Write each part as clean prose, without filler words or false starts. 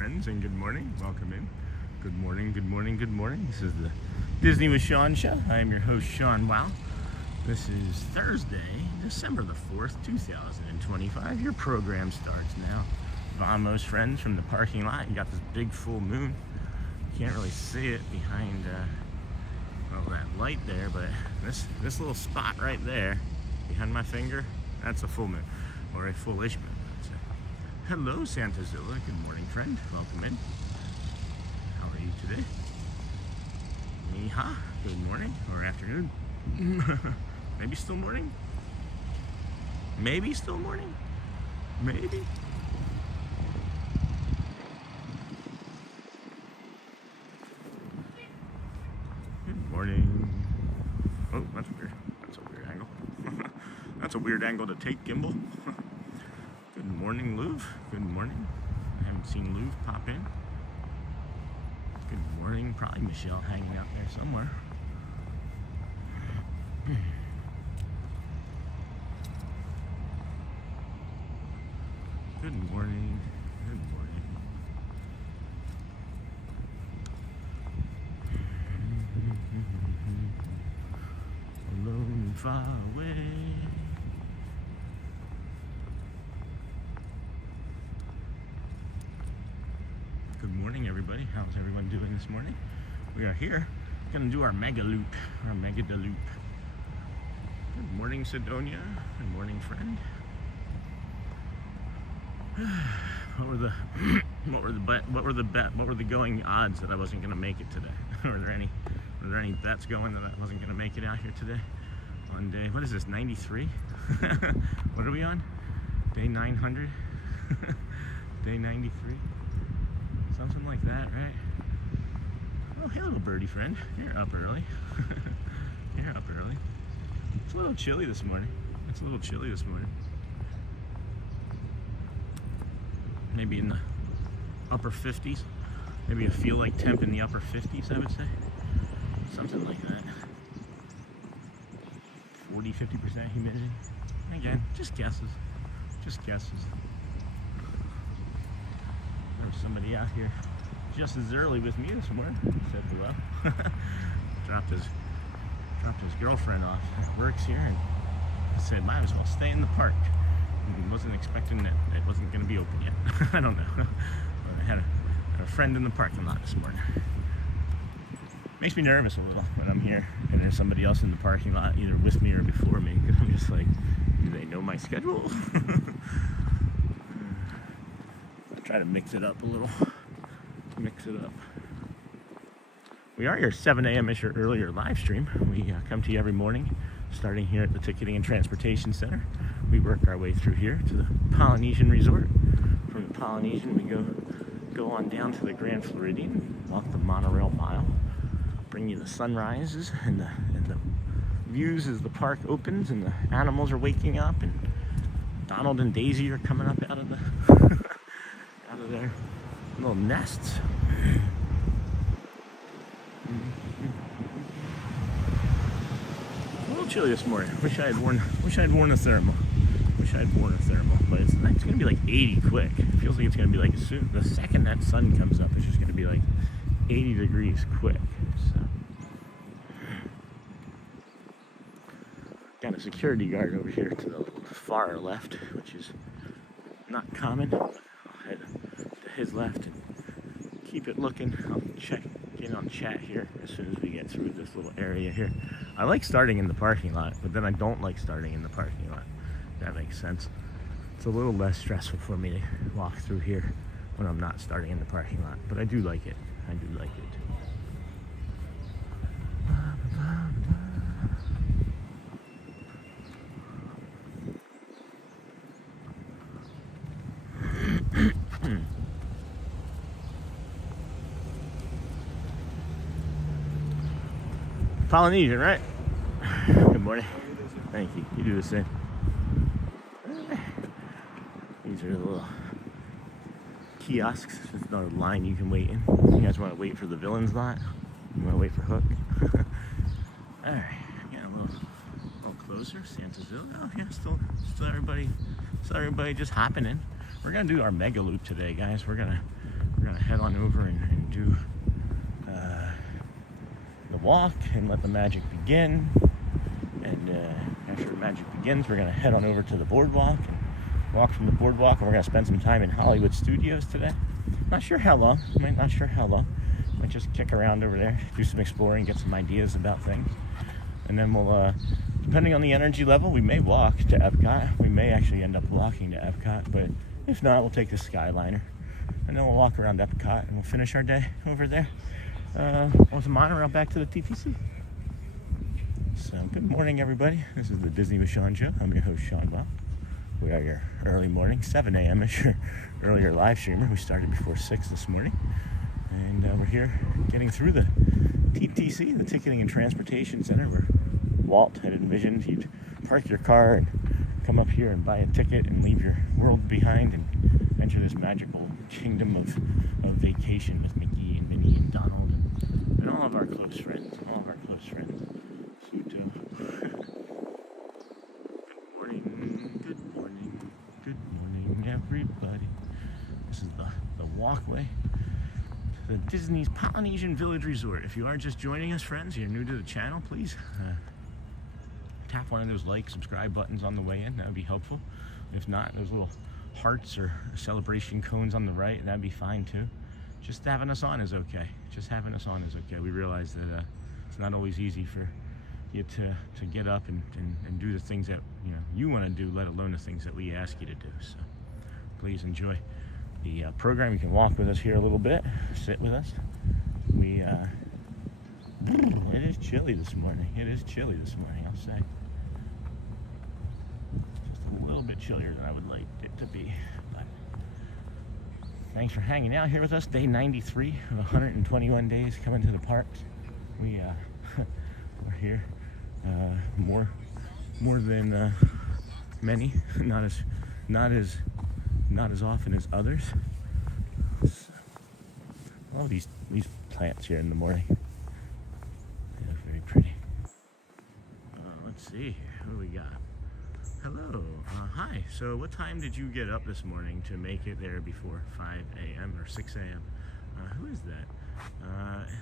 friends, and good morning. Welcome in. Good morning, good morning, good morning. This is the Disney with Sean show. I am your host, Sean Wow. This is Thursday, December the 4th, 2025. Your program starts now. Vamos, friends, from the parking lot. You got this big full moon. You can't really see it behind that light there, but this little spot right there behind my finger, that's a full moon, or a fullish moon. So, hello, Santa Zilla. Good morning, friend. Welcome in. How are you today? Yeehaw. Good morning or afternoon. Maybe still morning. Maybe still morning. Maybe. Good morning. Oh, that's weird. That's a weird angle. That's a weird angle to take, gimbal. Good morning, Louv. Good morning. I haven't seen Louv pop in. Good morning. Probably Michelle hanging out there somewhere. Good morning. Good morning. Alone and far away. Good morning, everybody. How's everyone doing this morning? We are here. Going to do our Megaloop, our Megaloop. Good morning, Sidonia. Good morning, friend. What were the going odds that I wasn't going to make it today? Were there any bets going that I wasn't going to make it out here today? On day, what is this, 93? What are we on? Day 900? Day 93? Something like that, right? Oh, hey, little birdie friend. You're up early. You're up early. It's a little chilly this morning. Maybe in the upper 50s. Maybe a feel like temp in the upper 50s, I would say. Something like that. 40-50% humidity. Again, just guesses. Just guesses. There's somebody out here just as early with me this morning. Said hello. dropped his girlfriend off. Works here, and said might as well stay in the park. He wasn't expecting that it wasn't going to be open yet. I don't know. But I had a friend in the parking lot this morning. Makes me nervous a little when I'm here and there's somebody else in the parking lot, either with me or before me, because I'm just like, do they know my schedule? I try to mix it up a little. Mix it up. We are your 7 a.m.-ish or earlier live stream. We come to you every morning, starting here at the Ticketing and Transportation Center. We work our way through here to the Polynesian Resort. From the Polynesian, we go on down to the Grand Floridian, walk the Monorail mile, bring you the sunrises and the views as the park opens and the animals are waking up and Donald and Daisy are coming up out of their little nests. A little chilly this morning. Wish I had worn a thermal. But it's gonna be like 80 quick. It feels like it's gonna be like soon. The second that sun comes up, it's just gonna be like 80 degrees quick. So, got a security guard over here to the far left, which is not common. I'll head to his left and keep it looking. I'll check in on chat here as soon as we get through this little area here. I like starting in the parking lot, but then I don't like starting in the parking lot. That makes sense. It's a little less stressful for me to walk through here when I'm not starting in the parking lot, but I do like it. I do like it. Polynesian, right? Good morning. Thank you. You do the same. These are the little kiosks. There's another line you can wait in. You guys want to wait for the villains lot? You want to wait for Hook? Alright, get a little closer. Santasville. Oh yeah, still everybody just hopping in. We're gonna do our Megaloop today, guys. We're gonna we're gonna head on over and do the walk and let the magic begin. And after the magic begins, we're gonna head on over to the boardwalk and walk from the boardwalk, and we're gonna spend some time in Hollywood Studios today. Not sure how long. Might just kick around over there, do some exploring, get some ideas about things, and then we'll, depending on the energy level, we may walk to EPCOT. We may actually end up walking to EPCOT, but if not, we'll take the Skyliner, and then we'll walk around EPCOT, and we'll finish our day over there with the monorail back to the TTC. So, good morning, everybody. This is the Disney with Sean show. I'm your host, Sean Well. We are your early morning, 7 a.m.-ish, earlier live streamer. We started before 6 this morning. And we're here getting through the TTC, the Ticketing and Transportation Center, where Walt had envisioned you'd park your car and come up here and buy a ticket and leave your world behind and enter this magical kingdom of vacation with Mickey and Minnie and Donald and all of our close friends. Suto. Good morning, everybody. This is the walkway to the Disney's Polynesian Village Resort. If you are just joining us, friends, you're new to the channel, please tap one of those like, subscribe buttons on the way in. That would be helpful. If not, those little hearts or celebration cones on the right, that'd be fine too. Just having us on is okay. We realize that it's not always easy for you to get up and do the things that you want to do, let alone the things that we ask you to do. So please enjoy the program. You can walk with us here a little bit, sit with us. It is chilly this morning. I'll say. Just a little bit chillier than I would like it to be. But thanks for hanging out here with us. Day 93 of 121 days coming to the parks. We're here. More than many, not as often as others. So, I love these plants here in the morning. They look very pretty. Let's see here. What do we got? Hello. Hi. So what time did you get up this morning to make it there before 5 a.m. or 6 a.m.? Who is that?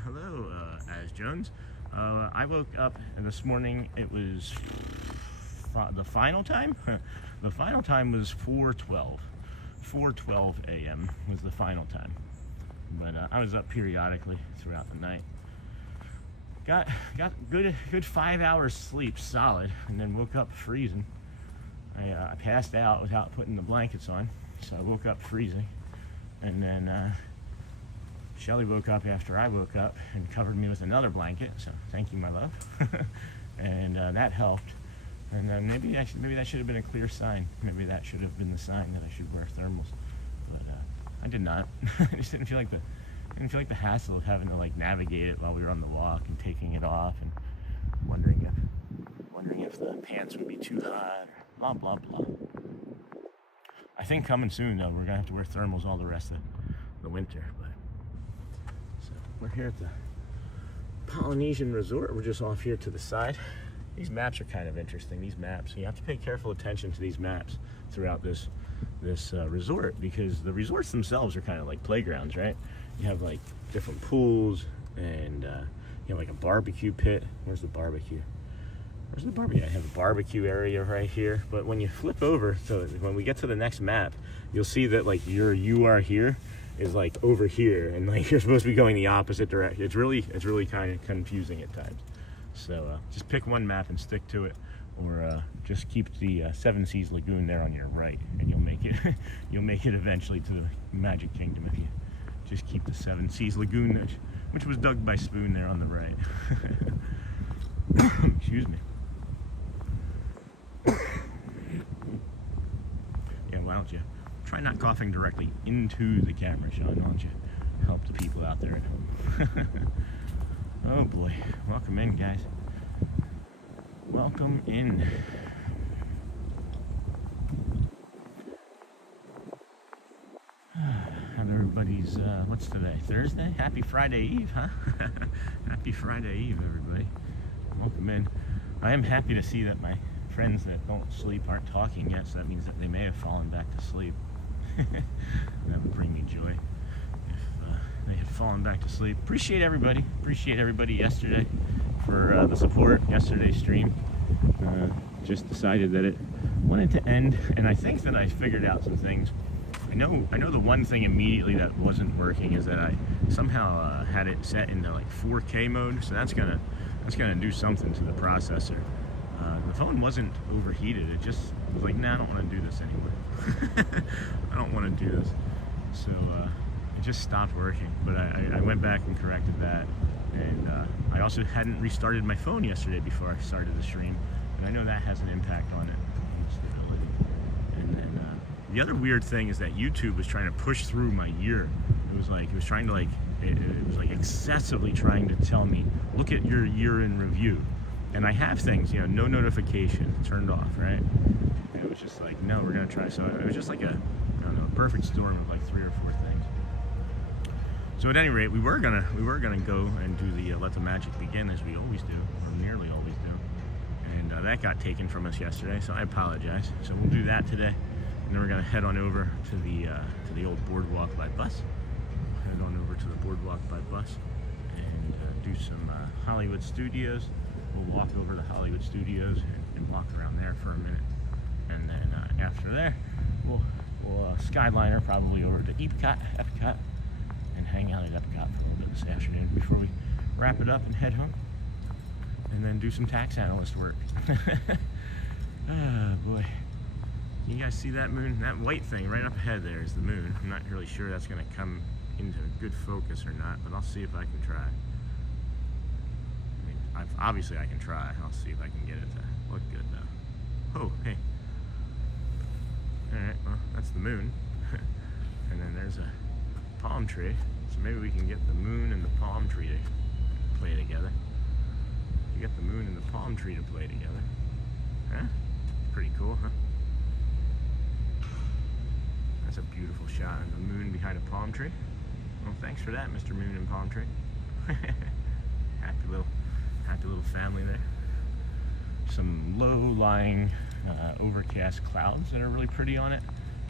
Hello, Az Jones. I woke up this morning. It was the final time. The final time was 4:12. 4:12 a.m. was the final time. But I was up periodically throughout the night. Got good 5 hours sleep, solid, and then woke up freezing. I passed out without putting the blankets on, so I woke up freezing, and then Shelly woke up after I woke up and covered me with another blanket, so thank you, my love. And that helped. And then maybe that should have been a clear sign. Maybe that should have been the sign that I should wear thermals. But I did not. I just didn't feel like the hassle of having to navigate it while we were on the walk and taking it off and wondering if the pants would be too hot or blah blah blah. I think coming soon though, we're gonna have to wear thermals all the rest of the winter. But so we're here at the Polynesian Resort. We're just off here to the side. These maps are kind of interesting. These maps, you have to pay careful attention to these maps throughout this resort, because the resorts themselves are kind of like playgrounds, right? You have different pools, and you have a barbecue pit. Where's the barbecue? I have a barbecue area right here. But when you flip over, so when we get to the next map, you'll see that you are here is over here, and you're supposed to be going the opposite direction. It's really kind of confusing at times. So just pick one map and stick to it, or just keep the Seven Seas Lagoon there on your right, and you'll make it. You'll make it eventually to the Magic Kingdom if you just keep the Seven Seas Lagoon, which was dug by Spoon there on the right. Excuse me. Yeah, why don't you try not coughing directly into the camera, Sean? Why don't you help the people out there at home? Oh boy, welcome in, guys. Welcome in. How's everybody's, what's today? Thursday? Happy Friday Eve, huh? Happy Friday Eve, everybody. Welcome in. I am happy to see that my friends that don't sleep aren't talking yet, so that means that they may have fallen back to sleep. That would bring me joy. they had fallen back to sleep. Appreciate everybody yesterday for the support. Yesterday's stream just decided that it wanted to end, and I think that I figured out some things. I know the one thing immediately that wasn't working is that I somehow had it set into like 4K mode, so that's gonna do something to the processor. The phone wasn't overheated, it just was like, nah, I don't want to do this anymore. I don't want to do this. So it just stopped working, but I went back and corrected that, and I also hadn't restarted my phone yesterday before I started the stream, and I know that has an impact on it. And then the other weird thing is that YouTube was trying to push through my year. It was excessively trying to tell me, look at your year in review. And I have things, you know, no notification, turned off, right? And it was just like, no, we're gonna try. So it was just like a perfect storm of like 3 or 4 things. So at any rate, we were gonna go and do the Let the Magic Begin, as we always do, or nearly always do. And that got taken from us yesterday, so I apologize. So we'll do that today, and then we're gonna head on over to the old BoardWalk by bus. Head on over to the BoardWalk by bus and do some Hollywood Studios. We'll walk over to Hollywood Studios and walk around there for a minute, and then after there, we'll Skyliner probably over to EPCOT, and hang out at EPCOT for a little bit this afternoon before we wrap it up and head home, and then do some tax analyst work. Oh boy, you guys see that moon? That white thing right up ahead there is the moon. I'm not really sure that's going to come into good focus or not, but I'll see if I can try. Obviously I can try. I'll see if I can get it to look good though. Oh, hey. Alright, well, that's the moon. And then there's a palm tree. So maybe we can get the moon and the palm tree to play together. You get the moon and the palm tree to play together. Huh? Pretty cool, huh? That's a beautiful shot of the moon behind a palm tree. Well, thanks for that, Mr. Moon and Palm Tree. Happy little family there. Some low-lying overcast clouds that are really pretty on it,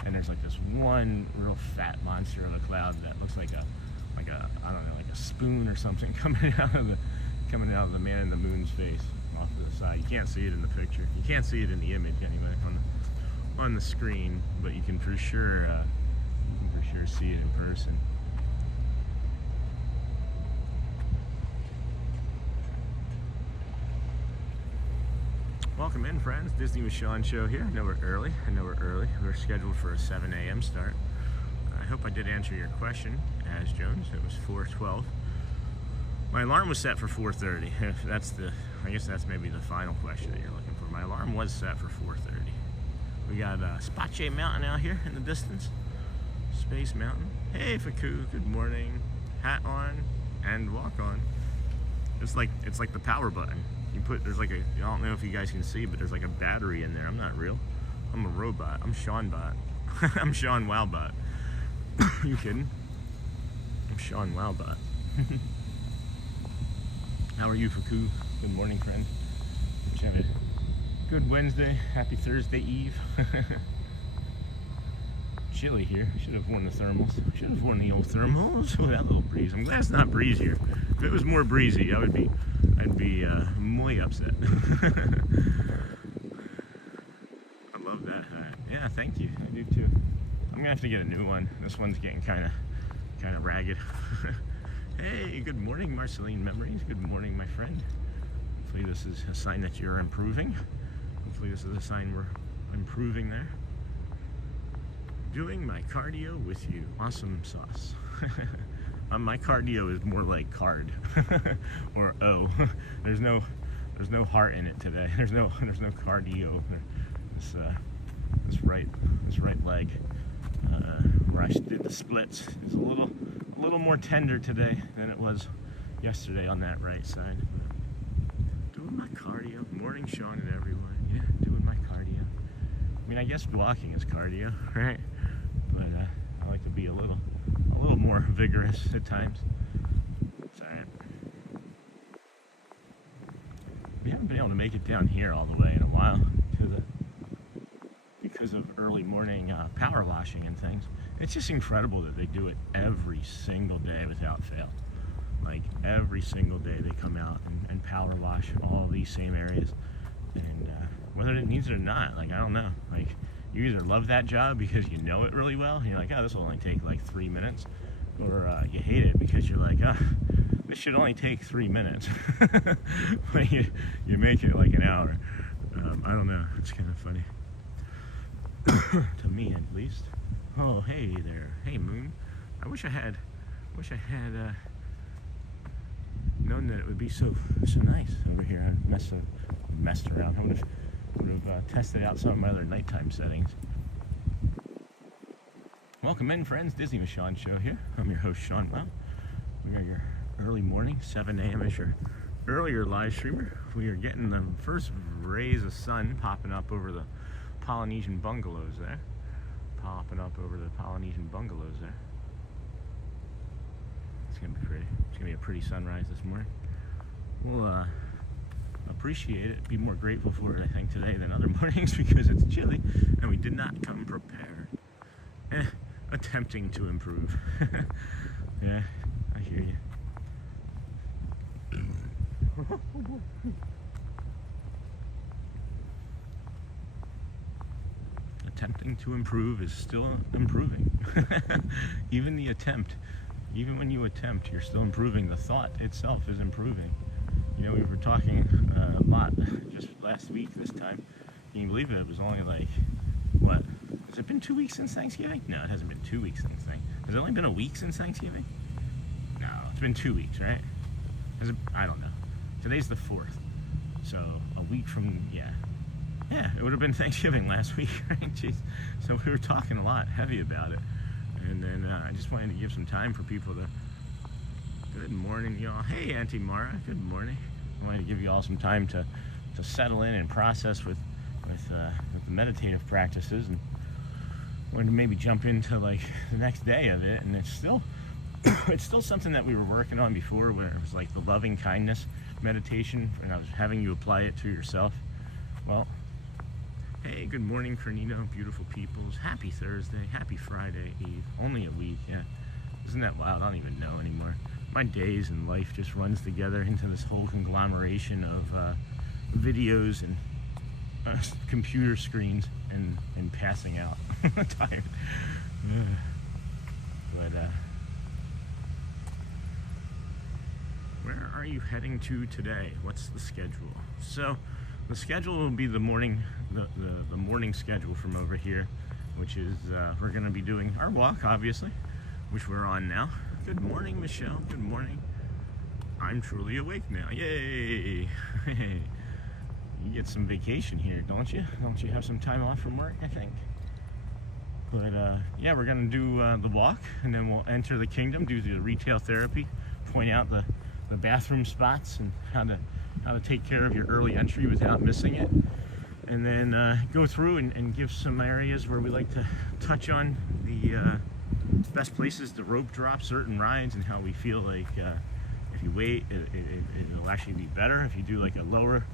and there's like this one real fat monster of a cloud that looks like a I don't know, like a spoon or something coming out of the man in the moon's face off to the side. You can't see it in the picture. You can't see it in the image anyway on the screen, but you can for sure see it in person. Welcome in, friends. Disney with Sean show here. I know we're early. We're scheduled for a 7 a.m. start. I hope I did answer your question, as Jones. It was 4:12. My alarm was set for 4:30. I guess that's maybe the final question that you're looking for. My alarm was set for 4:30. We got Spache Mountain out here in the distance. Space Mountain. Hey, Faku. Good morning. Hat on and walk on. It's like the power button. There's like I don't know if you guys can see, but there's like a battery in there. I'm not real. I'm a robot. I'm Sean Bot. I'm Sean Wowbot. You kidding? I'm Sean Wowbot. How are you, Faku? Good morning, friend. Hope you have a good Wednesday. Happy Thursday Eve. Chilly here. Should have worn the thermals. Should have worn the old thermals with that little breeze. I'm glad it's not breezier. If it was more breezy, I'd be muy upset. I love that hat. Yeah, thank you. I do too. I'm gonna have to get a new one. This one's getting kind of ragged. Hey, good morning, Marceline Memories. Good morning, my friend. Hopefully this is a sign that you're improving. Hopefully this is a sign we're improving there. Doing my cardio with you. Awesome sauce. My cardio is more like card or O. There's no heart in it today. There's no cardio. This right leg where I did the splits is a little more tender today than it was yesterday on that right side. Doing my cardio. Morning, Sean and everyone. Yeah, doing my cardio. I mean, I guess walking is cardio, right? But I like to be a little more vigorous at times. It's alright. We haven't been able to make it down here all the way in a while to the because of early morning power washing and things. It's just incredible that they do it every single day without fail. Like every single day they come out and power wash all these same areas. And whether it needs it or not, like, I don't know. Like, you either love that job because you know it really well, and you're like, oh, this will only take like 3 minutes, or you hate it because you're like, oh, this should only take 3 minutes. But you make it like an hour. I don't know. It's kind of funny. To me, at least. Oh, hey there. Hey, Moon. I wish I had known that it would be so nice over here. I messed around. I would have tested out some of my other nighttime settings. Welcome in, friends. Disney with Sean show here. I'm your host, Sean. Well, we got your early morning, 7 a.m. is your earlier live streamer. We are getting the first rays of sun popping up over the Polynesian bungalows there. It's gonna be pretty. It's gonna be a pretty sunrise this morning. We'll appreciate it, be more grateful for it, I think, today than other mornings because it's chilly and we did not come prepared. Attempting to improve. Yeah, I hear you. Attempting to improve is still improving. Even the attempt, even when you attempt, you're still improving. The thought itself is improving. You know, we were talking a lot just last week this time. Can you believe it? It was only like, what? Has it been 2 weeks since Thanksgiving? No, it hasn't been 2 weeks since Thanksgiving. Has it only been a week since Thanksgiving? No, it's been 2 weeks, right? Has it? I don't know. Today's the 4th. So a week from, yeah, it would have been Thanksgiving last week, right? Jeez. So we were talking a lot heavy about it. And then I just wanted to give some time for people to, good morning, y'all. Hey, Auntie Mara, good morning. I wanted to give you all some time to settle in and process with the meditative practices, and wanted to maybe jump into like the next day of it. And it's still something that we were working on before, where it was like the loving kindness meditation, and I was having you apply it to yourself. Well, hey, good morning, Cernino, beautiful peoples. Happy Thursday, happy Friday Eve. Only a week, yeah. Isn't that wild? I don't even know anymore. My days and life just runs together into this whole conglomeration of videos and computer screens and passing out. I'm tired. But where are you heading to today? What's the schedule? So the schedule will be the morning schedule from over here, which is we're going to be doing our walk, obviously, which we're on now. Good morning, Michelle. Good morning. I'm truly awake now. Yay! You get some vacation here, don't you? Don't you have some time off from work, I think? But yeah, we're gonna do the walk, and then we'll enter the kingdom, do the retail therapy, point out the bathroom spots and how to take care of your early entry without missing it, and then go through and give some areas where we like to touch on the best places to rope drop certain rides, and how we feel like if you wait, it'll actually be better if you do like a lower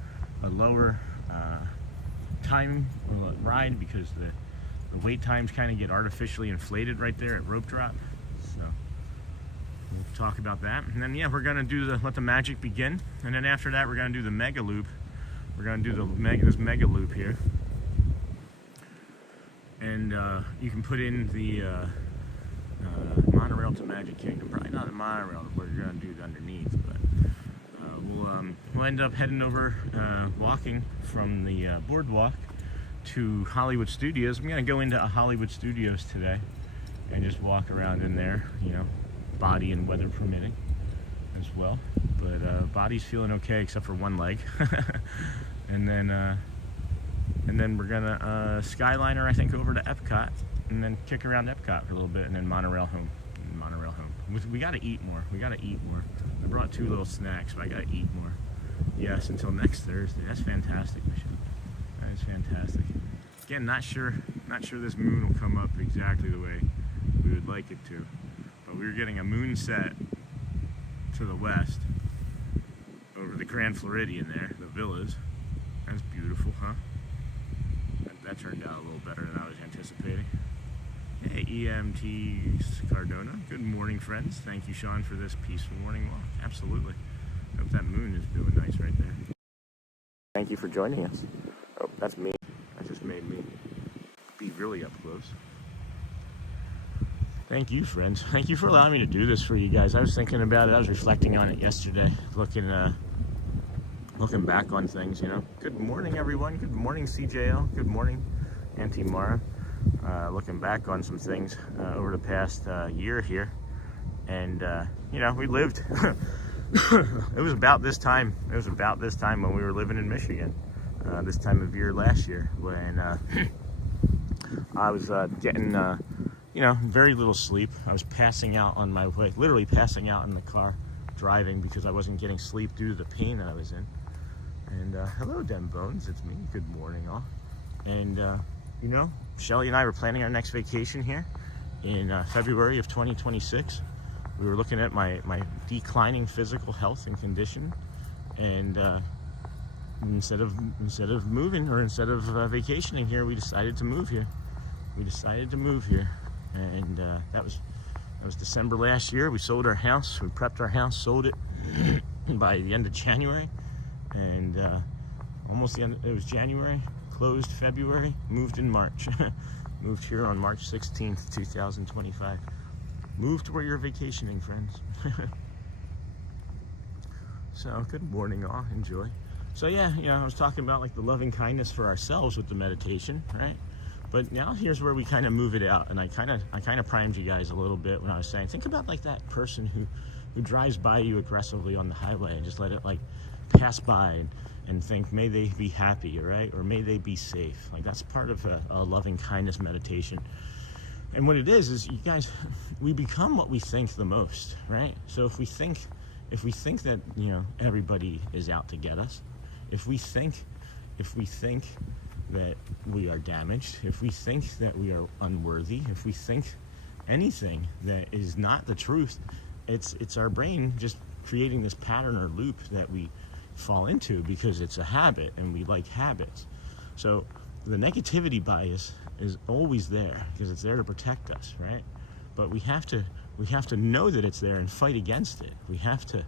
time ride, because the wait times kind of get artificially inflated right there at rope drop. So we'll talk about that, and then yeah, we're gonna do let the magic begin, and then after that we're gonna do the Megaloop. We're gonna do this Megaloop here, and you can put in the Monorail to Magic Kingdom. Probably not the monorail where you're gonna do it underneath, but we'll end up heading over, walking from the BoardWalk to Hollywood Studios. I'm gonna go into Hollywood Studios today and just walk around in there, you know, body and weather permitting as well. But body's feeling okay except for one leg. and then we're gonna Skyliner, I think, over to EPCOT, and then kick around EPCOT for a little bit, and then monorail home. We gotta eat more. I brought 2 little snacks, but I gotta eat more. Yes, until next Thursday. That's fantastic, Michelle. That is fantastic. Again, not sure this moon will come up exactly the way we would like it to, but we were getting a moon set to the west over the Grand Floridian there, the villas. That's beautiful, huh? that turned out a little better than I was anticipating. Hey, EMT Cardona. Good morning, friends. Thank you, Sean, for this peaceful morning walk. Absolutely. Hope that moon is doing nice right there. Thank you for joining us. Oh, that's me. That just made me be really up close. Thank you, friends. Thank you for allowing me to do this for you guys. I was thinking about it. I was reflecting on it yesterday, looking back on things, you know. Good morning, everyone. Good morning, CJL. Good morning, Auntie Mara. Looking back on some things over the past year here, and you know, we lived. It was about this time. It was about this time when we were living in Michigan. This time of year last year, when I was getting, you know, very little sleep. I was passing out on my way, literally passing out in the car, driving because I wasn't getting sleep due to the pain that I was in. And hello, Dem Bones. It's me. Good morning, all. And you know, Shelly and I were planning our next vacation here in February of 2026. We were looking at my declining physical health and condition, and instead of moving, or instead of vacationing here, we decided to move here. And that was December last year. We sold our house. We prepped our house, sold it by the end of January, and almost the end. It was January. Closed February, moved in March. Moved here on March 16th, 2025. Moved to where you're vacationing, friends. So, good morning, all. Enjoy. So, yeah, you know, I was talking about like the loving kindness for ourselves with the meditation, right? But now here's where we kind of move it out, and I kind of primed you guys a little bit when I was saying, think about like that person who drives by you aggressively on the highway and just let it like pass by and think, may they be happy, right? Or may they be safe. Like, that's part of a loving kindness meditation. And what it is you guys, we become what we think the most, right? So if we think that, you know, everybody is out to get us, if we think that we are damaged, if we think that we are unworthy, if we think anything that is not the truth, it's our brain just creating this pattern or loop that we fall into because it's a habit, and we like habits. So the negativity bias is always there because it's there to protect us, right? But we have to know that it's there and fight against it. We have to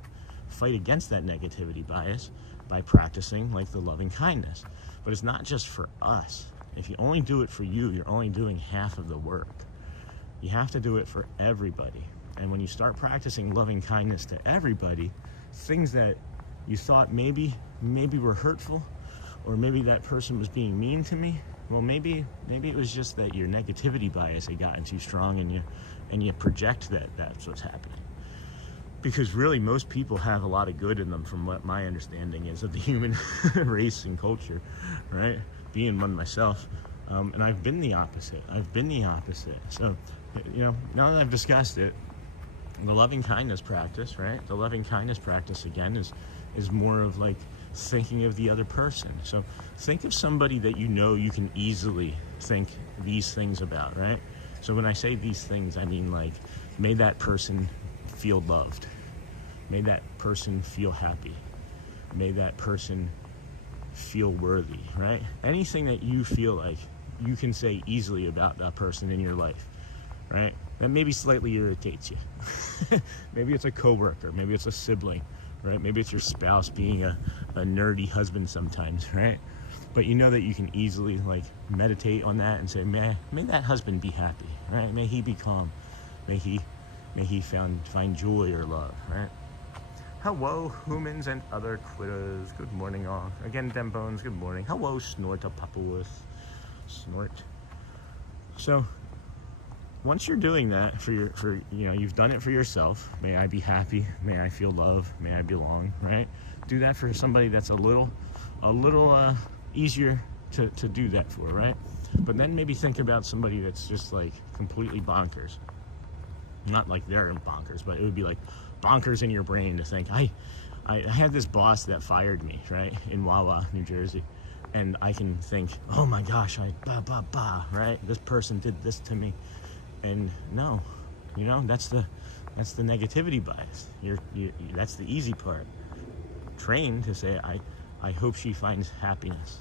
fight against that negativity bias by practicing like the loving kindness. But it's not just for us. If you only do it for you, you're only doing half of the work. You have to do it for everybody. And when you start practicing loving kindness to everybody, things that you thought maybe were hurtful, or maybe that person was being mean to me, well, maybe it was just that your negativity bias had gotten too strong, and you project that that's what's happening. Because really, most people have a lot of good in them, from what my understanding is of the human race and culture, right? Being one myself, and I've been the opposite. So, you know, now that I've discussed it, the loving kindness practice, right? The loving kindness practice, again, is more of like thinking of the other person. So think of somebody that you know you can easily think these things about, right? So when I say these things, I mean like, may that person feel loved. May that person feel happy. May that person feel worthy, right? Anything that you feel like you can say easily about that person in your life, right? That maybe slightly irritates you. Maybe it's a coworker, maybe it's a sibling, right? Maybe it's your spouse being a nerdy husband sometimes, right? But you know that you can easily like meditate on that and say, may that husband be happy, right? May he be calm. May he find joy or love, right? Hello, humans and other quitters. Good morning, all. Again, Dem Bones, good morning. Hello, Snortapapuus. Snort. So, once you're doing that for you know, you've done it for yourself. May I be happy. May I feel love. May I belong, right? Do that for somebody that's a little easier to do that for, right? But then maybe think about somebody that's just like completely bonkers. Not like they're bonkers, but it would be like bonkers in your brain to think, I had this boss that fired me, right, in Wawa, New Jersey, and I can think, oh my gosh, right? This person did this to me, and no, you know, that's the negativity bias. That's the easy part. Train to say, I hope she finds happiness.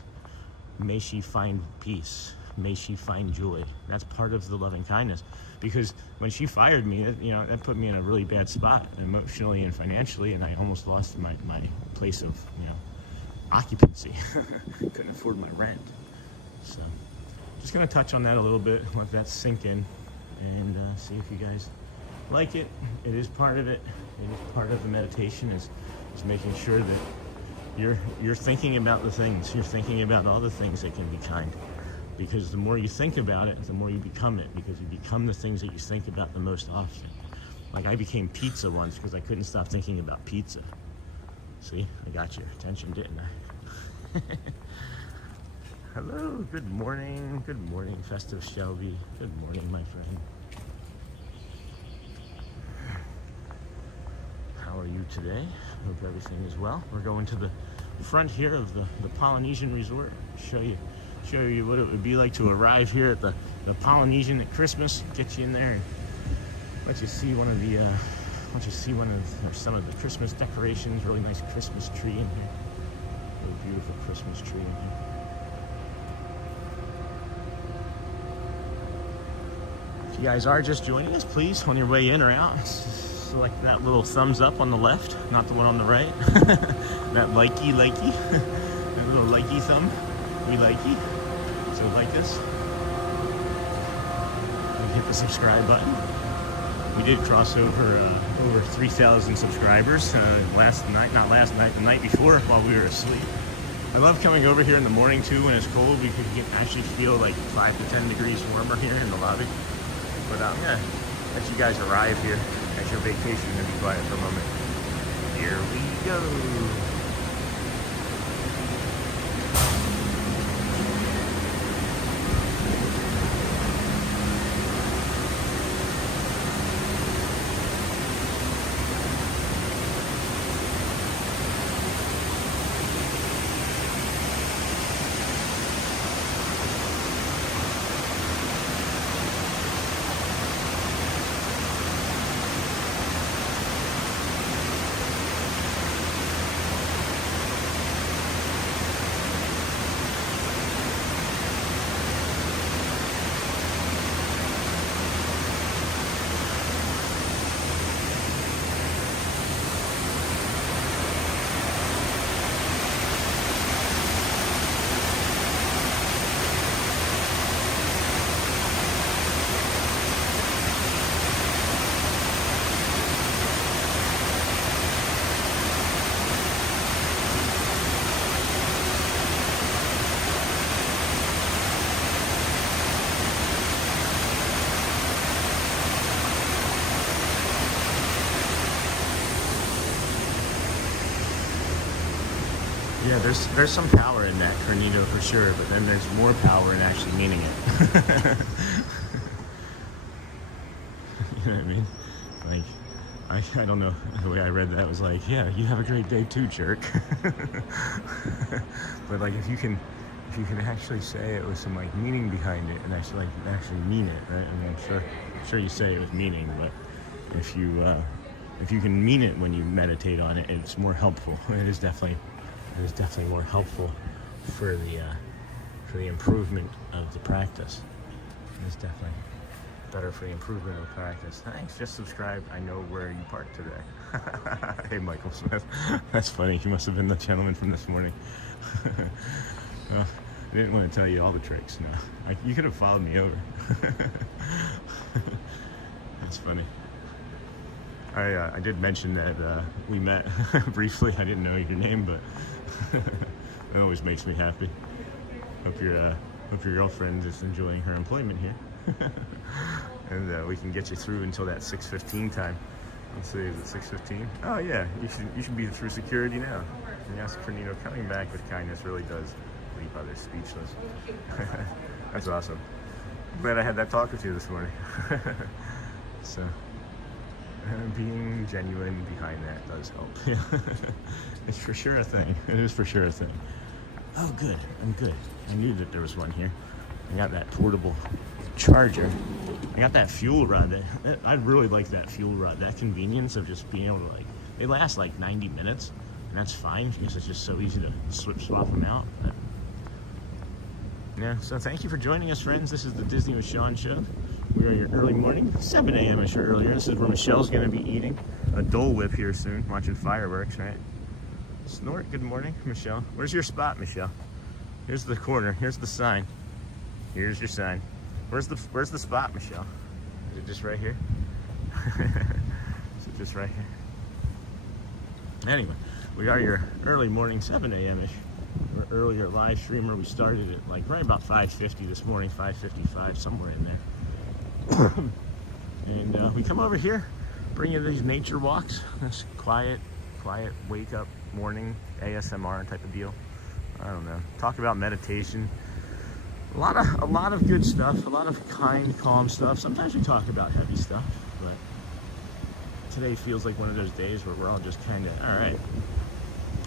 may she find peace. May she find joy. That's part of the loving kindness. Because when she fired me, that put me in a really bad spot emotionally and financially, and I almost lost my place of, occupancy. Couldn't afford my rent. So just gonna touch on that a little bit, let that sink in, and see if you guys like it. It is part of it. It is part of the meditation, is making sure that you're thinking about the things. You're thinking about all the things that can be kind. Because the more you think about it, the more you become it. Because you become the things that you think about the most often. Like I became pizza once because I couldn't stop thinking about pizza. See, I got your attention, didn't I? Hello, good morning, Festive Shelby. Good morning, my friend. How are you today? Hope everything is well. We're going to the front here of the Polynesian resort. Show you what it would be like to arrive here at the Polynesian at Christmas. Get you in there and let you see some of the Christmas decorations. Really nice Christmas tree in here. Really beautiful Christmas tree in here. If you guys are just joining us, please, on your way in or out, select that little thumbs up on the left, not the one on the right. That likey, that little likey thumb. We likey. So like us. And hit the subscribe button. We did cross over 3,000 subscribers the night before while we were asleep. I love coming over here in the morning too when it's cold. We could actually feel like 5 to 10 degrees warmer here in the lobby. But I'm gonna let you guys arrive here at your vacation and be quiet for a moment. Here we go. Yeah, there's some power in that, Cornito, for sure, but then there's more power in actually meaning it. You know what I mean? Like, I don't know, the way I read that was like, yeah, you have a great day too, jerk. But like, if you can actually say it with some like meaning behind it and actually mean it, right? I mean, I'm sure you say it with meaning, but if you can mean it when you meditate on it, it's more helpful. It is definitely more helpful for the improvement of the practice. It's definitely better for the improvement of the practice. Thanks, just subscribe. I know where you parked today. Hey, Michael Smith. That's funny. You must have been the gentleman from this morning. Well, I didn't want to tell you all the tricks. No, like, you could have followed me over. That's funny. I did mention that we met briefly. I didn't know your name, but it always makes me happy. Hope your girlfriend is enjoying her employment here, and we can get you through until that 6:15 time. Let's see, is it 6:15? Oh yeah, you should be through security now. And yes, Cornito, coming back with kindness really does leave others speechless. That's awesome. I'm glad I had that talk with you this morning. So. Being genuine behind that does help. It's for sure a thing. It is for sure a thing. Oh, good. I'm good. I knew that there was one here. I got that portable charger. I got that fuel rod. I really like that fuel rod. That convenience of just being able to, like, they last like 90 minutes, and that's fine because it's just so easy to swap them out. But Yeah, so thank you for joining us, friends. This is the Disney with Sean show. We are your early morning, 7 a.m.ish or earlier. This is where Michelle's going to be eating a Dole Whip here soon, watching fireworks, right? Snort, good morning, Michelle. Where's your spot, Michelle? Here's the corner. Here's the sign. Here's your sign. Where's the spot, Michelle? Is it just right here? Is it just right here? Anyway, we are your early morning, 7 a.m.ish. Earlier live streamer. We started at like right about 5:50 this morning, 5:55, somewhere in there. And we come over here, bring you these nature walks. This quiet wake up morning ASMR type of deal. I don't know. Talk about meditation. A lot of good stuff. A lot of kind, calm stuff. Sometimes we talk about heavy stuff, but today feels like one of those days where we're all just kind of all right.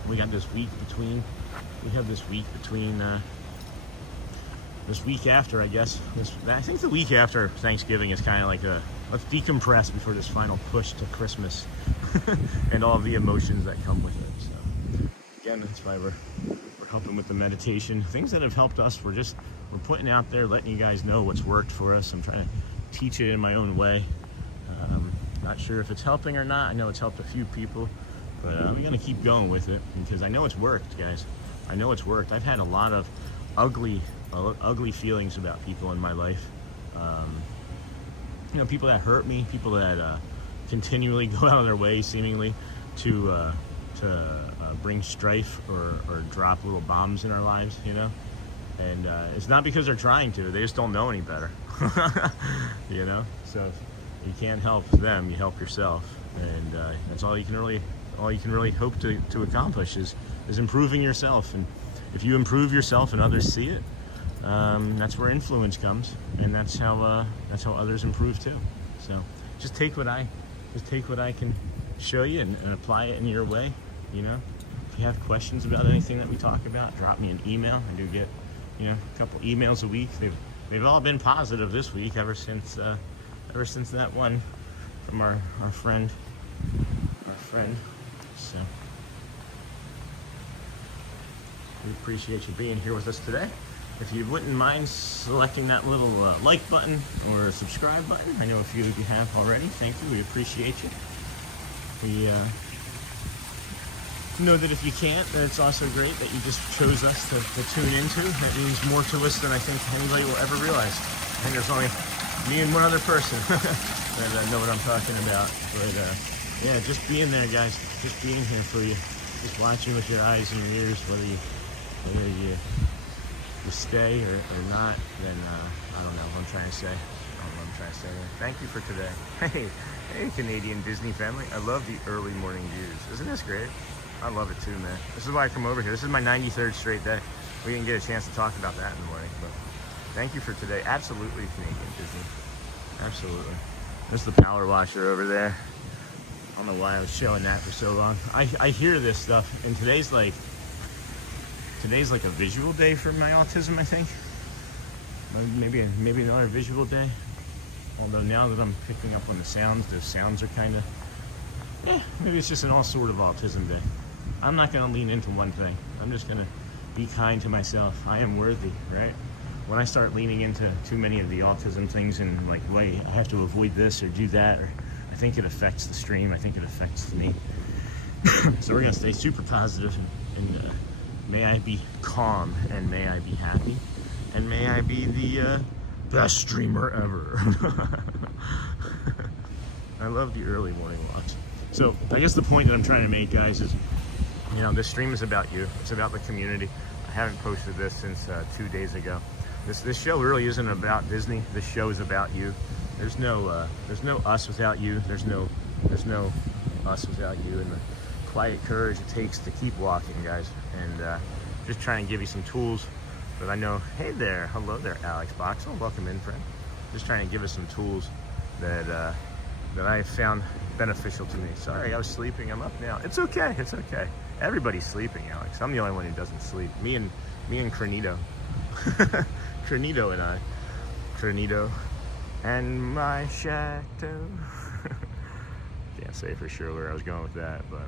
We got this week between. We have this week between, this week after, I guess. I think the week after Thanksgiving is kind of like let's decompress before this final push to Christmas and all of the emotions that come with it. So, again, that's why we're helping with the meditation. Things that have helped us, we're putting out there, letting you guys know what's worked for us. I'm trying to teach it in my own way. Not sure if it's helping or not. I know it's helped a few people, but we're going to keep going with it because I know it's worked, guys. I know it's worked. I've had a lot of ugly feelings about people in my life. People that hurt me, people that continually go out of their way, seemingly, to bring strife or drop little bombs in our lives, And it's not because they're trying to; they just don't know any better, So you can't help them; you help yourself, and that's all you can really hope to accomplish is improving yourself. And if you improve yourself and others see it, that's where influence comes, and that's how others improve too. So just take what I can show you and apply it in your way. If you have questions about anything that we talk about, drop me an email. I do get a couple emails a week. They've all been positive this week ever since that one from our friend. So we appreciate you being here with us today. If you wouldn't mind selecting that little like button or subscribe button, I know a few of you have already. Thank you. We appreciate you. We know that if you can't, that it's also great that you just chose us to tune into. That means more to us than I think anybody will ever realize. I think there's only me and one other person that know what I'm talking about. But yeah, just being there, guys. Just being here for you. Just watching with your eyes and your ears, whether you stay or not, then I don't know what I'm trying to say. Thank you for today. Hey, Canadian Disney family. I love the early morning views. Isn't this great? I love it too, man. This is why I come over here. This is my 93rd straight day. We didn't get a chance to talk about that in the morning, but thank you for today. Absolutely, Canadian Disney. Absolutely. There's the power washer over there. I don't know why I was showing that for so long. I hear this stuff, and today's like a visual day for my autism, I think. Maybe another visual day. Although now that I'm picking up on the sounds, those sounds are kind of, maybe it's just an all sort of autism day. I'm not going to lean into one thing. I'm just going to be kind to myself. I am worthy, right? When I start leaning into too many of the autism things and like, wait, I have to avoid this or do that, or I think it affects the stream. I think it affects me. So we're going to stay super positive and may I be calm and may I be happy and may I be the best streamer ever. I love the early morning walks. So I guess the point that I'm trying to make, guys, is this stream is about you. It's about the community. I haven't posted this since 2 days ago. This show really isn't about Disney. This show is about you. There's no us without you. There's no us without you, and the quiet courage it takes to keep walking, guys. And just trying to give you some tools that I know. Hey there, hello there, Alex Boxel. Welcome in, friend. Just trying to give us some tools that I found beneficial to me. Sorry, I was sleeping. I'm up now. It's okay. It's okay. Everybody's sleeping, Alex. I'm the only one who doesn't sleep. Me and Crenito. Crenito and I. Crenito and my chateau. Can't say for sure where I was going with that, but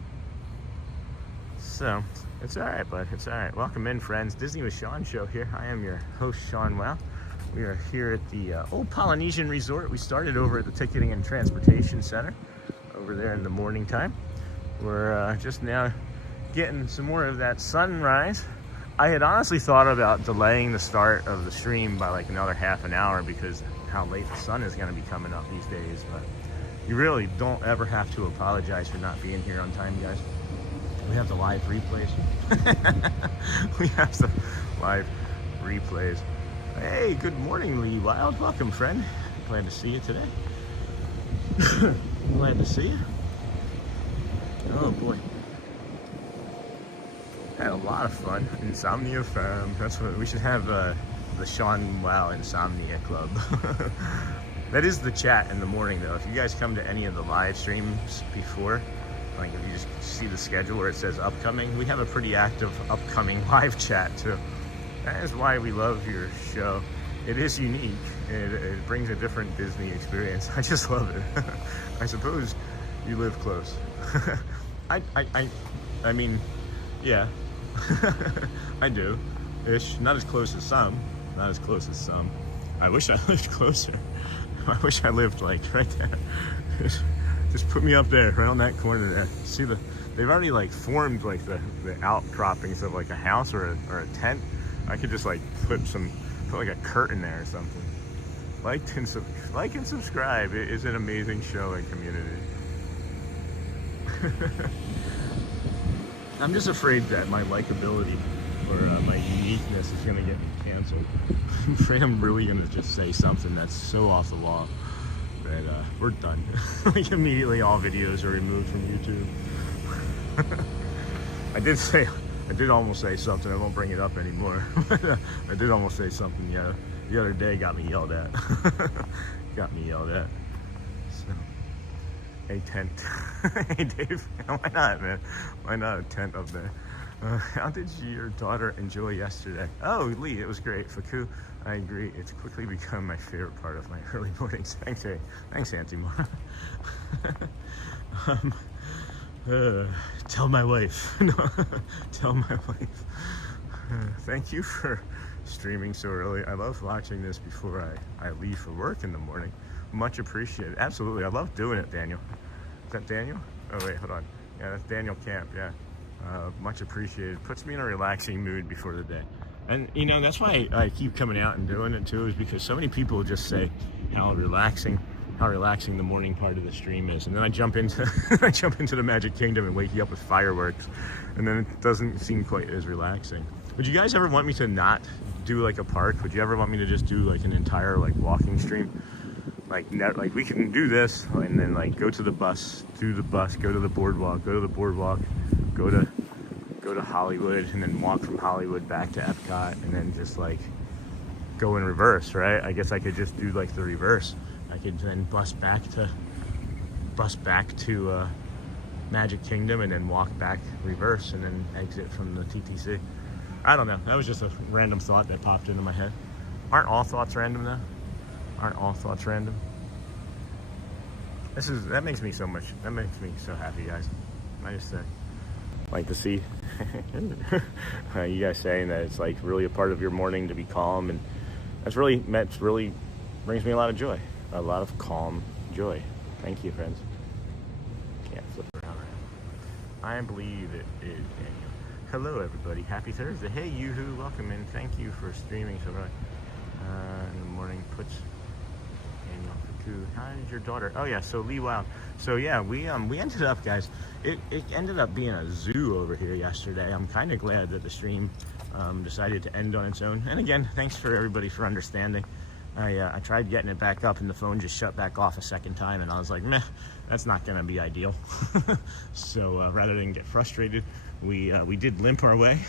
So, it's alright, bud. It's alright. Welcome in, friends. Disney with Sean show here. I am your host, Sean Wow. We are here at the old Polynesian Resort. We started over at the Ticketing and Transportation Center over there in the morning time. We're just now getting some more of that sunrise. I had honestly thought about delaying the start of the stream by like another half an hour because how late the sun is going to be coming up these days. But you really don't ever have to apologize for not being here on time, guys. We have the live replays. We have the live replays. Hey, good morning, Lee Wild. Welcome, friend. Glad to see you today. Glad to see you. Oh, boy. Had a lot of fun. Insomnia fam. That's what we should have, the Sean Wow Insomnia Club. That is the chat in the morning, though. If you guys come to any of the live streams before, like if you just see the schedule where it says upcoming, we have a pretty active upcoming live chat too. That is why we love your show. It is unique. It brings a different Disney experience. I just love it. I suppose you live close. I mean, yeah, I do. Ish. Not as close as some. Not as close as some. I wish I lived closer. I wish I lived like right there. Just put me up there, right on that corner there. See they've already like formed like the outcroppings of like a house or a tent. I could just like put like a curtain there or something. Like and subscribe. It is an amazing show and community. I'm just afraid that my likability or my uniqueness is gonna get me canceled. I'm afraid I'm really gonna just say something that's so off the wall that we're done. Like immediately all videos are removed from YouTube. I did almost say something. I won't bring it up anymore. I did almost say something, yeah. The other day got me yelled at. Got me yelled at. So, hey tent. Hey Dave, why not, man? Why not a tent up there? How did your daughter enjoy yesterday? Oh, Lee, it was great. Faku, I agree. It's quickly become my favorite part of my early mornings. Thanks, hey. Thanks, Auntie Mara. Tell my wife. No, tell my wife. Thank you for streaming so early. I love watching this before I leave for work in the morning. Much appreciated. Absolutely. I love doing it, Daniel. Is that Daniel? Oh, wait, hold on. Yeah, that's Daniel Camp, yeah. Much appreciated. Puts me in a relaxing mood before the day. And, you know, that's why I keep coming out and doing it, too, is because so many people just say how relaxing the morning part of the stream is. And then I jump into the Magic Kingdom and wake you up with fireworks. And then it doesn't seem quite as relaxing. Would you guys ever want me to not do, like, a park? Would you ever want me to just do, like, an entire, like, walking stream? Like we can do this and then like go to the bus, do the bus, go to the boardwalk, go to the boardwalk, go to Hollywood, and then walk from Hollywood back to EPCOT, and then just like go in reverse, right? I guess I could just do like the reverse. I could then bus back to Magic Kingdom and then walk back reverse and then exit from the TTC. I don't know. That was just a random thought that popped into my head. Aren't all thoughts random though? Aren't all thoughts random? That makes me so happy, guys. I just like to see you guys saying that it's like really a part of your morning to be calm, and that's really brings me a lot of joy, a lot of calm joy. Thank you, friends. Can't flip around right now. I believe it is Daniel. Hello, everybody. Happy Thursday. Hey, Yoo-hoo, welcome in. Thank you for streaming so early in the morning. How did your daughter? Oh yeah, so Lee Wild. So yeah, we ended up, guys. It ended up being a zoo over here yesterday. I'm kind of glad that the stream decided to end on its own. And again, thanks for everybody for understanding. I tried getting it back up and the phone just shut back off a second time, and I was like, meh, that's not gonna be ideal. So rather than get frustrated, we did limp our way.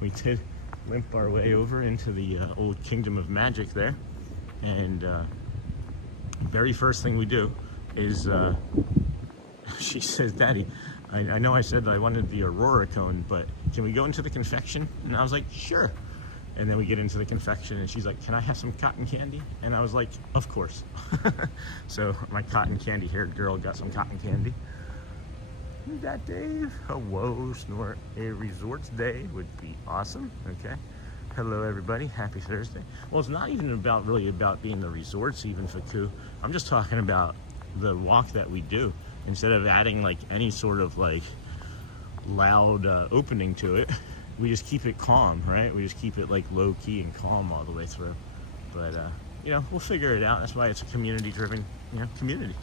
We did limp our way over into the old Kingdom of Magic there, and very first thing we do is she says, Daddy, I know I said I wanted the Aurora cone, but can we go into the confection? And I was like, sure. And then we get into the confection and she's like, can I have some cotton candy? And I was like, of course. So my cotton candy haired girl got some cotton candy. Who's that, Dave? Hello, Snort. A resorts day would be awesome. Okay. Hello, everybody. Happy Thursday. Well, it's not even really about being the resorts, even for Ku. I'm just talking about the walk that we do. Instead of adding like any sort of like loud opening to it, we just keep it calm, right? We just keep it like low key and calm all the way through. But you know, we'll figure it out. That's why it's a community-driven, you know, community.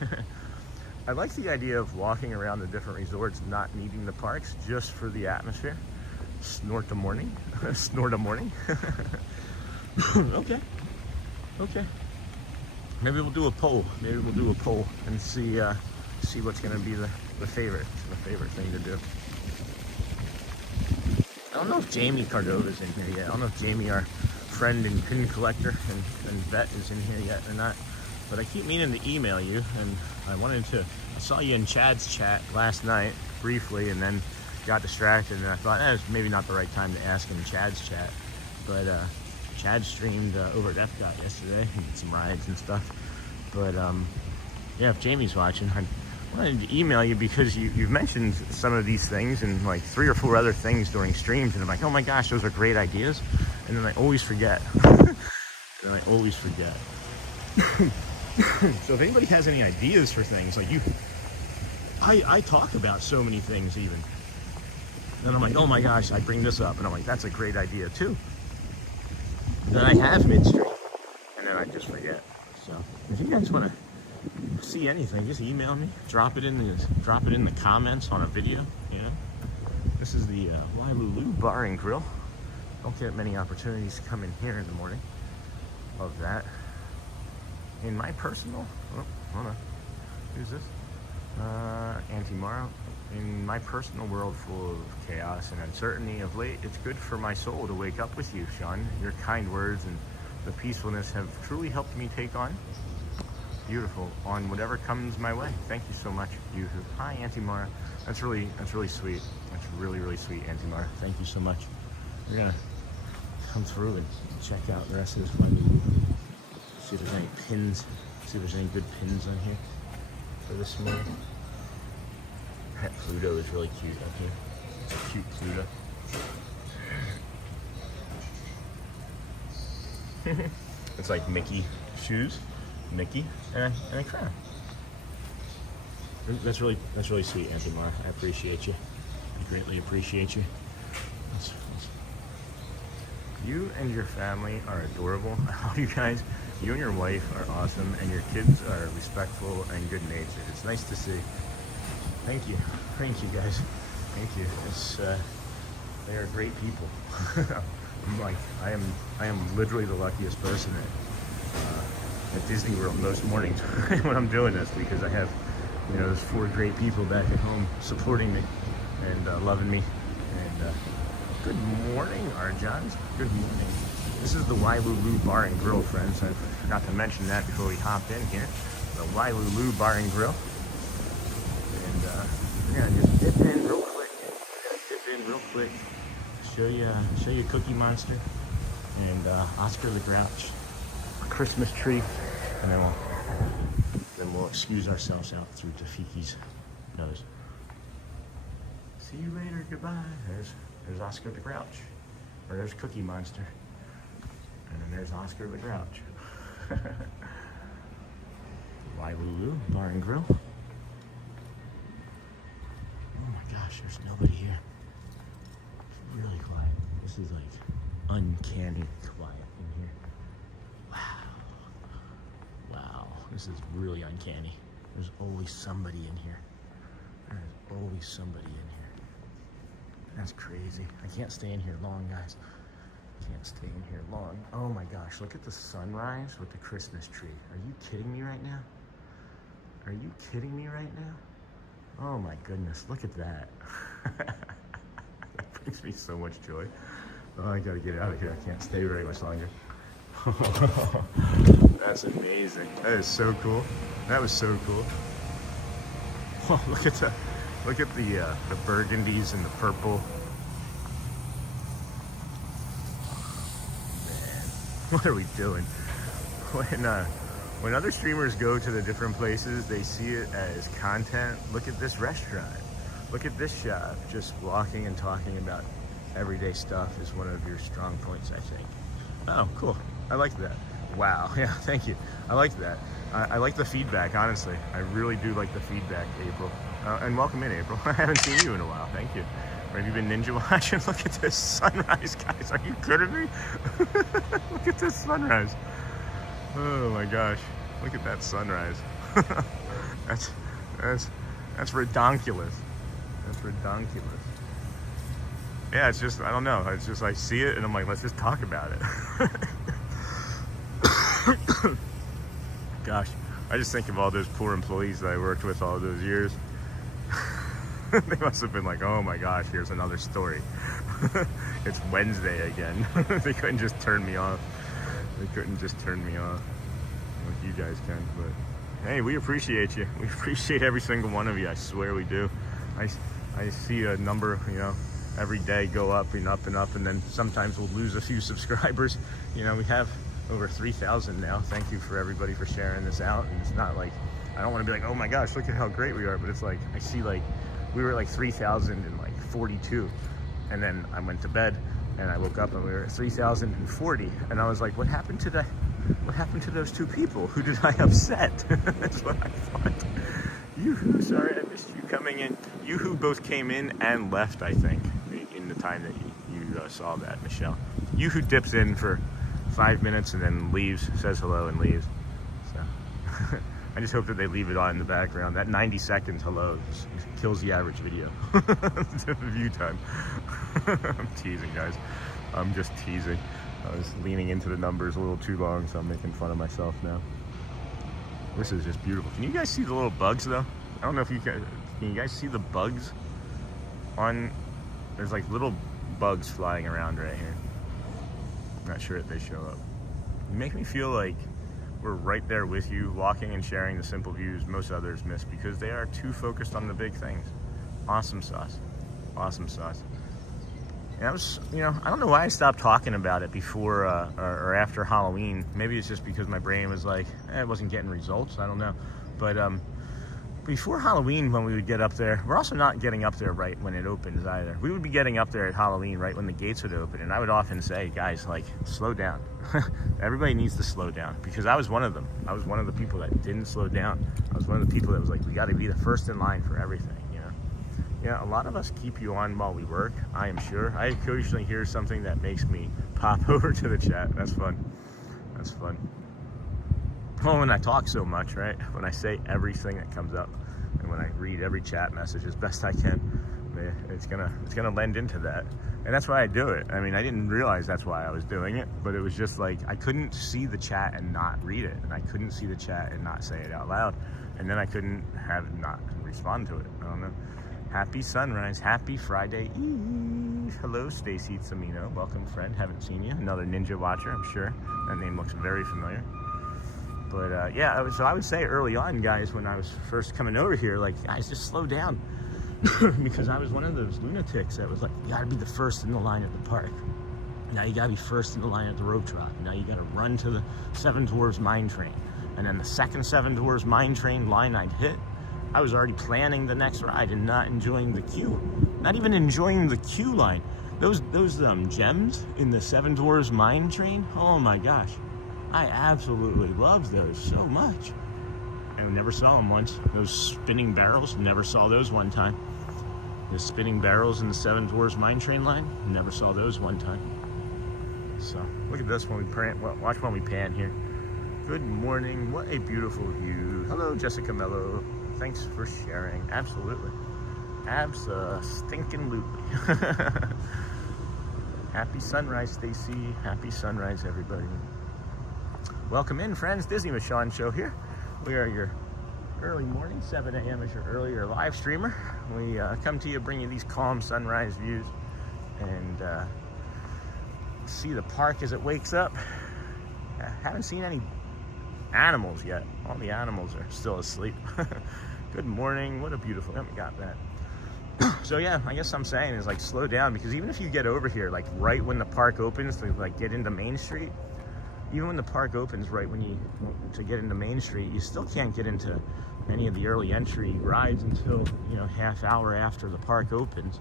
I like the idea of walking around the different resorts, not needing the parks, just for the atmosphere. Snort the morning. Snort a morning. Okay. Okay. Maybe we'll do a poll. Maybe we'll do a poll and see what's going to be the favorite thing to do. I don't know if Jamie Cardova's in here yet. I don't know if Jamie, our friend and pin collector and vet, is in here yet or not. But I keep meaning to email you, and I saw you in Chad's chat last night briefly, and then got distracted, and I thought it was maybe not the right time to ask in Chad's chat. But Chad streamed over at EPCOT yesterday. He did some rides and stuff. But yeah, if Jamie's watching, I wanted to email you because you've mentioned some of these things and like 3 or 4 other things during streams, and I'm like, oh my gosh, those are great ideas. And then I always forget. So if anybody has any ideas for things, like I talk about so many things even. And I'm like, oh my gosh, I bring this up, and I'm like, that's a great idea too. Then I have midstream, and then I just forget. So if you guys want to see anything, just email me. Drop it in the comments on a video. You know, this is the Wailulu Bar and Grill. Don't get many opportunities to come in here in the morning. Love that. In my personal, hold on, who's this? Auntie Mara. In my personal world full of chaos and uncertainty of late, it's good for my soul to wake up with you, Sean. Your kind words and the peacefulness have truly helped me take on on whatever comes my way. Thank you so much, you. Hi, Auntie Mara. That's really sweet. That's really sweet, Auntie Mara. Thank you so much. We're gonna come through and check out the rest of this window. See if there's any pins. See if there's any good pins on here for this morning. Pet Pluto is really cute up here. It's a cute Pluto. It's like Mickey shoes, Mickey, and a crown. That's really sweet, Auntie Mar. I appreciate you. I greatly appreciate you. You and your family are adorable. All you guys, you and your wife are awesome, and your kids are respectful and good-natured. It's nice to see. Thank you guys. Thank you. They are great people. I am literally the luckiest person at Disney World most mornings when I'm doing this, because I have, you know, those 4 great people back at home supporting me and loving me. And good morning, Arjans. Good morning. This is the Wailulu Bar and Grill, friends. I forgot to mention that before we hopped in here. The Wailulu Bar and Grill. Yeah, just dip in real quick. Show you Cookie Monster and Oscar the Grouch, a Christmas tree, and then we'll excuse ourselves out through Tafiki's nose. See you later. Goodbye. There's Oscar the Grouch, or there's Cookie Monster, and then there's Oscar the Grouch. Wailulu Bar and Grill. Oh my gosh, there's nobody here. It's really quiet. This is like uncanny quiet in here. Wow, this is really uncanny. There's always somebody in here. There's always somebody in here. That's crazy. I can't stay in here long, guys. Can't stay in here long. Oh my gosh, look at the sunrise with the Christmas tree. Are you kidding me right now? Are you kidding me right now? Oh my goodness, look at that. That brings me so much joy. Oh, I gotta get out of here. I can't stay very much longer. That's amazing. That is so cool. That was so cool. Oh, look at the burgundies and the purple. Man, what are we doing? When other streamers go to the different places, they see it as content. Look at this restaurant. Look at this shot. Just walking and talking about everyday stuff is one of your strong points, I think. Oh, cool. I like that. Wow. Yeah, thank you. I like that. I like the feedback, honestly. I really do like the feedback, April. And welcome in, April. I haven't seen you in a while. Thank you. Or have you been ninja watching? Look at this sunrise, guys. Are you kidding me? Look at this sunrise. Oh my gosh. Look at that sunrise. That's redonkulous. That's redonkulous. Yeah, it's just, I don't know. It's just, I see it and I'm like, let's just talk about it. Gosh, I just think of all those poor employees that I worked with all those years. They must have been like, oh my gosh, here's another story. It's Wednesday again. They couldn't just turn me off. They couldn't just turn me off like you guys can. But hey, we appreciate you. We appreciate every single one of you. I swear we do. I see a number, you know, every day go up and up and up, and then sometimes we'll lose a few subscribers. You know, we have over 3,000 now. Thank you for everybody for sharing this out. And it's not like, I don't want to be like, oh my gosh, look at how great we are, but it's like, I see like, we were like 3,042, and then I went to bed and I woke up and we were at 3,040, and I was like, what happened to those two people? Who did I upset? That's what I thought. Yoo-hoo, sorry, I missed you coming in. You-hoo both came in and left, I think, in the time that you saw that, Michelle. You-hoo dips in for 5 minutes and then leaves, says hello and leaves. So I just hope that they leave it on in the background. That 90 seconds hello kills the average video. View time. I'm teasing, guys. I'm just teasing. I was leaning into the numbers a little too long, so I'm making fun of myself now. This is just beautiful. Can you guys see the little bugs though? I don't know if you can you guys see the bugs on, there's like little bugs flying around right here. I'm not sure if they show up. You make me feel like we're right there with you, walking and sharing the simple views most others miss because they are too focused on the big things. Awesome sauce. Awesome sauce. And I was, you know, I don't know why I stopped talking about it before or after Halloween. Maybe it's just because my brain was like, it wasn't getting results. I don't know. But before Halloween, when we would get up there, we're also not getting up there right when it opens either. We would be getting up there at Halloween right when the gates would open. And I would often say, guys, like, slow down. Everybody needs to slow down, because I was one of them. I was one of the people that didn't slow down. I was one of the people that was like, we got to be the first in line for everything. Yeah, a lot of us keep you on while we work, I am sure. I occasionally hear something that makes me pop over to the chat. That's fun. That's fun. Well, when I talk so much, right? When I say everything that comes up, and when I read every chat message as best I can, it's gonna lend into that. And that's why I do it. I mean, I didn't realize that's why I was doing it, but it was just like, I couldn't see the chat and not read it. And I couldn't see the chat and not say it out loud. And then I couldn't have not respond to it. I don't know. Happy sunrise, happy Friday Eve. Hello, Stacy Tsamino. Welcome, friend. Haven't seen you. Another ninja watcher, I'm sure. That name looks very familiar. But yeah, so I would say early on, guys, when I was first coming over here, like, guys, just slow down. Because I was one of those lunatics that was like, you gotta be the first in the line at the park. Now you gotta be first in the line at the rope drop. Now you gotta run to the Seven Dwarfs Mine Train. And then the second Seven Dwarfs Mine Train line I'd hit, I was already planning the next ride and not enjoying the queue. Not even enjoying the queue line. Those gems in the Seven Dwarfs Mine Train, oh my gosh. I absolutely loved those so much. And never saw them once. Those spinning barrels, never saw those one time. The spinning barrels in the Seven Dwarfs Mine Train line, never saw those one time. So, look at this when we pan, watch when we pan here. Good morning, what a beautiful view. Hello, Jessica Mello. Thanks for sharing. Absolutely. Abso-stinkin'-lutely. Happy sunrise, Stacy. Happy sunrise, everybody. Welcome in, friends. Disney with Sean show here. We are your early morning, 7 a.m. is your earlier live streamer. We come to you, bring you these calm sunrise views, and see the park as it wakes up. I haven't seen any animals yet. All the animals are still asleep. Good morning. What a beautiful, oh, we got that. So yeah, I guess I'm saying is like slow down, because even if you get over here like right when the park opens to like get into Main Street, even when the park opens right when you to get into Main Street, you still can't get into any of the early entry rides until, you know, half hour after the park opens,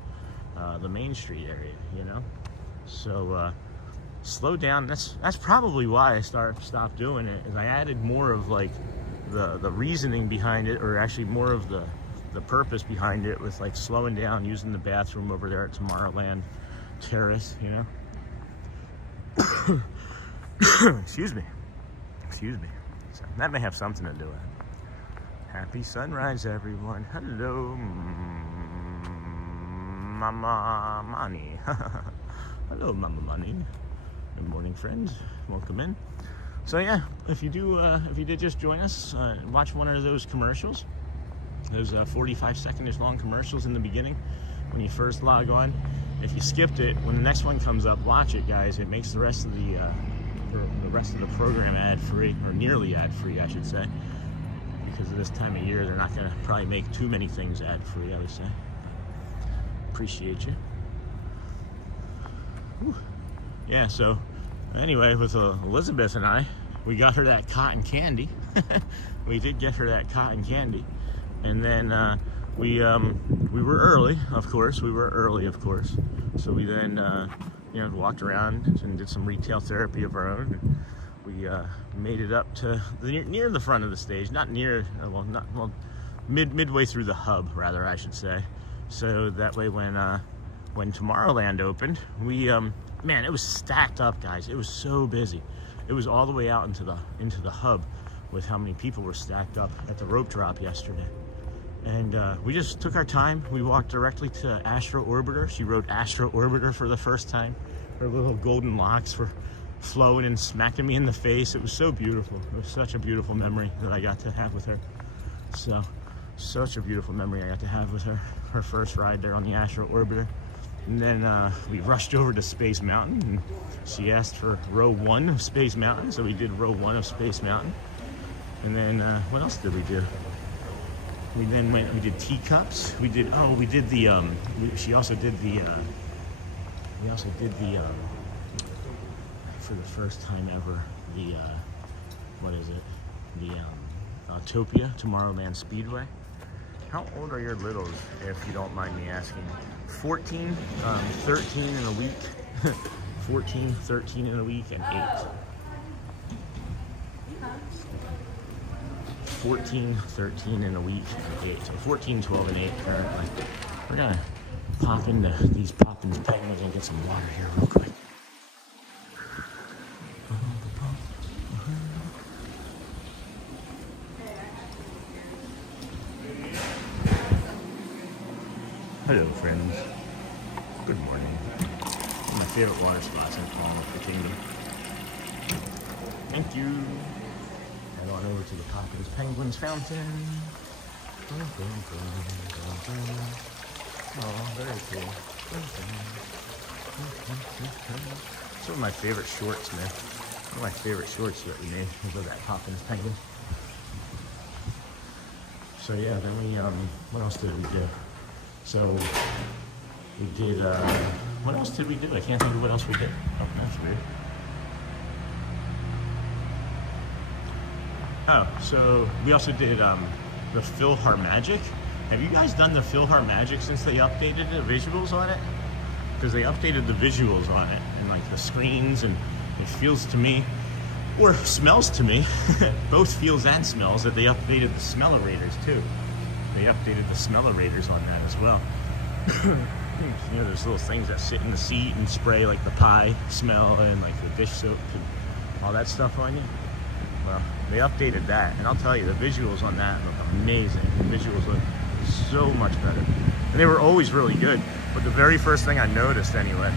the Main Street area, you know. So slow down. That's probably why I stopped doing it, is I added more of like the reasoning behind it, or actually more of the purpose behind it, with like slowing down, using the bathroom over there at Tomorrowland Terrace, you know. Excuse me. So that may have something to do with it. Happy sunrise, everyone. Hello, Mama Money. Hello, Mama Money. Good morning, friends. Welcome in. So yeah, if you did just join us, watch one of those commercials. Those 45-second-ish long commercials in the beginning when you first log on. If you skipped it, when the next one comes up, watch it, guys. It makes the rest of the program ad-free, or nearly ad-free, I should say. Because of this time of year, they're not going to probably make too many things ad-free, I would say. Appreciate you. Whew. Yeah, so anyway, with Elizabeth and I, we got her that cotton candy. We did get her that cotton candy. And then we were early, of course. So we then, you know, walked around and did some retail therapy of our own. And we made it up to near the front of the stage, not near, midway through the hub, rather, I should say. So that way, when Tomorrowland opened, we man, it was stacked up, guys. It was so busy. It was all the way out into the hub with how many people were stacked up at the rope drop yesterday. And we just took our time. We walked directly to Astro Orbiter. She rode Astro Orbiter for the first time. Her little golden locks were flowing and smacking me in the face. It was so beautiful. It was such a beautiful memory that I got to have with her. So, such a beautiful memory I got to have with her. Her first ride there on the Astro Orbiter. And then we rushed over to Space Mountain, and she asked for row 1 of Space Mountain, so we did row 1 of Space Mountain. And then what else did we do? We then we did teacups. She also did the, for the first time ever, the, Autopia, Tomorrowland Speedway. How old are your littles, if you don't mind me asking? 14, 13 in a week, 14, 13 in a week, and 8. 14, 13 in a week, and 8. So 14, 12, and 8 currently. We're gonna pop into these Poppins Penguins and get some water here real quick. Hello, friends. Good morning. One of my favorite water spots in the kingdom. Thank you. Head on over to the Poppins Penguins fountain. Oh, very cool. Some of my favorite shorts, man. One of my favorite shorts that we made was of that Poppins Penguin. So yeah, then we, what else did we do? So we did, what else did we do? I can't think of what else we did. Oh, that's weird. Oh, so we also did the PhilharMagic. Have you guys done the PhilharMagic since they updated the visuals on it? Because they updated the visuals on it, and like the screens, and it feels to me, or smells to me, both feels and smells, that they updated the smellerators too. They updated the smellerators on that as well. You know, there's little things that sit in the seat and spray like the pie smell and like the dish soap and all that stuff on you. Well, they updated that, and I'll tell you, the visuals on that look amazing. The visuals look so much better. And they were always really good, but the very first thing I noticed anyway,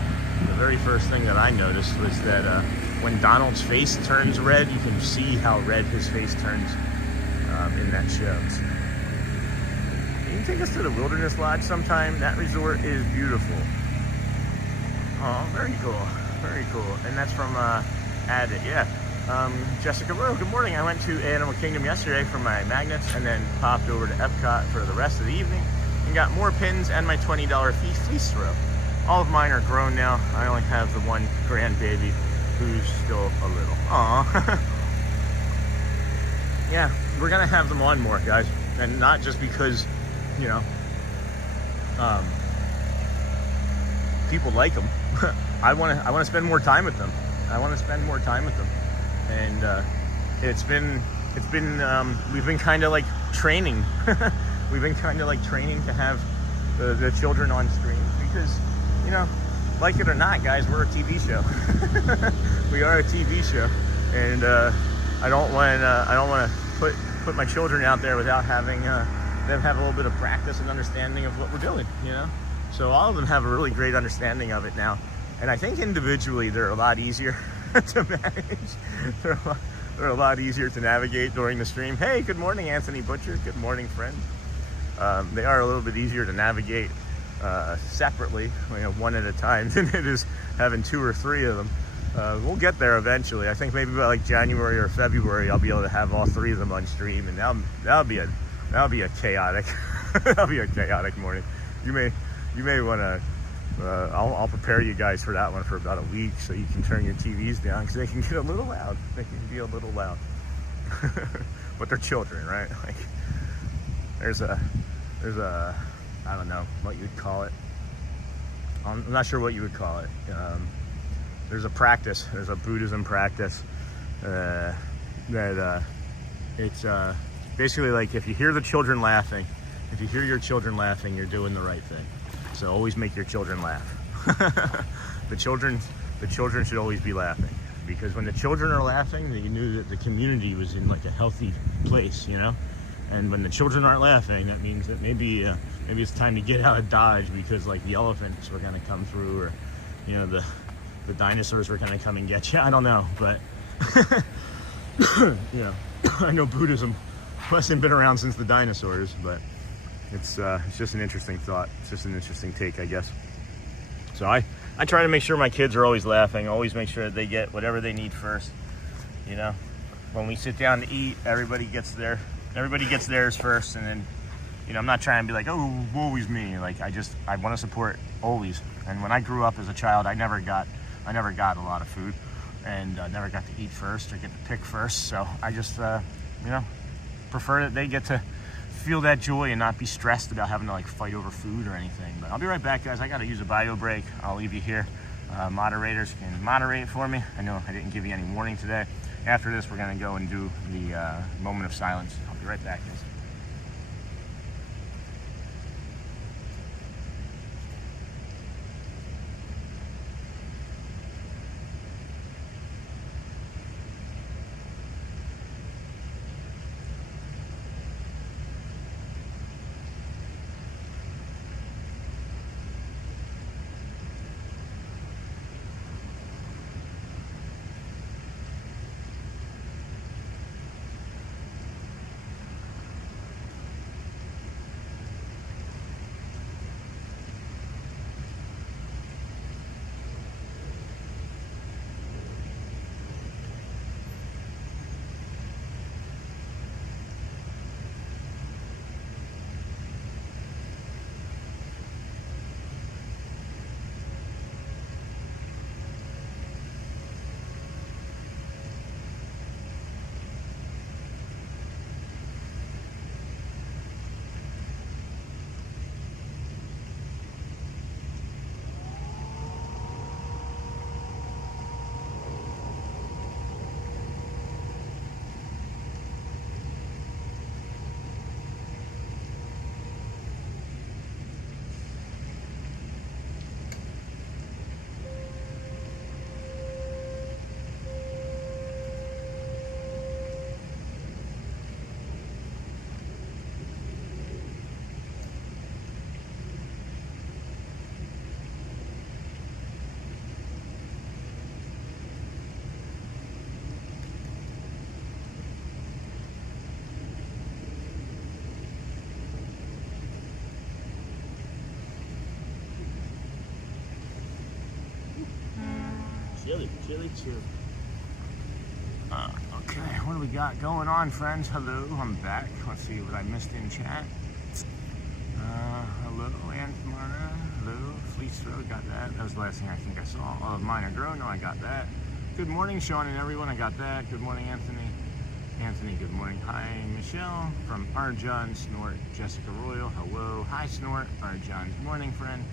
was that when Donald's face turns red, you can see how red his face turns in that show. You can take us to the Wilderness Lodge sometime. That resort is beautiful. Oh, very cool. Very cool. And that's from Addit, yeah. Jessica Rowe, good morning. I went to Animal Kingdom yesterday for my magnets and then popped over to EPCOT for the rest of the evening and got more pins and my $20 fleece throw. All of mine are grown now. I only have the one grandbaby who's still a little. Aww. Yeah, we're gonna have them on more, guys. and not just because, you know, people like them. I want to spend more time with them. And we've been kind of like training. We've been kind of like training to have the children on stream because, you know, like it or not, guys, we're a TV show. We are a TV show, and I don't want to put my children out there without having them have a little bit of practice and understanding of what we're doing, you know. So all of them have a really great understanding of it now, and I think individually they're a lot easier to manage. They're a lot easier to navigate during the stream. Hey, good morning, Anthony Butcher. Good morning, friend. They are a little bit easier to navigate separately, you know, one at a time, than it is having 2 or 3 of them. We'll get there eventually. I think maybe by like January or February, I'll be able to have all 3 of them on stream, and that'll be a chaotic that'll be a chaotic morning. You may want to. I'll prepare you guys for that one for about a week, so you can turn your TVs down because they can get a little loud. They can be a little loud, but they're children, right? Like there's a I don't know what you'd call it. I'm not sure what you would call it. There's a practice. There's a Buddhism practice that it's basically like if you hear the children laughing, if you hear your children laughing, you're doing the right thing. So always make your children laugh. The children should always be laughing, because when the children are laughing, then you knew that the community was in like a healthy place, you know. And when the children aren't laughing, that means that maybe it's time to get out of Dodge, because like the elephants were gonna come through, or you know the dinosaurs were gonna come and get you. I don't know, but you know, I know Buddhism hasn't been around since the dinosaurs, but it's just an interesting thought. It's just an interesting take, I guess. So I try to make sure my kids are always laughing, always make sure that they get whatever they need first. You know, when we sit down to eat, everybody gets theirs first, and then, you know, I'm not trying to be like, oh, always me. Like I want to support always. And when I grew up as a child, I never got a lot of food, and never got to eat first or get to pick first. So I just you know, prefer that they get to feel that joy and not be stressed about having to like fight over food or anything. But I'll be right back, guys. I got to use a bio break. I'll leave you here. Moderators can moderate for me. I know I didn't give you any warning today. After this, we're going to go and do the moment of silence. I'll be right back, guys. Chili. Okay, what do we got going on, friends? Hello, I'm back. Let's see what I missed in chat. Hello, Anthmara. Hello, Fleetsrow. Got that. That was the last thing I think I saw. Oh, Minor Grow. No, I got that. Good morning, Sean and everyone. I got that. Good morning, Anthony. Anthony, good morning. Hi, Michelle from Arjon, Snort, Jessica Royal, hello. Hi, Snort, Arjon's morning friend.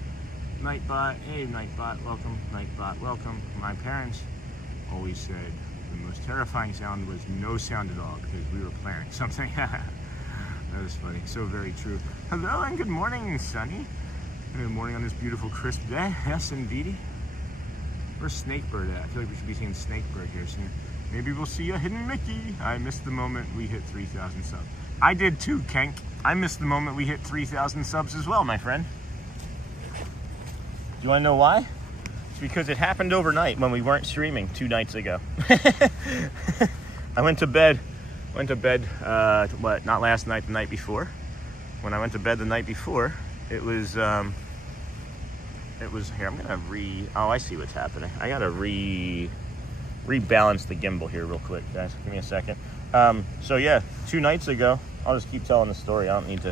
Nightbot, hey, Nightbot, welcome. Nightbot, welcome. My parents always said the most terrifying sound was no sound at all because we were playing something. That was funny, so very true. Hello and good morning, Sunny. Good morning on this beautiful crisp day. Yes, indeedy. Where's Snakebird at? I feel like we should be seeing Snakebird here soon. Maybe we'll see a hidden Mickey. I missed the moment we hit 3,000 subs. I did too, Kenk. I missed the moment we hit 3,000 subs as well, my friend. Do you want to know why? It's because it happened overnight when we weren't streaming 2 nights ago. I went to bed, not last night, the night before. When I went to bed the night before, it was here, I'm gonna oh, I see what's happening. I gotta rebalance the gimbal here real quick, guys. Give me a second. So yeah, 2 nights ago, I'll just keep telling the story. I don't need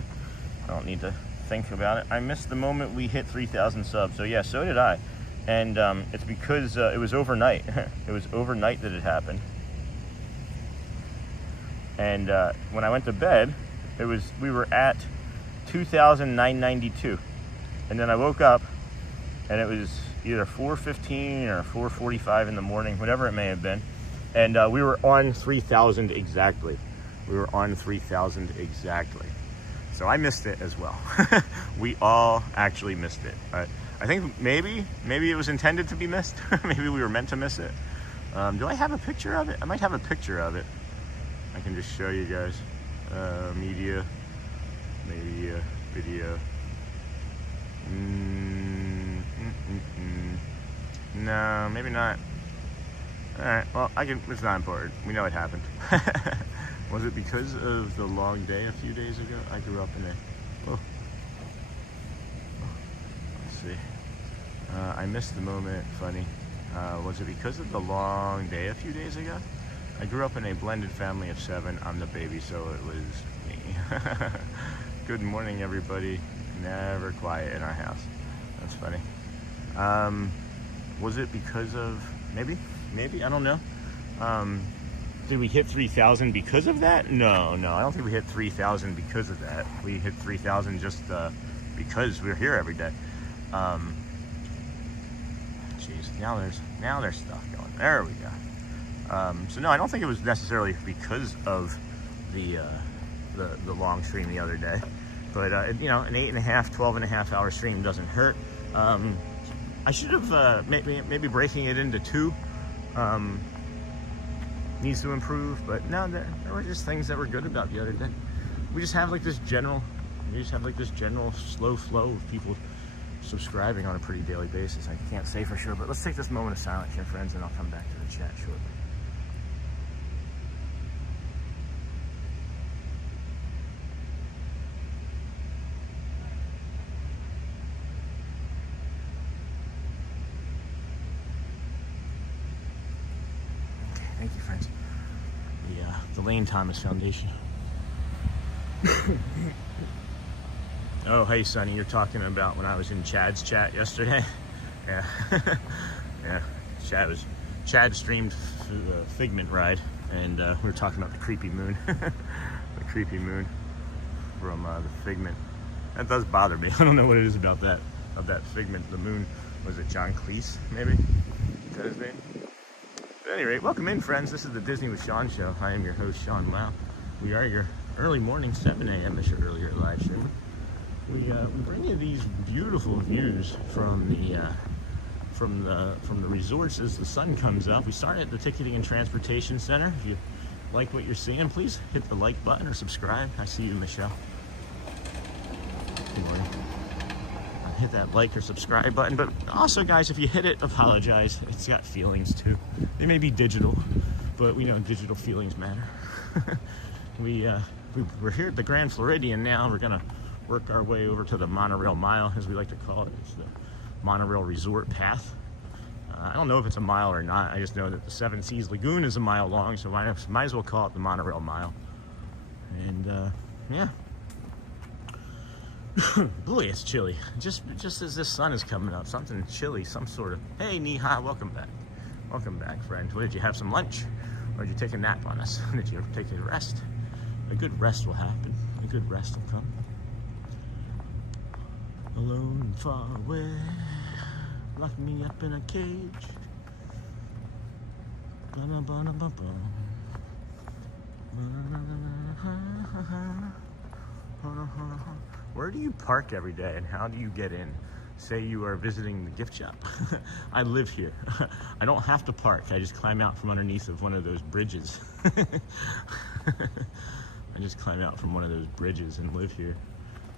to think about it. I missed the moment we hit 3,000 subs. So yeah, so did I. And it's because it was overnight. It was overnight that it happened. And when I went to bed, we were at 2,992. And then I woke up and it was either 4:15 or 4:45 in the morning, whatever it may have been. And we were on 3,000 exactly. We were on 3,000 exactly. So I missed it as well. We all actually missed it. I think maybe it was intended to be missed. Maybe we were meant to miss it. Do I have a picture of it? I might have a picture of it. I can just show you guys. Media, maybe video. No, maybe not. Alright, well, it's not important. We know it happened. Was it because of the long day a few days ago? I grew up in a... Let's see. I missed the moment, funny. Was it because of the long day a few days ago? I grew up in a blended family of 7. I'm the baby, so it was me. Good morning, everybody. Never quiet in our house. That's funny. Was it because of, maybe, I don't know. Did we hit 3,000 because of that? No, I don't think we hit 3,000 because of that. We hit 3,000 just because we're here every day. Jeez, now there's stuff going. There we go. So no, I don't think it was necessarily because of the long stream the other day. But you know, an 12.5 hour stream doesn't hurt. I should have maybe breaking it into 2 needs to improve, but no, there were just things that were good about the other day. We just have like this general slow flow of people subscribing on a pretty daily basis. I can't say for sure, but let's take this moment of silence here, friends, and I'll come back to the chat shortly. Thank you, friends. The Lane Thomas Foundation. Oh, hey, Sonny, you're talking about when I was in Chad's chat yesterday? Yeah. Yeah. Chad streamed Figment Ride, and we were talking about the creepy moon. The creepy moon from the Figment. That does bother me. I don't know what it is about that Figment, the moon. Was it John Cleese, maybe? Is that his name? At any rate, welcome in, friends. This is the Disney with Sean show. I am your host, Sean Wow. We are your early morning 7 a.m. as your earlier live stream. We bring you these beautiful views from the resorts as the sun comes up. We start at the Ticketing and Transportation Center. If you like what you're seeing, please hit the like button or subscribe. I see you, Michelle. Good morning. Hit that like or subscribe button, but also, guys, if you hit it, apologize. It's got feelings too. They may be digital, but we know digital feelings matter. We're here at the Grand Floridian now. We're gonna work our way over to the Monorail Mile, as we like to call it. It's the Monorail Resort Path. I don't know if it's a mile or not. I just know that the Seven Seas Lagoon is a mile long, so might as well call it the Monorail Mile. And yeah. Boy, it's chilly. Just as this sun is coming up, something chilly, some sort of... Hey, Neha, welcome back. Welcome back, friend. What, did you have some lunch? Or did you take a nap on us? Did you ever take a rest? A good rest will happen. A good rest will come. Alone and far away, lock me up in a cage. Where do you park every day and how do you get in? Say you are visiting the gift shop. I live here. I don't have to park. I just climb out from underneath of one of those bridges. I just climb out from one of those bridges and live here.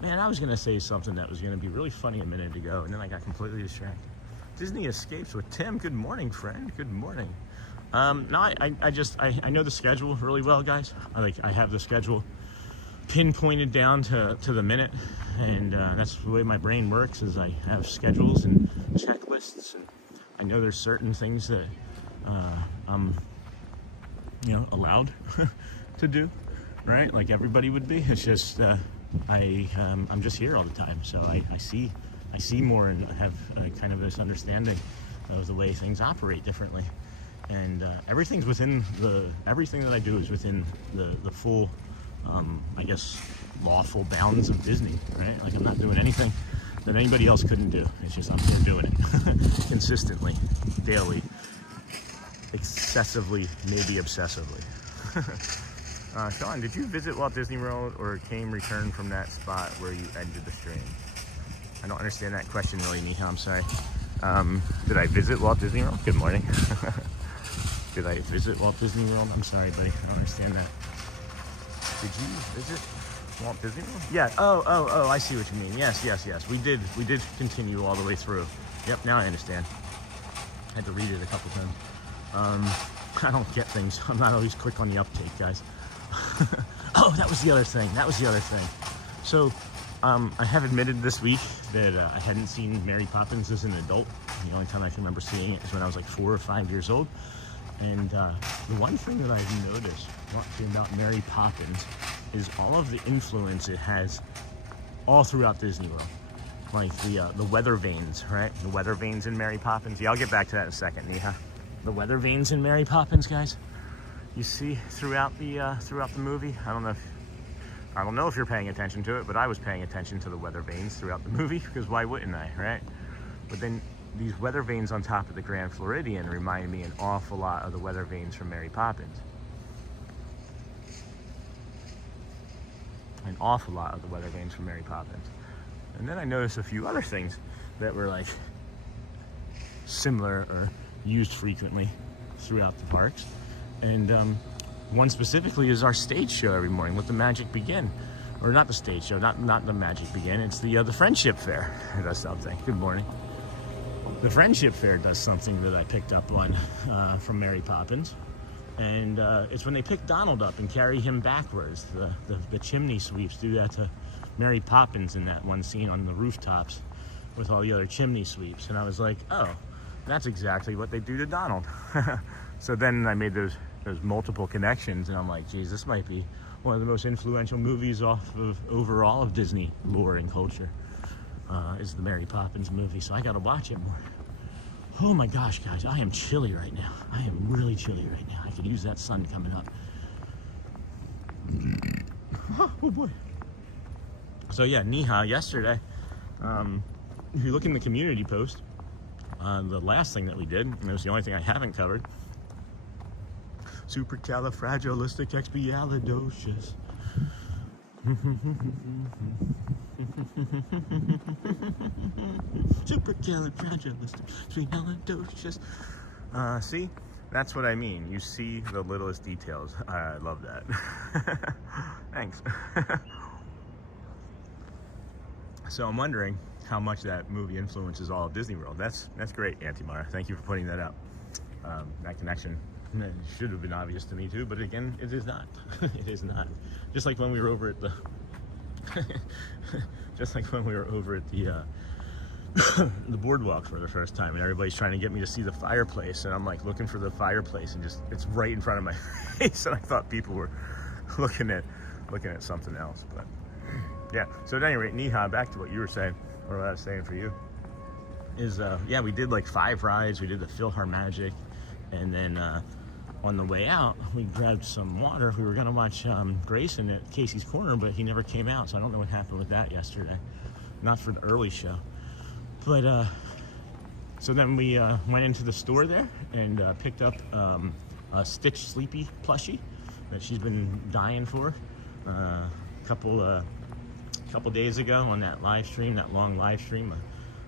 Man, I was gonna say something that was gonna be really funny a minute ago, and then I got completely distracted. Disney Escapes with Tim. Good morning, friend. Good morning. No, I know the schedule really well, guys. I have the schedule pinpointed down to the minute, and that's the way my brain works. Is I have schedules and checklists, and I know there's certain things that I'm allowed to do, right? Like everybody would be. It's just I'm just here all the time, so I see more and have kind of this understanding of the way things operate differently, and everything that I do is within the full I guess lawful bounds of Disney, right? Like I'm not doing anything that anybody else couldn't do. It's just I'm here doing it consistently, daily, excessively, maybe obsessively. Sean, did you visit Walt Disney World or return from that spot where you ended the stream? I don't understand that question really, Neha, I'm sorry. Did I visit Walt Disney World? Good morning. Did I visit Walt Disney World? I'm sorry, buddy, I don't understand that. Did you visit Walt Disney World? Yeah, oh, I see what you mean. Yes. We did continue all the way through. Yep, now I understand. I had to read it a couple times. I don't get things. I'm not always quick on the uptake, guys. Oh, that was the other thing. So, I have admitted this week that I hadn't seen Mary Poppins as an adult. The only time I can remember seeing it is when I was like 4 or 5 years old. And the one thing that I've noticed watching about Mary Poppins is all of the influence it has all throughout Disney World. Like the weather vanes, right? The weather vanes in Mary Poppins. Yeah, I'll get back to that in a second, Neha. The weather vanes in Mary Poppins, guys. You see throughout the movie. I don't know if you're paying attention to it, but I was paying attention to the weather vanes throughout the movie, because why wouldn't I, right? But then these weather vanes on top of the Grand Floridian remind me an awful lot of the weather vanes from Mary Poppins. An awful lot of the weather vanes from Mary Poppins. And then I noticed a few other things that were like similar or used frequently throughout the parks. And one specifically is our stage show every morning, Let the Magic Begin. Or not the stage show, not the Magic Begin, it's the Friendship Fair. It does something. Good morning. The Friendship Fair does something that I picked up on from Mary Poppins. And it's when they pick Donald up and carry him backwards. The chimney sweeps do that to Mary Poppins in that one scene on the rooftops with all the other chimney sweeps. And I was like, oh, that's exactly what they do to Donald. So then I made those multiple connections, and I'm like, geez, this might be one of the most influential movies off of overall of Disney lore and culture. Is the Mary Poppins movie, so I gotta watch it more. Oh my gosh, guys, I am chilly right now. I am really chilly right now. I could use that sun coming up. Oh boy. So yeah, Neha, yesterday, if you look in the community post, the last thing that we did, and it was the only thing I haven't covered, supercalifragilisticexpialidocious. Supercalifragilisticexpialidocious. See? That's what I mean. You see the littlest details. I love that. Thanks. So I'm wondering how much that movie influences all of Disney World. That's great, Auntie Mara. Thank you for pointing that out. That connection should have been obvious to me too, but again, it is not. It is not. Just like when we were over at the the BoardWalk for the first time, and everybody's trying to get me to see the fireplace, and I'm like looking for the fireplace, and just it's right in front of my face, and I thought people were looking at something else. But yeah, so at any rate, Neha, back to what you were saying, or what I was saying for you, is yeah, we did like 5 rides. We did the PhilharMagic, and then on the way out, we grabbed some water. We were going to watch Grayson at Casey's Corner, but he never came out, so I don't know what happened with that yesterday. Not for the early show. But, so then we went into the store there and picked up a Stitch Sleepy plushie that she's been dying for. A couple days ago on that live stream, that long live stream,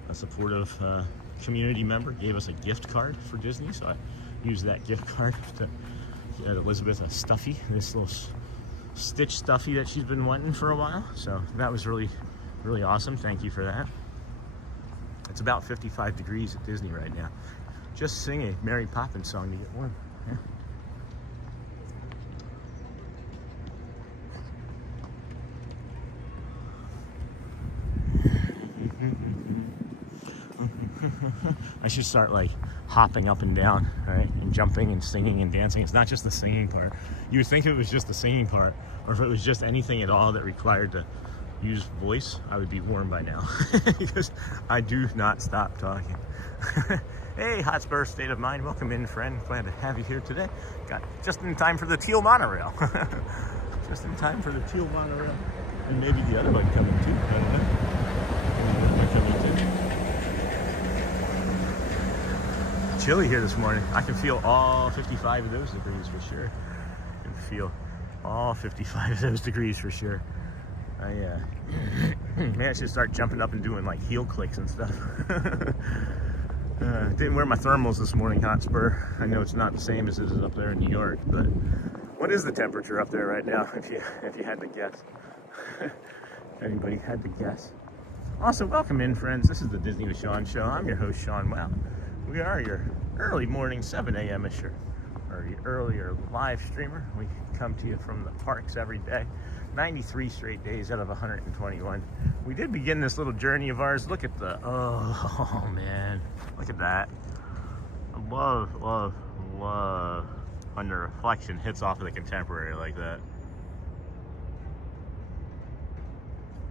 a supportive community member gave us a gift card for Disney, so I used that gift card to get Elizabeth a stuffy, this little Stitch stuffy that she's been wanting for a while. So that was really, really awesome. Thank you for that. It's about 55 degrees at Disney right now. Just sing a Mary Poppins song to get warm. Yeah. I should start like hopping up and down, right? And jumping and singing and dancing. It's not just the singing part. You would think if it was just the singing part, or if it was just anything at all that required to use voice, I would be warm by now. Because I do not stop talking. Hey, Hotspur State of Mind. Welcome in, friend. Glad to have you here today. Got just in time for the teal monorail. Just in time for the teal monorail. And maybe the other one coming too. I don't know. Coming too. Chilly here this morning. I can feel all 55 of those degrees for sure. I can feel all 55 of those degrees for sure. Maybe I should start jumping up and doing like heel clicks and stuff. Didn't wear my thermals this morning, Hotspur. I know it's not the same as it is up there in New York, but what is the temperature up there right now, if you had to guess? Anybody had to guess? Also, welcome in, friends. This is the Disney with Sean show. I'm your host, Sean Wow. We are your early morning 7 a.m.ish or your earlier live streamer. We come to you from the parks every day, 93 straight days out of 121. We did begin this little journey of ours. Look at the, oh man, look at that. Love when the reflection hits off of the Contemporary like that.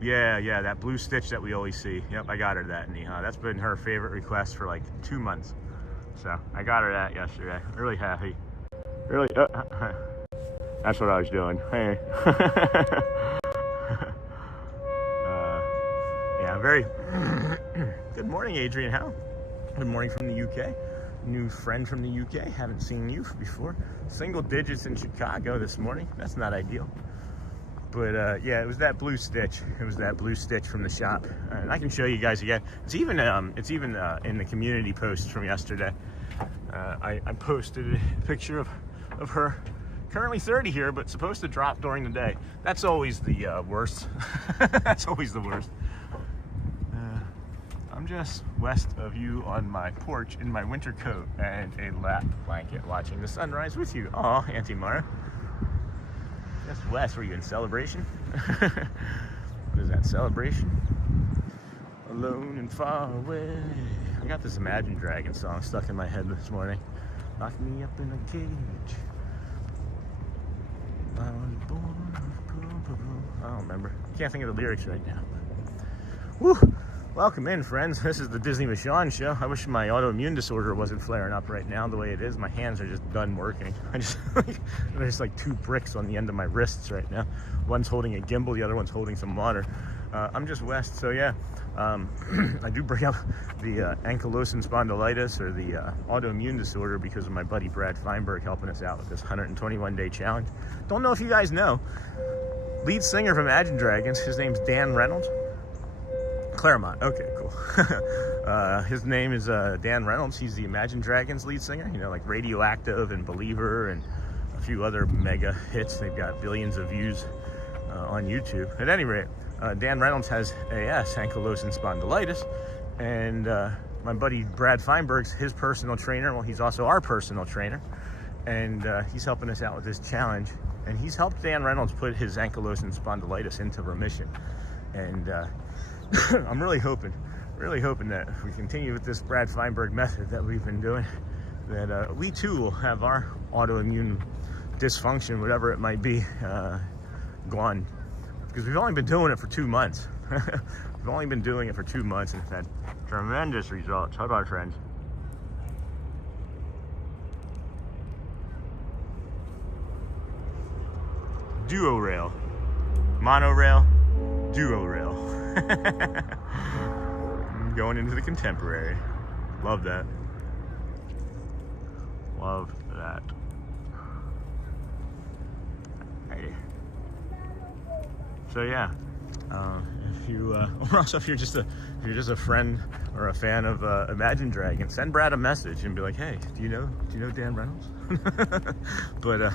Yeah, that blue Stitch that we always see. Yep, I got her that, Neha. That's been her favorite request for like 2 months. So I got her that yesterday. Really happy. Really, that's what I was doing. Hey. Yeah, very good morning, Adrian Howe. Good morning from the UK. New friend from the UK. Haven't seen you before. Single digits in Chicago this morning. That's not ideal. But yeah, it was that blue Stitch. It was that blue Stitch from the shop, and I can show you guys again. It's even in the community post from yesterday. I posted a picture of her. Currently 30 here, but supposed to drop during the day. That's always the worst. That's always the worst. I'm just west of you on my porch in my winter coat and a lap blanket, watching the sunrise with you. Aw, Auntie Mara. Just west, were you in Celebration? What is that, Celebration? Alone and far away. I got this Imagine Dragons song stuck in my head this morning. Lock me up in a cage. I was born. I don't remember. Can't think of the lyrics right now. Woo! Welcome in, friends. This is the Disney with Sean show. I wish my autoimmune disorder wasn't flaring up right now the way it is. My hands are just done working. There's like 2 bricks on the end of my wrists right now. One's holding a gimbal, the other one's holding some water. I'm just west, so yeah. I do bring up the ankylosing spondylitis, or the autoimmune disorder, because of my buddy Brad Feinberg helping us out with this 121-day challenge. Don't know if you guys know, lead singer of Imagine Dragons, his name's Dan Reynolds. Claremont. Okay, cool. His name is Dan Reynolds. He's the Imagine Dragons lead singer. You know, like Radioactive and Believer and a few other mega hits. They've got billions of views on YouTube. At any rate, Dan Reynolds has AS, ankylosing spondylitis, and my buddy Brad Feinberg's his personal trainer. Well, he's also our personal trainer, and he's helping us out with this challenge. And he's helped Dan Reynolds put his ankylosing spondylitis into remission. And I'm really hoping that if we continue with this Brad Feinberg method that we've been doing, that we too will have our autoimmune dysfunction, whatever it might be, gone. Because we've only been doing it for 2 months. We've only been doing it for 2 months and had tremendous results. How about, friends? duo rail. Monorail, duo rail. Going into the Contemporary. Love that. Love that. Hey. So yeah, if you also if you're just a friend or a fan of Imagine Dragons, send Brad a message and be like, hey, do you know Dan Reynolds? But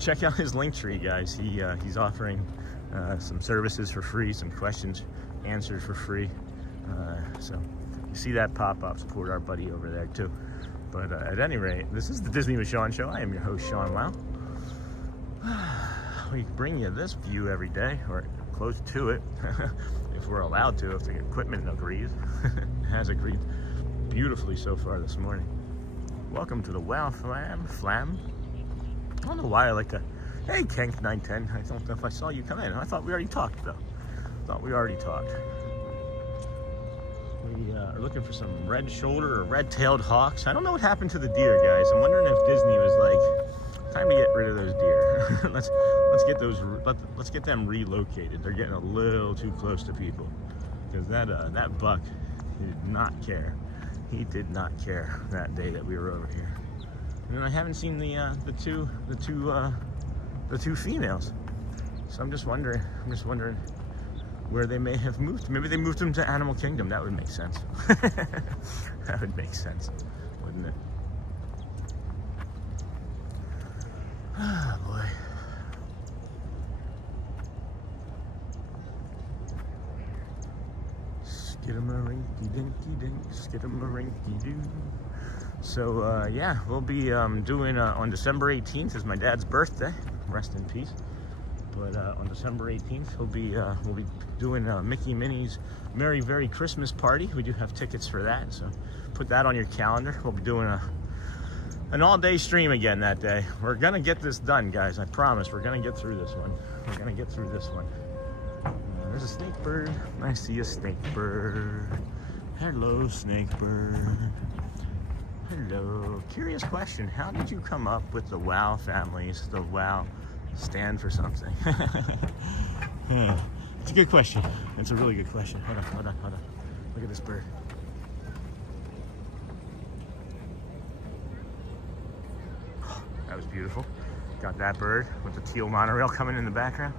check out his link tree, guys. He's offering some services for free, some questions answered for free. So you see that pop up, support our buddy over there too. But at any rate, this is the Disney with Sean show. I am your host, Sean Wow. We bring you this view every day, or close to it, if we're allowed to, if the equipment agrees. Has agreed beautifully so far this morning. Welcome to the Wow Flam. I don't know why I like to, hey Kenk 910, I don't know if I saw you come in. I thought we already talked though. We are looking for some red shoulder or red-tailed hawks. I don't know what happened to the deer, guys. I'm wondering if Disney was like, time to get rid of those deer. let's get them relocated. They're getting a little too close to people, because that buck did not care. He did not care that day that we were over here. And I haven't seen the two females. So I'm just wondering where they may have moved. Maybe they moved them to Animal Kingdom. That would make sense. That would make sense, wouldn't it? Oh boy. Skidamarinky-dinky-dink, skidamarinky-doo. So yeah, we'll be doing on December 18th is my dad's birthday. Rest in peace. But on December 18th, we'll be doing Mickey Minnie's Merry Christmas Party. We do have tickets for that, so put that on your calendar. We'll be doing an all-day stream again that day. We're gonna get this done, guys. I promise. We're gonna get through this one. There's a snake bird. I see a snake bird. Hello, snake bird. Hello. Curious question. How did you come up with the Wow families? The Wow stand for something. It's a good question. It's a really good question. Hold on. Look at this bird. That was beautiful. Got that bird with the teal monorail coming in the background.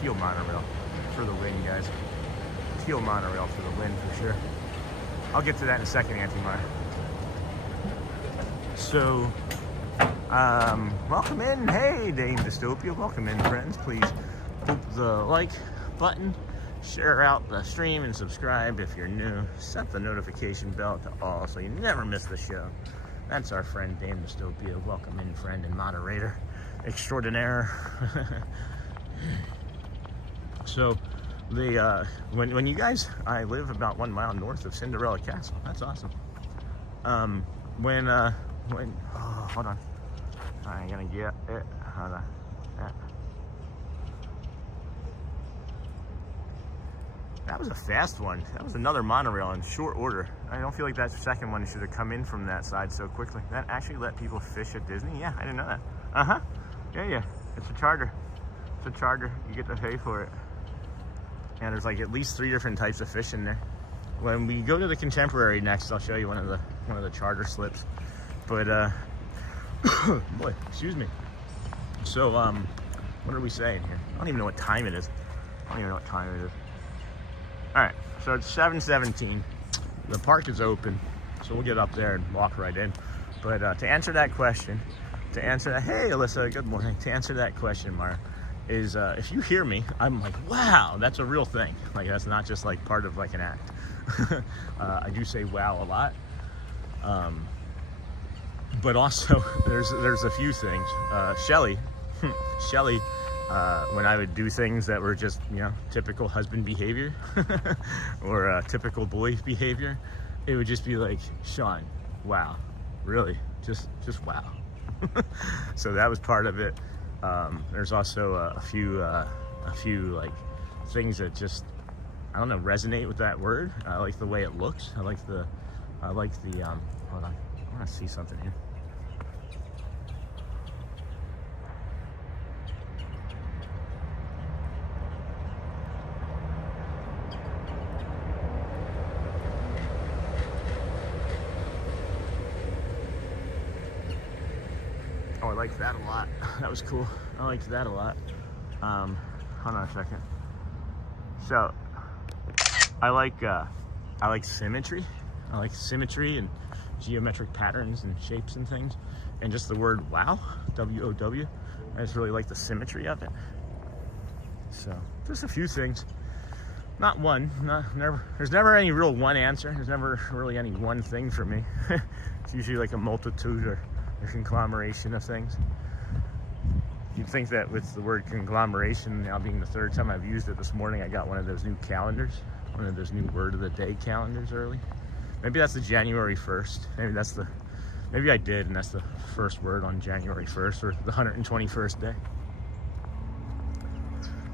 Teal monorail for the win, guys. Teal monorail for the win for sure. I'll get to that in a second, Auntie Mar. So, welcome in. Hey, Dame Dystopia. Welcome in, friends. Please hit the like button, share out the stream, and subscribe if you're new. Set the notification bell to all so you never miss the show. That's our friend Dame Dystopia. Welcome in, friend and moderator extraordinaire. So, when you guys, I live about 1 mile north of Cinderella Castle. That's awesome. Oh, hold on. I'm gonna get it. Hold on. That was a fast one. That was another monorail in short order. I don't feel like that second one should have come in from that side so quickly. That actually let people fish at Disney? Yeah, I didn't know that. Yeah. It's a charter. You get to pay for it. And there's like at least 3 different types of fish in there. When we go to the Contemporary next, I'll show you one of the charter slips. But boy, excuse me. So what are we saying here? I don't even know what time it is. All right, so it's 7:17. The park is open, so we'll get up there and walk right in. But to answer that question, hey Alyssa, good morning. To answer that question, Mara, is if you hear me, I'm like, wow, that's a real thing. Like, that's not just like part of like an act. I do say wow a lot. But also there's a few things. Shelly, when I would do things that were just, typical husband behavior or typical boy behavior, it would just be like, Sean, wow, really? Just wow. So that was part of it. There's also a few like things that just, I don't know, resonate with that word. I like the way it looks. I like the I like the, hold on, I want to see something here. Oh, I liked that a lot. That was cool. I liked that a lot. Hold on a second. So, I like symmetry. I like symmetry and geometric patterns and shapes and things. And just the word wow, W-O-W. I just really like the symmetry of it. So, just a few things. Not one, there's never any real one answer. There's never really any one thing for me. It's usually like a multitude or a conglomeration of things. You'd think that with the word conglomeration now being the third time I've used it this morning, I got one of those new calendars, one of those new word of the day calendars early. Maybe that's the January 1st. Maybe I did, and that's the first word on January 1st, or the 121st day.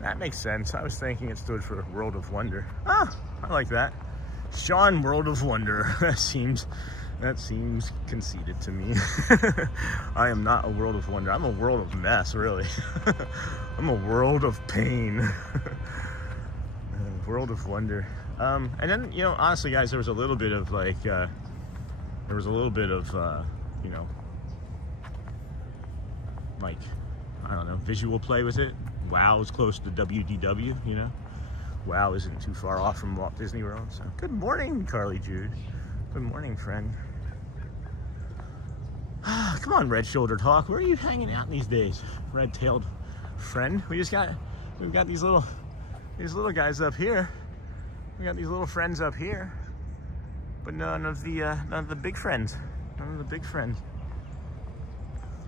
That makes sense. I was thinking it stood for World of Wonder. Ah, I like that. Sean World of Wonder. That seems conceited to me. I am not a world of wonder. I'm a world of mess, really. I'm a world of pain. World of wonder. And then, you know, honestly, guys, there was a little bit of like, you know, like, I don't know, visual play with it. WoW is close to WDW, you know. WoW isn't too far off from Walt Disney World. So, good morning, Carly Jude. Good morning, friend. Come on, red-shouldered hawk. Where are you hanging out these days, red-tailed friend? We've got these little guys up here. We got these little friends up here, but none of the big friends. None of the big friends.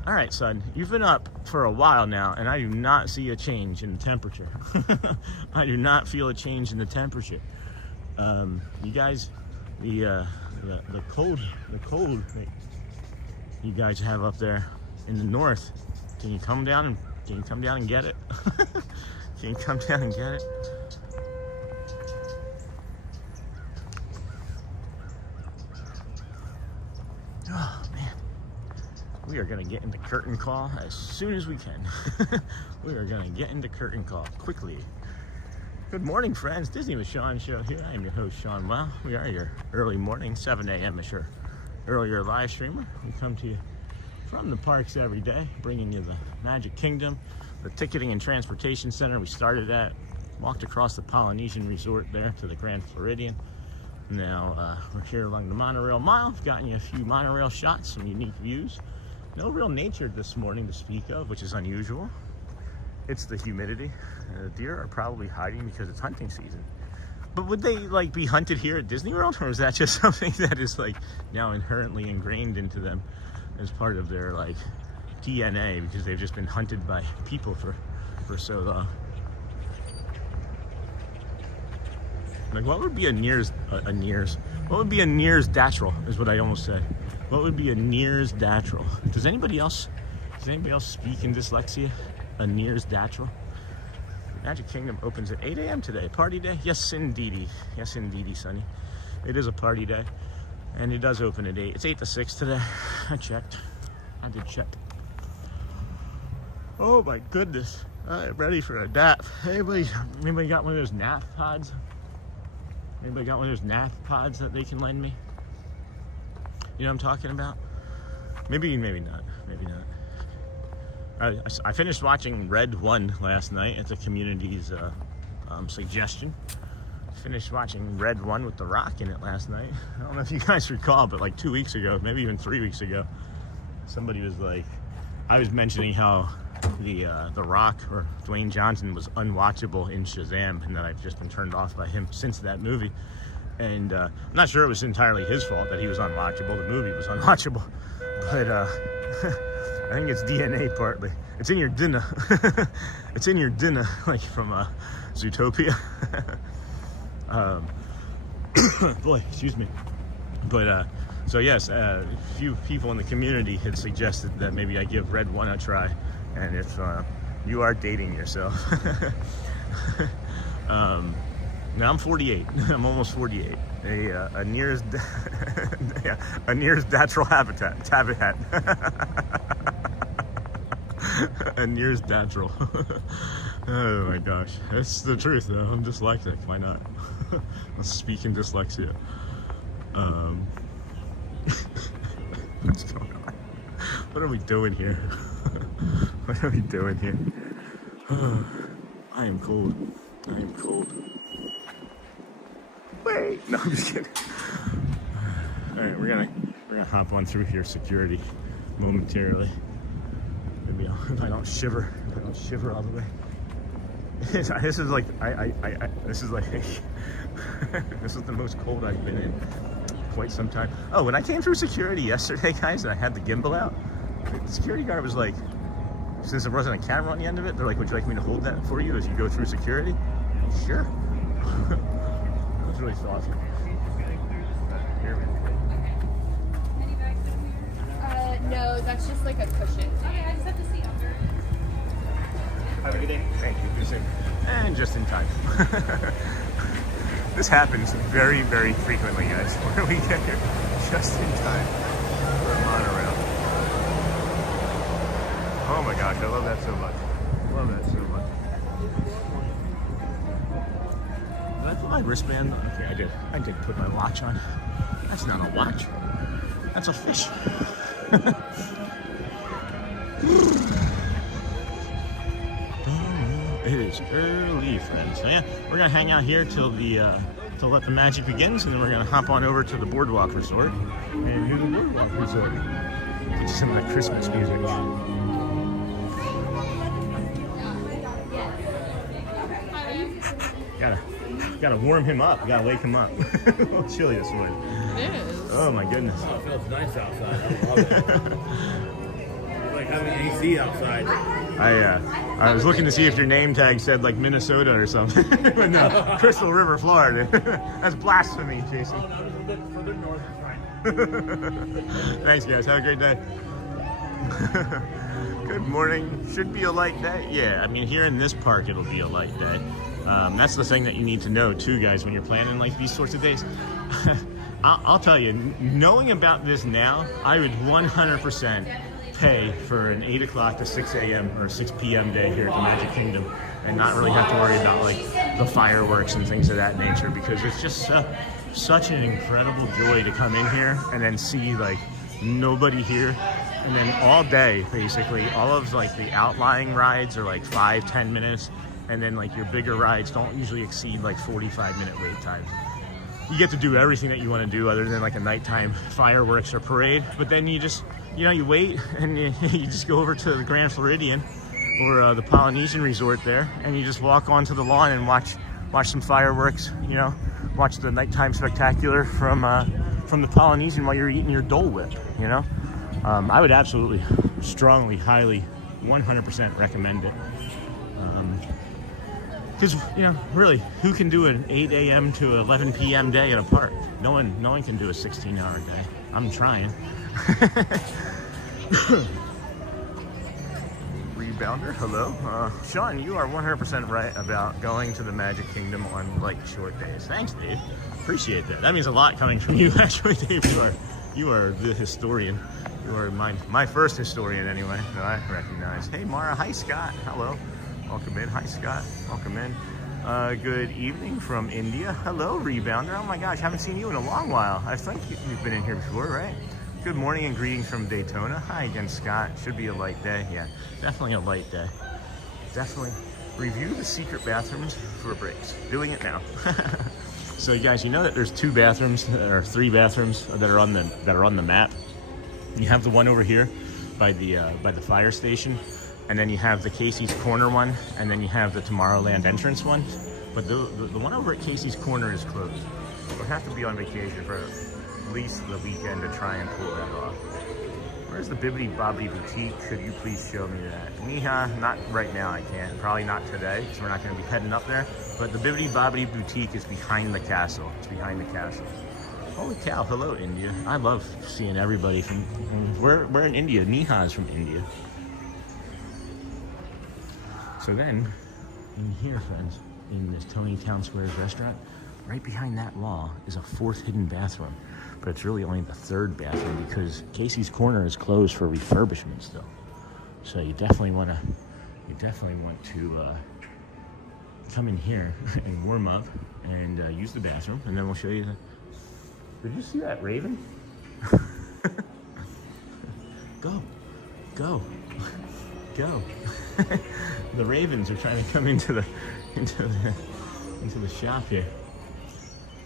All right, son. You've been up for a while now, and I do not see a change in the temperature. I do not feel a change in the temperature. You guys, the cold that you guys have up there in the north. Can you come down and get it? Can you come down and get it? Oh man, we are gonna get into curtain call as soon as we can. We are gonna get into curtain call quickly. Good morning, friends. Disney with Sean show here. I am your host, Sean Wow. We are your early morning, 7 a.m. is your earlier live streamer. We come to you from the parks every day, bringing you the Magic Kingdom, the ticketing and transportation center we started at, walked across the Polynesian resort there to the Grand Floridian. Now we're here along the Monorail Mile. We've gotten you a few monorail shots, some unique views. No real nature this morning to speak of, which is unusual. It's the humidity. Deer are probably hiding because it's hunting season. But would they like be hunted here at Disney World, or is that just something that is like now inherently ingrained into them as part of their like DNA because they've just been hunted by people for so long? Like, what would be a Nears? What would be a Nears Dattrel is what I almost said. What would be a Nears Dattrel? Does anybody else speak in dyslexia? A Nears Dattrel? Magic Kingdom opens at 8 a.m. today. Party day? Yes, indeedy. Yes, indeedy, Sonny. It is a party day. And it does open at 8. It's 8 to 6 today. I checked. I did check. Oh my goodness. I'm ready for a nap. Anybody got one of those nap pods? Anybody got one of those nap pods that they can lend me? You know what I'm talking about? Maybe not. Maybe not. I finished watching Red 1 last night at the community's suggestion. Finished watching Red 1 with The Rock in it last night. I don't know if you guys recall, but like 2 weeks ago, maybe even 3 weeks ago, somebody was like, I was mentioning how the Rock or Dwayne Johnson was unwatchable in Shazam, and that I've just been turned off by him since that movie. And I'm not sure it was entirely his fault that he was unwatchable. The movie was unwatchable, but I think it's DNA partly. It's in your dinner. It's in your dinner, like from Zootopia. Boy, excuse me. But so yes, a few people in the community had suggested that maybe I give Red 1 a try, and if you are dating yourself. Now I'm 48. I'm almost 48. a nearest yeah, a nearest natural habitat. A nearest natural. Oh my gosh, that's the truth though. I'm dyslexic. Why not? I'm speaking dyslexia. What's going on? What are we doing here? What are we doing here? I am cold. I am cold. Wait, no, I'm just kidding. All right, we're gonna hop on through here security momentarily. Maybe if I don't shiver all the way. This is like this is like this is the most cold I've been in quite some time. Oh, when I came through security yesterday, guys, and I had the gimbal out, the security guard was like, since there wasn't a camera on the end of it, they're like, would you like me to hold that for you as you go through security? Sure. That was really thoughtful. No, that's just like a cushion. Okay, I just have to see under. Have a good day. Thank you. Be safe. And just in time. This happens very, very frequently, guys, where we get here just in time for a monorail. Oh my gosh, I love that so much. Love that so much. Did I put my wristband on? Okay, I did. I did put my watch on. That's not a watch. That's a fish. It is early, friends. So yeah, we're gonna hang out here till till let the magic begins, and then we're gonna hop on over to the BoardWalk Resort and do the BoardWalk Resort. Get some of the Christmas music. Gotta warm him up. Gotta wake him up. A little chilly this morning. It is. Oh my goodness. Oh, it feels nice outside. I love it. It's like having AC outside. I was looking to see if your name tag said like Minnesota or something. But no, Crystal River, Florida. That's blasphemy, Jason. Oh, no, it's a bit north, it's fine. Thanks, guys. Have a great day. Good morning. Should be a light day. Yeah, I mean, here in this park, it'll be a light day. That's the thing that you need to know too, guys, when you're planning like these sorts of days. I'll tell you, knowing about this now, I would 100% pay for an 8 o'clock to 6 a.m. or 6 p.m. day here at the Magic Kingdom and not really have to worry about like the fireworks and things of that nature, because it's just such an incredible joy to come in here and then see like nobody here. And then all day, basically, all of like the outlying rides are like 5-10 minutes. And then like your bigger rides don't usually exceed like 45-minute wait time. You get to do everything that you want to do other than like a nighttime fireworks or parade. But then you just, you wait and you just go over to the Grand Floridian or the Polynesian resort there, and you just walk onto the lawn and watch some fireworks, watch the nighttime spectacular from the Polynesian while you're eating your Dole Whip, I would absolutely, strongly, highly, 100% recommend it. Because, really, who can do an 8 a.m. to 11 p.m. day at a park? No one can do a 16-hour day. I'm trying. Rebounder, hello. Sean, you are 100% right about going to the Magic Kingdom on, like, short days. Thanks, Dave. Appreciate that. That means a lot coming from you, actually, Dave. You are the historian. You are my first historian, anyway, that I recognize. Hey, Mara. Hi, Scott. Hello. Welcome in. Hi, Scott. Welcome in. Good evening from India. Hello, Rebounder. Oh my gosh, haven't seen you in a long while. I think you've been in here before, right? Good morning and greetings from Daytona. Hi again, Scott. Should be a light day. Yeah, definitely a light day. Definitely. Review the secret bathrooms for breaks. Doing it now. So, you guys, you know that there's 2 bathrooms or 3 bathrooms that are on the map. You have the one over here by the fire station. And then you have the Casey's Corner one, and then you have the Tomorrowland entrance one. But the one over at Casey's Corner is closed. We'll have to be on vacation for at least the weekend to try and pull that off. Where's the Bibbidi Bobbidi Boutique? Could you please show me that? Miha, not right now, I can't. Probably not today, because we're not going to be heading up there. But the Bibbidi Bobbidi Boutique is behind the castle. It's behind the castle. Holy cow, hello, India. I love seeing everybody from... We're in India. Miha is from India. So then, in here, friends, in this Tony Town Squares restaurant, right behind that wall is a fourth hidden bathroom, but it's really only the third bathroom because Casey's Corner is closed for refurbishment still. So you definitely want to come in here and warm up and use the bathroom, and then we'll show you. Did you see that raven? Go. The ravens are trying to come into the shop here.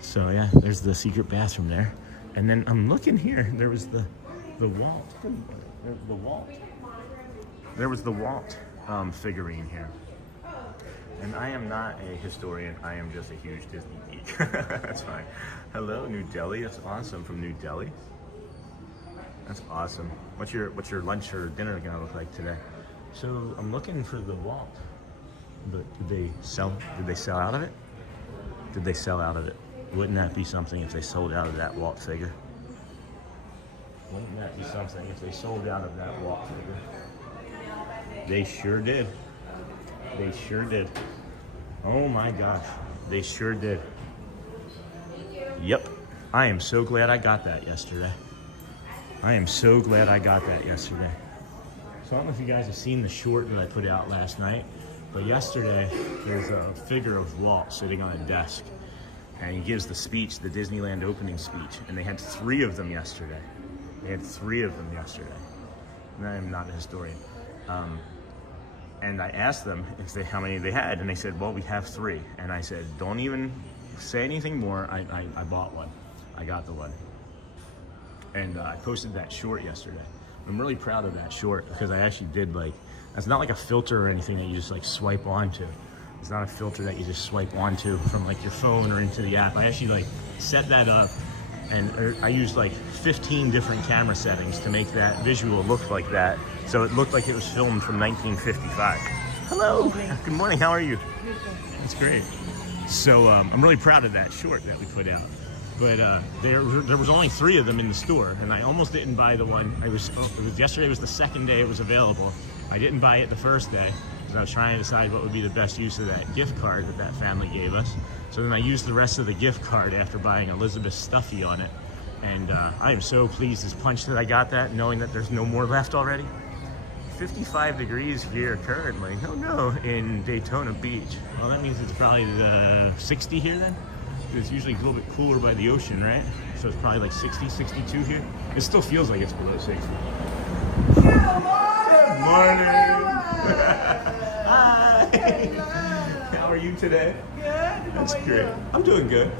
So yeah, there's the secret bathroom there, and then I'm looking here. There was the Walt. There was the Walt figurine here. And I am not a historian. I am just a huge Disney geek. That's fine. Hello, New Delhi. That's awesome from New Delhi. That's awesome. What's your lunch or dinner gonna look like today? So I'm looking for the Walt. But did they sell out of it? Did they sell out of it? Wouldn't that be something if they sold out of that Walt figure? Wouldn't that be something if they sold out of that Walt figure? They sure did. They sure did. Oh my gosh. They sure did. Yep. I am so glad I got that yesterday. So I don't know if you guys have seen the short that I put out last night, but yesterday there's a figure of Walt sitting on a desk, and he gives the speech, the Disneyland opening speech, and they had 3 of them yesterday. And I am not a historian. And I asked them how many they had, and they said, well, we have 3. And I said, don't even say anything more. I bought one. I got the one. And I posted that short yesterday. I'm really proud of that short because I actually did it's not like a filter or anything that you just swipe onto. It's not a filter that you just swipe onto from your phone or into the app. I actually set that up, and I used 15 different camera settings to make that visual look like that. So it looked like it was filmed from 1955. Hello. Good morning. How are you? That's great. So I'm really proud of that short that we put out. But there was only 3 of them in the store, and I almost didn't buy the one. Yesterday was the second day it was available. I didn't buy it the first day because I was trying to decide what would be the best use of that gift card that family gave us. So then I used the rest of the gift card after buying Elizabeth's stuffy on it. And I am so pleased as punch that I got that, knowing that there's no more left already. 55 degrees here currently. No, in Daytona Beach. Well, that means it's probably 60 here then? It's usually a little bit cooler by the ocean, right? So it's probably 60, 62 here. It still feels like it's below 60. Good morning. Hi. How are you today? Good. That's great. I'm doing good.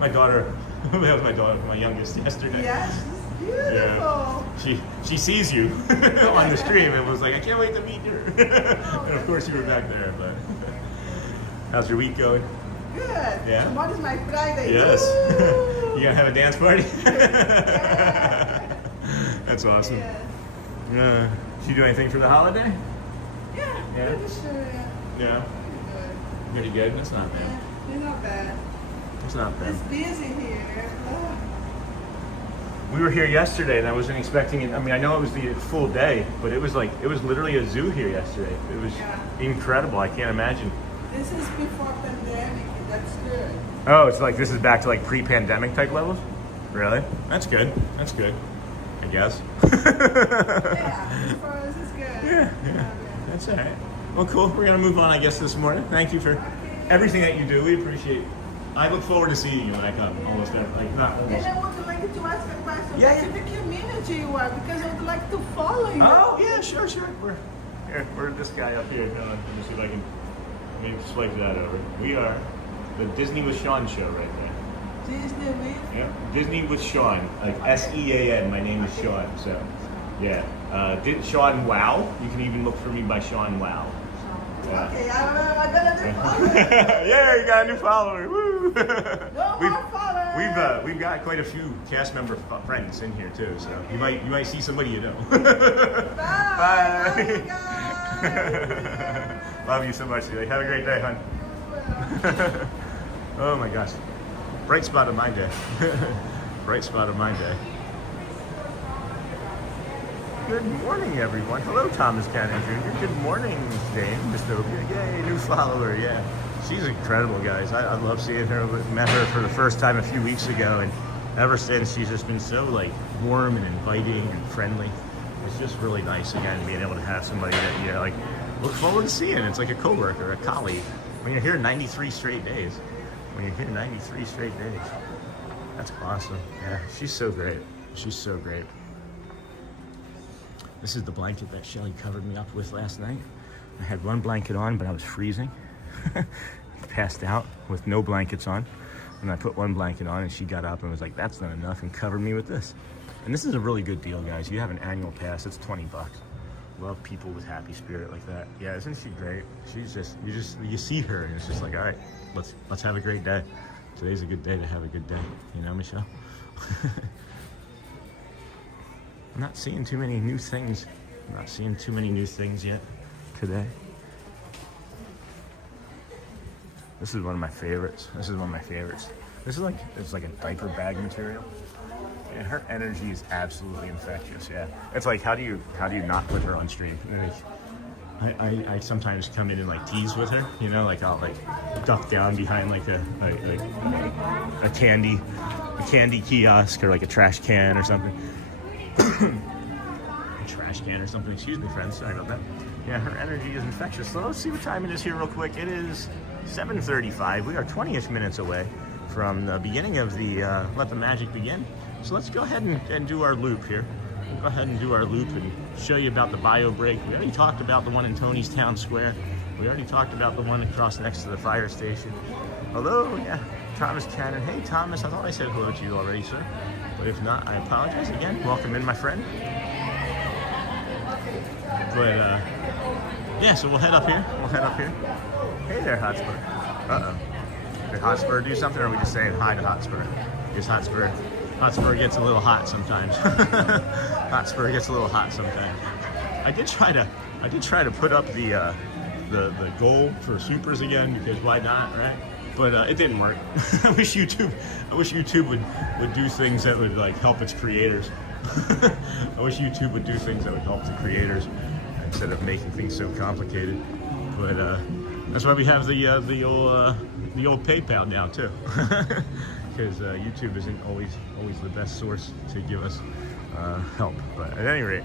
My daughter, that was my youngest yesterday. Yes, beautiful. Yeah. She sees you on the stream and was like, I can't wait to meet her. And of course you were back there, but how's your week going? Good. Yeah? Tomorrow's my Friday. Yes. Woo! You gonna have a dance party? Yeah. That's awesome. Yeah. Did you do anything for the holiday? Yeah. Yeah? Pretty sure, yeah. Yeah. Pretty good? That's not bad. Yeah, it's not bad. It's not bad. It's busy here. Oh. We were here yesterday and I wasn't expecting it. I mean, I know it was the full day, but it was literally a zoo here yesterday. It was incredible. I can't imagine. This is before pandemic. That's good. Oh, it's this is back to pre-pandemic type levels? Really? That's good. I guess. Yeah, as far as it's good. Yeah. That's all right. Well, cool. We're going to move on, I guess, this morning. Thank you for everything that you do. We appreciate it. I look forward to seeing you when I come. Almost every, not almost. And I would like to ask a question. Yeah. To the community you are, because I would like to follow you. Oh, yeah, sure. We're this guy up here. Let me see if I can swipe that over. We are the Disney with Sean show right there. Disney with? Yeah, Disney with Sean, S-E-A-N. My name is Sean, so yeah. Sean Wow. You can even look for me by Sean Wow. Yeah. Okay, I got a new follower. Yeah, you got a new follower. Woo! No more followers. We've got quite a few cast member friends in here too, so you might see somebody you know. Bye. Love you guys. Love you so much, Celia. Have a great day, hon. Oh my gosh. Bright spot of my day. Bright spot of my day. Good morning, everyone. Hello, Thomas Cannon Jr. Good morning, Jane Dystopia. Yay, new follower. Yeah, she's incredible, guys. I love seeing her. Met her for the first time a few weeks ago, and ever since she's just been so like warm and inviting and friendly. It's just really nice again being able to have somebody that you like look forward to seeing. It's like a coworker, a colleague. When you're here 93 straight days. When you're here 93 straight days. That's awesome. Yeah, she's so great. She's so great. This is the blanket that Shelly covered me up with last night. I had one blanket on, but I was freezing. Passed out with no blankets on. And I put one blanket on and she got up and was like, that's not enough, and covered me with this. And this is a really good deal, guys. You have an annual pass, it's 20 bucks. Love people with happy spirit like that. Yeah, isn't she great? She's just, you see her and it's just like, all right, let's have a great day. Today's a good day to have a good day. You know, Michelle? I'm not seeing too many new things. I'm not seeing too many new things yet today. This is one of my favorites. This is one of my favorites. This is like, it's like a diaper bag material. And her energy is absolutely infectious. Yeah, it's like how do you not put her on stream? I sometimes come in and like tease with her, you know, like I'll like duck down behind like a candy kiosk or like a trash can or something. A trash can or something. Excuse me, friends. Sorry about that. Yeah, her energy is infectious. So let's see what time it is here real quick. It is 7:35. We are 20-ish minutes away from the beginning of the Let the Magic Begin. So let's go ahead and do our loop here. Go ahead and do our loop and show you about the bio break. We already talked about the one in Tony's Town Square. We already talked about the one across next to the fire station. Hello, yeah, Thomas Cannon. Hey, Thomas, I thought I said hello to you already, sir. But if not, I apologize again. Welcome in, my friend. But, yeah, so we'll head up here. We'll head up here. Hey there, Hotspur. Uh-oh. Did Hotspur do something, or are we just saying hi to Hotspur? Because Hotspur gets a little hot sometimes. Hotspur gets a little hot sometimes. I did try to put up the goal for supers again, because why not, right? But it didn't work. I wish YouTube would do things that would like help its creators. I wish YouTube would do things that would help the creators instead of making things so complicated. But that's why we have the old PayPal now too. Because YouTube isn't always the best source to give us help. But at any rate,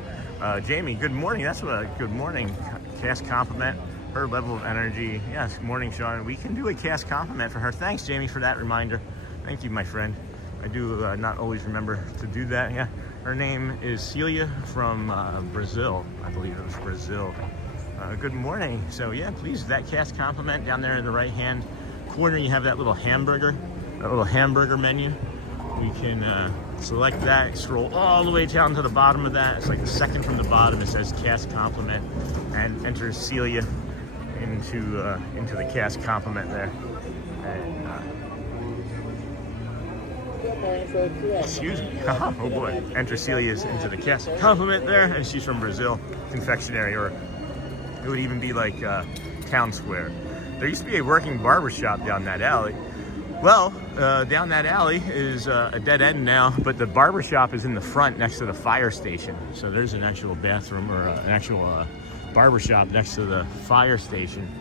Jamie, good morning. That's what a good morning cast compliment. Her level of energy. Yes, morning, Sean. We can do a cast compliment for her. Thanks, Jamie, for that reminder. Thank you, my friend. I do not always remember to do that. Yeah, her name is Celia from Brazil. I believe it was Brazil. Good morning. So yeah, please, that cast compliment down there in the right-hand corner, you have that little hamburger menu. We can select that, scroll all the way down to the bottom of that. It's like the second from the bottom. It says cast compliment, and enter Celia into the cast compliment there. And, excuse me. Oh boy. Enter Celia's into the cast compliment there, and she's from Brazil Confectionery, or it would even be like Town Square. There used to be a working barber shop down that alley. Well, down that alley is a dead end now, but the barber shop is in the front next to the fire station. So there's an actual bathroom or an actual barber shop next to the fire station.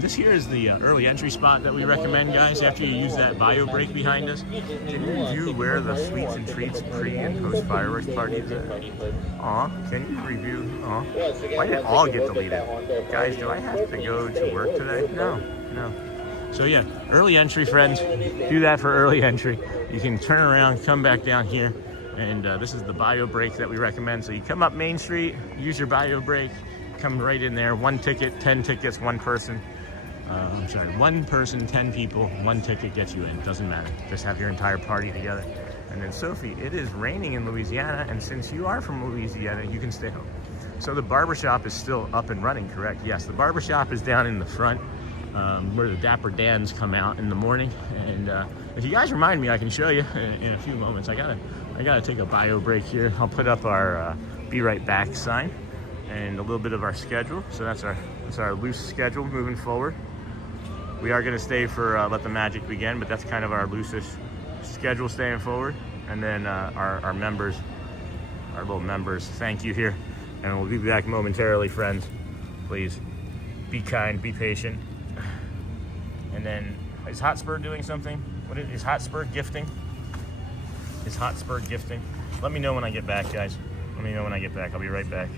This here is the early entry spot that we recommend, guys, after you use that bio break behind us. Can you review where the sweets and treats pre and post fireworks party is at? Aw, can you review? Aw, why did it all get deleted? Guys, do I have to go to work today? No. So yeah, early entry, friends, do that for early entry. You can turn around, come back down here, and this is the bio break that we recommend. So you come up Main Street, use your bio break, come right in there. 1 ticket, 10 tickets, 1 person. I'm sorry, 1 person, 10 people, 1 ticket gets you in. Doesn't matter. Just have your entire party together. And then Sophie, it is raining in Louisiana, and since you are from Louisiana, you can stay home. So the barbershop is still up and running, correct? Yes, the barbershop is down in the front. Where the Dapper Dans come out in the morning, and if you guys remind me, I can show you in a few moments. I gotta take a bio break here. I'll put up our be right back sign and a little bit of our schedule. So that's our loose schedule moving forward. We are gonna stay for Let the Magic Begin, but that's kind of our loosest schedule staying forward. And then our members our little members. Thank you here. And we'll be back momentarily, friends. Please be kind, be patient. And then, is Hotspur doing something? What is Hotspur gifting? Is Hotspur gifting? Let me know when I get back, guys. Let me know when I get back. I'll be right back.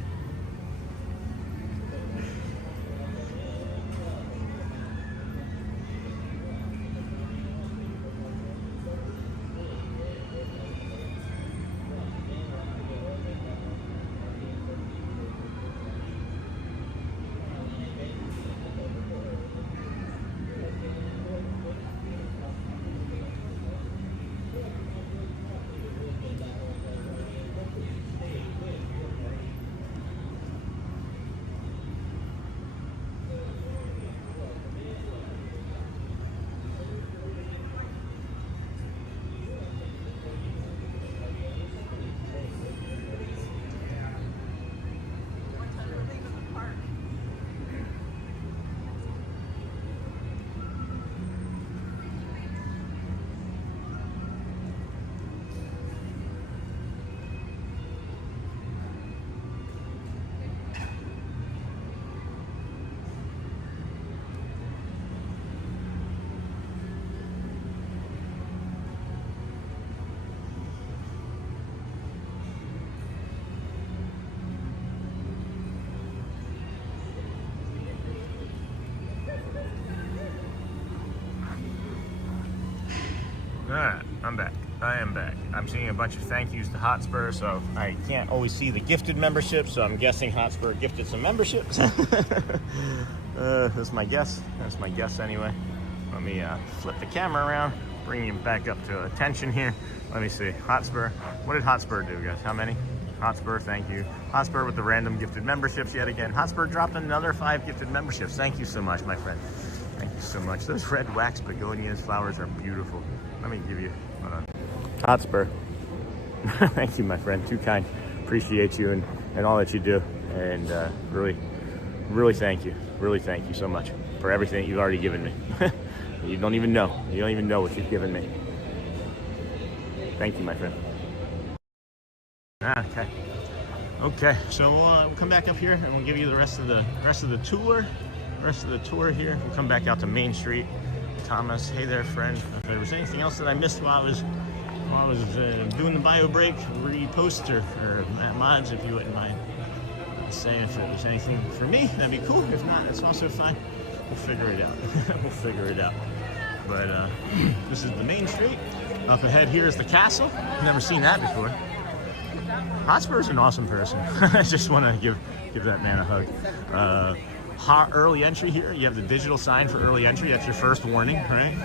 Alright, I'm back. I am back. I'm seeing a bunch of thank yous to Hotspur, so I can't always see the gifted membership, so I'm guessing Hotspur gifted some memberships. That's my guess. That's my guess anyway. Let me flip the camera around, bring you back up to attention here. Let me see. Hotspur. What did Hotspur do, guys? How many? Hotspur, thank you. Hotspur with the random gifted memberships yet again. Hotspur dropped another 5 gifted memberships. Thank you so much, my friend. Thank you so much. Those red wax begonias flowers are beautiful. Let me give you Hotspur. Thank you, my friend. Too kind. Appreciate you and all that you do. And really thank you. Really thank you so much for everything that you've already given me. You don't even know. You don't even know what you've given me. Thank you, my friend. Okay. Okay. So we'll come back up here and we'll give you the rest of the tour. Rest of the tour here. We'll come back out to Main Street. Thomas, hey there, friend. If there was anything else that I missed while I was doing the bio break, repost or mods, if you wouldn't mind saying if there was anything for me, that'd be cool. If not, it's also fine. We'll figure it out. We'll figure it out. But this is the Main Street. Up ahead here is the castle. Never seen that before. Hotspur is an awesome person. I just want to give that man a hug. Early entry here. You have the digital sign for early entry. That's your first warning, right?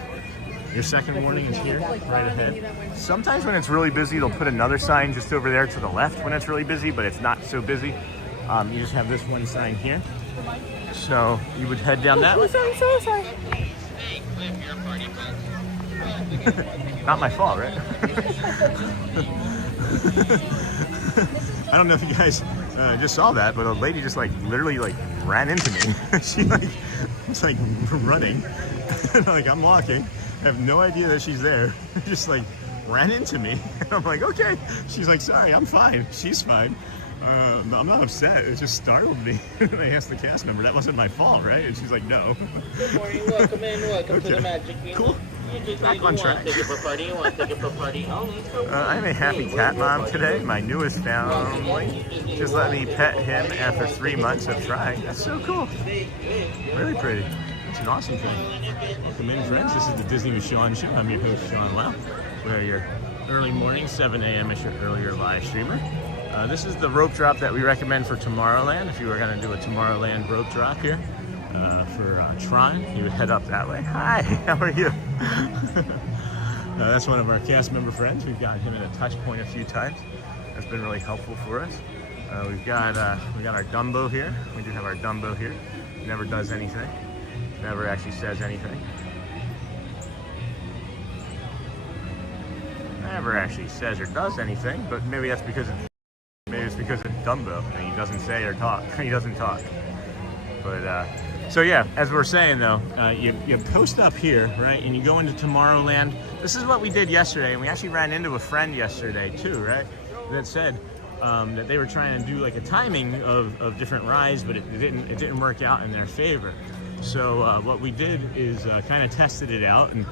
Your second warning is here, right ahead. Sometimes when it's really busy, they'll put another sign just over there to the left when it's really busy, but it's not so busy. You just have this one sign here. So you would head down that way. I'm so sorry. Not my fault, right? I don't know if you guys just saw that, but a lady just literally ran into me. She was running. I'm walking. I have no idea that she's there. Just ran into me. And I'm like, okay. She's like, sorry, I'm fine. She's fine. I'm not upset. It just startled me. I asked the cast member, that wasn't my fault, right? And she's like, no. Good morning. Welcome in. Welcome to the Magic Kingdom. Cool. Back on track. I'm a happy cat mom today. My newest family just let me pet him after 3 months of trying. That's so cool. Really pretty. It's an awesome thing. Welcome in, friends. This is the Disney with Sean show. I'm your host, Sean Wow. We're your early morning, 7 a.m. is your earlier live streamer. This is the rope drop that we recommend for Tomorrowland. If you were going to do a Tomorrowland rope drop here for Tron, you would head up that way. Hi, how are you? That's one of our cast member friends. We've got him in a touch point a few times. That's been really helpful for us. We got our Dumbo here. We do have our Dumbo here. Never does anything. Never actually says anything. Never actually says or does anything, but maybe it's because it's Dumbo and he doesn't say or talk. He doesn't talk. But so yeah, as we're saying though, you post up here, right, and you go into Tomorrowland. This is what we did yesterday, and we actually ran into a friend yesterday too, right? That said, that they were trying to do like a timing of different rides, but it didn't work out in their favor. So what we did is kind of tested it out and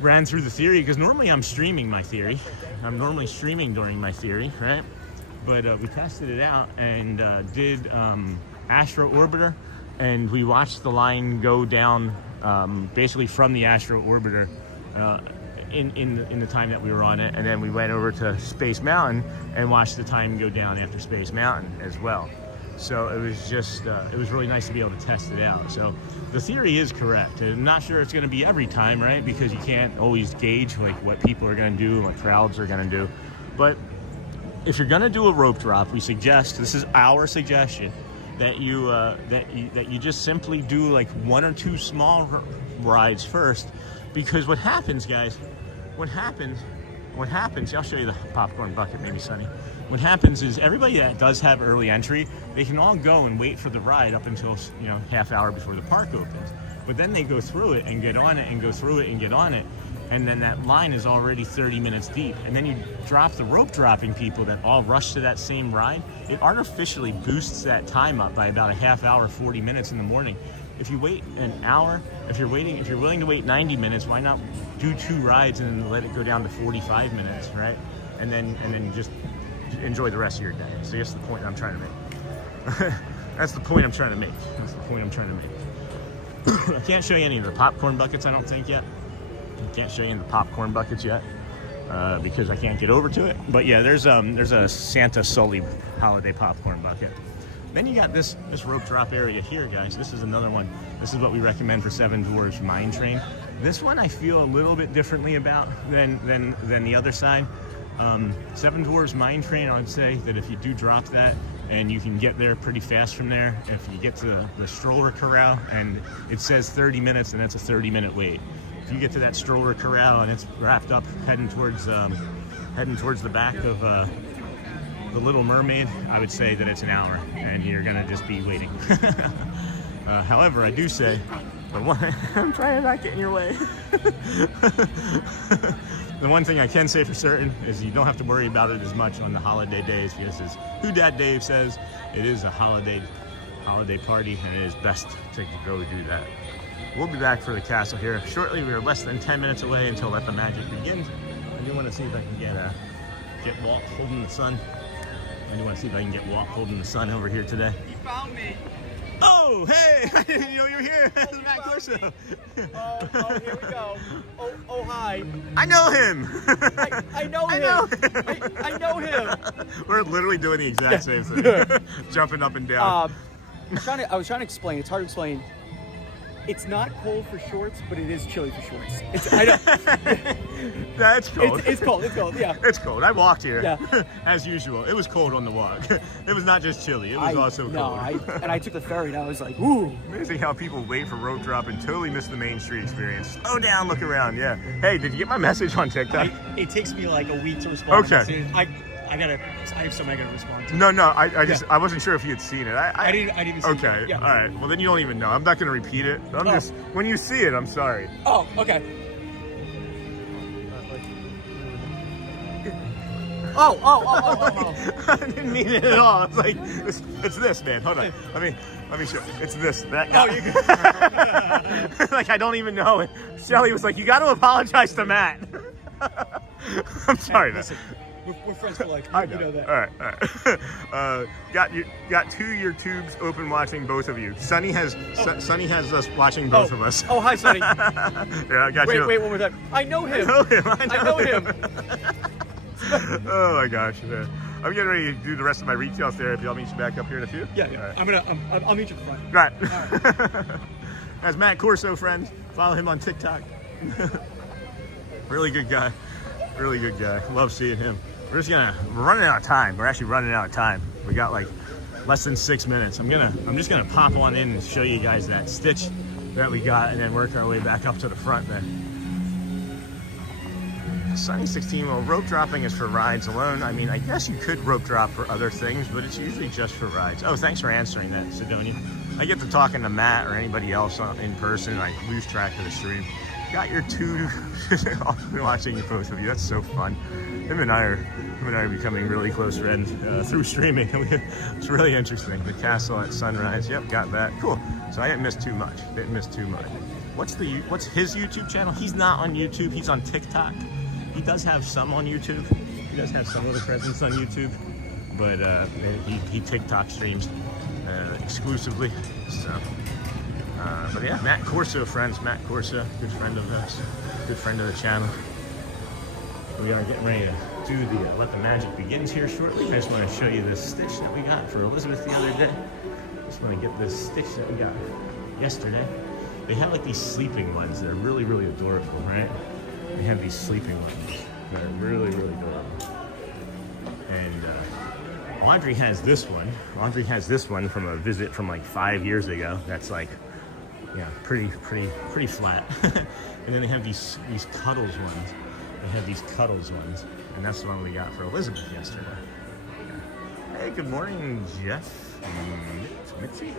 ran through the theory, because normally I'm streaming my theory. I'm normally streaming during my theory, right? But we tested it out and did Astro Orbiter, and we watched the line go down basically from the Astro Orbiter in the time that we were on it, and then we went over to Space Mountain and watched the time go down after Space Mountain as well. So it was just it was really nice to be able to test it out. So the theory is correct. I'm not sure it's going to be every time, right? Because you can't always gauge like what people are going to do, what crowds are going to do. But if you're going to do a rope drop, we suggest, this is our suggestion, that you just simply do like 1 or 2 small rides first. Because what happens, guys, what happens, I'll show you the popcorn bucket, maybe Sonny. What happens is everybody that does have early entry, they can all go and wait for the ride up until, you know, half hour before the park opens. But then they go through it and get on it and go through it and get on it. And then that line is already 30 minutes deep. And then you drop the rope dropping people that all rush to that same ride. It artificially boosts that time up by about a half hour, 40 minutes in the morning. If you wait an hour, if you're willing to wait 90 minutes, why not do 2 rides and then let it go down to 45 minutes, right? And then just enjoy the rest of your day. So that's the point I'm trying to make. That's the point I'm trying to make. That's the point I'm trying to make. I can't show you any of the popcorn buckets, I don't think, yet. I can't show you any of the popcorn buckets yet because I can't get over to it. But yeah, there's a Santa Sully holiday popcorn bucket. Then you got this rope drop area here, guys. This is another one. This is what we recommend for Seven Dwarfs Mine Train. This one I feel a little bit differently about than the other side. Seven Dwarfs Mine Train, I would say that if you do drop that, and you can get there pretty fast from there, if you get to the stroller corral, and it says 30 minutes, and that's a 30-minute wait. If you get to that stroller corral and it's wrapped up heading towards the back of the Little Mermaid, I would say that it's an hour, and you're gonna just be waiting. However, I do say, I'm trying to not get in your way. The one thing I can say for certain is you don't have to worry about it as much on the holiday days, because as Who Dat Dave says, it is a holiday party, and it is best to go do that. We'll be back for the castle here shortly. We are less than 10 minutes away until Let the Magic begins. I do want to see if I can get Walt holding the sun. I do want to see if I can get Walt holding the sun over here today. You found me. Oh, hey! I didn't know you were here. This is Matt Corso. Oh, here we go. Oh, hi. I know him. I know him. I know him. We're literally doing the exact same thing. Jumping up and down. I was trying to explain. It's hard to explain. It's not cold for shorts, but it is chilly for shorts. I know. That's cold. It's cold. It's cold. Yeah. It's cold. I walked here, yeah. As usual. It was cold on the walk. It was not just chilly. It was also cold. I took the ferry, and I was like, ooh. Amazing how people wait for rope drop and totally miss the Main Street experience. Slow down, look around. Yeah. Hey, did you get my message on TikTok? It takes me like a week to respond. Okay. I have something I gotta respond to. No, I wasn't sure if you had seen it. I didn't see it. Okay, Yeah. all right. Well, then you don't even know. I'm not going to repeat it. Just, when you see it, I'm sorry. Oh, okay. Oh. I didn't mean it at all. It's like, it's this, man. Hold on. Let me show. It's this. That guy. Like, I don't even know it. Shelly was like, you got to apologize to Matt. I'm sorry, Matt. Listen, we're friends for life. I know. You know that. All right. Got 2 of your tubes open watching both of you. Sunny has us watching both of us. Oh, hi, Sonny. Yeah, I got you. Wait, one more time. I know him. I know him. him. Oh my gosh. I'm getting ready to do the rest of my retail therapy. I'll meet you back up here in a few. Yeah. Right. I'll meet you at the front. Right. That's Matt Corso, friends. Follow him on TikTok. Really good guy. Really good guy. Love seeing him. We're running out of time. We're actually running out of time. We got like less than 6 minutes. I'm just gonna pop on in and show you guys that stitch that we got, and then work our way back up to the front there. Sunny 16, well, rope dropping is for rides alone. I mean, I guess you could rope drop for other things, but it's usually just for rides. Oh, thanks for answering that, Sidonia. I get to talking to Matt or anybody else in person, and I lose track of the stream. got your two watching both of you. That's so fun. Him and I are becoming really close friends through streaming. It's really interesting. The castle at sunrise. Yep, got that. Cool. So I didn't miss too much. What's his YouTube channel? He's not on YouTube. He's on TikTok. He does have some on YouTube. He does have some of the presence on YouTube, but he TikTok streams exclusively. So, but yeah, Matt Corso, friends. Matt Corso, good friend of us, good friend of the channel. We are getting ready to do the Let the Magic Begins here shortly. I just want to show you this stitch that we got for Elizabeth the other day. Just want to get this stitch that we got yesterday. They have like these sleeping ones. They're really, really adorable, right? They have these sleeping ones that are really, really adorable. And Audrey has this one. Audrey has this one from a visit from like 5 years ago. That's like, yeah, pretty flat. And then they have these Cuddles ones. They have these Cuddles ones, and that's the one we got for Elizabeth yesterday. Yeah. Hey, good morning, Jeff. Mitzi.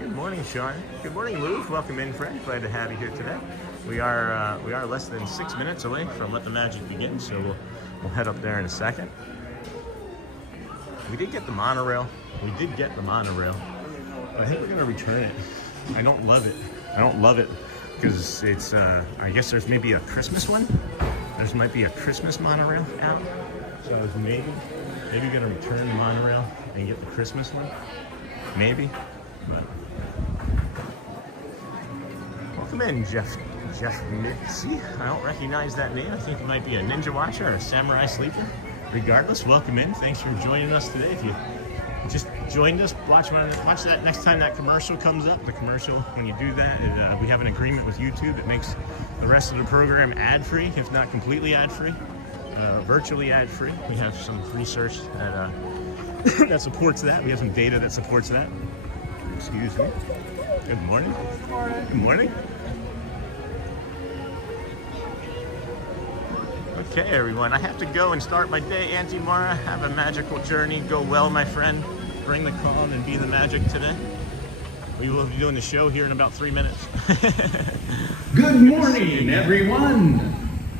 Good morning, Sean. Good morning, Lou. Welcome in, friend. Glad to have you here today. We are less than 6 minutes away from Let the Magic Begin, so we'll head up there in a second. We did get the monorail. I think we're gonna return it. I don't love it because it's I guess there's maybe a Christmas one. There might be a Christmas monorail out. So I was maybe gonna return the monorail and get the Christmas one. Maybe. But welcome in, Jeff Mitzi. I don't recognize that name. I think it might be a Ninja Watcher or a Samurai Sleeper. Regardless, welcome in. Thanks for joining us today. If you just joined us, watch that next time that commercial comes up. The commercial, when you do that, we have an agreement with YouTube that makes the rest of the program ad-free, if not completely ad-free, virtually ad-free. We have some research that that supports that. We have some data that supports that. Excuse me. Good morning. Good morning. Okay, everyone, I have to go and start my day. Auntie Mara, have a magical journey. Go well, my friend. Bring the calm and be the magic today. We will be doing the show here in about 3 minutes. Good morning, everyone.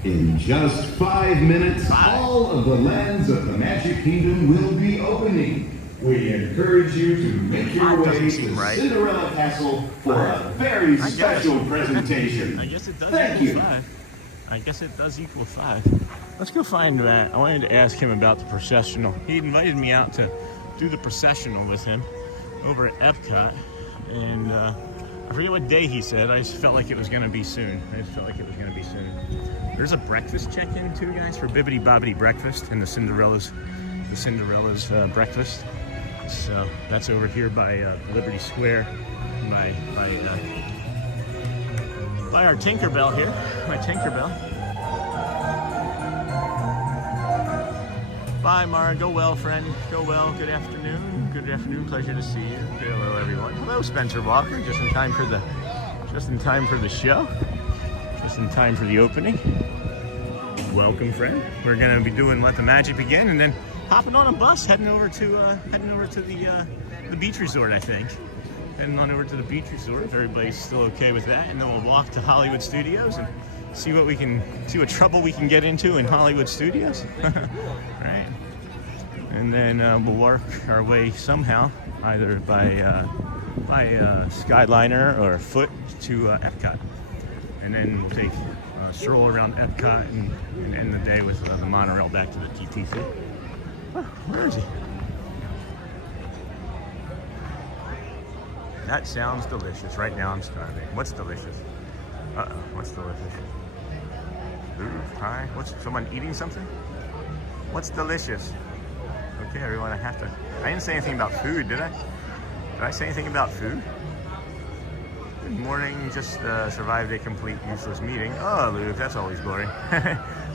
In just 5 minutes, all of the lands of the Magic Kingdom will be opening. We encourage you to make your way to Cinderella Castle for a very special presentation. I guess it does Thank equal you. 5. I guess it does equal 5. Let's go find Matt. I wanted to ask him about the processional. He invited me out to do the processional with him over at EPCOT. And I forget what day he said. I just felt like it was going to be soon. There's a breakfast check-in too, guys, for Bibbidi Bobbidi Breakfast and the Cinderella's breakfast. So that's over here by Liberty Square, by our Tinkerbell here, my Tinkerbell. Bye, Mara. Go well, friend. Go well. Good afternoon. Good afternoon. Pleasure to see you. Hello, everyone. Hello, Spencer Walker. Just in time for the show. Just in time for the opening. Welcome, friend. We're gonna be doing Let the Magic Begin, and then hopping on a bus, heading over to the beach resort, I think. Heading on over to the beach resort, if everybody's still okay with that, and then we'll walk to Hollywood Studios and see what trouble we can get into in Hollywood Studios. Right? And then we'll work our way somehow, either by Skyliner or foot to EPCOT. And then we'll take a stroll around EPCOT and end the day with the monorail back to the TTC. Oh, where is he? That sounds delicious. Right now I'm starving. What's delicious? Uh-oh, what's delicious? Ooh, hi. What's someone eating something? What's delicious? Okay, everyone, I didn't say anything about food, did I? Did I say anything about food? Good morning, just survived a complete useless meeting. Oh, Luke, that's always boring.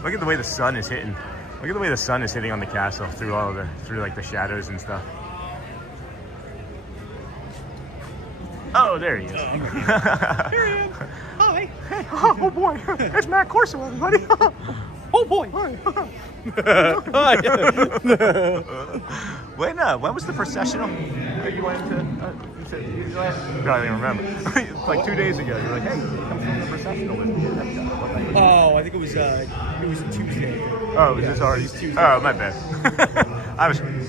Look at the way the sun is hitting. Look at the way the sun is hitting on the castle through like the shadows and stuff. Oh, there he is. Here I am. Hi. Hey, oh boy, it's Matt Corso, everybody. Oh boy. When was the processional? ago you went to, you said, I don't even remember. Like 2 days ago, you were like, hey, come film the processional with me. Oh, I think it was Tuesday. Oh, was this already? It was Tuesday. Oh, my bad. I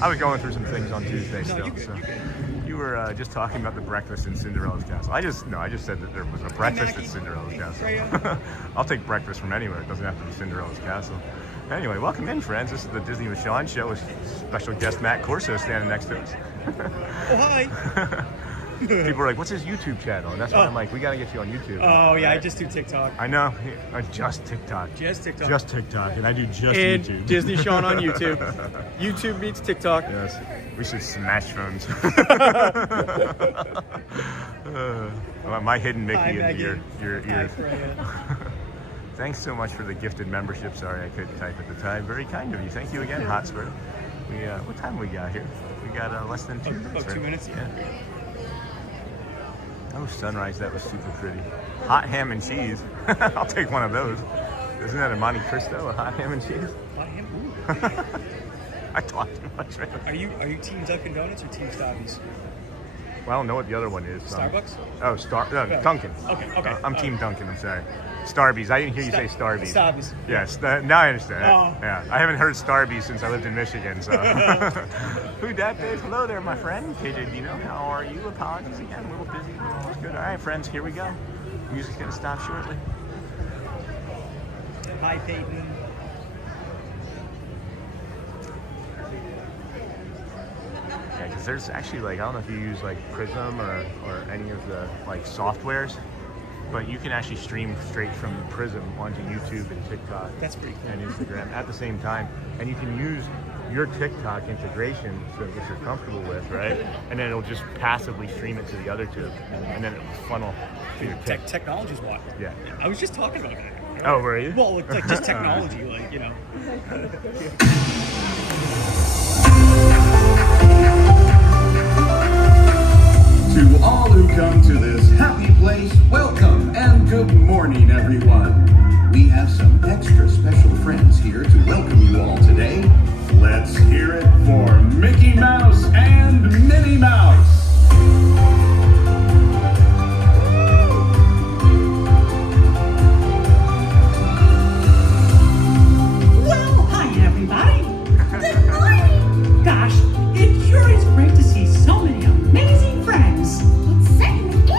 was going through some things on Tuesday still. you good, So. you good. You were just talking about the breakfast in Cinderella's castle. I just said that there was a breakfast at Cinderella's castle. I'll take breakfast from anywhere. It doesn't have to be Cinderella's castle. Anyway, welcome in, friends. This is the Disney with Sean show with special guest Matt Corso standing next to us. Oh, hi. People are like, what's his YouTube channel? And that's why I'm like, we got to get you on YouTube. Oh, yeah, I just do TikTok. I know. Just TikTok. Just TikTok. Just TikTok. And I do just And YouTube. Disney Sean on YouTube. YouTube meets TikTok. Yes. We should smash phones. My hidden Mickey into your ears. Thanks so much for the gifted membership. Sorry I couldn't type at the time. Very kind of you. Thank you again, Hotspur. What time we got here? We got less than 2 minutes. About 2 minutes, yeah. Oh, sunrise, that was super pretty. Hot ham and cheese. I'll take one of those. Isn't that a Monte Cristo, a hot ham and cheese? Hot ham? I talk too much, man. Are you Team Dunkin' Donuts or Team Starbucks? Well, I don't know what the other one is. Starbucks? Oh, Dunkin'. Okay. I'm Team Dunkin', I'm sorry. Starbies. I didn't hear you say Starbies. Starbies. Yes, now I understand. Oh. Yeah, I haven't heard Starbies since I lived in Michigan, so. Who dat is? Hello there, my friend. KJ Dino, how are you? Apologies again, a little busy. It's good. All right, friends, here we go. Music's going to stop shortly. Hi, Peyton. Yeah, because there's actually, like, I don't know if you use, like, Prism or any of the, like, softwares, but you can actually stream straight from Prism onto YouTube and TikTok. That's pretty cool. And Instagram at the same time. And you can use your TikTok integration, so which you're comfortable with, right? And then it'll just passively stream it to the other two, and then it'll funnel to your Technology's wild. Yeah. I was just talking about that. Oh, were you? Well, like just technology, like, you know. To all who come to this happy place, welcome and good morning, everyone. We have some extra special friends here to welcome you all today. Let's hear it for Mickey Mouse and Minnie Mouse. Well, hi everybody. Good morning. Gosh, it sure is great to see so many amazing friends. It certainly is.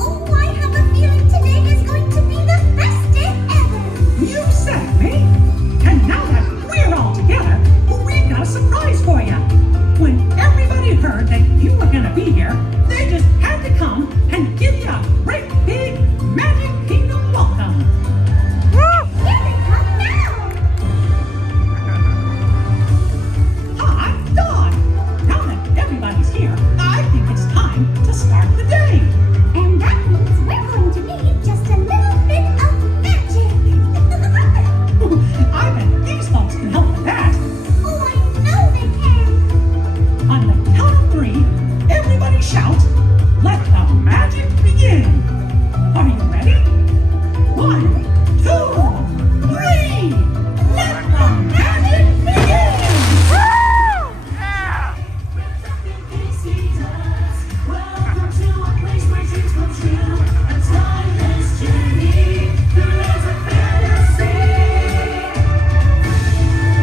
Oh, I have a feeling today is going to be the best day ever. You said me. And now that we're all together, we've got a surprise for you. When everybody heard that you were going to be here, they just had to come and give you a great big Magic Kingdom welcome. Here they come now. Hi, Dawn. Now that everybody's here, I think it's time to start the day. And that means we're going to need just a little bit of magic. I bet these folks can help with that. Oh, I know they can. On the count of 3, everybody shout, "Let the magic begin!" Are you ready? 1, 2, 3! Let the magic begin! Welcome to a place where dreams come true. A timeless journey through lands of fantasy.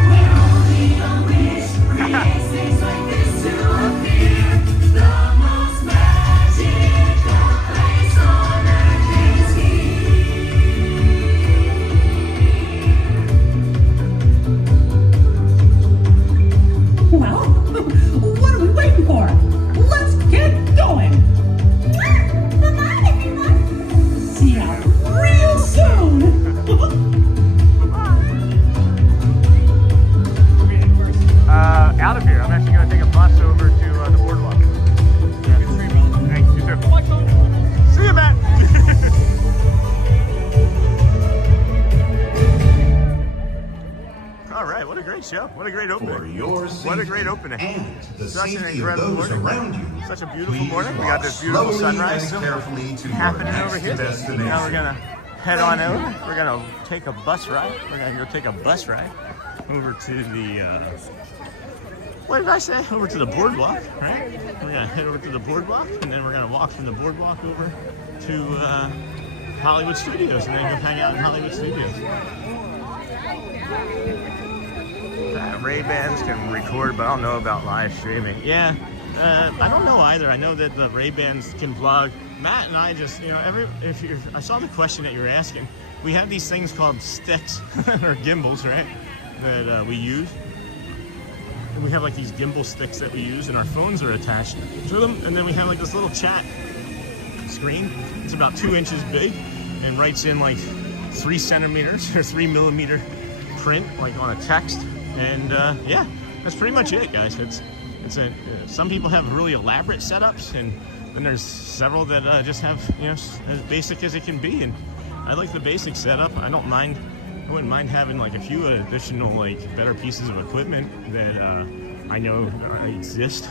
Where only a wish creates things like this to appear. The most magical place on earth is here. Well, what are we waiting for? Let's get going. Bye-bye, everyone. See ya real soon. Out of here. I'm actually going to take a bus over to the BoardWalk. Thanks, you too. See you, Matt. All right, what a great show. What a great For opening. your safety What a great opening. and the Such an safety of incredible those morning. around you. Such a beautiful Please morning. We got this beautiful walk sunrise slowly and carefully to your happening over next here. destination. Now we're gonna head on over. We're gonna take a bus ride. We're gonna go take a bus ride over to the what did I say? Over to the boardwalk, right? We're gonna head over to the boardwalk, and then we're gonna walk from the boardwalk over to Hollywood Studios, and then go hang out in Hollywood Studios. Ray-Bans can record, but I don't know about live streaming. Yeah, I don't know either. I know that the Ray-Bans can vlog. Matt and I just, I saw the question that you were asking. We have these things called sticks or gimbals, right? That we use. And we have like these gimbal sticks that we use, and our phones are attached to them. And then we have like this little chat screen. It's about 2 inches big and writes in like 3 centimeters or 3 millimeter print, like on a text. And yeah, that's pretty much it, guys. Some people have really elaborate setups, and then there's several that just have, as basic as it can be. And I like the basic setup. I wouldn't mind having like a few additional like better pieces of equipment that I know exist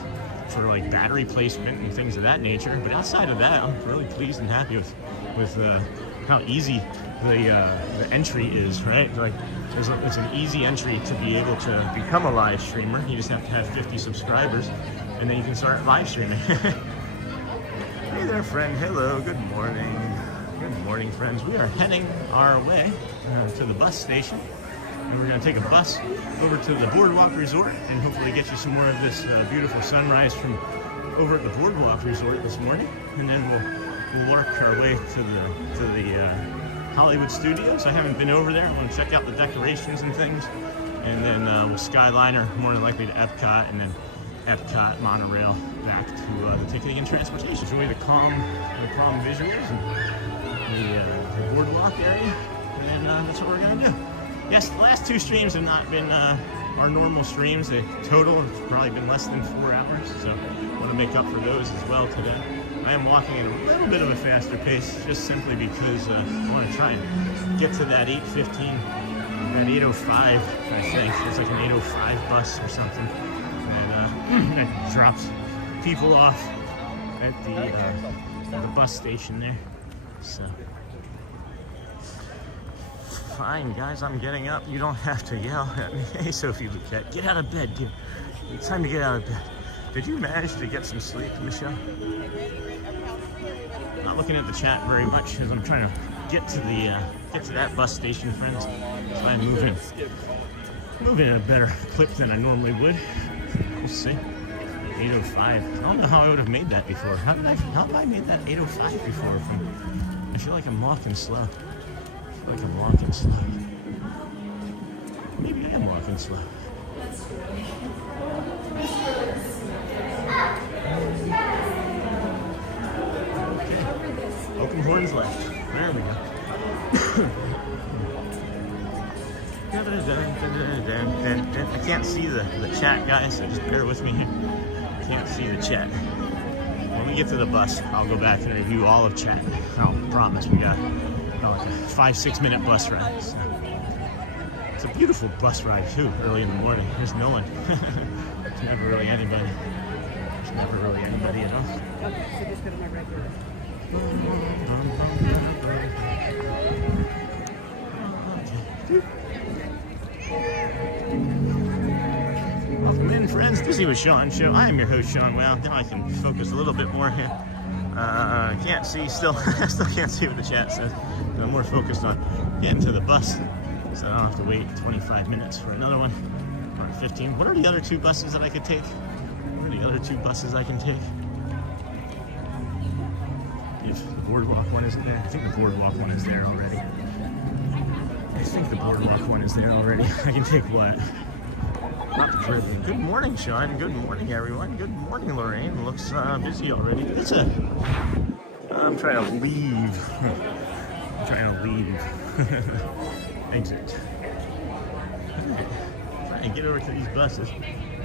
for like battery placement and things of that nature. But outside of that, I'm really pleased and happy with how easy the entry is, right? Like it's an easy entry to be able to become a live streamer. You just have to have 50 subscribers, and then you can start live streaming. Hey there, friend. Hello. Good morning. Good morning, friends. We are heading our way to the bus station, and we're going to take a bus over to the BoardWalk Resort and hopefully get you some more of this beautiful sunrise from over at the BoardWalk Resort this morning, and then we'll work our way to the Hollywood Studios. I haven't been over there. I want to check out the decorations and things, and then with Skyliner, more than likely to EPCOT, and then EPCOT Monorail back to the ticketing and transportation. Enjoy the calm visuals and the boardwalk area, and that's what we're gonna do. Yes, the last 2 streams have not been our normal streams. The total have probably been less than 4 hours, so I want to make up for those as well today. I am walking at a little bit of a faster pace, just simply because I want to try and get to that 8:15, that 8:05, I think. It's like an 8:05 bus or something. That drops people off at the bus station there. So fine, guys, I'm getting up. You don't have to yell at me. Hey, Sophie Luquette, get out of bed, dude. It's time to get out of bed. Did you manage to get some sleep, Michelle? Not looking at the chat very much because I'm trying to get to that bus station, friends. So I'm moving at a better clip than I normally would. We'll see. 8:05. I don't know how I would have made that before. How have I made that 8:05 before? I feel like I'm walking slow. Maybe I am walking slow. Okay. Open horns left. There we go. I can't see the chat, guys, so just bear with me here. Can't see the chat. When we get to the bus, I'll go back and review all of chat. I'll promise. We got like a 5-6 minute bus ride. So it's a beautiful bus ride too, early in the morning. There's no one. There's never really anybody. At all. Okay, so just go to my regular. Welcome in, friends. Disney with Sean Show. I am your host, Sean. Well, now I can focus a little bit more here. Can't see still. I still can't see what the chat says. I'm more focused on getting to the bus, so I don't have to wait 25 minutes for another one, or 15. What are the other 2 buses that I could take? What are the other 2 buses I can take? If the boardwalk one isn't there, I think the boardwalk one is there already. I can take what? Not the Caribbean. Good morning, Sean. Good morning, everyone. Good morning, Lorraine. Looks busy already. I'm trying to leave. Exit. Right. Trying to get over to these buses. I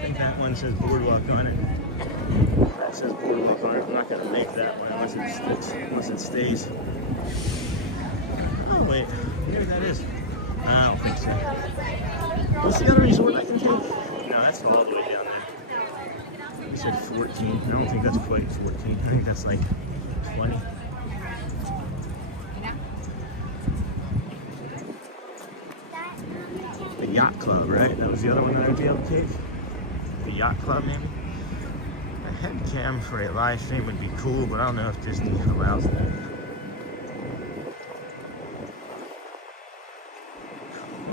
think that one says boardwalk on it. That says boardwalk on it. I'm not going to make that one unless it stays. Oh, wait. Maybe that is. I don't think so. What's the other resort I can take? No, that's all the way down there. You said 14. I don't think that's quite 14. I think that's like 20. The yacht club, right? That was the other one that I'd be able to take. the yacht club maybe. A head cam for a live stream would be cool, but I don't know if Disney allows that.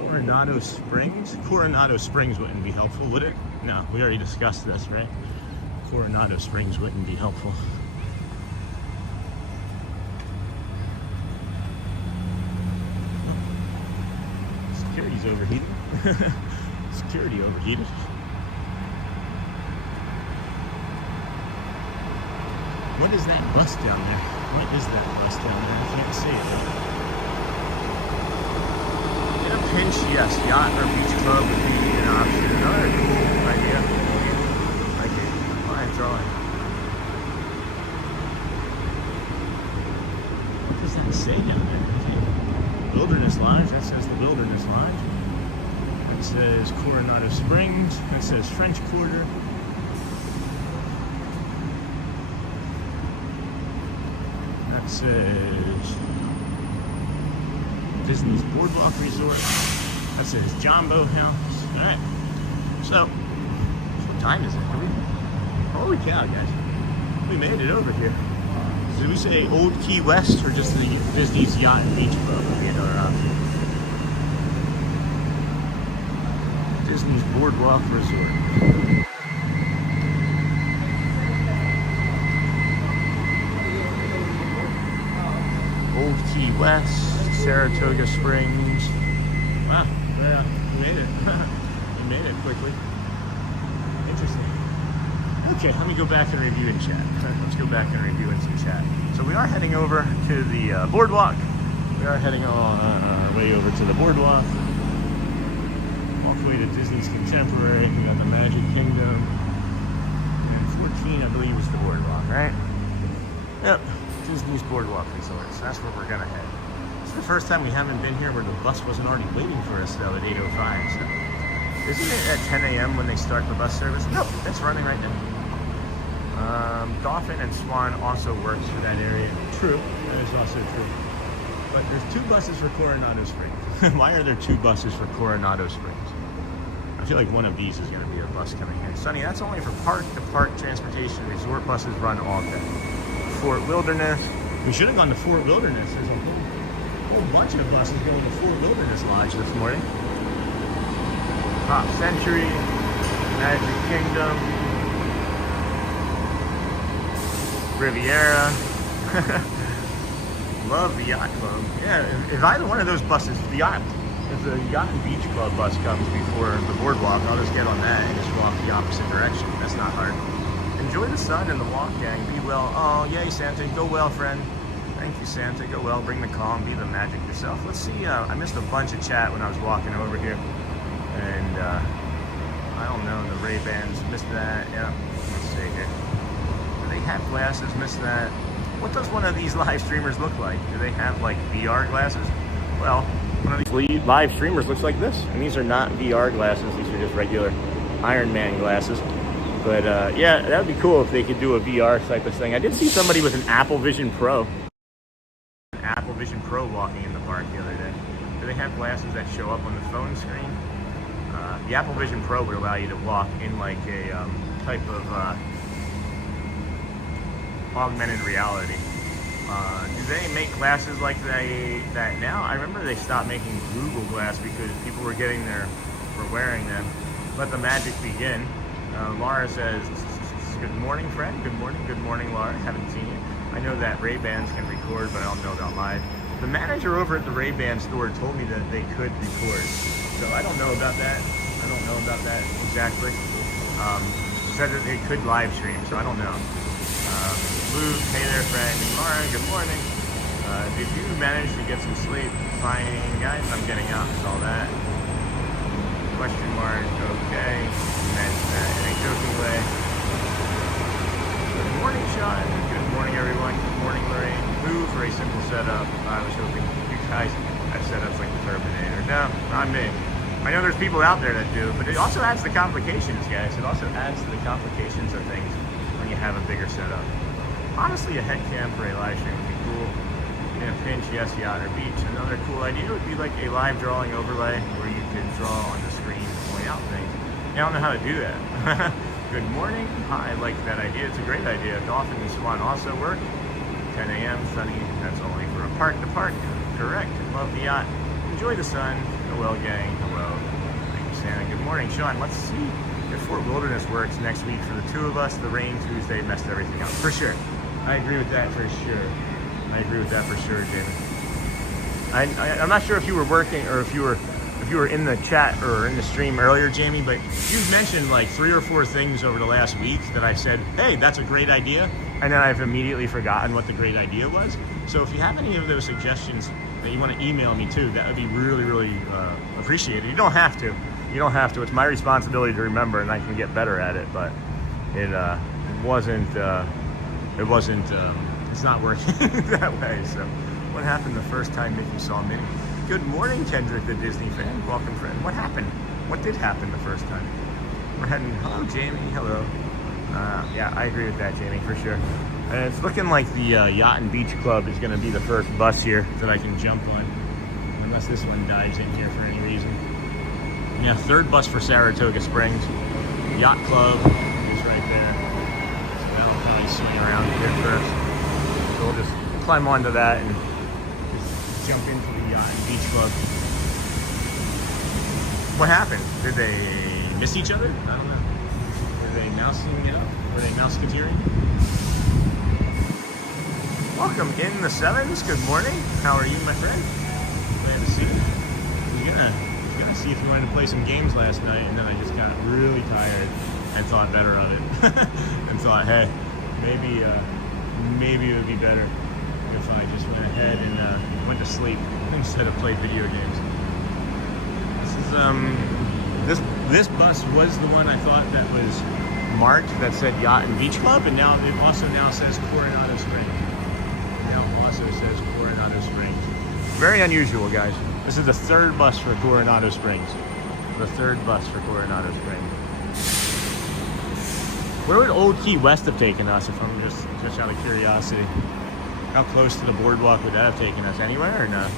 Coronado Springs? Coronado Springs wouldn't be helpful, would it? No, we already discussed this, right? Coronado Springs wouldn't be helpful. Security's overheated. Security overheated. What is that bus down there? What is that bus down there? I can't see it. In a pinch, yes, yacht or beach club would be an option. Another cool idea. Like a live drawing. What does that say down there? Wilderness Lodge. That says the Wilderness Lodge. That says Coronado Springs. That says French Quarter. That says Disney's Boardwalk Resort. That says Jumbo House. Alright. So, what time is it? Holy cow, guys. We made it over here. Did we say Old Key West or just the Disney's Yacht and Beach Club would be another option? Disney's Boardwalk Resort. Old Key West, Saratoga Springs. Wow, yeah, we made it. We made it quickly. Interesting. Okay, let me go back and review in chat. Let's go back and review in some chat. So we are heading over to the boardwalk. We are heading on our way over to the boardwalk. All the way to Disney's Contemporary. We got the Magic Kingdom. And 14, I believe, is the boardwalk, right? Yep, Disney's Boardwalk Resort. So that's where we're gonna head. It's the first time we haven't been here where the bus wasn't already waiting for us though at 8:05. So isn't it at 10 a.m. when they start the bus service? Nope, it's running right now. Dolphin and Swan also works for that area. True, that is also true. But there's 2 buses for Coronado Springs. Why are there 2 buses for Coronado Springs? I feel like one of these is going to be a bus coming in. Sonny, that's only for park-to-park transportation. Resort buses run all day. Fort Wilderness. We should have gone to Fort Wilderness. There's a whole bunch of buses going to Fort Wilderness Lodge this morning. Pop Century, Magic Kingdom, Riviera. Love the yacht club. Yeah, if either one of those buses, if the yacht and beach club bus comes before the boardwalk, I'll just get on that and just walk the opposite direction. That's not hard. Enjoy the sun and the walk, gang. Be well. Oh, yay, Santa. Go well, friend. Thank you, Santa. Go well. Bring the calm. Be the magic yourself. Let's see. I missed a bunch of chat when I was walking over here. And, I don't know. The Ray-Bans. Missed that. Yeah. Let's see here. Do they have glasses? Missed that. What does one of these live streamers look like? Do they have, like, VR glasses? Well, one of these live streamers looks like this. And these are not VR glasses. These are just regular Iron Man glasses. But, yeah, that would be cool if they could do a VR type of thing. I did see somebody with an Apple Vision Pro. An Apple Vision Pro walking in the park the other day. Do they have glasses that show up on the phone screen? The Apple Vision Pro would allow you to walk in like a type of augmented reality. Do they make glasses like that now? I remember they stopped making Google Glass because people were wearing them. Let the magic begin. Laura says, good morning, friend. Good morning, Laura. Haven't seen you. I know that Ray-Bans can record, but I don't know about live. The manager over at the Ray-Ban store told me that they could record. So I don't know about that. I don't know about that exactly. Said that they could live stream, so I don't know. Luke, hey there, friend. And Laura, good morning. Did you manage to get some sleep? Fine, guys. I'm getting out. Saw that. Question mark. Okay. Mentioned that in a joking way. Good morning, Sean. Good morning, everyone. Good morning, Lorraine. Move for a simple setup. I was hoping you guys have setups like the Terminator. No, not me. I know there's people out there that do, but it also adds the complications, guys. It also adds to the complications of things when you have a bigger setup. Honestly, a head cam for a live stream would be cool. In a pinch, yes, yacht or beach. Another cool idea would be like a live drawing overlay where you could draw on the screen, point out things. I don't know how to do that. Good morning. I like that idea. It's a great idea. Dolphin and Swan also work. 10 a.m. sunny. That's only for a park to park. Correct. Love the yacht. Enjoy the sun. Hello, gang. Hello. Thank you, Santa. Good morning, Sean. Let's see if Fort Wilderness works next week for the two of us. The rain Tuesday messed everything up. For sure. I agree with that for sure. I agree with that for sure, Jamie. I'm not sure if you were working or if you were in the chat or in the stream earlier, Jamie, but you've mentioned like 3 or 4 things over the last week that I said, hey, that's a great idea. And then I've immediately forgotten what the great idea was. So if you have any of those suggestions that you want to email me too, that would be really, really appreciated. You don't have to. You don't have to. It's my responsibility to remember, and I can get better at it. But it wasn't. It's not working that way. So what happened the first time Mickey saw Minnie? Good morning, Kendrick, the Disney fan. Welcome, friend. What happened? What did happen the first time? We're heading. Hello, Jamie. Hello. Yeah, I agree with that, Jamie, for sure. And it's looking like the Yacht and Beach Club is going to be the first bus here that I can jump on, unless this one dives in here for any reason. Yeah, 3rd bus for Saratoga Springs. Yacht Club is right there. So now I'll probably swing around here first. So we'll just climb onto that and just jump into the Yacht and Beach Club. What happened? Did they miss each other? I don't know. Were they mousing it up? Were they mouseketeering? Welcome in the 7s. Good morning. How are you, my friend? Glad to see you. I was gonna see if you wanted to play some games last night, and then I just got really tired and thought better of it. And thought, hey, maybe it would be better if I just went ahead and went to sleep instead of played video games. This bus was the one I thought that was marked that said Yacht and Beach Club, and now it also now says Coronado Springs. Says Coronado Springs. Very unusual, guys. This is the 3rd bus for Coronado Springs. The 3rd bus for Coronado Springs. Where would Old Key West have taken us, if I'm just out of curiosity? How close to the boardwalk would that have taken us? Anywhere or no?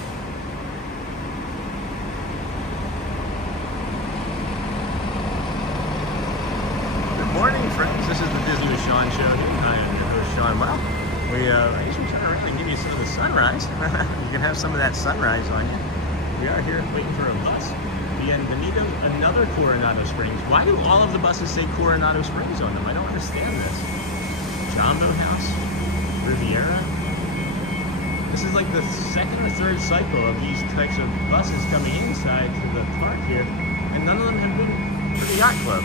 Good morning, friends. This is the Disney with Sean show. I am your host, Sean. Well, I usually try to really give you some of the sunrise. You can have some of that sunrise on you. We are here waiting for a bus. Bienvenido, another Coronado Springs. Why do all of the buses say Coronado Springs on them? I don't understand this. Jumbo House, Riviera. This is like the 2nd or 3rd cycle of these types of buses coming inside to the park here, and none of them have been for the Yacht Club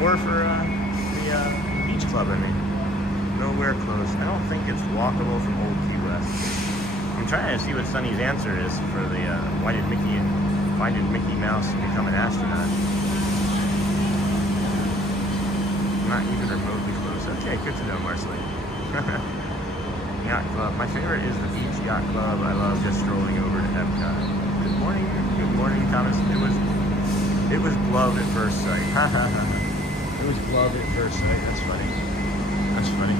or for the Beach Club. I mean. Nowhere close. I don't think it's walkable from Old Key West. I'm trying to see what Sunny's answer is for the why did Mickey Mouse become an astronaut? Not even remotely close. Okay, good to know, Marceline. Yacht Club. My favorite is the Beach Yacht Club. I love just strolling over to EPCOT. Good morning, Thomas. It was love at first sight. It was love at first sight. That's funny. That's funny.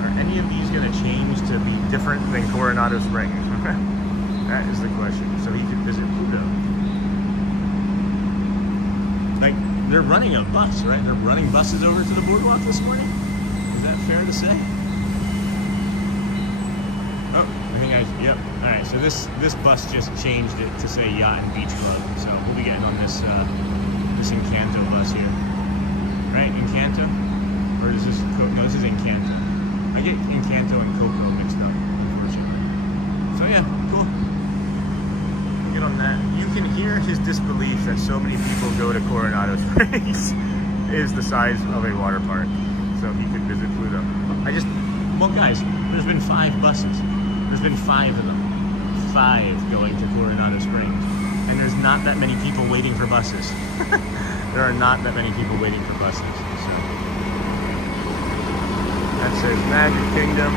Are any of these going to change to be different than Coronado Springs? That is the question. So he could visit Pluto. Like, they're running a bus, right? They're running buses over to the boardwalk this morning? Is that fair to say? Oh, I think yep. Alright, so this bus just changed it to say Yacht and Beach Club. So we'll be getting on this Encanto bus here. Right? Encanto? Or is this Coco? No, this is Encanto. I get Encanto and Coco mixed up, unfortunately. So yeah, cool. Get on that. You can hear his disbelief that so many people go to Coronado Springs is the size of a water park. So he could visit Pluto. Well guys, there's been 5 buses. There's been 5 of them. 5 going to Coronado Springs. And there's not that many people waiting for buses. There are not that many people waiting for buses. So. That says Magic Kingdom.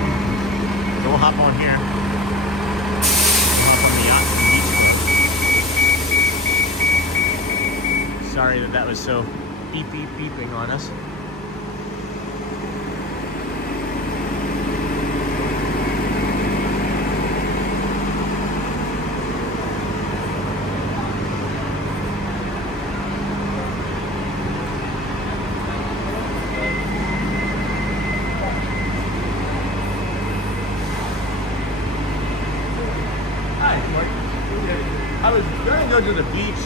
So we'll hop on here. We'll hop on the yacht. Sorry that was so beep beep beeping on us. I was gonna go to the beach.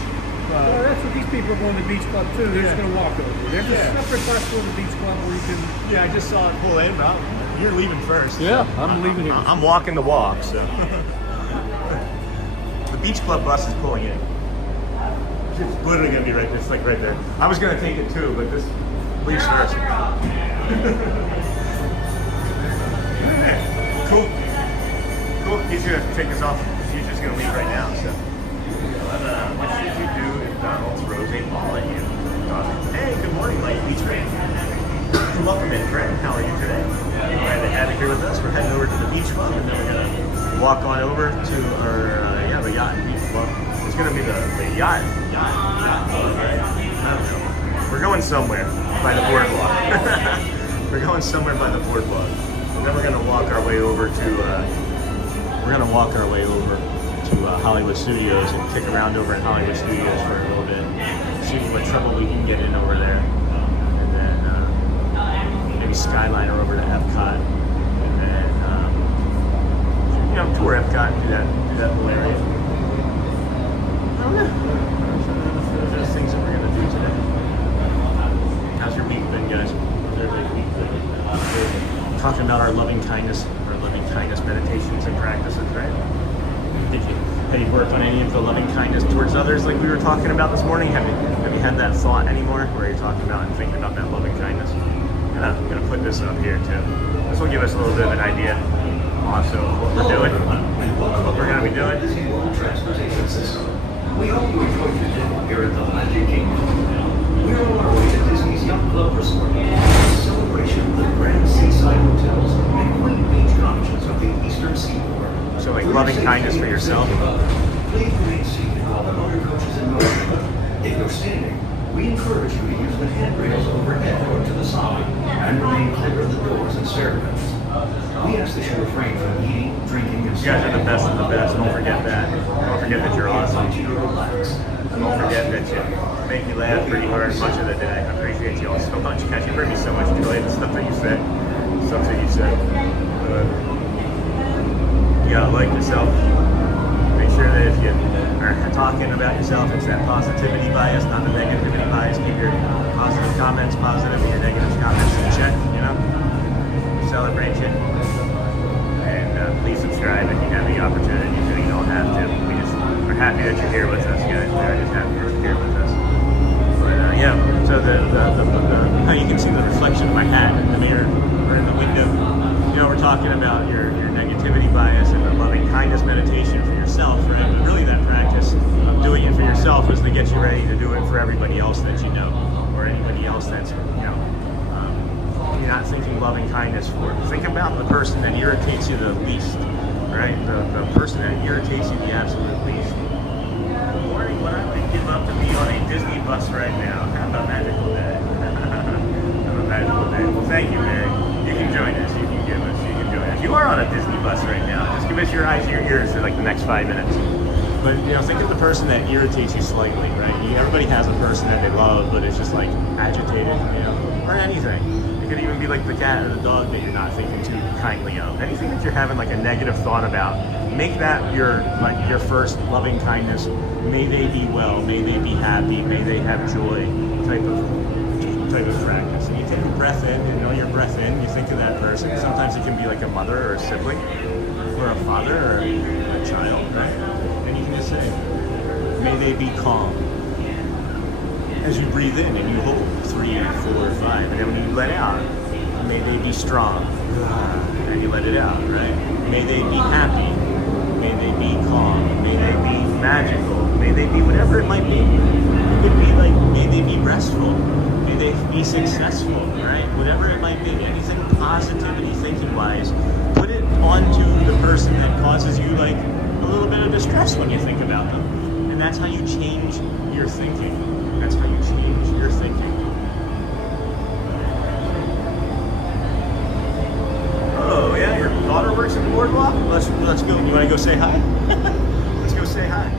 Well, that's what these people are going to the beach club too. They're just going to walk over. There's a separate bus for the beach club where you can. Yeah, I just saw it pull in, but you're leaving first. Yeah, I'm leaving here. I'm walking the walk, so. The beach club bus is pulling in. It's literally gonna be right. It's like right there. I was gonna take it too, but this leaves first. Cool. Cool. He's gonna take us off. She's just gonna leave right now. So. What should you do if Donald throws a ball at you? Hey, good morning, Light Beach Friend. Welcome in, friend. How are you today? Glad to have you here with us. We're heading over to the beach club, and then we're gonna walk on over to our the yacht and beach club. It's gonna be the yacht club, right? I don't know. We're going somewhere by the boardwalk. We're going somewhere by the boardwalk, and then we're gonna walk our way over to. Hollywood Studios and kick around over in Hollywood Studios for a little bit, see what trouble we can get in over there, and then maybe Skyliner over to EPCOT, and then tour EPCOT and do that whole area. Oh yeah, those things that we're gonna do today. How's your week been, guys? How's everybody's week been? Talking about our loving kindness meditations and practices, right? Have you worked on any of the loving kindness towards others like we were talking about this morning? Have you had that thought anymore where you're talking about and thinking about that loving kindness? I'm gonna put this up here too. This will give us a little bit of an idea also of what we're doing, what we're gonna be doing. We hope you enjoyed your day here at the Magic Kingdom. We're on our way to Disney's Yacht Club Resort, a celebration of the grand seaside hotels and quaint beach cottages of the Eastern Seaboard. So like loving kindness for yourself. Please remain seated while the motor coach is in motion. If you're standing, we encourage you to use the handrails overhead or to the side and remain clear of the doors and stairwells. We ask that you refrain from eating, drinking, and You guys are the best of the best. Don't forget that. Don't forget that you're awesome. Don't forget that you make me laugh pretty hard much of the day. I appreciate you all so much. Guys, you bring me so much joy. The stuff that you said. You gotta like yourself. Make sure that if you are talking about yourself, it's that positivity bias, not the negativity bias. Keep your positive comments positive and your negative comments in check, Celebrate it. And please subscribe if you have the opportunity to. You don't have to. We're happy that you're here with us, guys. We're just happy that you're here with us. But so how you can see the reflection of my hat in the mirror or in the window. We're talking about your negativity bias and the loving kindness meditation for yourself, right? But really that practice of doing it for yourself is to get you ready to do it for everybody else that you know, or anybody else that's, you're not thinking loving kindness for. Think about the person that irritates you the least, right? The person that irritates you the absolute least. Morning, what I would give up to be on a Disney bus right now. Have a magical day. Have a magical day. Well, thank you, Mary. You can join us. You can join us. You are on a Disney bus right now. Just give us your eyes and your ears for like the next 5 minutes. But think of the person that irritates you slightly, right? Everybody has a person that they love, but it's just like agitated, or anything. It could even be like the cat or the dog that you're not thinking too kindly of. Anything that you're having like a negative thought about, make that your first loving kindness. May they be well. May they be happy. May they have joy. Type of practice. And you take a breath in, your breath in, you think of that person. Sometimes it can be like a mother or a sibling, or a father or a child, right? And you can just say, may they be calm. As you breathe in and you hold 3, 4, 5, and then when you let out, may they be strong. And you let it out, right? May they be happy. May they be calm. May they be magical. May they be whatever it might be. It could be like, may they be restful. May they be successful, right? Whatever it might be, anything positivity thinking-wise, put it onto the person that causes you like a little bit of distress when you think about them. And that's how you change your thinking. That's how you change your thinking. Oh yeah, your daughter works at BoardWalk? Let's go. You want to go say hi? Let's go say hi.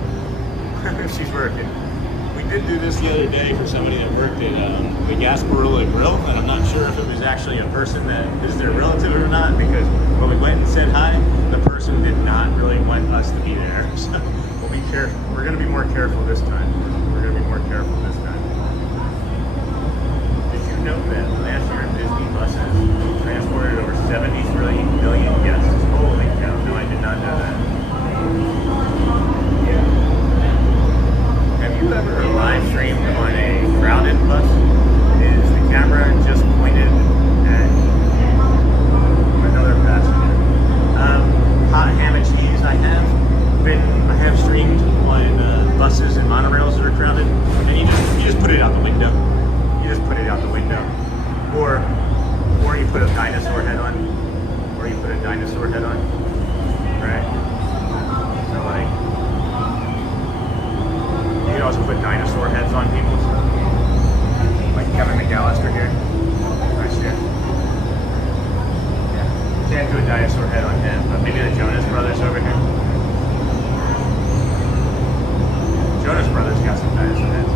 She's working. We did do this the other day for somebody that worked at the Gasparilla Grill, and I'm not sure if it was actually a person that is their relative or not, because when we went and said hi, the person did not really want us to be there. So we'll be careful. We're going to be more careful this time. We're going to be more careful this time. Did you know that last year Disney buses transported over 73 million guests? Holy cow! No, I did not know that. Have you ever live streamed on a crowded bus? Is the camera just pointed at another passenger? Hot ham and cheese. I have streamed on buses and monorails that are crowded, and you just put it out the window. You just put it out the window, or you put a dinosaur head on, right? So like, you can also put dinosaur heads on people, like Kevin McAllister here. Nice here. Yeah, can't do a dinosaur head on him, but maybe the Jonas Brothers over here. Jonas Brothers got some dinosaur heads.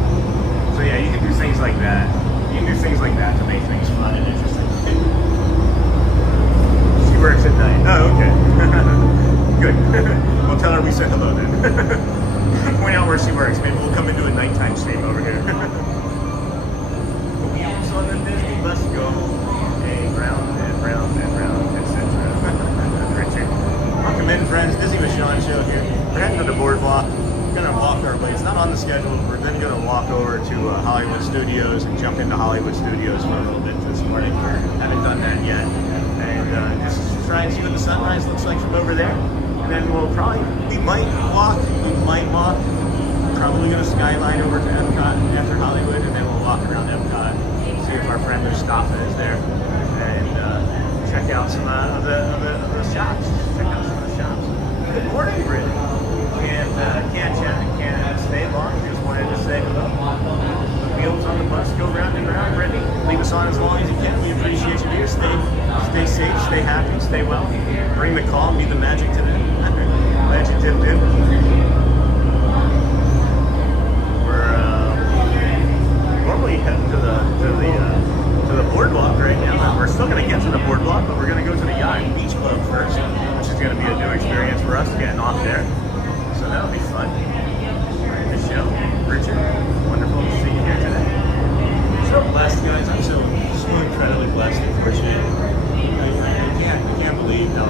So yeah, you can do things like that. You can do things like that to make things fun and interesting. She works at night. Oh, okay. Good. We'll tell her we said hello then. Point out where she works. Maybe we'll come into a nighttime stream over here. The wheels on the Disney bus go round and round and round, etc. Richard. Welcome in, friends. Disney with Sean show here. We're heading to the boardwalk. We're going to walk our way. It's not on the schedule. We're then going to walk over to Hollywood Studios and jump into Hollywood Studios for a little bit this morning. Haven't done that yet. And just try and see what the sunrise looks like from over there. And then we might walk. Probably going to Skyliner over to EPCOT after Hollywood, and then we'll walk around EPCOT, see if our friend Mustafa is there, and check out some of the shops. Good morning, Brittany. Can't stay long. Just wanted to say hello. The wheels on the bus go round and round. Brittany, leave us on as long as you can. We appreciate you here. Stay safe, stay happy, stay well. Bring the calm, be the magic today. Glad you dipped in. We're normally heading to the boardwalk right now. We're still going to get to the boardwalk, but we're going to go to the Yacht and Beach Club first, which is going to be a new experience for us getting off there. So that'll be fun. Michelle, Richard, wonderful to see you here today. So blessed, guys. I'm so incredibly blessed and fortunate. I can't believe how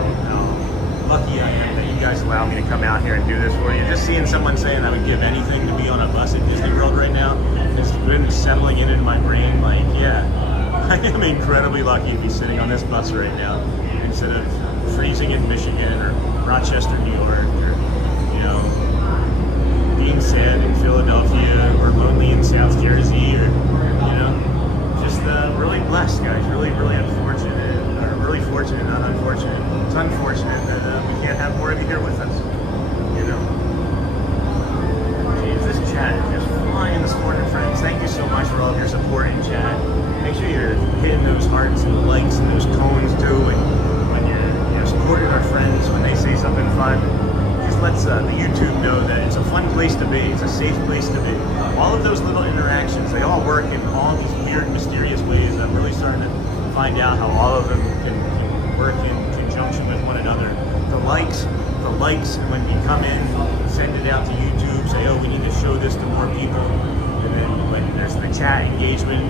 lucky I am that you guys allow me to come out here and do this for you. Just seeing someone saying I would give anything to be on a bus at Disney World right now has been settling into my brain. Like, yeah, I am incredibly lucky to be sitting on this bus right now instead of freezing in Michigan or Rochester, New York, or being sad in Philadelphia or lonely in South Jersey, or just really blessed, guys. Really unfortunate, or really fortunate, not unfortunate. It's unfortunate that we can't have more of you here with us. Jeez, this chat is just flying this morning, friends. Thank you so much for all of your support in chat. Make sure you're hitting those hearts and likes and those cones too, and when you're supporting our friends when they say something fun. Lets the YouTube know that it's a fun place to be, it's a safe place to be. All of those little interactions, they all work in all these weird, mysterious ways. I'm really starting to find out how all of them can work in conjunction with one another. The likes, when you come in, send it out to YouTube, say, oh, we need to show this to more people. And then when there's the chat engagement,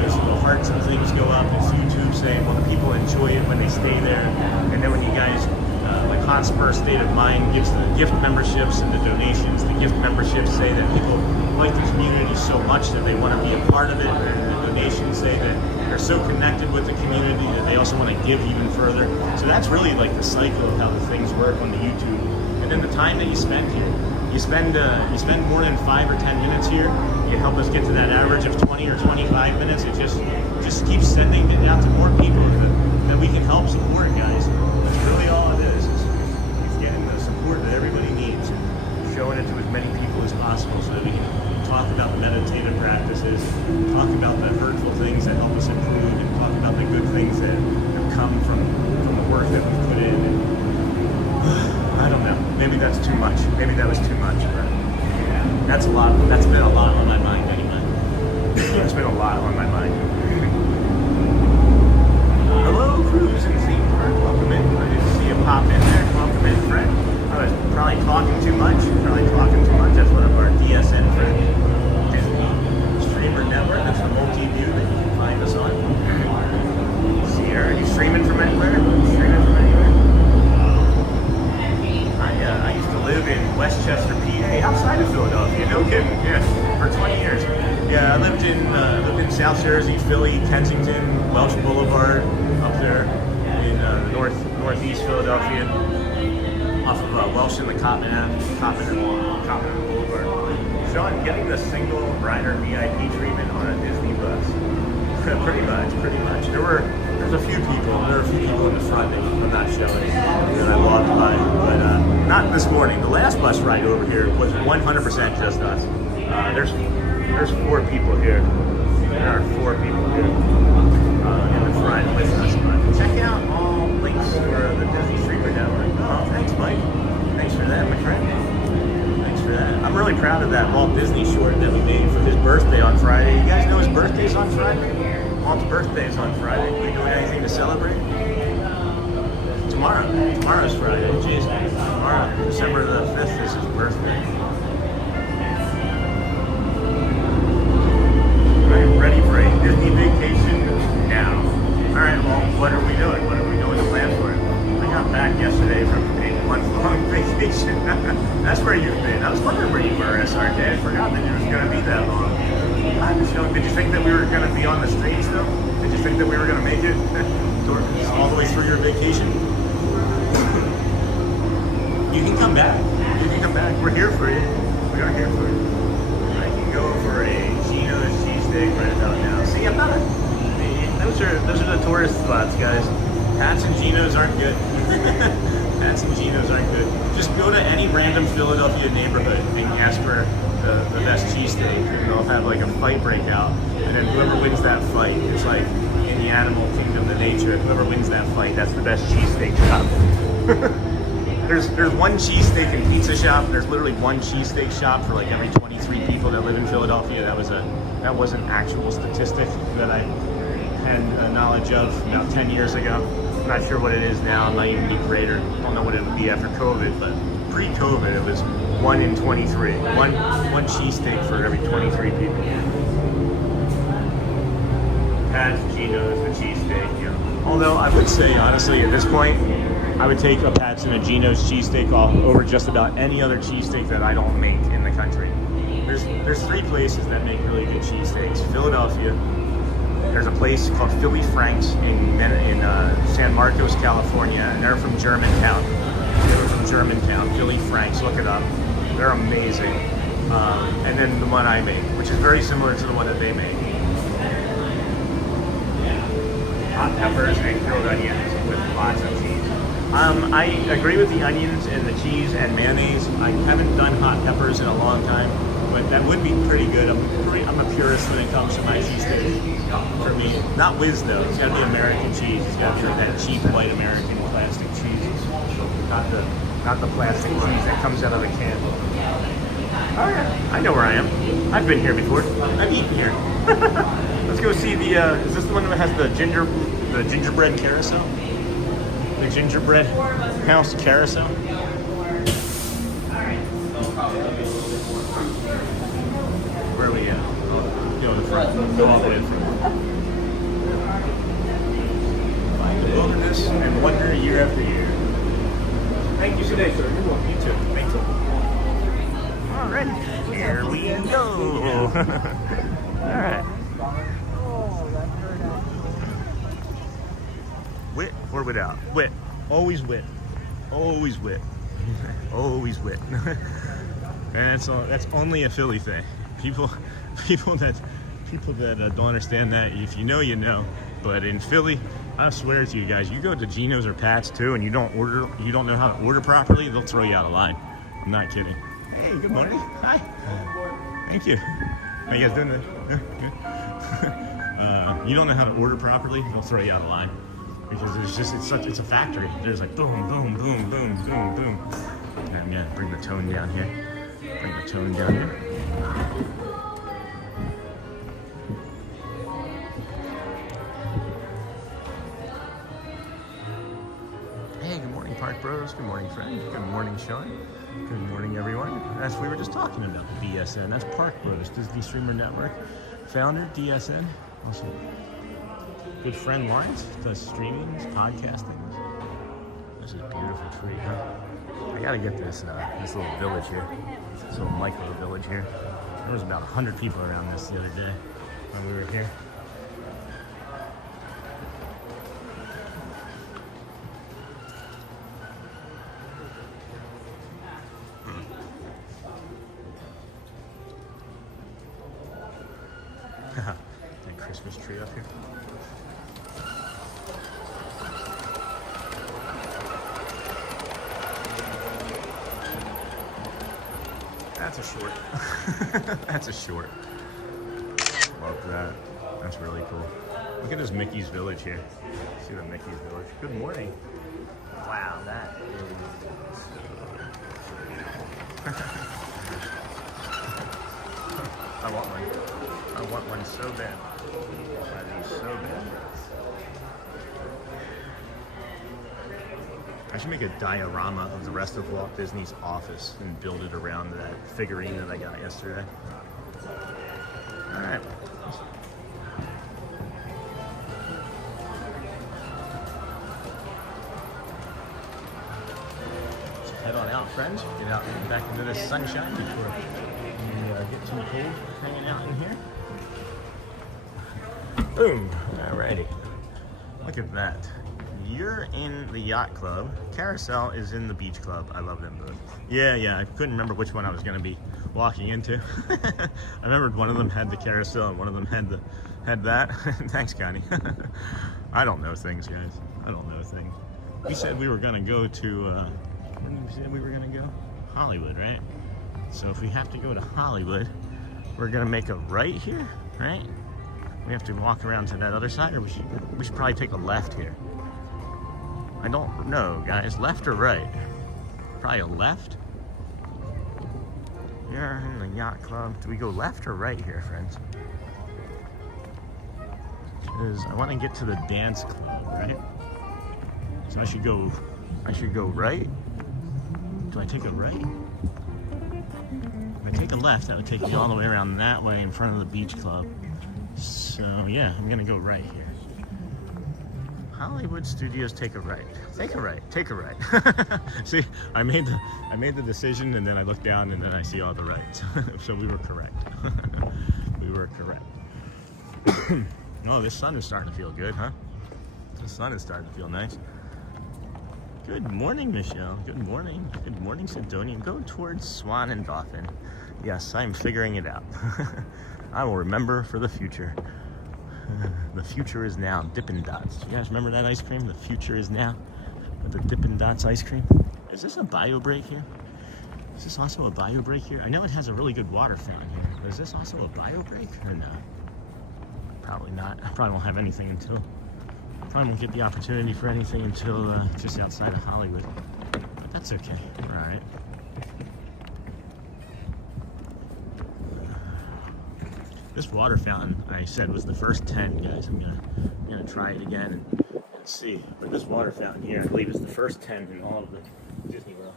those little hearts and things go up, it's YouTube saying, well, the people enjoy it when they stay there. And then when you guys like Hotspur State of Mind gives the gift memberships and the donations. The gift memberships say that people like the community so much that they want to be a part of it, and the donations say that they're so connected with the community that they also want to give even further. So that's really like the cycle of how the things work on the YouTube. And then the time that you spend here. You spend more than 5 or 10 minutes here. You help us get to that average of 20 or 25 minutes. It just keeps sending it out to more people that we can help support, guys. That's really all it is getting the support that everybody needs, and showing it to as many people as possible so that we can talk about meditative practices, talk about the hurtful things that help us improve, and talk about the good things that have come from the work that we've put in. And, I don't know. Maybe that's too much. Maybe that was too much. But yeah, that's a lot. That's been a lot on my mind anyway. It's been a lot on my mind. Hello, Cruise and Theme Park. Welcome in. Philadelphia, off of Welsh and the Cottman Boulevard. Sean, getting the single rider VIP treatment on a Disney bus. Pretty much. There's a few people. There are a few people in the front that I'm not showing that I walked by, but not this morning. The last bus ride over here was 100% just us. There's 4 people here. There are 4 people here in the front with us. But check out all links for the Disney Streamer Network. Oh, thanks, Mike. Thanks for that, my friend. Thanks for that. I'm really proud of that Walt Disney short that we made for his birthday on Friday. You guys know his birthday's on Friday? Walt's birthday's on Friday. Are you doing anything to celebrate? Tomorrow's Friday. Jason. Tomorrow, December the 5th is his birthday. I'm ready for a Disney vacation now. Alright, well, what are we doing? What are we doing to plan for it? I got back yesterday from a month-long vacation. That's where you've been. I was wondering where you were, SRJ. I forgot that it was going to be that long. Did you think that we were going to be on the streets, though? Did you think that we were going to make it all the way through your vacation? You can come back. We're here for you. We are here for you. I can go for a Gino's cheesesteak right about now. See, I'm not those are the tourist spots, guys. Pat's and Gino's aren't good. Pat's and Gino's aren't good. Just go to any random Philadelphia neighborhood and ask for the best cheesesteak, and they'll have like a fight break out, and then whoever wins that fight, it's like in the animal kingdom, the nature, whoever wins that fight, that's the best cheesesteak shop. There's one cheesesteak and pizza shop. There's literally one cheesesteak shop for like every 23 people that live in Philadelphia. That was an actual statistic that I had knowledge of about 10 years ago. I'm not sure what it is now. It might even be greater. I don't know what it would be after COVID, but pre-COVID it was 1 in 23. One cheesesteak for every 23 people. Pat's, Gino's, the cheesesteak. Yeah. Although I would say honestly at this point, I would take a Pat's and a Gino's cheesesteak over just about any other cheesesteak that I don't make in the country. There's 3 places that make really good cheesesteaks. Philadelphia. There's a place called Philly Frank's in San Marcos, California, and they're from Germantown. Philly Frank's, look it up. They're amazing. And then the one I make, which is very similar to the one that they make. Hot peppers and grilled onions with lots of cheese. I agree with the onions and the cheese and mayonnaise. I haven't done hot peppers in a long time, but that would be pretty good. I'm a purist when it comes to my cheesesteak. For me, not whiz though. It's got to be American cheese. It's got to be like that cheap white American plastic cheese, not the plastic cheese that comes out of the can. Oh yeah, I know where I am. I've been here before. I've eaten here. Let's go see the. Is this the one that has the gingerbread carousel? The gingerbread house carousel. Where are we at? Go in the front. Go all the way in front. Find the wilderness and wonder year after year. Thank you today, sir. You're welcome. You too. Thank you. All right. Here we go. All right. Wit or without? Wit. Always wit. Always wit. Always wit. And that's only a Philly thing. People that don't understand that. If you know, you know. But in Philly, I swear to you guys, you go to Gino's or Pat's too, and you don't know how to order properly, they'll throw you out of line. I'm not kidding. Hey, good morning. Hi. Thank you. How you guys doing today? You don't know how to order properly, they'll throw you out of line. Because it's a factory. There's like boom, boom, boom, boom, boom, boom. And yeah, bring the tone down here. Bring the tone down here. Hey, good morning, Park Bros. Good morning, friend. Good morning, Sean. Good morning, everyone. That's what we were just talking about, DSN. That's Park Bros, Disney Streamer Network. Founder, DSN. Also, good friend Lawrence does streamings, podcasting. This is a beautiful tree, huh? I gotta get this little village here. This little micro village here. There was about 100 people around this the other day when we were here. Christmas tree up here. That's a short. That's a short. Love that. That's really cool. Look at this Mickey's Village here. See the Mickey's Village. Good morning. Wow, that is I want one. I want one so bad. I do so bad. I should make a diorama of the rest of Walt Disney's office and build it around that figurine that I got yesterday. All right. Let's head on out, friends. Get out and back into the sunshine before we get too cold hanging out in here. Boom. Alrighty. Look at that. You're in the yacht club. Carousel is in the beach club. I love them both. Yeah, I couldn't remember which one I was going to be walking into. I remembered one of them had the carousel and one of them had that. Thanks, Connie. I don't know things, guys. I don't know things. We said we were going to go to, when did we say we were going to go? Hollywood, right? So if we have to go to Hollywood, we're going to make a right here, right? We have to walk around to that other side, or we should probably take a left here. I don't know, guys. Left or right? Probably a left. You're in the yacht club. Do we go left or right here, friends? Because I want to get to the dance club, right? So I should go right. Do I take a right? If I take a left, that would take me all the way around that way in front of the beach club. So yeah, I'm gonna go right here. Hollywood Studios, take a right. Take a right. Take a right. See, I made the decision, and then I looked down, and then I see all the rights. So we were correct. We were correct. Oh, this sun is starting to feel good, huh? The sun is starting to feel nice. Good morning, Michelle. Good morning. Good morning, Sidonia. Go towards Swan and Dolphin. Yes, I'm figuring it out. I will remember for the future. The future is now. Dippin' Dots. You guys remember that ice cream? The future is now with the Dippin' Dots ice cream. Is this a bio break here? Is this also a bio break here? I know it has a really good water fountain here. But is this also a bio break or not? Probably not. I probably won't have anything until. Probably won't get the opportunity for anything until just outside of Hollywood. But that's okay. All right. This water fountain, I said, was the first 10, guys. I'm gonna try it again and see. But this water fountain here, I believe, is the first 10 in all of the Disney World.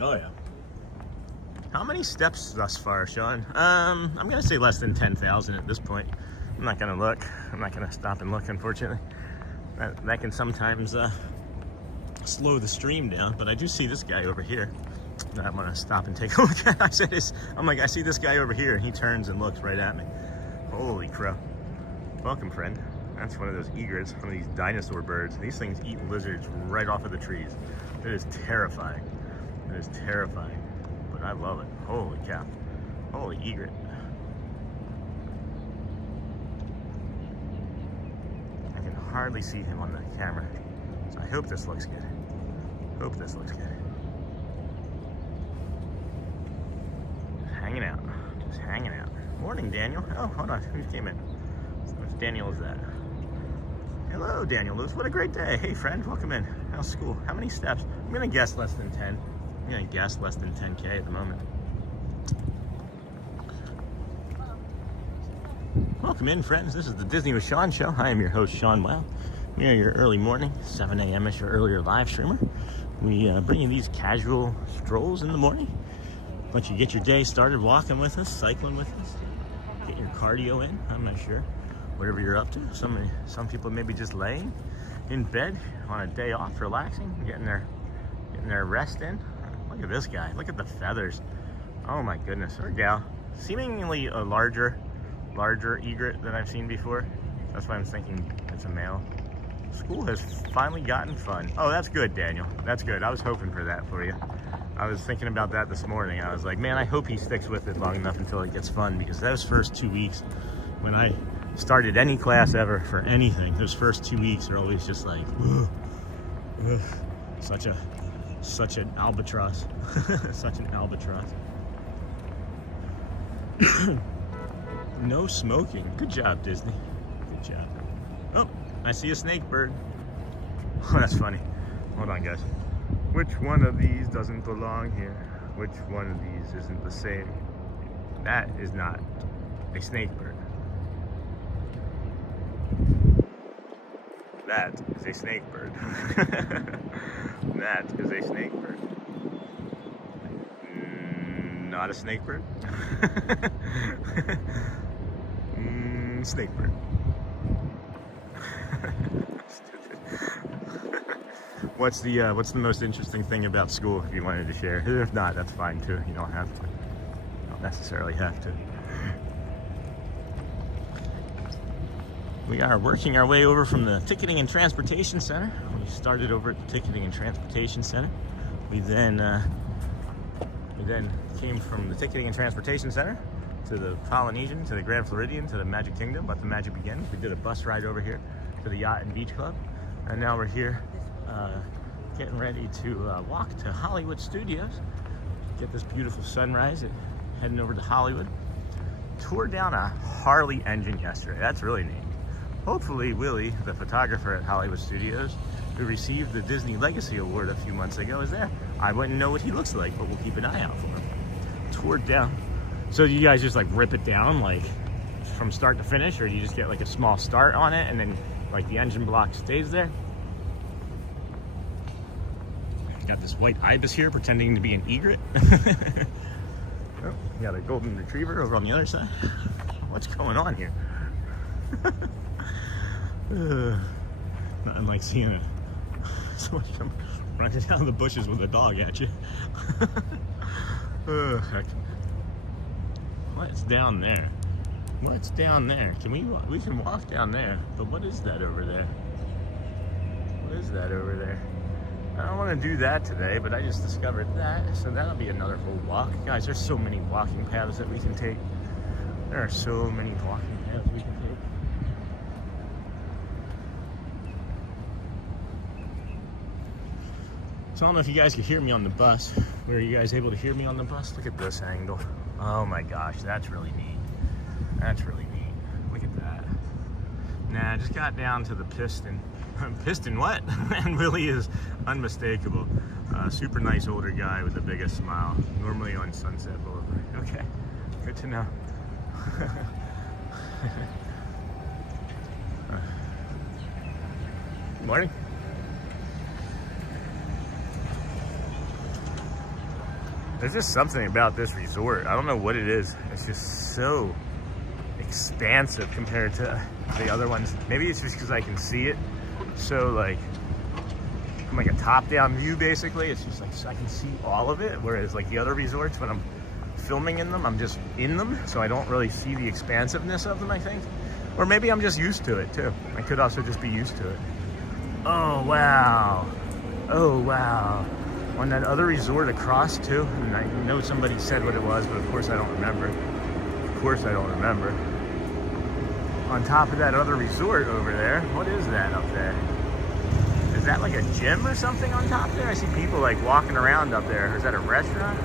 Oh yeah. How many steps thus far, Sean? I'm gonna say less than 10,000 at this point. I'm not gonna look. I'm not gonna stop and look, unfortunately. That can sometimes slow the stream down, but I do see this guy over here that I want to stop and take a look at. I'm like, I see this guy over here, and he turns and looks right at me. Holy crow. Welcome, friend. That's one of those egrets, one of these dinosaur birds. These things eat lizards right off of the trees. It is terrifying. It is terrifying, but I love it. Holy cow. Holy egret. I can hardly see him on the camera. So I hope this looks good. Hope this looks good. Just hanging out. Just hanging out. Morning, Daniel. Oh, hold on. Who came in? Which Daniel is that? Hello, Daniel Lewis. What a great day. Hey, friend. Welcome in. How's school? How many steps? I'm going to guess less than 10. I'm going to guess less than 10K at the moment. Welcome in, friends. This is the Disney with Sean show. I am your host, Sean Wow. We are your early morning, 7 a.m.ish or earlier live streamer. We bring you these casual strolls in the morning. Let you get your day started walking with us, cycling with us. Get your cardio in, I'm not sure. Whatever you're up to. Some people may be just laying in bed on a day off, relaxing, getting their rest in. Look at this guy. Look at the feathers. Oh my goodness. Or gal. Seemingly a larger egret than I've seen before. That's why I'm thinking it's a male. School has finally gotten fun. Oh, that's good, Daniel. That's good. I was hoping for that for you. I was thinking about that this morning. I was like, man, I hope he sticks with it long enough until it gets fun, because those first 2 weeks, when I started any class ever for anything, those first 2 weeks are always just like, ugh, ugh, such an albatross. Such an albatross. No smoking. Good job, Disney. Good job. Oh, I see a snake bird. Oh, that's funny. Hold on, guys. Which one of these doesn't belong here? Which one of these isn't the same? That is not a snake bird. That is a snake bird. That is a snake bird. Not a snake bird. Snake bird. Stupid. What's the most interesting thing about school, if you wanted to share? If not, that's fine too. You don't have to. You don't necessarily have to. We are working our way over from the Ticketing and Transportation Center. We started over at the Ticketing and Transportation Center. We then came from the Ticketing and Transportation Center to the Polynesian, to the Grand Floridian, to the Magic Kingdom, let the magic begin. We did a bus ride over here to the Yacht and Beach Club. And now we're here getting ready to walk to Hollywood Studios, get this beautiful sunrise and heading over to Hollywood. Tore down a Harley engine yesterday. That's really neat. Hopefully Willie, the photographer at Hollywood Studios, who received the Disney Legacy Award a few months ago, is there. I wouldn't know what he looks like, but we'll keep an eye out for him. Tore it down. So you guys just like rip it down like from start to finish, or do you just get like a small start on it and then like the engine block stays there? Got this white ibis here pretending to be an egret. Oh, got a golden retriever over on the other side. What's going on here? Nothing like seeing somebody come running down the bushes with a dog at you. Heck. What's down there? What's down there? We can walk down there, but what is that over there? What is that over there? I don't want to do that today, but I just discovered that, so that'll be another whole walk. Guys, there's so many walking paths that we can take. There are so many walking paths we can take. So I don't know if you guys could hear me on the bus. Were you guys able to hear me on the bus? Look at this angle. Oh my gosh, that's really neat. That's really neat. Look at that. Nah, I just got down to the piston. Piston what? And Willie is unmistakable. Super nice older guy with the biggest smile. Normally on Sunset Boulevard. Okay, good to know. Good morning. There's just something about this resort. I don't know what it is. It's just so expansive compared to the other ones. Maybe it's just because I can see it. So like, from like a top-down view, basically. It's just like, so I can see all of it. Whereas like the other resorts, when I'm filming in them, I'm just in them. So I don't really see the expansiveness of them, I think. Or maybe I'm just used to it too. I could also just be used to it. Oh, wow. Oh, wow. On that other resort across too, and I know somebody said what it was, but of course I don't remember. Of course I don't remember. On top of that other resort over there, what is that up there? Is that like a gym or something on top there? I see people like walking around up there. Or is that a restaurant?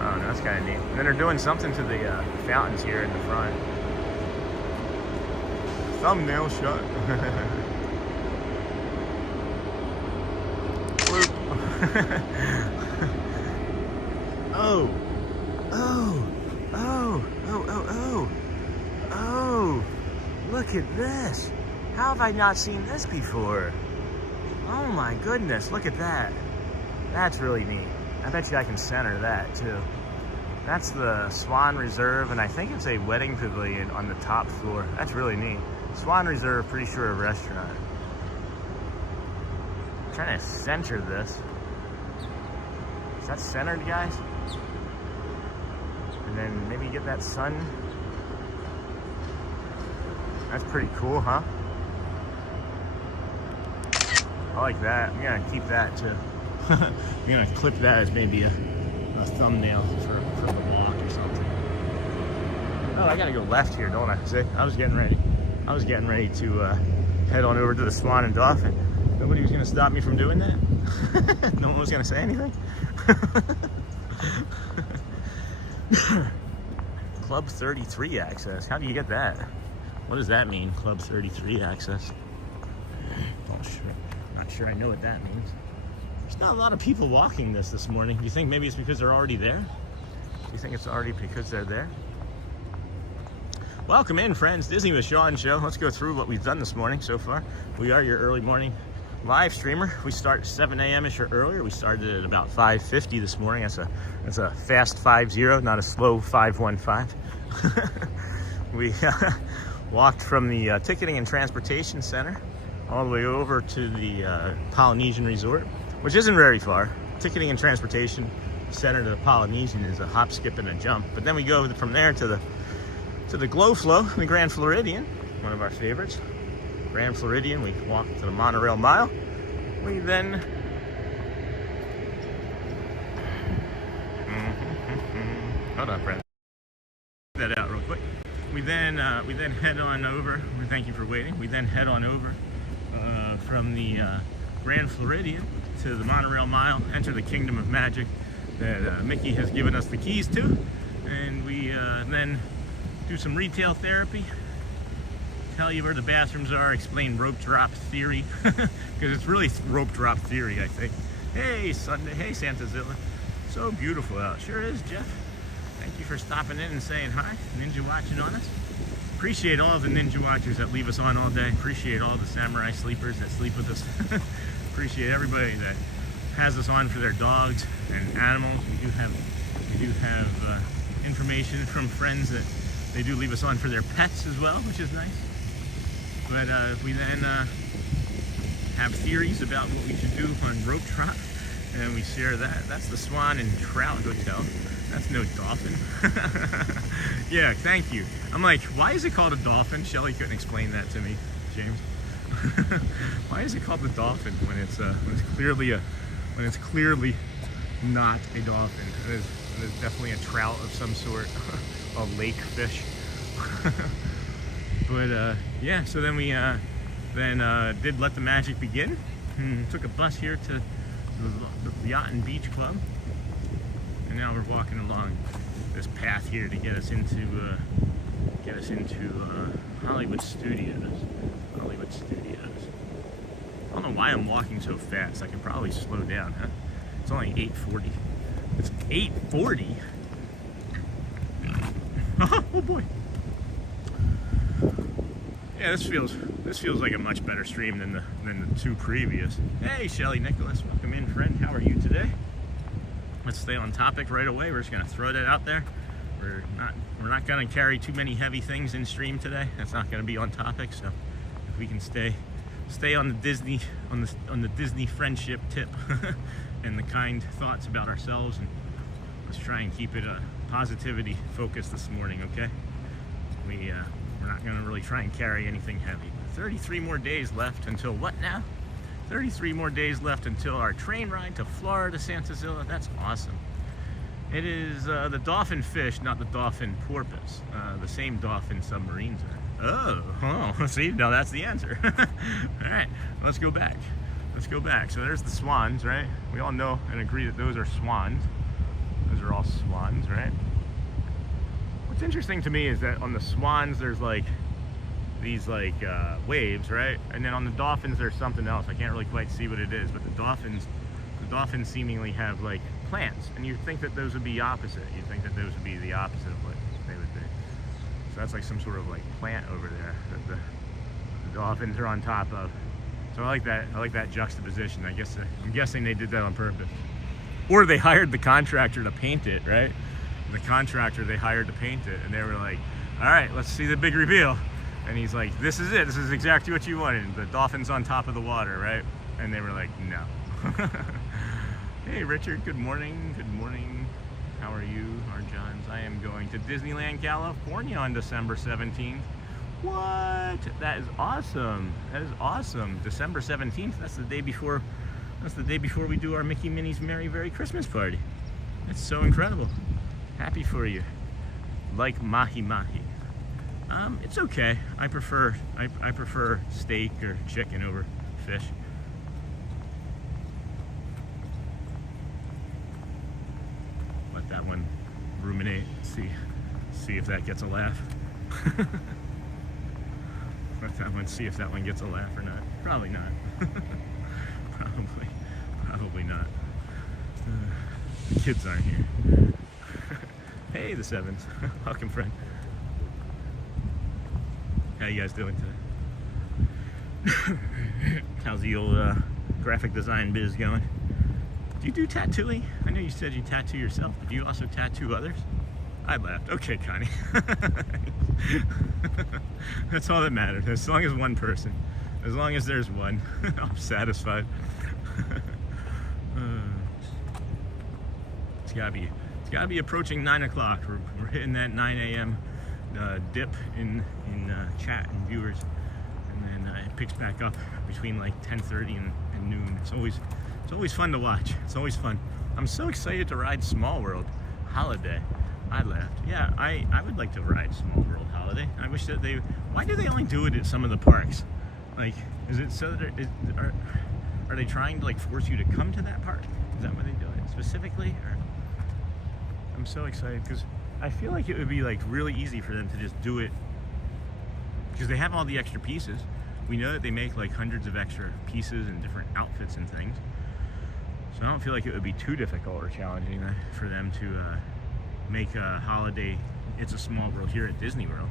Oh, no, that's kind of neat. And then they're doing something to the fountains here in the front. Thumbnail shot. Oh, oh, oh, oh, oh, oh, oh, look at this. How have I not seen this before? Oh my goodness, look at that. That's really neat. I bet you I can center that too. That's the Swan Reserve, and I think it's a wedding pavilion on the top floor. That's really neat. Swan Reserve, pretty sure a restaurant. I'm trying to center this. Is that centered, guys? And then maybe get that sun. That's pretty cool, huh? I like that. I'm gonna keep that too. I'm gonna clip that as maybe a thumbnail for the walk or something. Oh, I gotta go left here, don't I? See, I was getting ready. I was getting ready to head on over to the Swan and Dolphin. Nobody was gonna stop me from doing that. No one was gonna say anything. Club 33 access. How do you get that? What does that mean, Club 33 access? Not sure I know what that means. There's not a lot of people walking this morning. Do you think maybe it's because they're already there? Do you think it's already because they're there? Welcome in, friends. Disney with Sean show. Let's go through what we've done this morning so far. We are your early morning live streamer. We start 7 a.m.-ish or earlier. We started at about 5:50 this morning. That's a fast 5-0, not a slow 5-1-5. We walked from the Ticketing and Transportation Center all the way over to the Polynesian Resort, which isn't very far. Ticketing and Transportation Center to the Polynesian is a hop, skip, and a jump. But then we go from there to the Glow Flow, the Grand Floridian, one of our favorites. Grand Floridian, we walk to the Monorail Mile. We then hold on, friend. Get that out real quick. We then head on over. Thank you for waiting. We then head on over from the Grand Floridian to the Monorail Mile. Enter the Kingdom of Magic that Mickey has given us the keys to, and we then do some retail therapy. Tell you where the bathrooms are, explain rope drop theory, because it's really rope drop theory, I think. Hey, Sunday. Hey, Santazilla. So beautiful out. Sure is, Jeff. Thank you for stopping in and saying hi. Ninja watching on us. Appreciate all the Ninja watchers that leave us on all day. Appreciate all the Samurai sleepers that sleep with us. Appreciate everybody that has us on for their dogs and animals. We do have information from friends that they do leave us on for their pets as well, which is nice. But we then have theories about what we should do on rope drop, and we share that. That's the Swan and Trout Hotel. That's no dolphin. Yeah, thank you. I'm like, why is it called a dolphin? Shelly couldn't explain that to me, James. Why is it called the dolphin when it's clearly not a dolphin? It is definitely a trout of some sort, a lake fish. But yeah, so then we did Let the Magic Begin. Took a bus here to the Yacht and Beach Club, and now we're walking along this path here to get us into Hollywood Studios. Hollywood Studios. I don't know why I'm walking so fast. I could probably slow down, huh? It's only 8:40. It's 8:40. Oh boy. Yeah, this feels like a much better stream than the two previous. Hey, Shelly Nicholas, welcome in, friend. How are you today? Let's stay on topic right away. We're just gonna throw that out there. We're not gonna carry too many heavy things in stream today. That's not gonna be on topic. So if we can stay on the Disney friendship tip and the kind thoughts about ourselves, and let's try and keep it a positivity focus this morning, okay? We're not going to really try and carry anything heavy. 33 more days left until what now? 33 more days left until our train ride to Florida, Santazilla. That's awesome. It is the dolphin fish, not the dolphin porpoise. The same dolphin submarines are. Oh, see, now that's the answer. All right, let's go back. Let's go back. So there's the swans, right? We all know and agree that those are swans. Those are all swans, right? What's interesting to me is that on the swans there's like these waves, right? And then on the dolphins there's something else. I can't really quite see what it is, but the dolphins seemingly have like plants, and you'd think that those would be opposite. You'd think that those would be the opposite of what they would be. So that's like some sort of like plant over there that the dolphins are on top of. So I like that juxtaposition. I'm guessing they did that on purpose, or they hired the contractor to paint it, right? The contractor they hired to paint it, and they were like, all right, let's see the big reveal. And he's like, this is it. This is exactly what you wanted. The dolphins on top of the water, right? And they were like, no. Hey, Richard, good morning. Good morning. How are you, our Johns? I am going to Disneyland, California on December 17th. What? That is awesome. That is awesome. December 17th. That's the day before. That's the day before we do our Mickey Minnie's Merry Christmas party. It's so incredible. Happy for you. Like mahi mahi. It's okay. I prefer steak or chicken over fish. Let that one ruminate. See if that gets a laugh. Let that one see if that one gets a laugh or not. Probably not. Probably not. The kids aren't here. Hey, the Sevens. Welcome, friend. How you guys doing today? How's the old graphic design biz going? Do you do tattooing? I know you said you tattoo yourself, but do you also tattoo others? I laughed. Okay, Connie. That's all that matters. As long as one person. As long as there's one, I'm satisfied. It's gotta be approaching 9 o'clock. We're hitting that 9 a.m. Dip in chat and viewers, and then it picks back up between like 10:30 and noon. It's always fun to watch. It's always fun. I'm so excited to ride Small World Holiday. I laughed. Yeah, I would like to ride Small World Holiday. I wish that why do they only do it at some of the parks? Like, is it so that are they trying to like force you to come to that park? Is that why they do it specifically? Or I'm so excited because I feel like it would be like really easy for them to just do it because they have all the extra pieces. We know that they make like hundreds of extra pieces and different outfits and things. So I don't feel like it would be too difficult or challenging for them to make a holiday It's a Small World here at Disney World.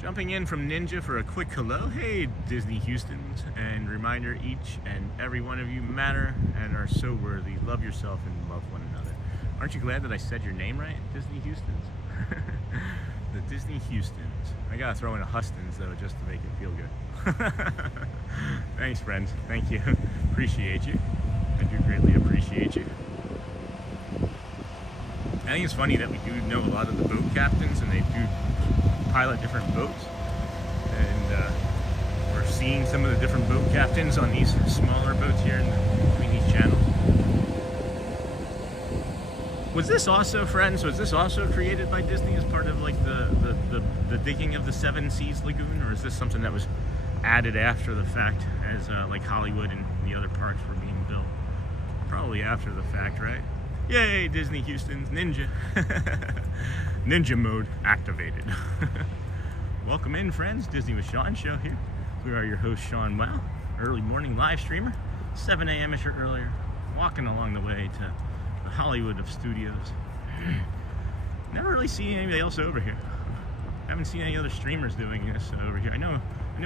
Jumping in from Ninja for a quick hello. Hey, Disney Houstons, and reminder, each and every one of you matter and are so worthy. Love yourself and love one another. Aren't you glad that I said your name right, Disney Houstons? The Disney Houstons. I gotta throw in a Hustons though, just to make it feel good. Thanks, friends. Thank you. Appreciate you. I do greatly appreciate you. I think it's funny that we do know a lot of the boat captains, and they do pilot different boats, and we're seeing some of the different boat captains on these smaller boats here in the Queenie's Channel. Was this also, friends, was this also created by Disney as part of like the digging of the Seven Seas Lagoon, or is this something that was added after the fact as like Hollywood and the other parks were being built? Probably after the fact, right? Yay, Disney Houston's Ninja. Ninja mode activated. Welcome in, friends. Disney with Sean show here. We are your host, Sean Wow, early morning live streamer, 7 a.m.ish or earlier, walking along the way to the Hollywood of studios. Never really seen anybody else over here. Haven't seen any other streamers doing this over here. I know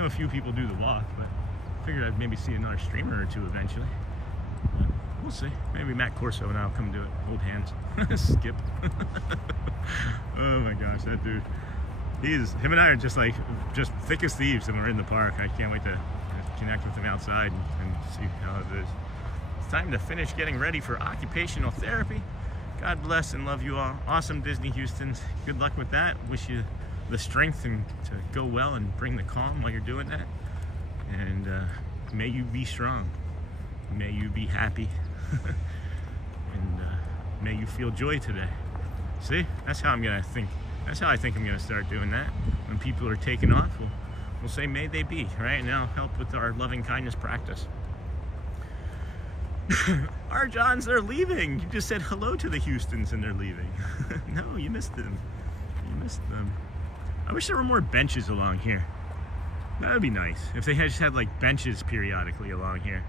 a few people do the walk, but I figured I'd maybe see another streamer or two eventually. But we'll see. Maybe Matt Corso and I'll come do it. Hold hands. Skip. Oh my gosh, that dude. Him and I are just thick as thieves when we're in the park. I can't wait to connect with him outside and see how it is. It's time to finish getting ready for occupational therapy. God bless and love you all. Awesome, Disney Houstons. Good luck with that. Wish you the strength and to go well and bring the calm while you're doing that. And may you be strong. May you be happy. And may you feel joy today. See, that's how I'm gonna think. That's how I think I'm gonna start doing that. When people are taking off, we'll say may they be, right? And that'll help with our loving kindness practice. Our Johns, they're leaving. You just said hello to the Houstons and they're leaving. No, you missed them. You missed them. I wish there were more benches along here. That would be nice if they just had like benches periodically along here.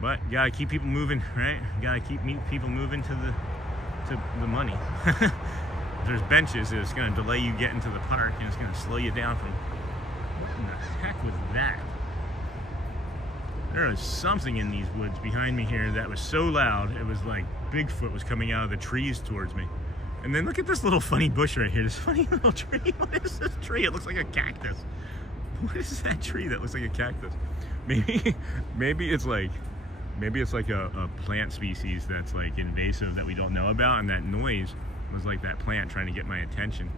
But you gotta keep people moving, right? You gotta keep people moving to the money. If there's benches, it's gonna delay you getting to the park, and it's gonna slow you down from. What in the heck was that? There was something in these woods behind me here that was so loud, it was like Bigfoot was coming out of the trees towards me. And then look at this little funny bush right here, this funny little tree. What is this tree? It looks like a cactus. What is that tree that looks like a cactus? Maybe it's like a plant species that's like invasive that we don't know about, and that noise was like that plant trying to get my attention.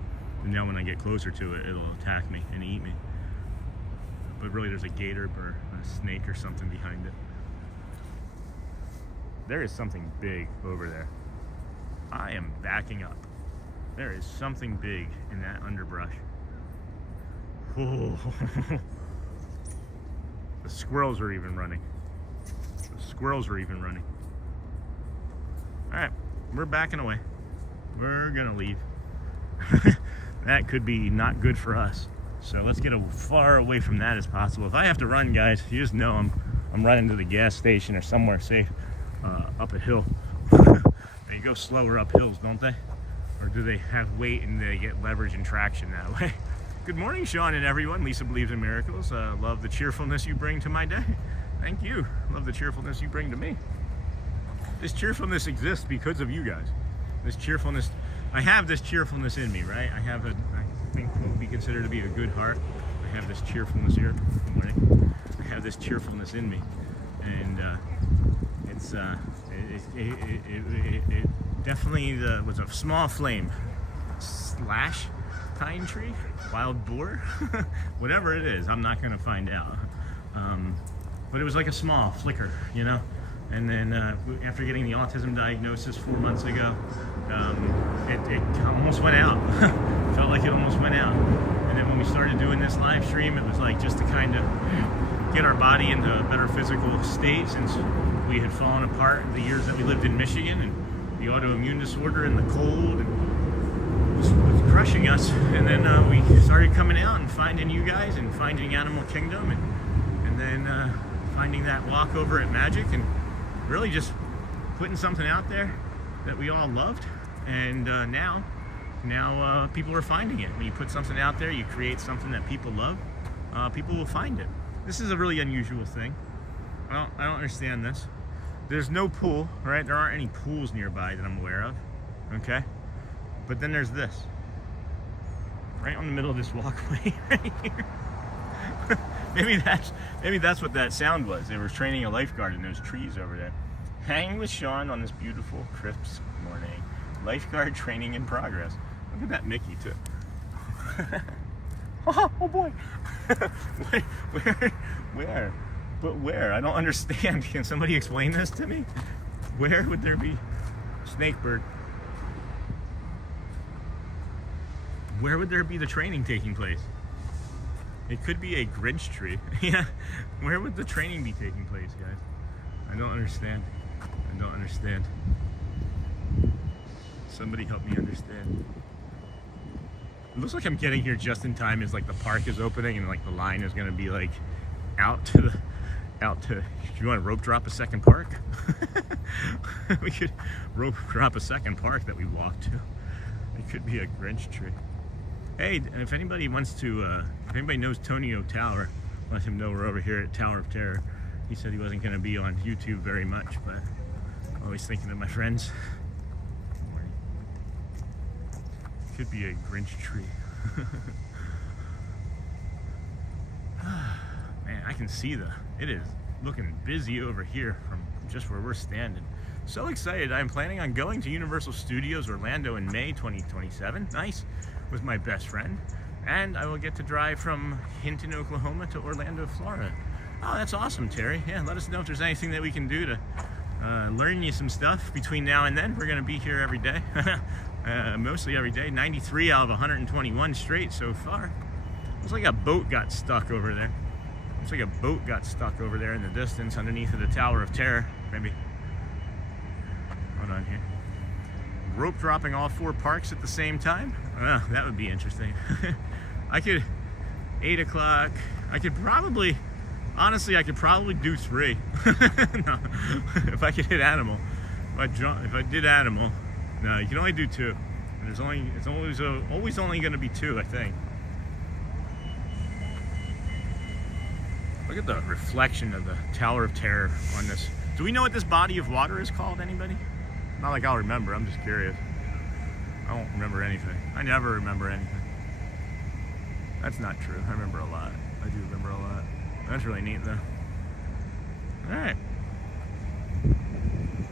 And now when I get closer to it, it'll attack me and eat me. But really there's a gator or a snake or something behind it. There is something big over there. I am backing up. There is something big in that underbrush. Whoa. The squirrels are even running. The squirrels are even running. All right, we're backing away. We're gonna leave. That could be not good for us. So let's get as far away from that as possible. If I have to run, guys, you just know I'm running to the gas station or somewhere safe up a hill. They go slower up hills, don't they? Or do they have weight and they get leverage and traction that way? Good morning, Sean and everyone. Lisa believes in miracles. Love the cheerfulness you bring to my day. Thank you. Love the cheerfulness you bring to me. This cheerfulness exists because of you guys. This cheerfulness, I have this cheerfulness in me, right? I think what would be considered to be a good heart. I have this cheerfulness here. Good morning. I have this cheerfulness in me, and it definitely was a small flame slash pine tree, wild boar, whatever it is. I'm not gonna find out. But it was like a small flicker, you know. And then after getting the autism diagnosis 4 months ago, it almost went out. Felt like it almost went out. And then when we started doing this live stream, it was like just to kind of get our body into a better physical state, since we had fallen apart in the years that we lived in Michigan, and the autoimmune disorder and the cold and was crushing us. And then we started coming out and finding you guys and finding Animal Kingdom, and then finding that walk over at Magic, and really just putting something out there that we all loved. And now people are finding it. When you put something out there, you create something that people love, people will find it. This is a really unusual thing. I don't understand this. There's no pool, right? There aren't any pools nearby that I'm aware of, okay? But then there's this, right on the middle of this walkway right here. Maybe that's what that sound was. They were training a lifeguard in those trees over there. Hanging with Sean on this beautiful, crisp morning. Lifeguard training in progress. Look at that Mickey too. Oh boy. Where? But where? I don't understand. Can somebody explain this to me? Where would there be snakebird? Where would there be the training taking place? It could be a Grinch tree. Yeah. Where would the training be taking place, guys? I don't understand. I don't understand. Somebody help me understand. It looks like I'm getting here just in time as like the park is opening, and like the line is gonna be like out to. Do you want to rope drop a second park? We could rope drop a second park that we walked to. It could be a Grinch tree. Hey, and if anybody wants to, if anybody knows Tonio Tower, let him know we're over here at Tower of Terror. He said he wasn't going to be on YouTube very much, but always thinking of my friends. Could be a Grinch tree. Man, I can see it is looking busy over here from just where we're standing. So excited. I'm planning on going to Universal Studios Orlando in May 2027. Nice. With my best friend. And I will get to drive from Hinton, Oklahoma to Orlando, Florida. Oh, that's awesome, Terry. Yeah, let us know if there's anything that we can do to learn you some stuff between now and then. We're going to be here every day. Mostly every day. 93 out of 121 straight so far. Looks like a boat got stuck over there. Looks like a boat got stuck over there in the distance underneath of the Tower of Terror. Maybe. Hold on here. Rope dropping all 4 parks at the same time? That would be interesting. I could, 8 o'clock, I could probably, honestly, I could probably do 3. No, if I could hit Animal. If I did Animal, no, you can only do 2. It's always only going to be 2, I think. Look at the reflection of the Tower of Terror on this. Do we know what this body of water is called, anybody? Not like I'll remember, I'm just curious. I won't remember anything. I never remember anything. That's not true. I remember a lot. I do remember a lot. That's really neat though. Alright.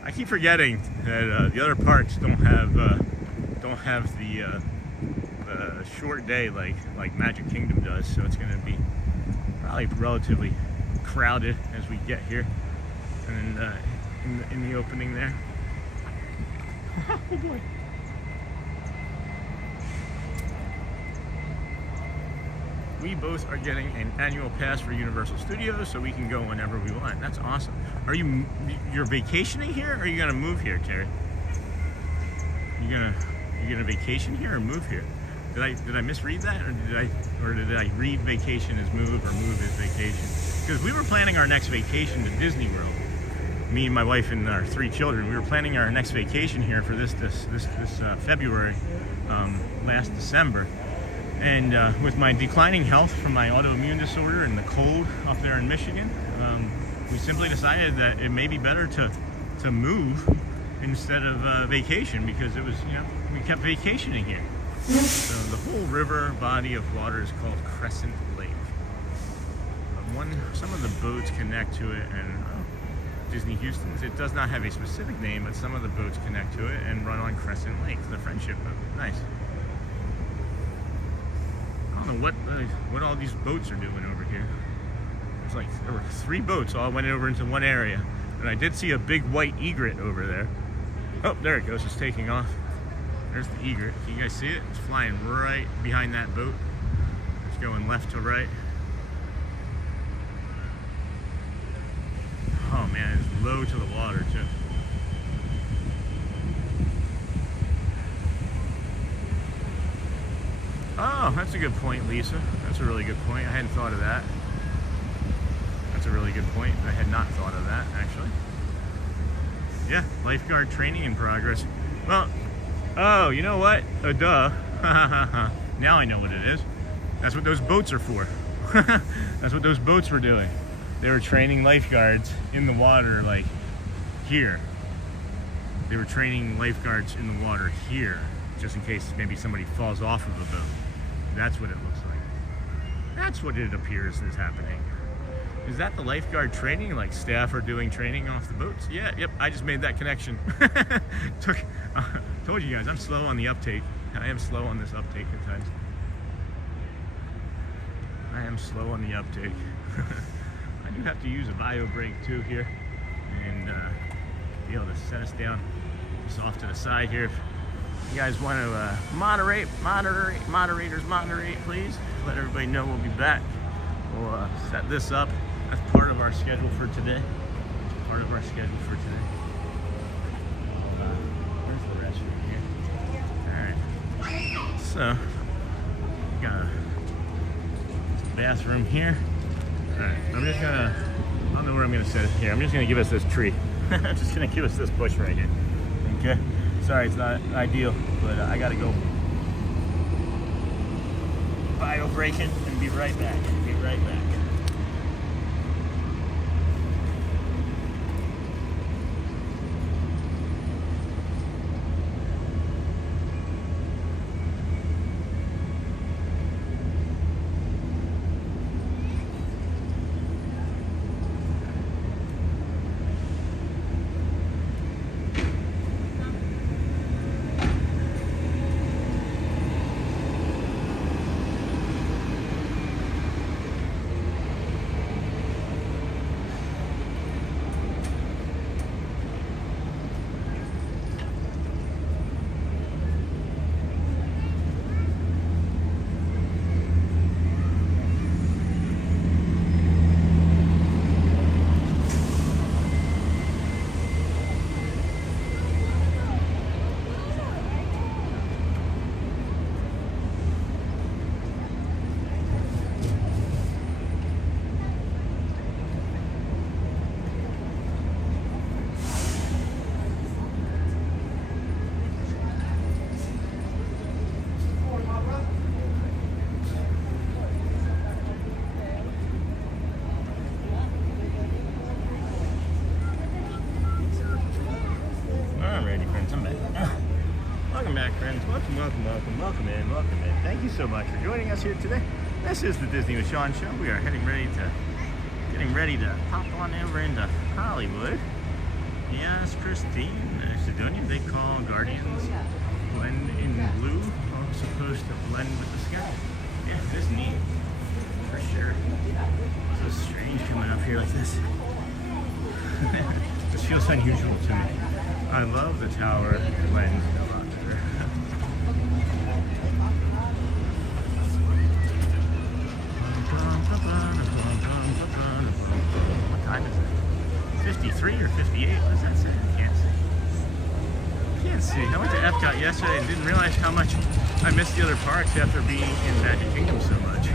I keep forgetting that the other parks don't have the a short day like Magic Kingdom does, so it's going to be probably relatively crowded as we get here, and in the opening there. Oh boy. We both are getting an annual pass for Universal Studios, so we can go whenever we want. That's awesome. You're vacationing here, or are you gonna move here, Terry? You gonna vacation here or move here? Did I misread that, or did I read vacation as move or move as vacation? Because we were planning our next vacation to Disney World. Me and my wife and our 3 children. We were planning our next vacation here for this February, last December. And with my declining health from my autoimmune disorder and the cold up there in Michigan, we simply decided that it may be better to move instead of vacation, because it was, we kept vacationing here. So the whole river body of water is called Crescent Lake. Some of the boats connect to it, and Disney Houston's, it does not have a specific name, but some of the boats connect to it and run on Crescent Lake, the friendship boat. Nice. I don't know what all these boats are doing over here. It's like there were 3 boats all went over into one area, and I did see a big white egret over there. Oh, there it goes. It's taking off. There's the egret. Can you guys see it? It's flying right behind that boat. It's going left to right. Oh man, it's low to the water too. Oh, that's a good point, Lisa. That's a really good point. I hadn't thought of that. That's a really good point. I had not thought of that, actually. Yeah, lifeguard training in progress. Well, oh, you know what? Duh. Now I know what it is. That's what those boats are for. That's what those boats were doing. They were training lifeguards in the water, like here. They were training lifeguards in the water here, just in case maybe somebody falls off of the boat. That's what it looks like. That's what it appears is happening. Is that the lifeguard training? Like staff are doing training off the boats? Yeah, yep, I just made that connection. Told you guys, I'm slow on the uptake. I am slow on this uptake at times. I am slow on the uptake. I do have to use a bio brake too here, and be able to set us down just off to the side here. If you guys want to moderators, moderate, please. Let everybody know we'll be back. We'll set this up. That's part of our schedule for today. Part of our schedule for today. Where's the restroom here? Alright. So, got a bathroom here. Alright, I'm just gonna, I don't know where I'm gonna set it here. I'm just gonna give us this tree. I'm just gonna give us this bush right here. Okay? Sorry, it's not ideal, but I gotta go bio braking and be right back. Be right back. Welcome in. Thank you so much for joining us here today. This is the Disney with Sean show. We are getting ready to pop on over into Hollywood. Yes, Christine. Sidonia, they call Guardians blend in blue. Supposed to blend blend with the sky. Yeah, it is neat. For sure. So strange coming up here like this. This feels unusual to me. I love the tower lens a lot better. What time is it? 53 or 58? What does that say? I can't see. I went to EPCOT yesterday and didn't realize how much I missed the other parks after being in Magic Kingdom so much.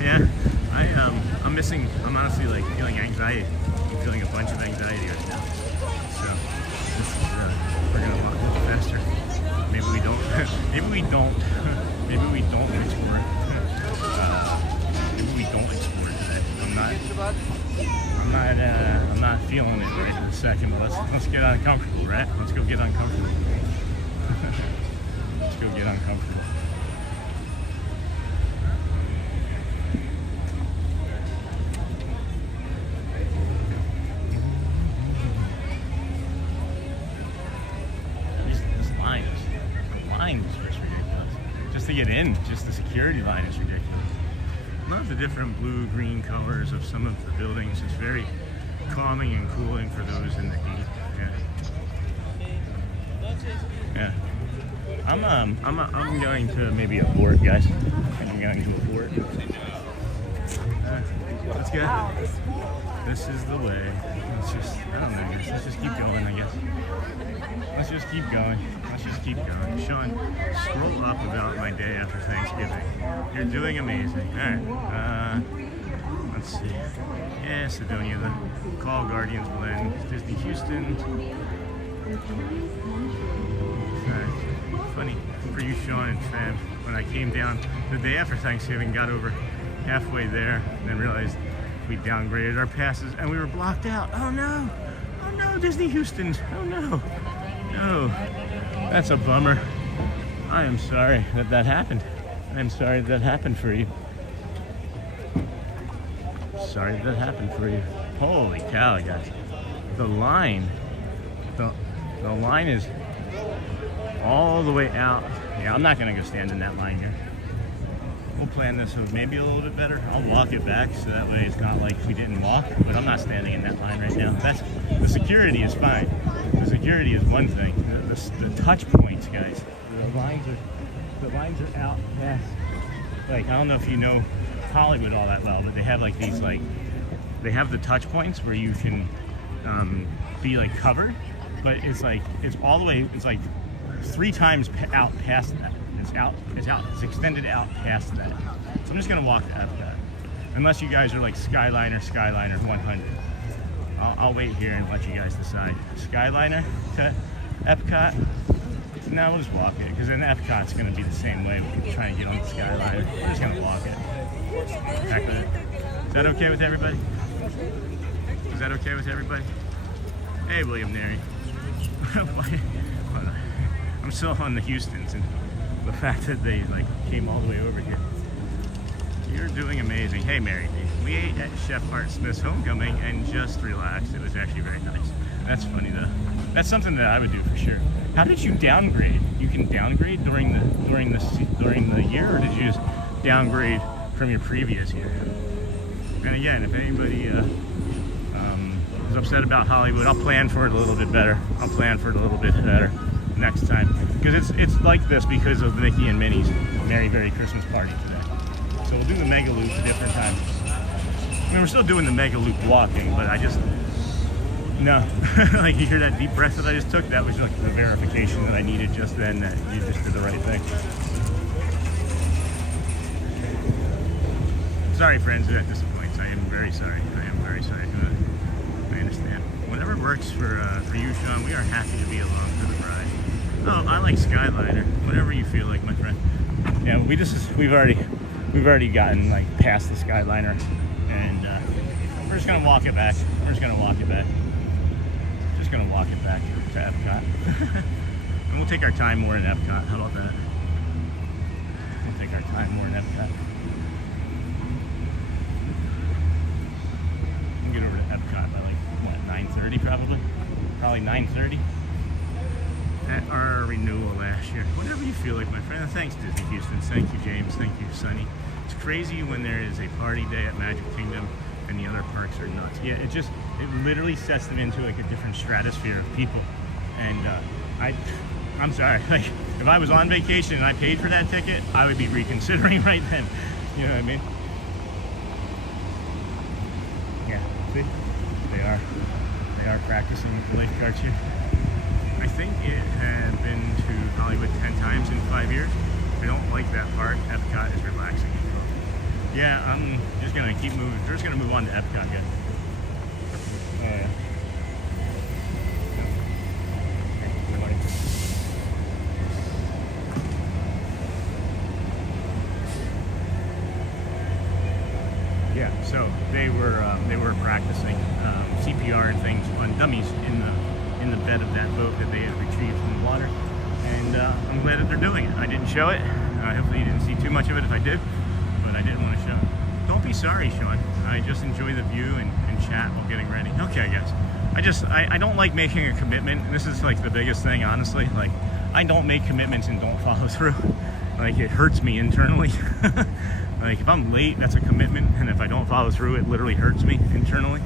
Yeah, I'm honestly like feeling anxiety. I'm feeling a bunch of anxiety right now. So we're gonna walk a little faster. Maybe we don't. Maybe we don't explore. Maybe we don't explore today. I'm not feeling it right this second. But let's get uncomfortable, right? Let's go get uncomfortable. Let's go get uncomfortable. To get in, just the security line is ridiculous. Love the different blue, green colors of some of the buildings. It's very calming and cooling for those in the heat. Yeah. I'm going to maybe abort, guys. I'm going to abort. Let's go. This is the way. I don't know, guys. Let's just keep going, I guess. Let's just keep going. Sean, scroll up about my day after Thanksgiving. You're doing amazing. Alright. Let's see. Yeah, Sidonia, the Call Guardians blend. Disney Houston. Funny for you, Sean and Fam. When I came down the day after Thanksgiving, got over halfway there, and then realized we downgraded our passes and we were blocked out. Oh no! Oh no, Disney Houston! Oh no! No. That's a bummer. I am sorry that happened. I'm sorry that happened for you. Sorry that happened for you. Holy cow, guys. The line is all the way out. Yeah, I'm not gonna go stand in that line here. We'll plan this maybe a little bit better. I'll walk it back so that way it's not like we didn't walk, but I'm not standing in that line right now. The security is fine. The security is one thing. The touch points, guys. The lines are out past. Like, I don't know if you know Hollywood all that well, but they have like these they have the touch points where you can be like covered, but it's all the way. It's like 3 times out past that. It's extended out past that. So I'm just gonna walk to EPCOT. Unless you guys are like Skyliner 100. I'll wait here and let you guys decide. Skyliner to EPCOT. Now we'll just walk it, because then EPCOT's gonna be the same way. We're trying to get on the Skyliner. We're just gonna walk it. Heck with it. Is that okay with everybody? Is that okay with everybody? Hey, William Neri. I'm still on the Houstons and the fact that they came all the way over here. You're doing amazing. Hey, Mary B. We ate at Chef Art Smith's homecoming and just relaxed. It was actually very nice. That's funny though. That's something that I would do for sure. How did you downgrade? You can downgrade during the year, or did you just downgrade from your previous year? And again, if anybody is upset about Hollywood, I'll plan for it a little bit better. Next time, because it's like this because of Mickey and Minnie's Merry Christmas party today. So we'll do the Megaloop a different time. I mean, we're still doing the Megaloop walking, but I just no. Like, you hear that deep breath that I just took? That was like the verification that I needed just then that you just did the right thing. Sorry, friends, that disappoints. I am very sorry. I understand. Whatever works for you, Sean. We are happy to be along for the ride. Oh, I like Skyliner. Whatever you feel like, my friend. Yeah, we've already gotten past the Skyliner, and we're just gonna walk it back. Just gonna walk it back to EPCOT, and we'll take our time more in EPCOT. How about that? We'll take our time more in EPCOT. We'll get over to EPCOT by 9:30 probably. Probably 9:30. at our renewal last year. Whatever you feel like, my friend. Thanks, Disney Houston. Thank you, James. Thank you, Sunny. It's crazy when there is a party day at Magic Kingdom and the other parks are nuts. Yeah, it literally sets them into like a different stratosphere of people. And I'm sorry, like if I was on vacation and I paid for that ticket, I would be reconsidering right then. You know what I mean? Yeah, see? They are practicing with the lifeguards here. I think it has been to Hollywood 10 times in 5 years. I don't like that part. EPCOT is relaxing. Yeah, I'm just gonna keep moving. We're just gonna move on to EPCOT, guys. Yeah, so they were practicing CPR and things on dummies in the bed of that boat that they had retrieved from the water, and I'm glad that they're doing it. I didn't show it. Hopefully you didn't see too much of it if I did, but I didn't want to show it. Don't be sorry, Sean. I just enjoy the view and chat while getting ready. Okay, guys. I don't like making a commitment. This is like the biggest thing, honestly. Like, I don't make commitments and don't follow through. Like, it hurts me internally. Like, if I'm late, that's a commitment, and if I don't follow through, it literally hurts me internally.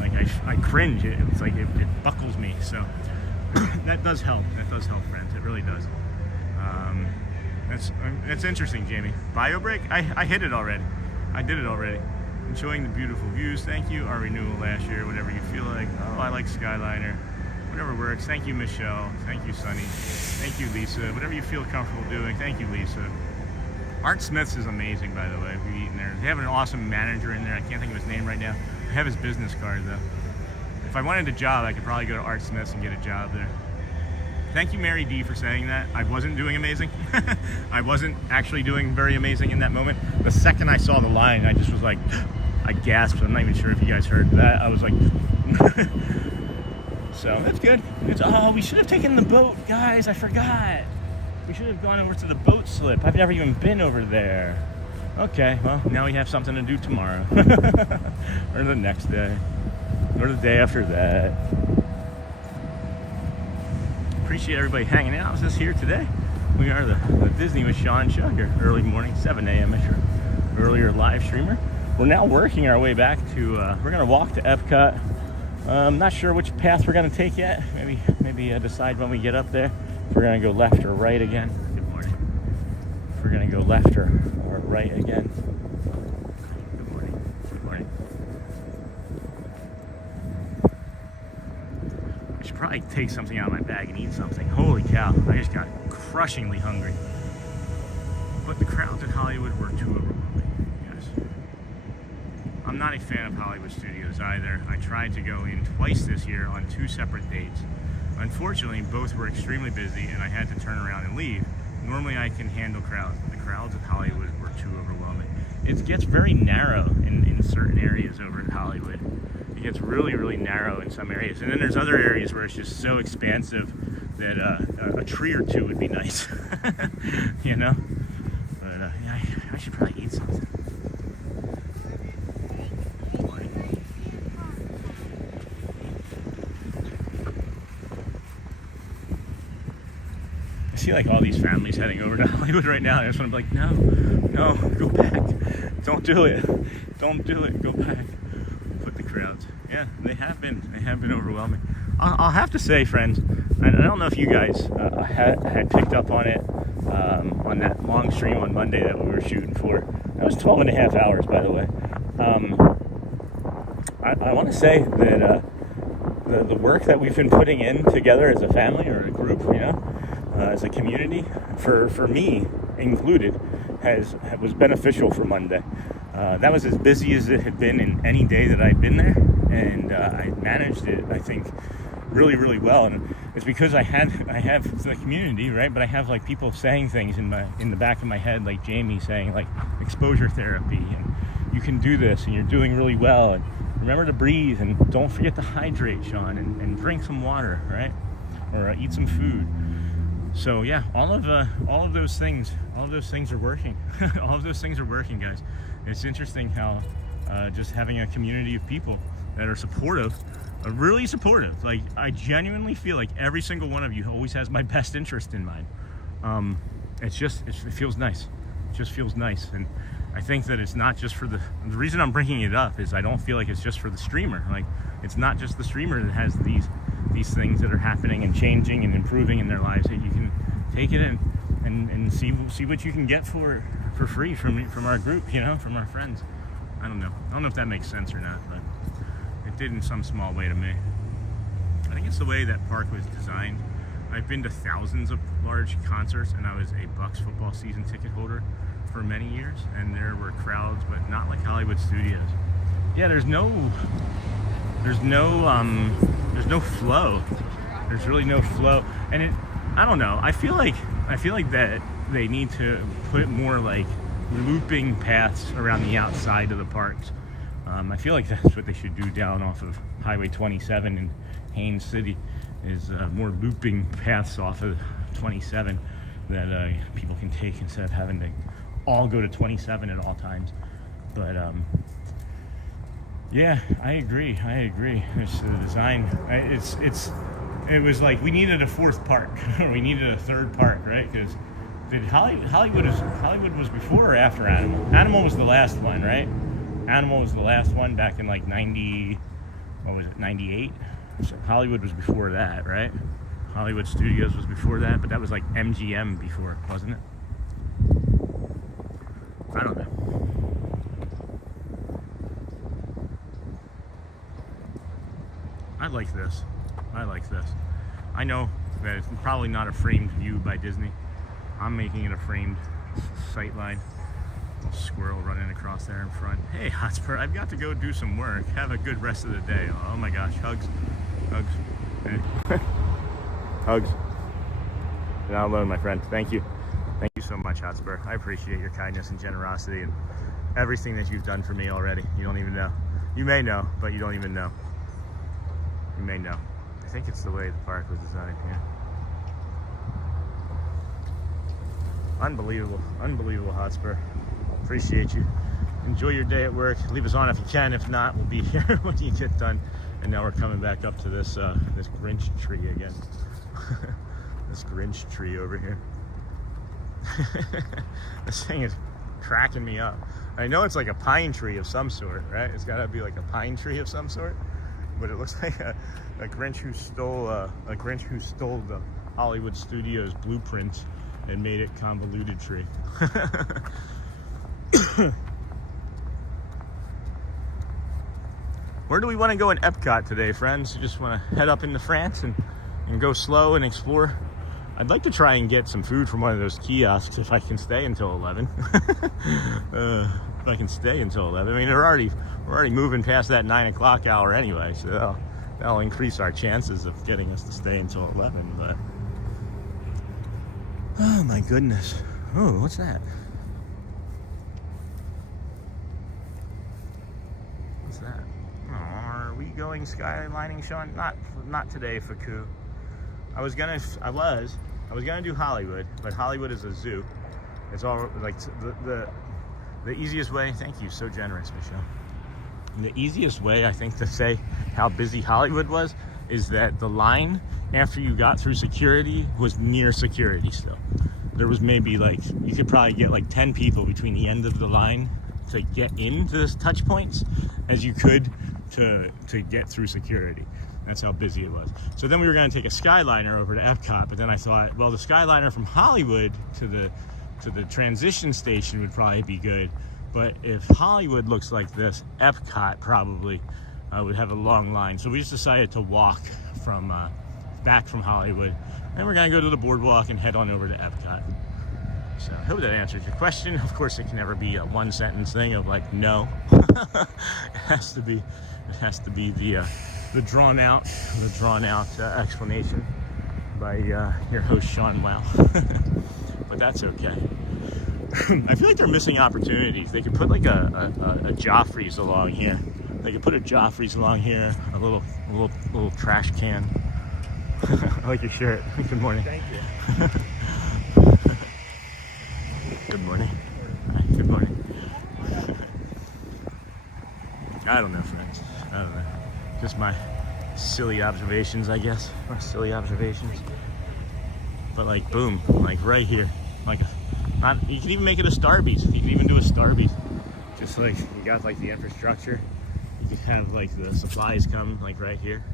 Like, I cringe. It's like it buckles me. So that does help. That does help, friends. It really does. That's interesting, Jamie. Bio break? I hit it already. I did it already. Enjoying the beautiful views. Thank you. Our renewal last year. Whatever you feel like. Oh, I like Skyliner. Whatever works. Thank you, Michelle. Thank you, Sunny. Thank you, Lisa. Whatever you feel comfortable doing. Thank you, Lisa. Art Smith's is amazing, by the way. We've eaten there. They have an awesome manager in there. I can't think of his name right now. I have his business card, though. If I wanted a job, I could probably go to Art Smith's and get a job there. Thank you, Mary D, for saying that. I wasn't doing amazing. I wasn't actually doing very amazing in that moment. The second I saw the line, I just was like, I gasped. I'm not even sure if you guys heard that. I was like, so that's good. Oh, we should have taken the boat, guys. I forgot. We should have gone over to the boat slip. I've never even been over there. Okay, well, now we have something to do tomorrow. Or the next day. Or the day after that. Appreciate everybody hanging out with us here today. We are the Disney with Sean show, your early morning, 7 a.m. at your earlier live streamer. We're now working our way back to, we're going to walk to EPCOT. I'm not sure which path we're going to take yet. Maybe decide when we get up there. If we're going to go left or right again. Good morning. If we're going to go left or right again. Good morning. Good morning. I should probably take something out of my bag and eat something. Holy cow, I just got crushingly hungry. But the crowds at Hollywood were too overwhelming, yes. I'm not a fan of Hollywood Studios either. I tried to go in twice this year on 2 separate dates. Unfortunately, both were extremely busy and I had to turn around and leave. Normally I can handle crowds. The crowds at Hollywood were too overwhelming. It gets very narrow in certain areas over at Hollywood. It gets really, really narrow in some areas. And then there's other areas where it's just so expansive that a tree or two would be nice. You know? But yeah, I should probably eat something. I see like all these families heading over to Hollywood right now. I just want to be like, no, go back. Don't do it. Don't do it. Go back. Put the crowds. Yeah, they have been overwhelming. I'll have to say, friends, I don't know if you guys had picked up on it on that long stream on Monday that we were shooting for. That was 12 and a half hours, by the way. I want to say that the work that we've been putting in together as a family or a group, you know, as a community, for me included, was beneficial for Monday. That was as busy as it had been in any day that I'd been there, and I managed it, I think, really, really well. And it's because I have the community, right? But I have like people saying things in the back of my head, like Jamie saying like exposure therapy, and you can do this, and you're doing really well, and remember to breathe, and don't forget to hydrate, Sean, and drink some water, right? Or eat some food. So yeah, all of those things are working. All of those things are working, guys. It's interesting how just having a community of people that are supportive really supportive. Like, I genuinely feel like every single one of you always has my best interest in mind. It feels nice. It just feels nice. And I think that it's not just for the reason I'm bringing it up is I don't feel like it's just for the streamer. Like, it's not just the streamer that has these things that are happening and changing and improving in their lives. That you can take it and see what you can get for free from our group, you know, from our friends. I don't know if that makes sense or not, but it did in some small way to me. I think it's the way that park was designed. I've been to thousands of large concerts, and I was a Bucks football season ticket holder for many years, and there were crowds, but not like Hollywood Studios. Yeah, there's no flow. There's really no flow, and I don't know. I feel like that they need to put more like looping paths around the outside of the parks. I feel like that's what they should do down off of Highway 27 in Haines City, is more looping paths off of 27 that people can take instead of having to all go to 27 at all times. But yeah, I agree. It's the design. It was like we needed a fourth park, or we needed a third park, right? Because Hollywood was before or after Animal? Animal was the last one, right? Animal was the last one back in like 98? So Hollywood was before that, right? Hollywood Studios was before that, but that was like MGM before, wasn't it? I don't know. I like this. I know that it's probably not a framed view by Disney. I'm making it a framed sight line. Little squirrel running across there in front. Hey, Hotspur, I've got to go do some work. Have a good rest of the day. Oh my gosh, hugs. Hey. Hugs. You're not alone, my friend. Thank you so much, Hotspur. I appreciate your kindness and generosity and everything that you've done for me already. You don't even know. You may know, but you don't even know. You may know. I think it's the way the park was designed here. Unbelievable, Hotspur. Appreciate you. Enjoy your day at work. Leave us on if you can. If not, we'll be here when you get done. And now we're coming back up to this this Grinch tree again. This Grinch tree over here. This thing is cracking me up. I know it's like a pine tree of some sort, right? It's got to be like a pine tree of some sort. But it looks like a Grinch who stole the Hollywood Studios blueprint and made it convoluted tree. Where do we want to go in EPCOT today, friends? You just want to head up into France and go slow and explore? I'd like to try and get some food from one of those kiosks if I can stay until 11. If I can stay until 11. I mean, we're already moving past that 9 o'clock hour anyway, so that'll increase our chances of getting us to stay until 11. But oh my goodness! Oh, what's that? What's that? Oh, are we going skylining, Sean? Not today, Faku. I was gonna do Hollywood, but Hollywood is a zoo. It's all like the easiest way. Thank you, so generous, Michelle. The easiest way, I think, to say how busy Hollywood was is that the line after you got through security was near security still. There was maybe like, you could probably get like 10 people between the end of the line to get into this touch points as you could to get through security. That's how busy it was. So then we were going to take a Skyliner over to EPCOT, but then I thought, well, the Skyliner from Hollywood to the transition station would probably be good. But if Hollywood looks like this, EPCOT probably would have a long line. So we just decided to walk from back from Hollywood. And we're going to go to the BoardWalk and head on over to EPCOT. So I hope that answers your question. Of course, it can never be a one-sentence thing of like, no. It has to be the drawn out explanation by your host, Sean Wow. But that's okay. I feel like they're missing opportunities. They could put like a Joffrey's along here. They could put a Joffrey's along here, a little trash can. I like your shirt. Good morning. Thank you. Good morning. Good morning. I don't know, friends. I don't know. Just my silly observations, I guess, or silly observations. But like, boom, like right here, like, you can even make it a Starbucks. You can even do a Starbucks. Just like you got like the infrastructure. You can have like the supplies come like right here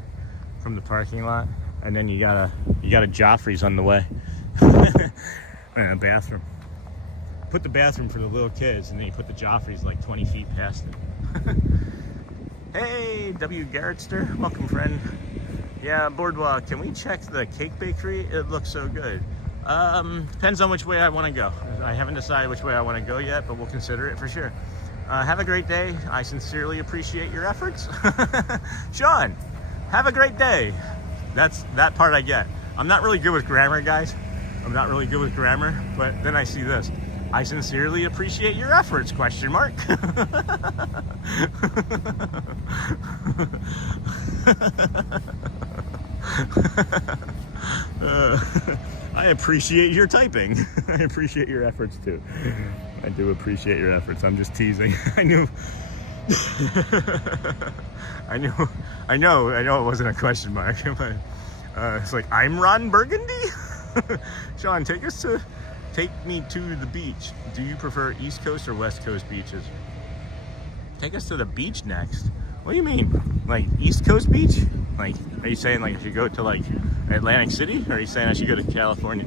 from the parking lot, and then you got a Joffrey's on the way. And a bathroom. Put the bathroom for the little kids, and then you put the Joffrey's like 20 feet past it. Hey, W. Garrettster, welcome, friend. Yeah, BoardWalk. Can we check the cake bakery? It looks so good. Depends on which way I want to go. I haven't decided which way I want to go yet, but we'll consider it for sure. Have a great day. I sincerely appreciate your efforts. Sean, have a great day. That part I get. I'm not really good with grammar, guys. I'm not really good with grammar, but then I see this. I sincerely appreciate your efforts, question mark. I appreciate your typing. I appreciate your efforts too. I do appreciate your efforts. I'm just teasing. I know it wasn't a question mark, but it's like, I'm Ron Burgundy. Sean, take me to the beach. Do you prefer East Coast or West Coast beaches? Take us to the beach next. What do you mean? Like East Coast beach? Like, are you saying like I should go to like Atlantic City, or are you saying I should go to California?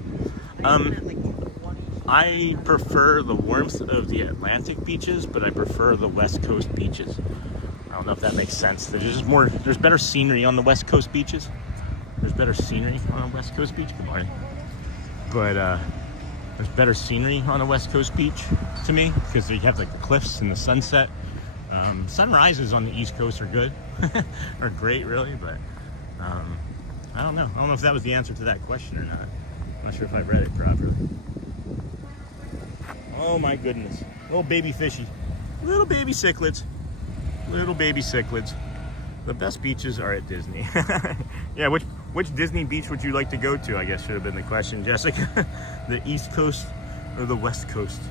I prefer the warmth of the Atlantic beaches, but I prefer the West Coast beaches. I don't know if that makes sense. There's better scenery on the West Coast beaches. There's better scenery on a West Coast beach. Good morning. But there's better scenery on a West Coast beach to me, because you have like the cliffs and the sunset. Sunrises on the East Coast are good, or great really, but I don't know. I don't know if that was the answer to that question or not. I'm not sure if I read it properly. Oh my goodness. Little baby fishy. Little baby cichlids. Little baby cichlids. The best beaches are at Disney. Yeah, which Disney beach would you like to go to, I guess should have been the question, Jessica. The East Coast or the West Coast?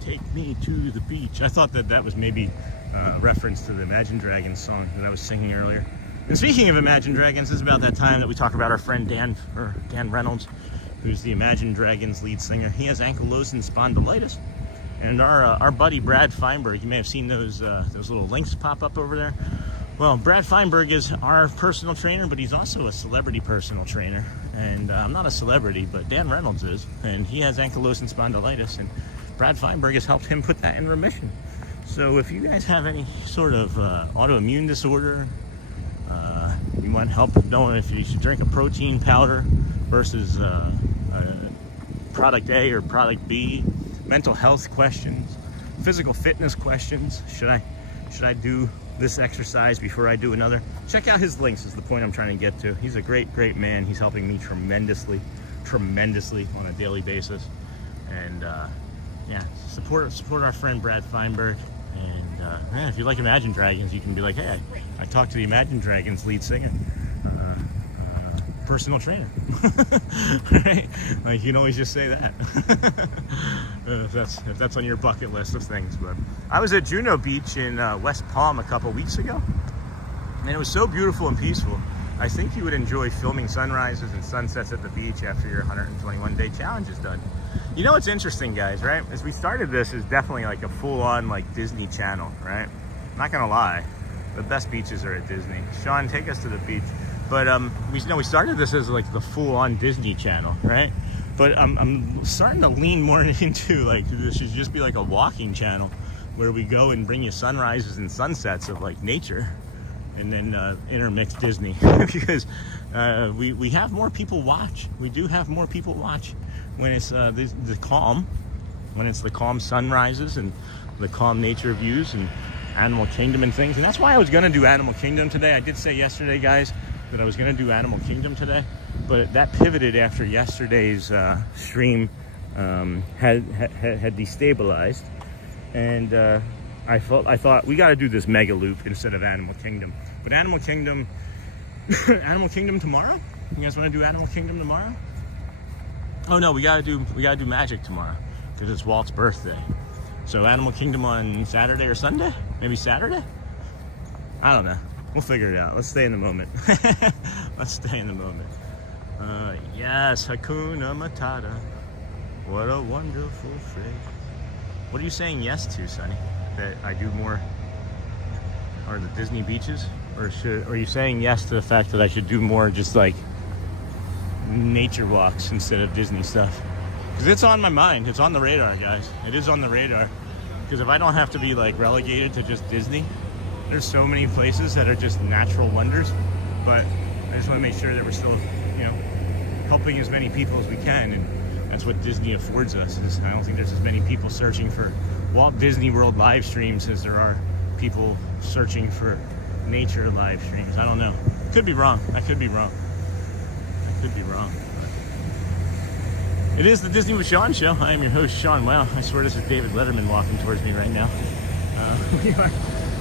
Take me to the beach. I thought that was maybe a reference to the Imagine Dragons song that I was singing earlier. And speaking of Imagine Dragons, it's about that time that we talk about our friend Dan Reynolds, who's the Imagine Dragons lead singer. He has ankylosing spondylitis. And our buddy Brad Feinberg, you may have seen those little links pop up over there. Well, Brad Feinberg is our personal trainer, but he's also a celebrity personal trainer. And I'm not a celebrity, but Dan Reynolds is, and he has ankylosing spondylitis, and Brad Feinberg has helped him put that in remission. So if you guys have any sort of autoimmune disorder, you want help knowing if you should drink a protein powder versus product A or product B, mental health questions, physical fitness questions, should I do this exercise before I do another? Check out his links is the point I'm trying to get to. He's a great man. He's helping me tremendously on a daily basis. And yeah, support our friend Brad Feinberg. And yeah, if you like Imagine Dragons, you can be like, hey, I talked to the Imagine Dragons lead singer, personal trainer. Right? Like, you can always just say that. if that's on your bucket list of things. But I was at Juno Beach in West Palm a couple weeks ago, and it was so beautiful and peaceful. I think you would enjoy filming sunrises and sunsets at the beach after your 121-day challenge is done. You know what's interesting, guys, right? As we started this is definitely like a full-on like Disney Channel, right? I'm not gonna lie, the best beaches are at Disney. Sean, take us to the beach. But we started this as like the full-on Disney Channel, right? But I'm starting to lean more into like this should just be like a walking channel where we go and bring you sunrises and sunsets of like nature, and then intermix Disney because we have more people watch. We do have more people watch when it's the calm, when it's the calm sunrises and the calm nature views and Animal Kingdom and things. And that's why I was gonna do Animal Kingdom today. I did say yesterday, guys, that I was gonna do Animal Kingdom today, but that pivoted after yesterday's stream had destabilized, and I thought we got to do this Megaloop instead of Animal Kingdom. But Animal Kingdom, Animal Kingdom tomorrow. You guys want to do Animal Kingdom tomorrow? Oh no, we gotta do Magic tomorrow because it's Walt's birthday. So Animal Kingdom on Saturday or Sunday? Maybe Saturday? I don't know. We'll figure it out. Let's stay in the moment. Let's stay in the moment. Yes, Hakuna Matata. What a wonderful phrase. What are you saying yes to, Sonny? That I do more, or the Disney beaches? Or are you saying yes to the fact that I should do more just like nature walks instead of Disney stuff? Because it's on my mind. It's on the radar, guys. It is on the radar. Because if I don't have to be like relegated to just Disney, there's so many places that are just natural wonders. But I just want to make sure that we're still, you know, helping as many people as we can. And that's what Disney affords us. Is I don't think there's as many people searching for Walt Disney World live streams as there are people searching for nature live streams. I don't know. Could be wrong. I could be wrong. I could be wrong. But it is the Disney with Sean show. I am your host, Sean. Wow, I swear this is David Letterman walking towards me right now.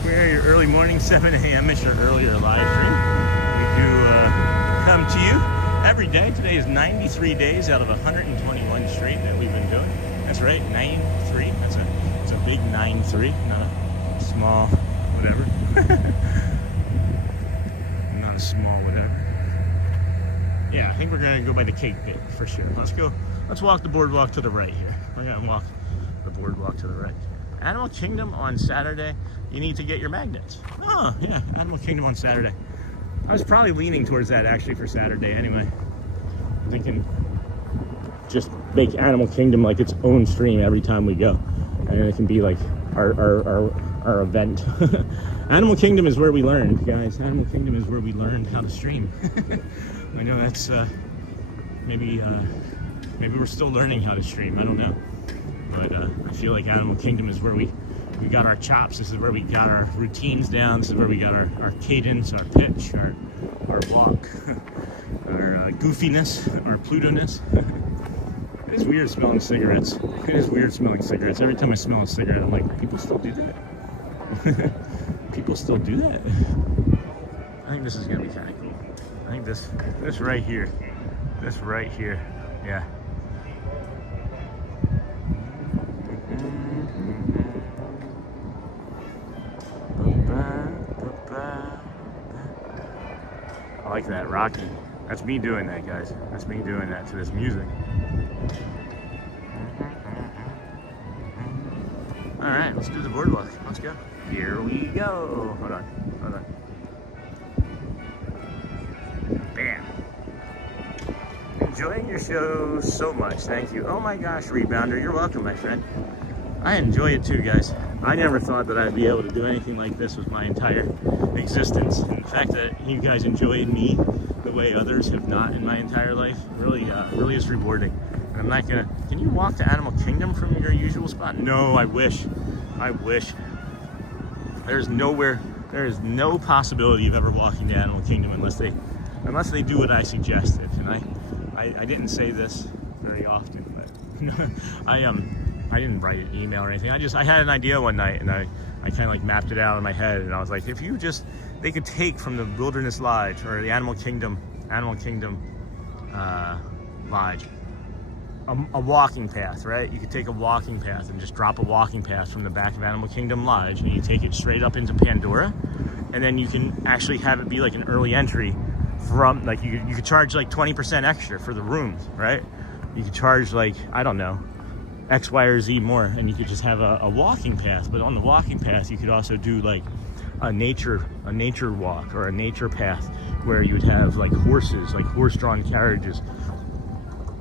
We're your early morning, 7 a.m.-ish or earlier live stream. We do come to you every day. Today is 93 days out of 121 straight that we've been doing. That's right, 93. That's a big 9-3, not a small whatever. Not a small whatever. Yeah, I think we're gonna go by the cake bit for sure. Let's go. Let's walk the boardwalk to the right here. We're gonna walk the boardwalk to the right. Animal Kingdom on Saturday. You need to get your magnets. Oh yeah, Animal Kingdom on Saturday. I was probably leaning towards that actually for Saturday anyway. I'm thinking just make Animal Kingdom like its own stream every time we go, and it can be like our event. Animal Kingdom is where we learned, guys. Animal Kingdom is where we learned how to stream. I know that's maybe we're still learning how to stream. I don't know, but I feel like Animal Kingdom is where we got our chops. This is where we got our routines down. This is where we got our cadence, our pitch, our walk, our goofiness, our Pluto-ness. It is weird smelling cigarettes. It is weird smelling cigarettes. Every time I smell a cigarette, I'm like, people still do that? People still do that? I think this is gonna be kind of cool. I think this right here, yeah. I like that, Rocky. That's me doing that, guys. That's me doing that to this music. All right, let's do the boardwalk. Let's go. Here we go. Hold on. Bam. Enjoying your show so much. Thank you. Oh my gosh, Rebounder. You're welcome, my friend. I enjoy it too, guys. I never thought that I'd be able to do anything like this with my entire existence. And the fact that you guys enjoy me the way others have not in my entire life really is rewarding. And I'm not gonna. Can you walk to Animal Kingdom from your usual spot? No, I wish. There is no possibility of ever walking to Animal Kingdom unless they do what I suggested. And I didn't say this very often, but I didn't write an email or anything. I had an idea one night, and I kind of like mapped it out in my head, and I was like, if you just, they could take from the Wilderness Lodge or the Animal Kingdom Lodge, a walking path, right? You could take a walking path and just drop a walking path from the back of Animal Kingdom Lodge, and you take it straight up into Pandora, and then you can actually have it be like an early entry from, like, you could charge like 20% extra for the rooms, right? You could charge like, I don't know, X, Y, or Z more, and you could just have a walking path. But on the walking path, you could also do like a nature walk or a nature path where you would have like horses, like horse-drawn carriages,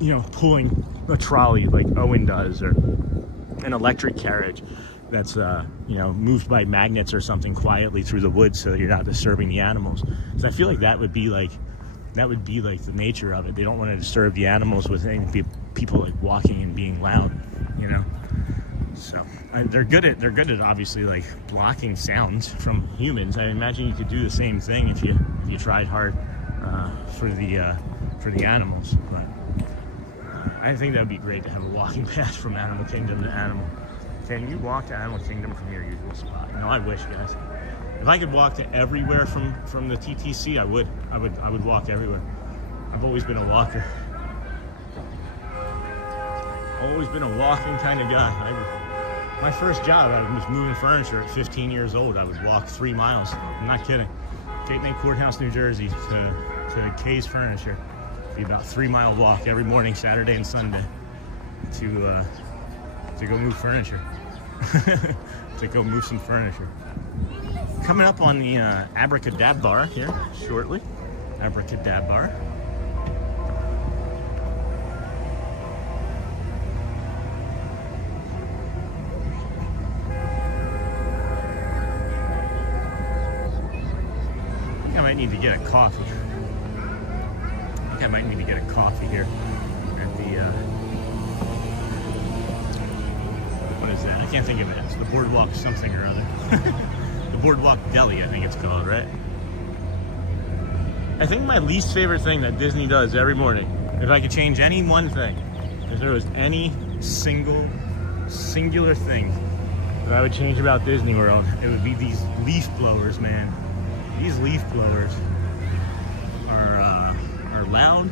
you know, pulling a trolley like Owen does, or an electric carriage that's you know, moved by magnets or something quietly through the woods so that you're not disturbing the animals. So I feel like that would be like the nature of it. They don't want to disturb the animals with any people like walking and being loud, you know. So they're good at obviously like blocking sounds from humans. I imagine you could do the same thing if you tried hard for the animals. But I think that would be great to have a walking path from Animal Kingdom to Animal. Can you walk to Animal Kingdom from your usual spot? You know, I wish, guys. If I could walk to everywhere from the TTC, I would walk everywhere. I've always been a walker. Always been a walking kind of guy. My first job, I was moving furniture at 15 years old. I would walk 3 miles. I'm not kidding. Gateway Courthouse, New Jersey to Kay's Furniture. It'd be about 3 mile walk every morning, Saturday and Sunday, to go move furniture. To go move some furniture. Coming up on the Abracadabra here shortly. Abracadabra. I might need to get a coffee. I think I might need to get a coffee here at the, what is that? I can't think of it. It's the BoardWalk something or other. The BoardWalk Deli, I think it's called, right? I think my least favorite thing that Disney does every morning, if I could change any one thing, if there was any singular thing that I would change about Disney World, it would be these leaf blowers, man. These leaf blowers are loud.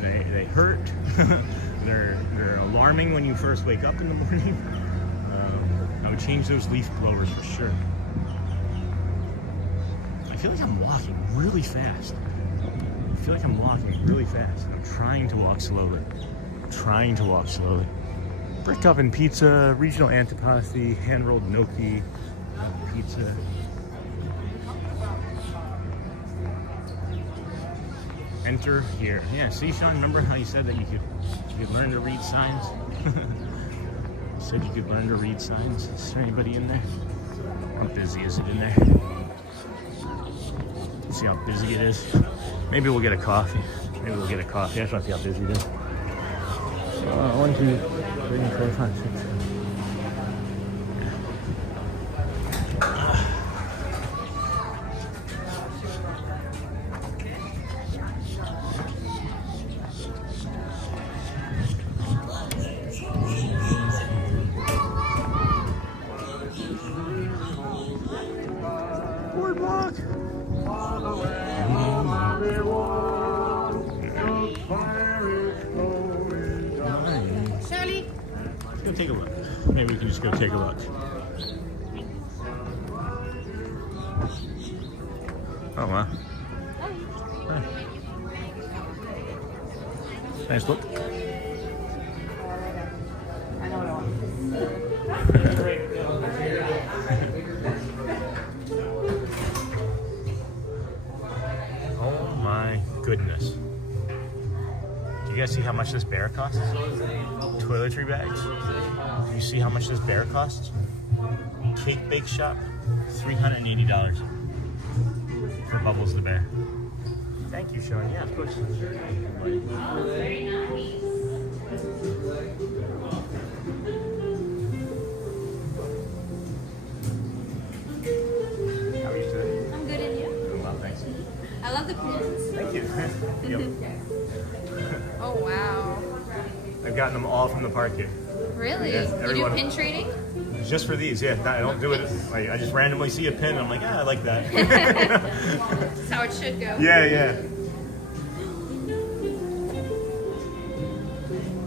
They hurt. they're alarming when you first wake up in the morning. I would change those leaf blowers for sure. I feel like I'm walking really fast. I'm trying to walk slowly. Brick oven pizza, regional antipasti, hand rolled gnocchi, pizza. Enter here. Yeah, see, Sean, remember how you said that you could learn to read signs? You said you could learn to read signs. Is there anybody in there? How busy is it in there? See how busy it is? Maybe we'll get a coffee. I just want to see how busy it is. 1, 2, 3, 4, 5, 6. BoardWalk. Shirley. Let's go take a look. Maybe we can just go take a look. Oh wow. Hi. Nice look. Oh my goodness. Do you guys see how much this bear costs? Toiletry bags. Do you see how much this bear costs? Cake Bake Shop, $380 for Bubbles the bear. Thank you, Sean. Yeah, of course. Very nice. How are you today? I'm good, and you? Doing well, thanks. I love the pins. Thank you. Yep. Oh wow. I've gotten them all from the park here. Really? Yeah, You do everyone. pin trading? Just for these, yeah. I don't do it. I just randomly see a pin. I'm like, I like that. That's how it should go. Yeah.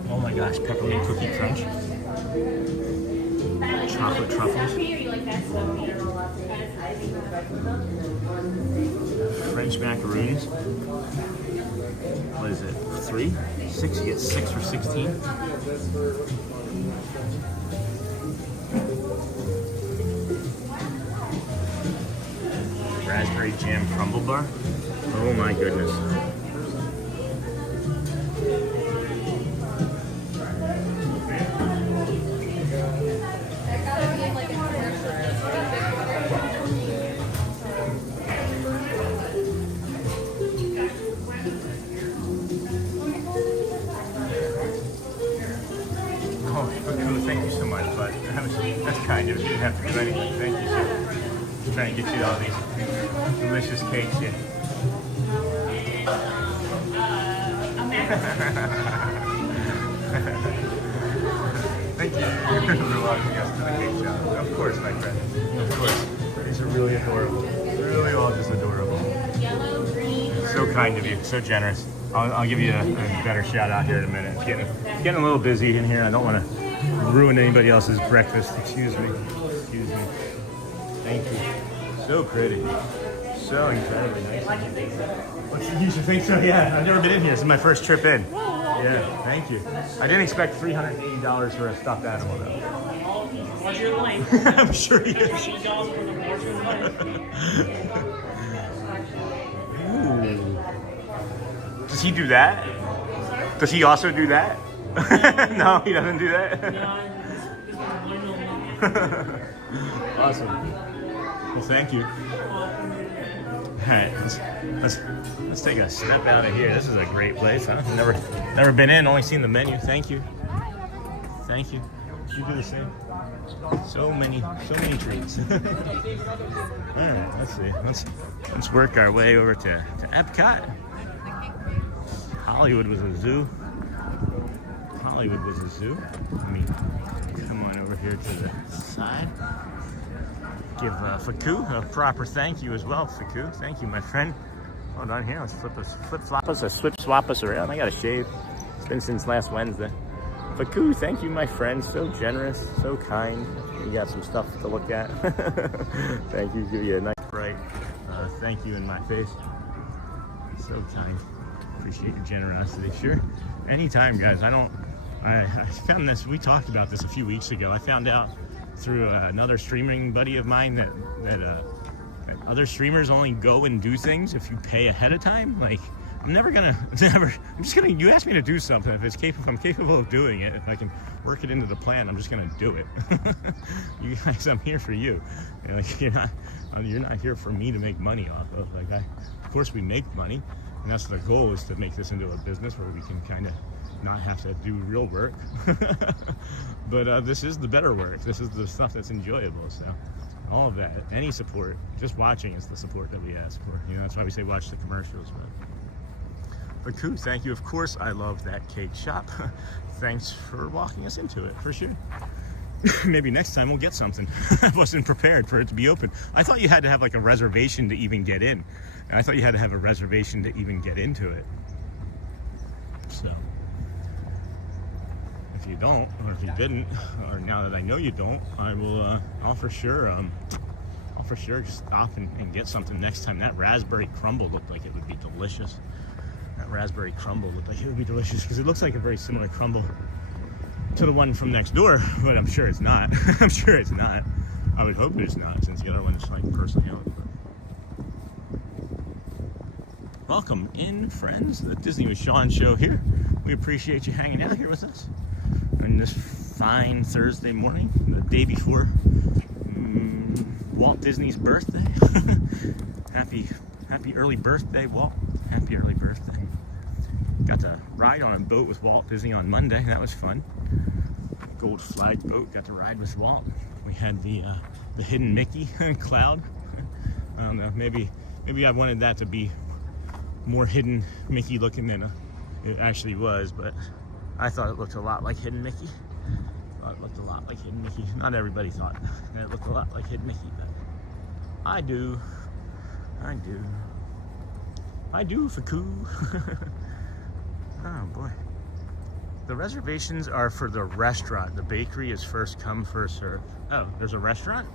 Oh my gosh, peppermint cookie crunch. Chocolate truffles. French macaroons. What is it? 3? 6? You get 6 for 16. Raspberry jam crumble bar. Oh my goodness. Thank you so much, but that's kind of you. You didn't have to do anything. Thank you, sir. I'm trying to get you all these delicious cakes here. Thank you for welcoming us to the cake shop. Of course, my friend. Of course. These are really adorable. Really all just adorable. Yellow, green. So kind of you. So generous. I'll give you a better shout out here in a minute. It's getting a little busy in here. I don't want to ruin anybody else's breakfast. Excuse me. Excuse me. Thank you. So pretty. So incredibly nice. You should think so, yeah. I've never been in here. This is my first trip in. Yeah, thank you. I didn't expect $380 for a stuffed animal, though. What's your line? I'm sure he is. Ooh. Does he do that? Does he also do that? No, he doesn't do that. Awesome. Well, thank you. All right, let's take a step out of here. This is a great place, huh? Never been in. Only seen the menu. Thank you. Thank you. You do the same. So many treats. All right, let's see. Let's work our way over to EPCOT. Hollywood was a zoo. Hollywood was a zoo. Let me come on over here to the side. Give Faku a proper thank you as well, Faku. Thank you, my friend. Hold on here. Let's swap us around. I got to shave. It's been since last Wednesday. Faku, thank you, my friend. So generous, so kind. You got some stuff to look at. Thank you. Give you a nice bright thank you in my face. So kind. Appreciate your generosity. Sure. Anytime, guys. I found this. We talked about this a few weeks ago. I found out through another streaming buddy of mine that other streamers only go and do things if you pay ahead of time. Like, I'm just gonna, you ask me to do something, if I'm capable of doing it, if I can work it into the plan, I'm just gonna do it. You guys, I'm here for you. Like, you're not here for me to make money off of. Like, of course we make money, and that's the goal, is to make this into a business where we can kind of not have to do real work. But this is the better work. This is the stuff that's enjoyable. So all of that, any support, just watching is the support that we ask for. That's why we say watch the commercials. But cool, thank you. Of course, I love that cake shop. Thanks for walking us into it, for sure. Maybe next time we'll get something. I wasn't prepared for it to be open. I thought you had to have like a reservation to even get in. I thought you had to have a reservation to even get into it. So if you don't, or if you didn't, or now that I know you don't, I will. I'll for sure just stop and get something next time. That raspberry crumble looked like it would be delicious. That raspberry crumble looked like it would be delicious, because it looks like a very similar crumble to the one from next door, but I'm sure it's not. I'm sure it's not. I would hope it's not, since the other one is like personally owned. Welcome in, friends. The Disney with Sean show here. We appreciate you hanging out here with us on this fine Thursday morning, the day before Walt Disney's birthday. Happy early birthday, Walt. Happy early birthday. Got to ride on a boat with Walt Disney on Monday. That was fun. Gold flag boat. Got to ride with Walt. We had the hidden Mickey cloud. I don't know. Maybe I wanted that to be more hidden Mickey looking than it actually was, but I thought it looked a lot like hidden Mickey. It looked a lot like hidden Mickey. Not everybody thought it looked a lot like hidden Mickey, but I do. Faku. Oh boy. The reservations are for the restaurant. The bakery is first come, first serve. Oh, there's a restaurant?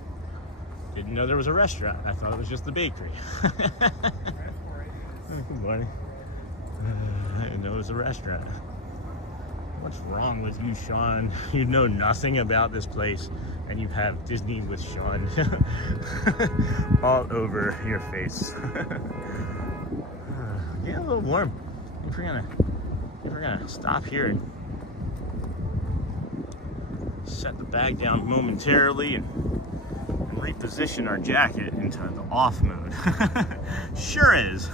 Didn't know there was a restaurant. I thought it was just the bakery. Good morning. I didn't know it was a restaurant. What's wrong with you, Sean? You know nothing about this place, and you have Disney with Sean all over your face. Yeah, a little warm. If we're gonna stop here and set the bag down momentarily and reposition our jacket into the off mode. Sure is.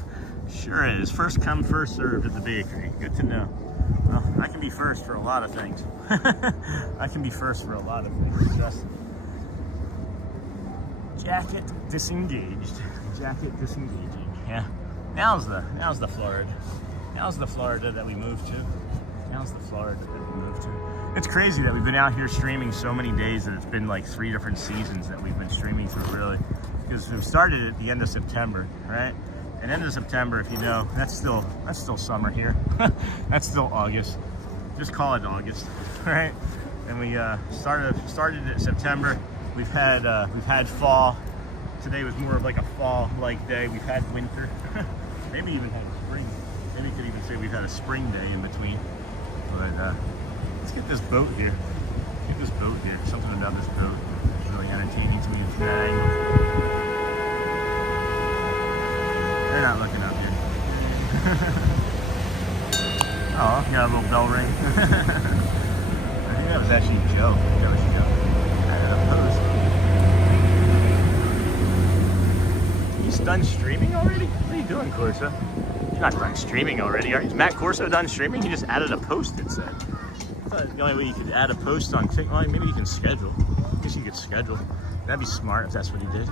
First come, first served at the bakery. Good to know. Well, I can be first for a lot of things. Just jacket disengaged. Yeah. Now's the Florida. Now's the Florida that we moved to. It's crazy that we've been out here streaming so many days that it's been like 3 different seasons that we've been streaming through, really. Because we started at the end of September, right? And end of September, if you know, that's still summer here. That's still August. Just call it August, right? and we started in September. We've had fall. Today was more of like a fall-like day. We've had winter. Maybe even had spring. Maybe you could even say we've had a spring day in between. But let's get this boat here. Get this boat here. Something about this boat is really entertaining to me from that angle. They're not looking up here. Oh, got a little bell ring. I think that was actually Joe. That was Joe. Added a post. You done streaming already? What are you doing, Corso? You're not done streaming already, are you? Is Matt Corso done streaming? He just added a post, it said. I thought the only way you could add a post on TikTok, well, maybe you can schedule. I guess you could schedule. That'd be smart if that's what he did.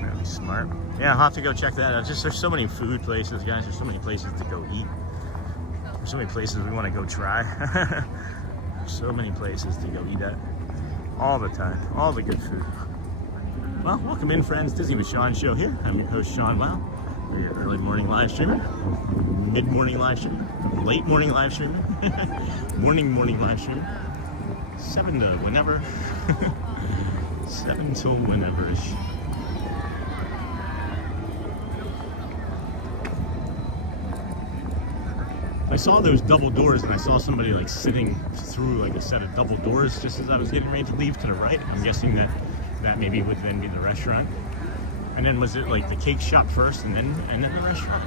That'd be smart. Yeah, I'll have to go check that out. Just there's so many food places, guys. There's so many places to go eat. There's so many places we want to go try. There's so many places to go eat at. All the time. All the good food. Well, welcome in, friends. Disney with Sean show here. I'm your host, Sean Wow. We're your early morning live streamer, mid-morning live streamer, late morning live streamer, morning live streamer, 7 to whenever, 7 till whenever-ish. I saw those double doors and I saw somebody like sitting through like a set of double doors just as I was getting ready to leave to the right. I'm guessing that maybe would then be the restaurant. And then was it like the cake shop first and then the restaurant?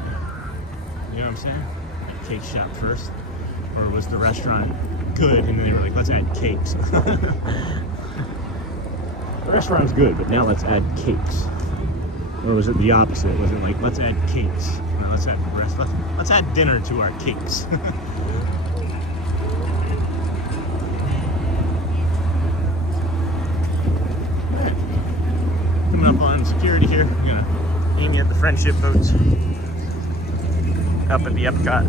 You know what I'm saying? Like cake shop first? Or was the restaurant good and then they were like, let's add cakes? The restaurant's good, but now let's add cakes. Or was it the opposite? Was it like, let's add cakes? No, let's add dinner to our cakes. Coming up on security here. I'm gonna aim at the friendship boats up at the EPCOT.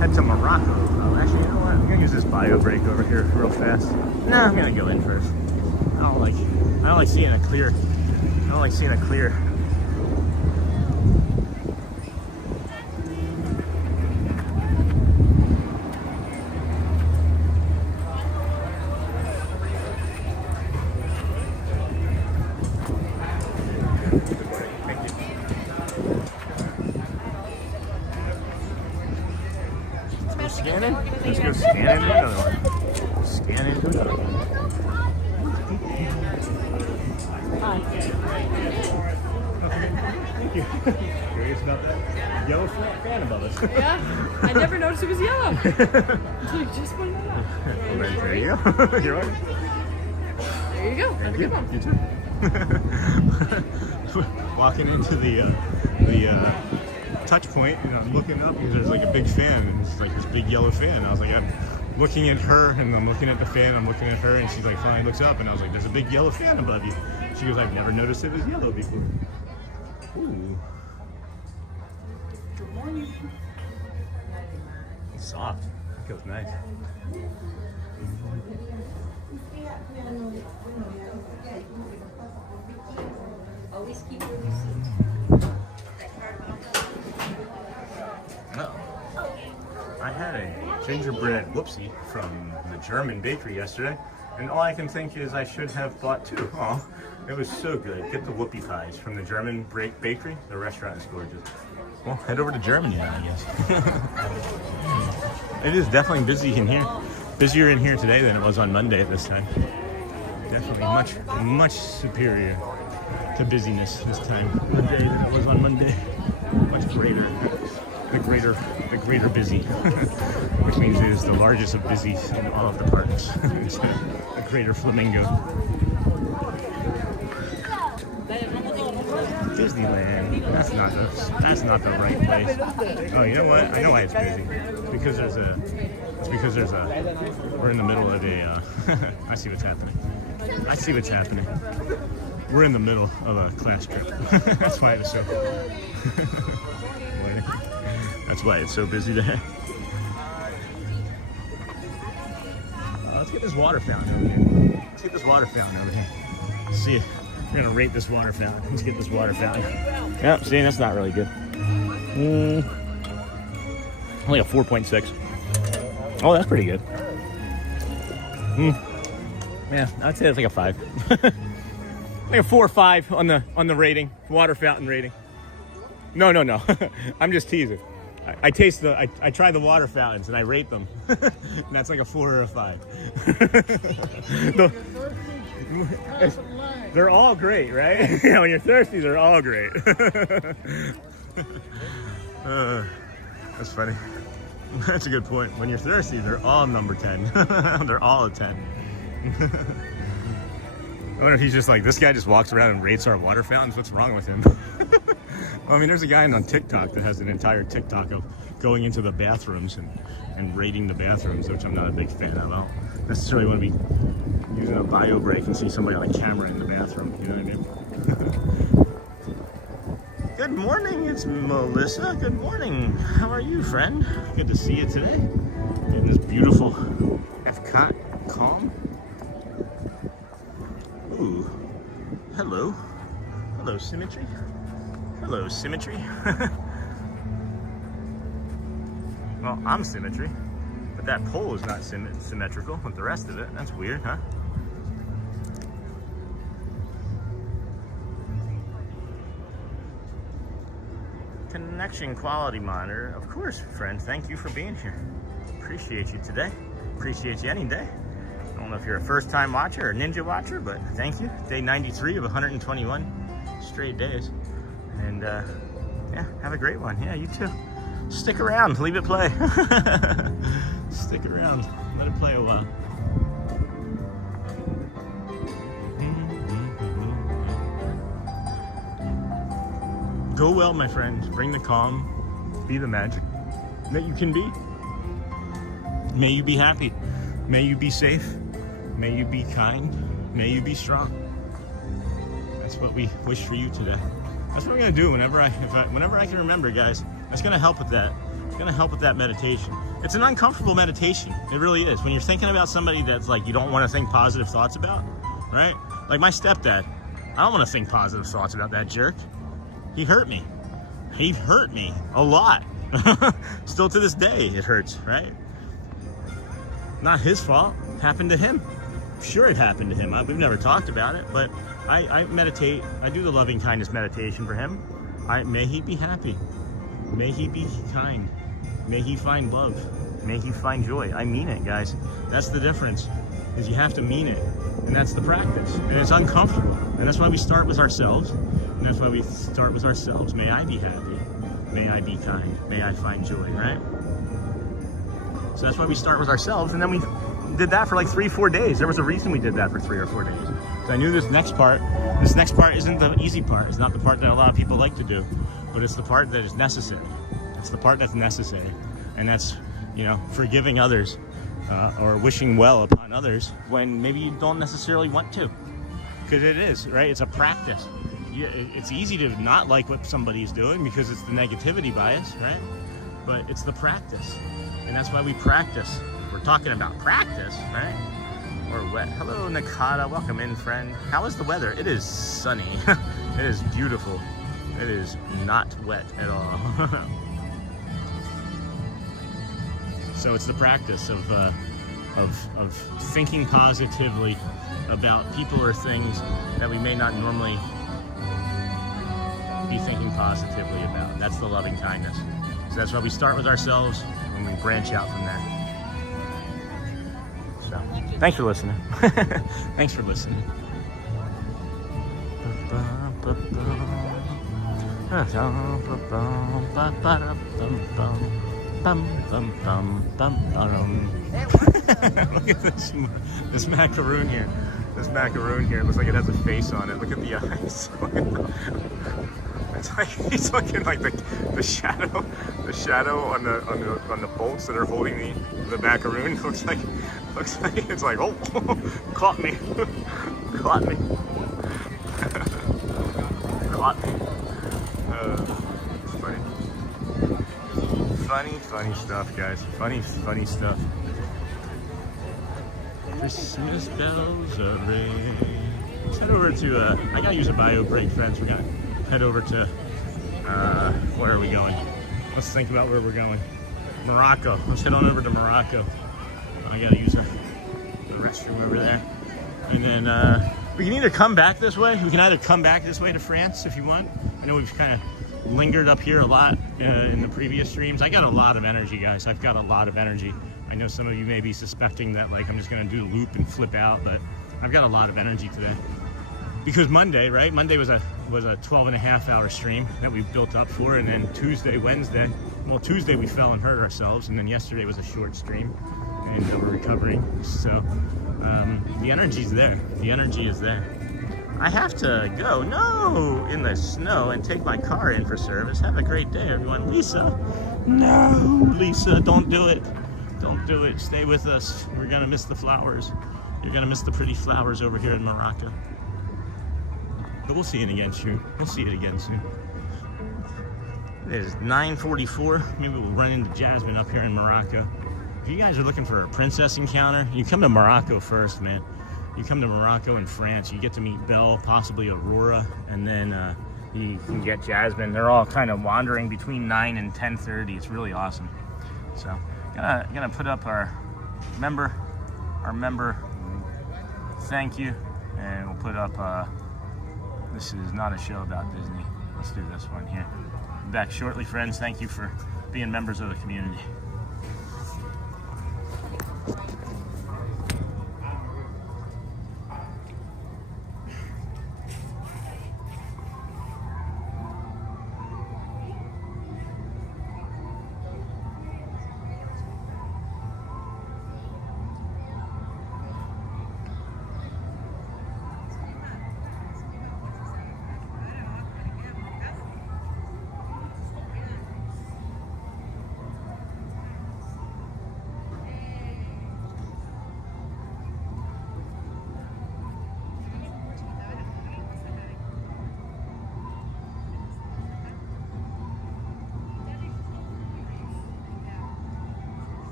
Head to Morocco. Oh, actually, you know what? I'm gonna use this bio break over here real fast. No, I'm gonna go in first. I don't like seeing a clear. I don't like seeing a clear. Scanning? Let's go scan into another one. Scan into another one. Hi. Thank you. Curious about that yellow fan above us. Yeah, I never noticed it was yellow. You just pointed that out. There you go. You're right. There you go. Have a good one. You too. Walking into the touch point, and I'm looking up because there's like a big fan, and it's like this big yellow fan. I was like, I'm looking at her, and I'm looking at the fan, I'm looking at her, and she's like, finally looks up, and I was like, there's a big yellow fan above you. She goes, I've never noticed it was yellow before. Ooh. Good morning. It's soft. It feels nice. Always keep your receipt. I had a gingerbread whoopsie from the German bakery yesterday, and all I can think is I should have bought two. Oh, it was so good. Get the whoopie pies from the German bakery. The restaurant is gorgeous. Well, head over to Germany now, I guess. It is definitely busy in here. Busier in here today than it was on Monday at this time. Definitely much superior to busyness this time of the day than it was on Monday. Much greater. The greater busy, which means it is the largest of busies in all of the parks. It's a greater flamingo. Disneyland. That's not the right place. Oh, you know what? I know why it's busy. It's because we're in the middle of a. I see what's happening. We're in the middle of a class trip. That's why it's so. That's why it's so busy today. Let's get this water fountain over here. See We're gonna rate this water fountain. Let's get this water fountain. Yep, see, that's not really good. Only a 4.6. Oh, that's pretty good. Yeah, I'd say it's like a 5. Like a 4 or 5 on the rating, water fountain rating. No. I'm just teasing. I try the water fountains and I rate them. And that's like a 4 or a 5. They're all great, right? Yeah, when you're thirsty, they're all great. That's funny. That's a good point. When you're thirsty, they're all number 10. They're all a 10. I wonder if he's just like, this guy just walks around and rates our water fountains. What's wrong with him? I mean, there's a guy on TikTok that has an entire TikTok of going into the bathrooms and rating the bathrooms, which I'm not a big fan of. I don't necessarily want to be using a bio break and see somebody on a camera in the bathroom. You know what I mean? Good morning, it's Melissa. Good morning. How are you, friend? Good to see you today in this beautiful EPCOT calm. Ooh, hello. Hello, Symmetry. Hello, Symmetry. Well, I'm Symmetry, but that pole is not symmetrical with the rest of it. That's weird, huh? Connection quality monitor. Of course, friend. Thank you for being here. Appreciate you today. Appreciate you any day. I don't know if you're a first-time watcher or ninja watcher, but thank you. Day 93 of 121 straight days. And yeah, have a great one. Yeah, you too. Stick around. Leave it play. Stick around. Let it play a while. Go well, my friend. Bring the calm. Be the magic that you can be. May you be happy. May you be safe. May you be kind. May you be strong. That's what we wish for you today. That's what we're gonna do whenever I can remember, guys. That's gonna help with that. It's gonna help with that meditation. It's an uncomfortable meditation. It really is. When you're thinking about somebody that's like you don't want to think positive thoughts about, right? Like my stepdad. I don't want to think positive thoughts about that jerk. He hurt me. He hurt me a lot. Still to this day, it hurts, right? Not his fault. It happened to him. Sure, it happened to him. We've never talked about it, but I meditate. I do the loving kindness meditation for him. May he be happy. May he be kind. May he find love. May he find joy. I mean it, guys. That's the difference, is you have to mean it. And that's the practice. And it's uncomfortable. And that's why we start with ourselves. And that's why we start with ourselves. May I be happy. May I be kind. May I find joy, right? So that's why we start with ourselves. And then we did that for like 3-4 days. There was a reason we did that for 3 or 4 days. So I knew this next part isn't the easy part. It's not the part that a lot of people like to do, but it's the part that is necessary. It's the part that's necessary. And that's, you know, forgiving others or wishing well upon others when maybe you don't necessarily want to. Because it is, right? It's a practice. It's easy to not like what somebody's doing because it's the negativity bias, right? But it's the practice. And that's why we practice. We're talking about practice, right? Or wet. Hello, Nakata. Welcome in, friend. How is the weather? It is sunny. It is beautiful. It is not wet at all. So it's the practice of thinking positively about people or things that we may not normally be thinking positively about. That's the loving kindness. So that's why we start with ourselves and we branch out from there. So, thanks for listening. Thanks for listening. Look at this macaroon here. This macaroon here looks like it has a face on it. Look at the eyes. It's like he's looking like the shadow on the bolts that are holding the macaroon. Looks like it's like, oh, caught me, caught me, caught me. It's funny stuff, guys. Funny stuff. Christmas bells are ringing. head over to, I gotta use a bio break, friends. We're gonna head over to, where are we going? Let's think about where we're going. Morocco. Let's head on over to Morocco. I gotta use the restroom over there. And then we can either come back this way. We can either come back this way to France if you want. I know we've kind of lingered up here a lot in the previous streams. I got a lot of energy, guys. I've got a lot of energy. I know some of you may be suspecting that like I'm just gonna do a loop and flip out, but I've got a lot of energy today. Because Monday, right? Monday was a 12.5-hour stream that we built up for, and then Tuesday, Wednesday. Well, Tuesday we fell and hurt ourselves, and then yesterday was a short stream, and we're recovering. So the energy's there. The energy is there. I have to go, no, in the snow and take my car in for service. Have a great day, everyone. Lisa, no, Lisa, don't do it. Don't do it. Stay with us. We're gonna miss the flowers. You're gonna miss the pretty flowers over here in Morocco. But we'll see it again soon. We'll see it again soon. It is 9:44. Maybe we'll run into Jasmine up here in Morocco. If you guys are looking for a princess encounter, you come to Morocco first, man. You come to Morocco and France, you get to meet Belle, possibly Aurora, and then you can get Jasmine. They're all kind of wandering between 9 and 10:30. It's really awesome. So, gonna put up our member thank you, and we'll put up. This is not a show about Disney. Let's do this one here. Back shortly, friends. Thank you for being members of the community.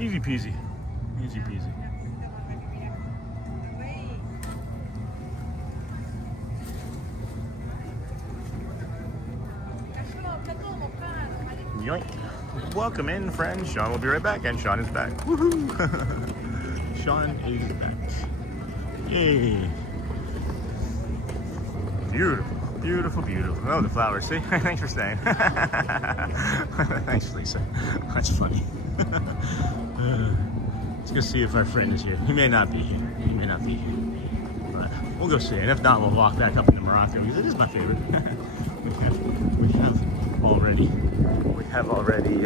Easy peasy. Easy peasy. Yoink. Welcome in, friends. Sean will be right back, and Sean is back. Woohoo! Sean is back. Yay. Beautiful. Beautiful, beautiful. Oh, the flowers. See? Thanks for staying. Thanks, Lisa. That's funny. Let's go see if our friend is here. He may not be here. He may not be here. But we'll go see. And if not, we'll walk back up into Morocco because it is my favorite. we have already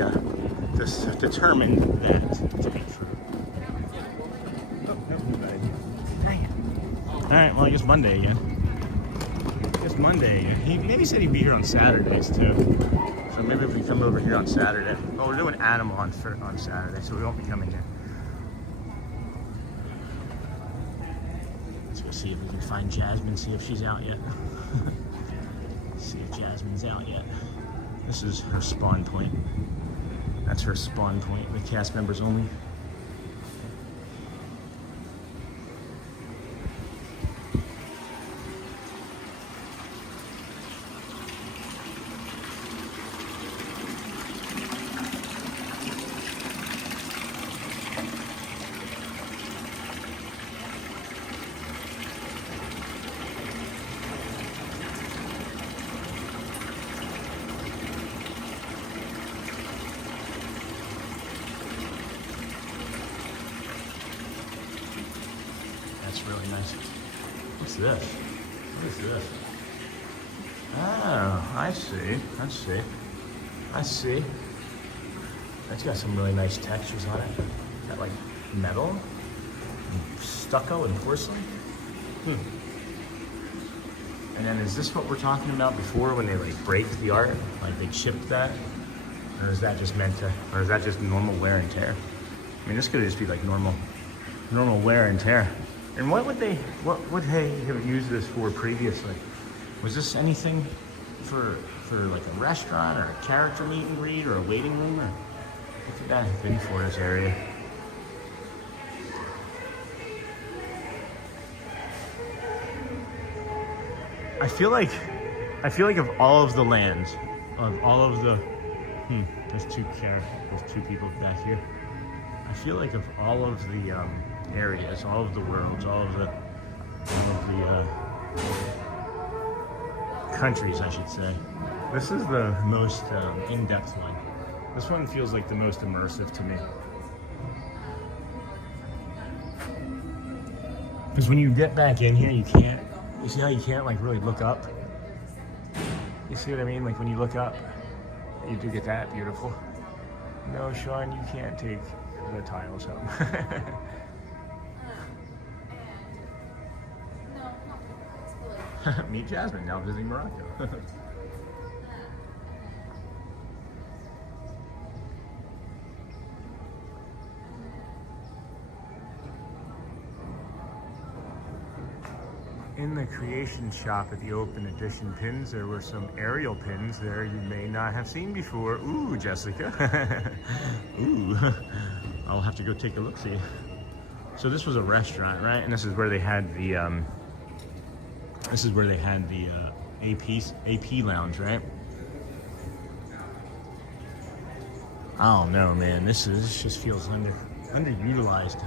just determined that to be true. Oh, dang it. All right. Well, I guess Monday again. Monday. He maybe said he'd be here on Saturdays too. So maybe if we come over here on Saturday. Well, we're doing Animal on Saturday, so we won't be coming here. Let's go see if we can find Jasmine, see if she's out yet. See if Jasmine's out yet. This is her spawn point. That's her spawn point. The cast members only. Really nice. What's this? What is this? Oh, I see. I see. That's got some really nice textures on it. Got like metal, and stucco, and porcelain. And then is this what we're talking about before when they like break the art? Like they chipped that? Or is that just meant to, or is that just normal wear and tear? I mean, this could just be like normal wear and tear. And what would they have used this for previously? Was this anything for like a restaurant or a character meet and greet or a waiting room? Or what could that have been for this area? I feel like of all of the lands, of all of the, there's two people back here. I feel like of all of the areas, all of the worlds, all of the countries, I should say, this is the most in-depth one. This one feels like the most immersive to me. Because when you get back in here, you see how you can't like really look up? You see what I mean? Like when you look up, you do get that beautiful. No, Sean, you can't take the tiles home. Meet Jasmine, now visiting Morocco. In the creation shop at the open edition pins, there were some aerial pins there you may not have seen before. Ooh, Jessica. Ooh, I'll have to go take a look-see. So this was a restaurant, right? And this is where they had the AP lounge, right? I don't know, man. This just feels underutilized.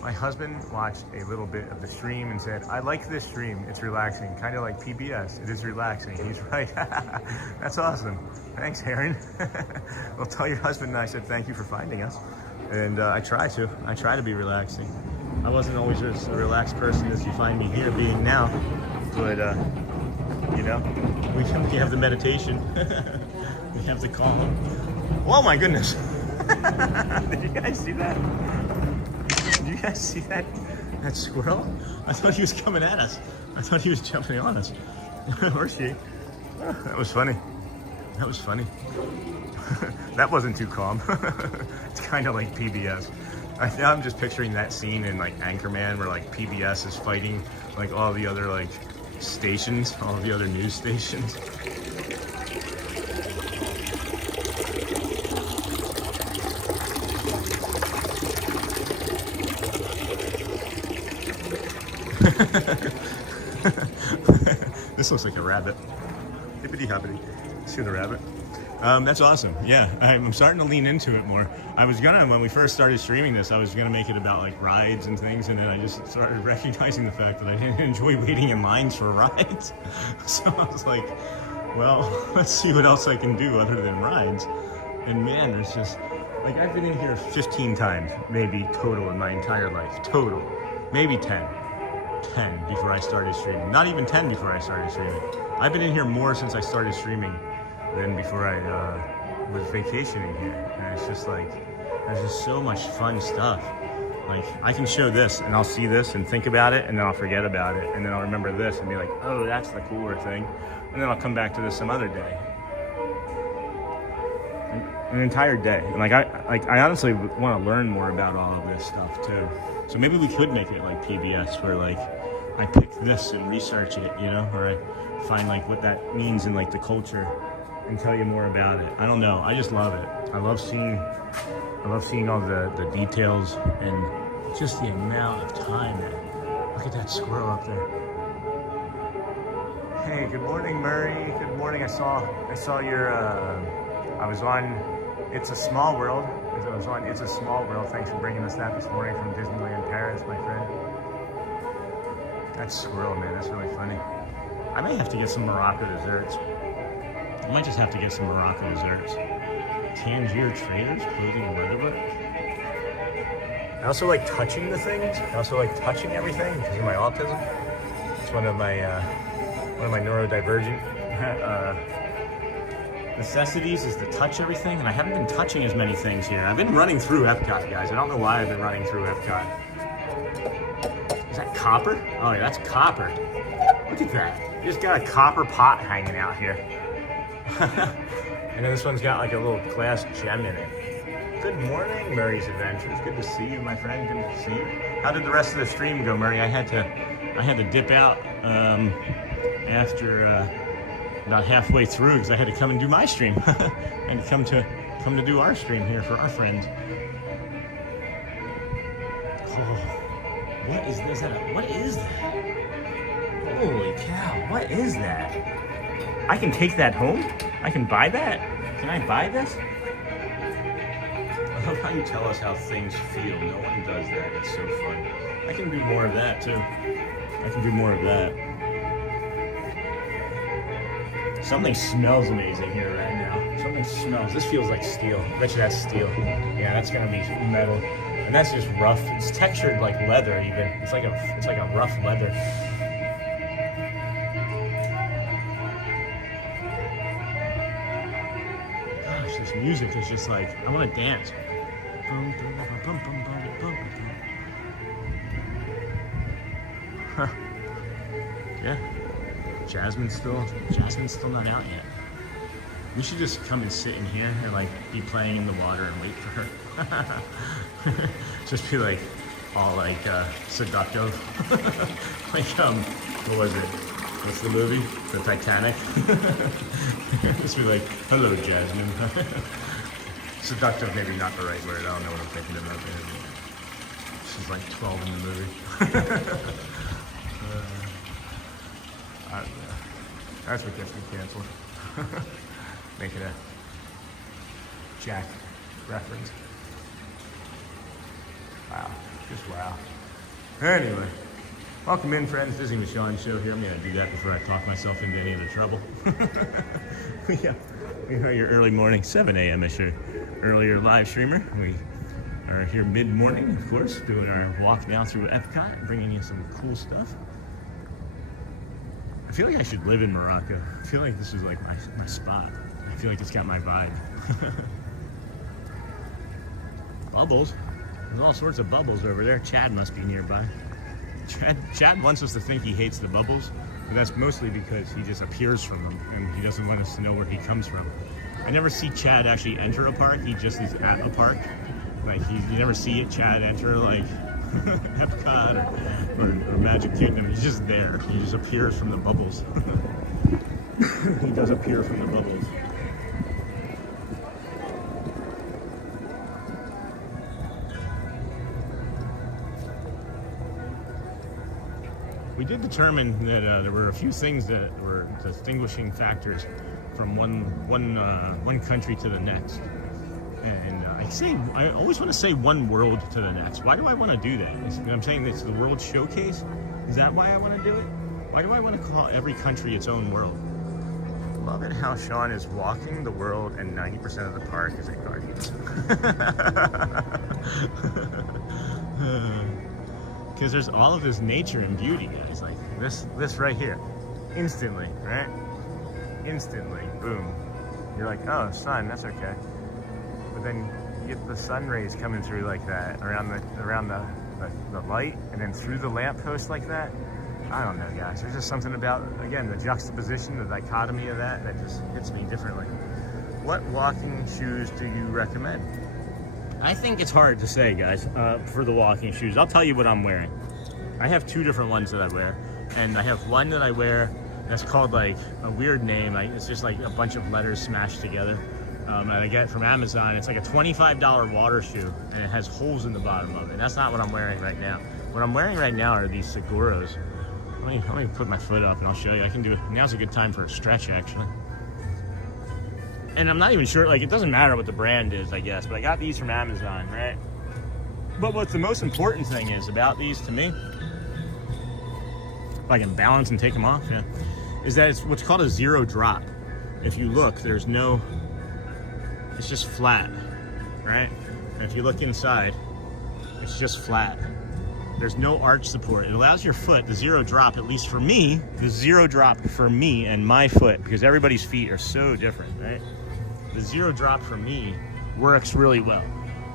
My husband watched a little bit of the stream and said, I like this stream. It's relaxing, kind of like PBS. It is relaxing. He's right. That's awesome. Thanks, Aaron. Well, tell your husband I said thank you for finding us. And I try to be relaxing. I wasn't always as a relaxed person as you find me here being now. But, you know, we have the meditation. We have the calm. Oh my goodness. Did you guys see that? Did you guys see that squirrel? I thought he was coming at us. I thought he was jumping on us. Or she. Oh, that was funny. That was funny. That wasn't too calm. It's kind of like PBS. Now I'm just picturing that scene in like Anchorman where like PBS is fighting like all the other like stations, all the other news stations. This looks like a rabbit. Hippity hoppity. See the rabbit? That's awesome. Yeah, I'm starting to lean into it more. I was gonna, when we first started streaming this, I was gonna make it about like rides and things, and then I just started recognizing the fact that I didn't enjoy waiting in lines for rides. So I was like, well, let's see what else I can do other than rides. And man, there's just, like I've been in here 15 times, maybe total in my entire life. Total. Maybe 10 before I started streaming. Not even 10 before I started streaming. I've been in here more since I started streaming than before I was vacationing here. And it's just like, there's just so much fun stuff. Like, I can show this and I'll see this and think about it and then I'll forget about it. And then I'll remember this and be like, oh, that's the cooler thing. And then I'll come back to this some other day. An entire day. And I honestly want to learn more about all of this stuff too. So maybe we could make it like PBS where like I pick this and research it, you know, or I find like what that means in like the culture and tell you more about it. I don't know. I just love it. I love seeing all the details and just the amount of time that, look at that squirrel up there. Hey, good morning, Murray. Good morning. I saw your I was on It's a Small World. I was on It's a Small World. Thanks for bringing us that this morning from Disneyland Paris, my friend. That squirrel, man, that's really funny. I may have to get some Morocco desserts. I might just have to get some Morocco desserts. Tangier Traders, clothing and leather book. I also like touching the things. I also like touching everything because of my autism. It's one of my neurodivergent necessities is to touch everything, and I haven't been touching as many things here. I've been running through EPCOT, guys. I don't know why I've been running through EPCOT. Is that copper? Oh yeah, that's copper. Look at that. You just got a copper pot hanging out here. And then this one's got like a little glass gem in it. Good morning, Murray's Adventures. Good to see you, my friend. Good to see you. How did the rest of the stream go, Murray? I had to dip out after about halfway through because I had to come and do my stream. And come to do our stream here for our friends. Oh, what is this? What is that? Holy cow! What is that? I can take that home? I can buy that? Can I buy this? I love how you tell us how things feel. No one does that. It's so fun. I can do more of that too. I can do more of that. Something smells amazing here right now. Something smells. This feels like steel. I bet you that's steel. Yeah, that's gonna be metal. And that's just rough. It's textured like leather even. It's like a rough leather. Gosh, this music is just like, I wanna dance. Huh. Yeah. Jasmine's still not out yet. We should just come and sit in here and like be playing in the water and wait for her. Just be like all like seductive. Like what was it? What's the movie? The Titanic. Just be like, hello, Jasmine. Seductive, maybe not the right word. I don't know what I'm thinking about there. She's like 12 in the movie. That's what gets me canceled. Making a Jack reference. Wow, just wow. Anyway, welcome in, friends. Disney with Sean show here. I'm gonna do that before I talk myself into any other trouble. Yeah, we are your early morning, 7 a.m. is your earlier live streamer. We are here mid-morning, of course, doing our walk now through EPCOT, bringing you some cool stuff. I feel like I should live in Morocco. I feel like this is like my spot. I feel like it's got my vibe. Bubbles. There's all sorts of bubbles over there. Chad must be nearby. Chad wants us to think he hates the bubbles, but that's mostly because he just appears from them and he doesn't want us to know where he comes from. I never see Chad actually enter a park. He just is at a park. Like you never see Chad enter like EPCOT or Magic Kingdom. He's just there. He just appears from the bubbles. He does appear from the bubbles. We did determine that there were a few things that were distinguishing factors from one country to the next. And I always want to say one world to the next. Why do I want to do that? I'm saying it's the World Showcase. Is that why I want to do it? Why do I want to call every country its own world? Love it how Sean is walking the world and 90% of the park is at Guardians. Because there's all of this nature and beauty, guys. Like this right here. Instantly, right? Instantly, boom. You're like, oh, sun, that's okay. But then you get the sun rays coming through like that around the light and then through the lamppost like that. I don't know, guys. There's just something about, again, the juxtaposition, the dichotomy of that just hits me differently. What walking shoes do you recommend? I think it's hard to say, guys, for the walking shoes. I'll tell you what I'm wearing. I have two different ones that I wear, and I have one that I wear that's called like a weird name. It's just like a bunch of letters smashed together. And I get it from Amazon. It's like a $25 water shoe, and it has holes in the bottom of it. That's not what I'm wearing right now. What I'm wearing right now are these Seguros. Let me put my foot up and I'll show you. I can do it. Now's a good time for a stretch, actually. And I'm not even sure, like, it doesn't matter what the brand is, I guess, but I got these from Amazon, right? But what's the most important thing is about these to me, if I can balance and take them off, yeah, is that it's what's called a zero drop. If you look, there's no, it's just flat, right? And if you look inside, it's just flat. There's no arch support. It allows your foot, the zero drop, at least for me, the zero drop for me and my foot, because everybody's feet are so different, right? The zero drop for me works really well.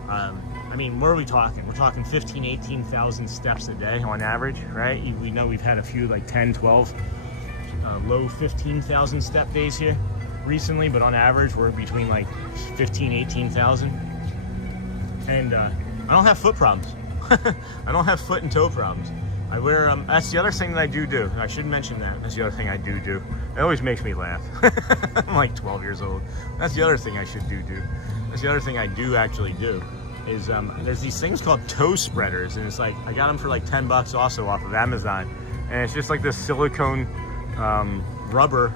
I mean, where are we talking? We're talking 15, 18,000 steps a day on average, right? We know we've had a few like 10, 12, low 15,000 step days here. recently, but on average we're between like 18,000. And I don't have foot problems. I don't have foot and toe problems. I wear, that's the other thing that I do. I should mention that. That's the other thing I do. It always makes me laugh. I'm like 12 years old. That's the other thing I should do. That's the other thing I do actually do. Is there's these things called toe spreaders, and it's like I got them for like $10 also off of Amazon, and it's just like this silicone rubber,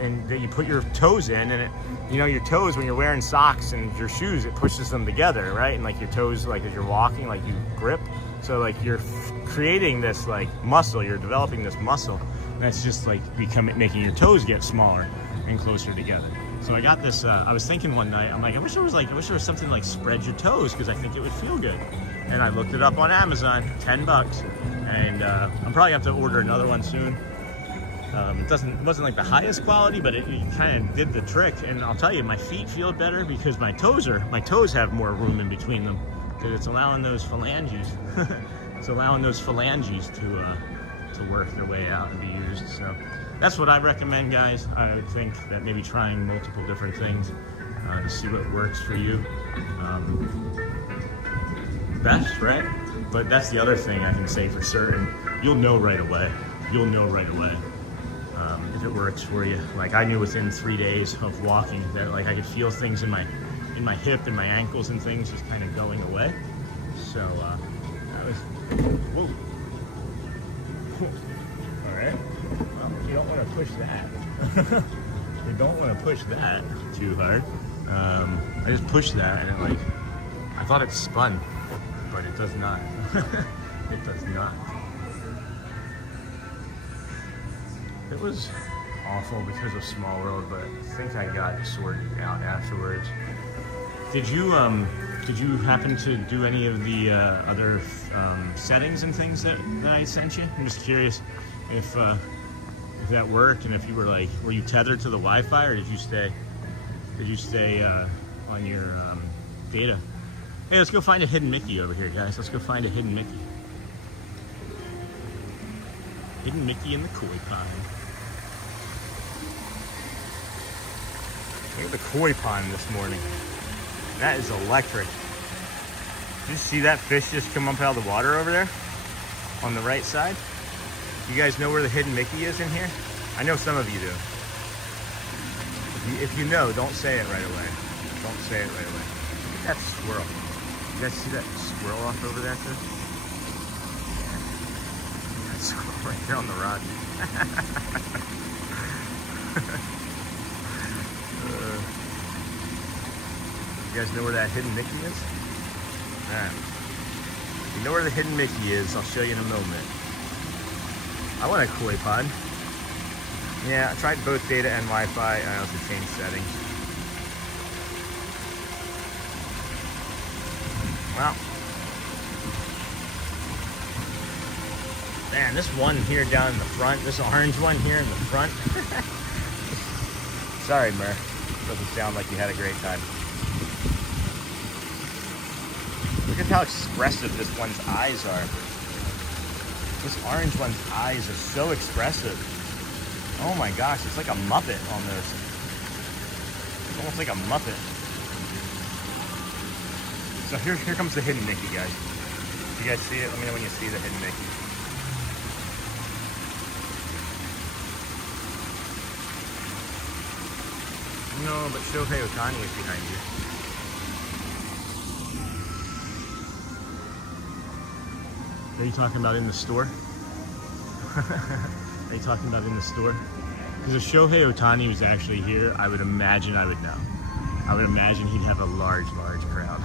and that you put your toes in, and it, you know, your toes when you're wearing socks and your shoes, it pushes them together, right? And like your toes, like as you're walking, like you grip, so like you're creating this like muscle, you're developing this muscle that's just like making your toes get smaller and closer together. So I got this, I was thinking one night, I'm like, I wish there was something like spread your toes, because I think it would feel good. And I looked it up on Amazon, $10. And I'm probably gonna have to order another one soon. It wasn't like the highest quality, but it kind of did the trick. And I'll tell you, my feet feel better because my toes have more room in between them, because it's allowing those phalanges, to work their way out and be used. So that's what I recommend, guys. I would think that maybe trying multiple different things to see what works for you best, right? But that's the other thing I can say for certain. You'll know right away. If it works for you. Like I knew within 3 days of walking that like I could feel things in my hip and my ankles and things just kind of going away. So that was, whoa. All right. Well, you don't want to push that. You don't want to push that too hard. I just pushed that and it like, I thought it spun, but it does not. It does not. It was awful because of Small World, but I think I got it sorted out afterwards. Did you happen to do any of the other settings and things that I sent you? I'm just curious if that worked, and if you were you tethered to the Wi-Fi, or did you stay on your data? Hey, let's go find a hidden Mickey over here, guys. Let's go find a hidden Mickey. Hidden Mickey in the koi pond. Look at the koi pond this morning. That is electric. Did you see that fish just come up out of the water over there? On the right side? You guys know where the hidden Mickey is in here? I know some of you do. If you know, don't say it right away. Don't say it right away. Look at that squirrel. You guys see that squirrel off over there too? That squirrel right there on the rock. You guys know where that hidden Mickey is? Alright. If you know where the hidden Mickey is, I'll show you in a moment. I want a koi pond. Yeah, I tried both data and Wi-Fi. I also changed settings. Well. Man, this one here down in the front, this orange one here in the front. Sorry, Mer. Doesn't sound like you had a great time. Look at how expressive this one's eyes are. This orange one's eyes are so expressive. Oh my gosh, it's like a Muppet almost. It's almost like a Muppet. So here comes the hidden Mickey, guys. You guys see it? Let me know when you see the hidden Mickey. No, but Shohei Ohtani is behind you. Are you talking about in the store? Are you talking about in the store? Because if Shohei Ohtani was actually here, I would imagine I would know. I would imagine he'd have a large crowd.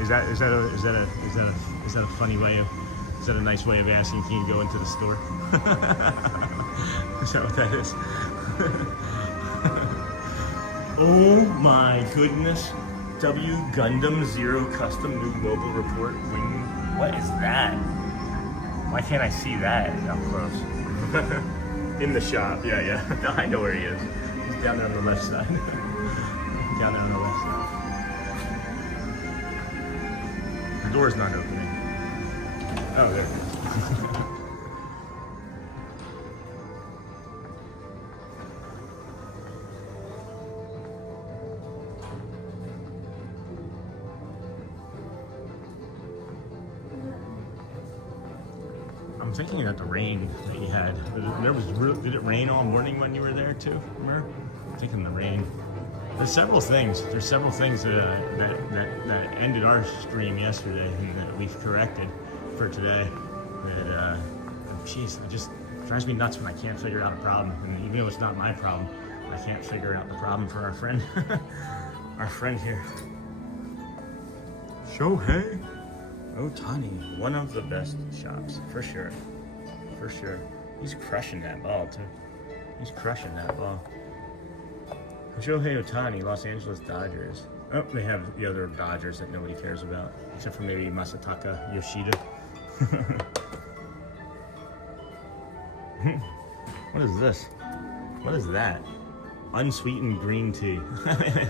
Is that a funny way of? Is that a nice way of asking can you go into the store? Is that what that is? Oh my goodness! W Gundam Zero Custom New Mobile Report Wing. What is that? Why can't I see that up close? In the shop, yeah. No, I know where he is. He's down there on the left side. Down there on the left side. The door's not opening. Oh, there it is. I'm thinking that the rain that you had, did it rain all morning when you were there too? Remember? I'm thinking the rain. There's several things that ended our stream yesterday and that we've corrected for today. That, jeez, it just drives me nuts when I can't figure out a problem. And even though it's not my problem, I can't figure out the problem for our friend, our friend here. Shohei Ohtani, one of the best shops, for sure. For sure. He's crushing that ball, too. He's crushing that ball. Shohei Ohtani, Los Angeles Dodgers. Oh, they have the other Dodgers that nobody cares about, except for maybe Masataka Yoshida. What is this? What is that? Unsweetened green tea.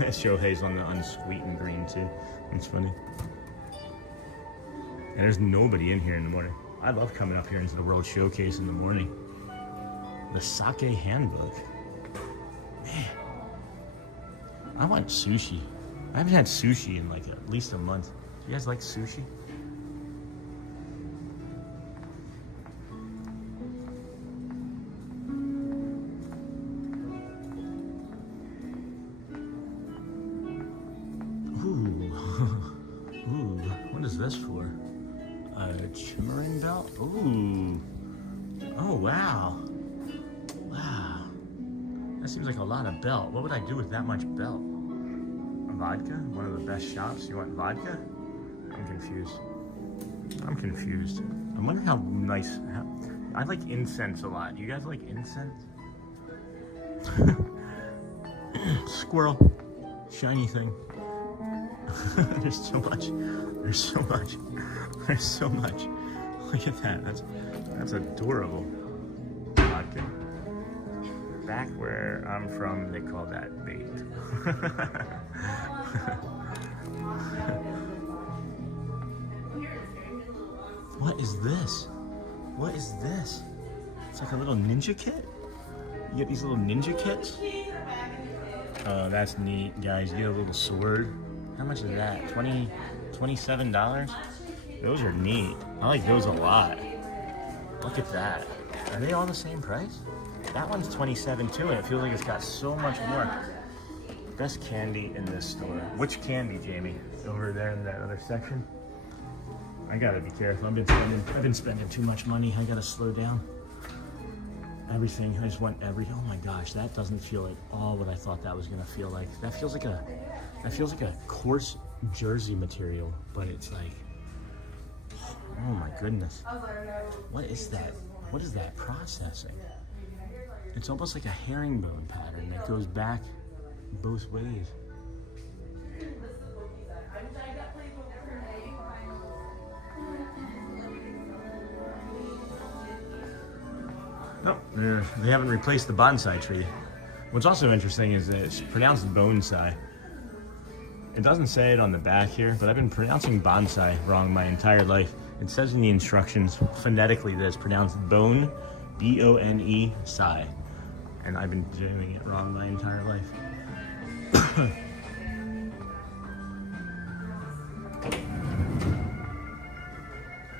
Shohei's on the unsweetened green tea. That's funny. And there's nobody in here in the morning. I love coming up here into the World Showcase in the morning. The Sake Handbook. Man. I want sushi. I haven't had sushi in like at least a month. Do you guys like sushi? Ooh, what is this for? A shimmering belt? Ooh. Oh, wow. Wow. That seems like a lot of belt. What would I do with that much belt? Vodka? One of the best shops. You want vodka? I'm confused. I'm confused. I wonder how nice... I like incense a lot. You guys like incense? Squirrel. Shiny thing. There's so much. There's so much. There's so much. Look at that. That's adorable. Vodka. Back where I'm from, they call that bait. What is this? What is this? It's like a little ninja kit? You get these little ninja kits? Oh, that's neat, guys. You get a little sword. How much is that? $27? Those are neat. I like those a lot. Look at that. Are they all the same price? That one's $27 too, and it feels like it's got so much more. Best candy in this store. Which candy, Jamie? Over there in that other section? I gotta be careful. I've been spending too much money. I gotta slow down. Everything. I just want oh my gosh, that doesn't feel like all what I thought that was gonna feel like. That feels like a coarse jersey material, but it's like, oh my goodness. What is that? What is that processing? It's almost like a herringbone pattern that goes back both ways. No, they haven't replaced the bonsai tree. What's also interesting is that it's pronounced bonsai. It doesn't say it on the back here, but I've been pronouncing bonsai wrong my entire life. It says in the instructions phonetically that it's pronounced bone, B-O-N-E, sai. And I've been doing it wrong my entire life.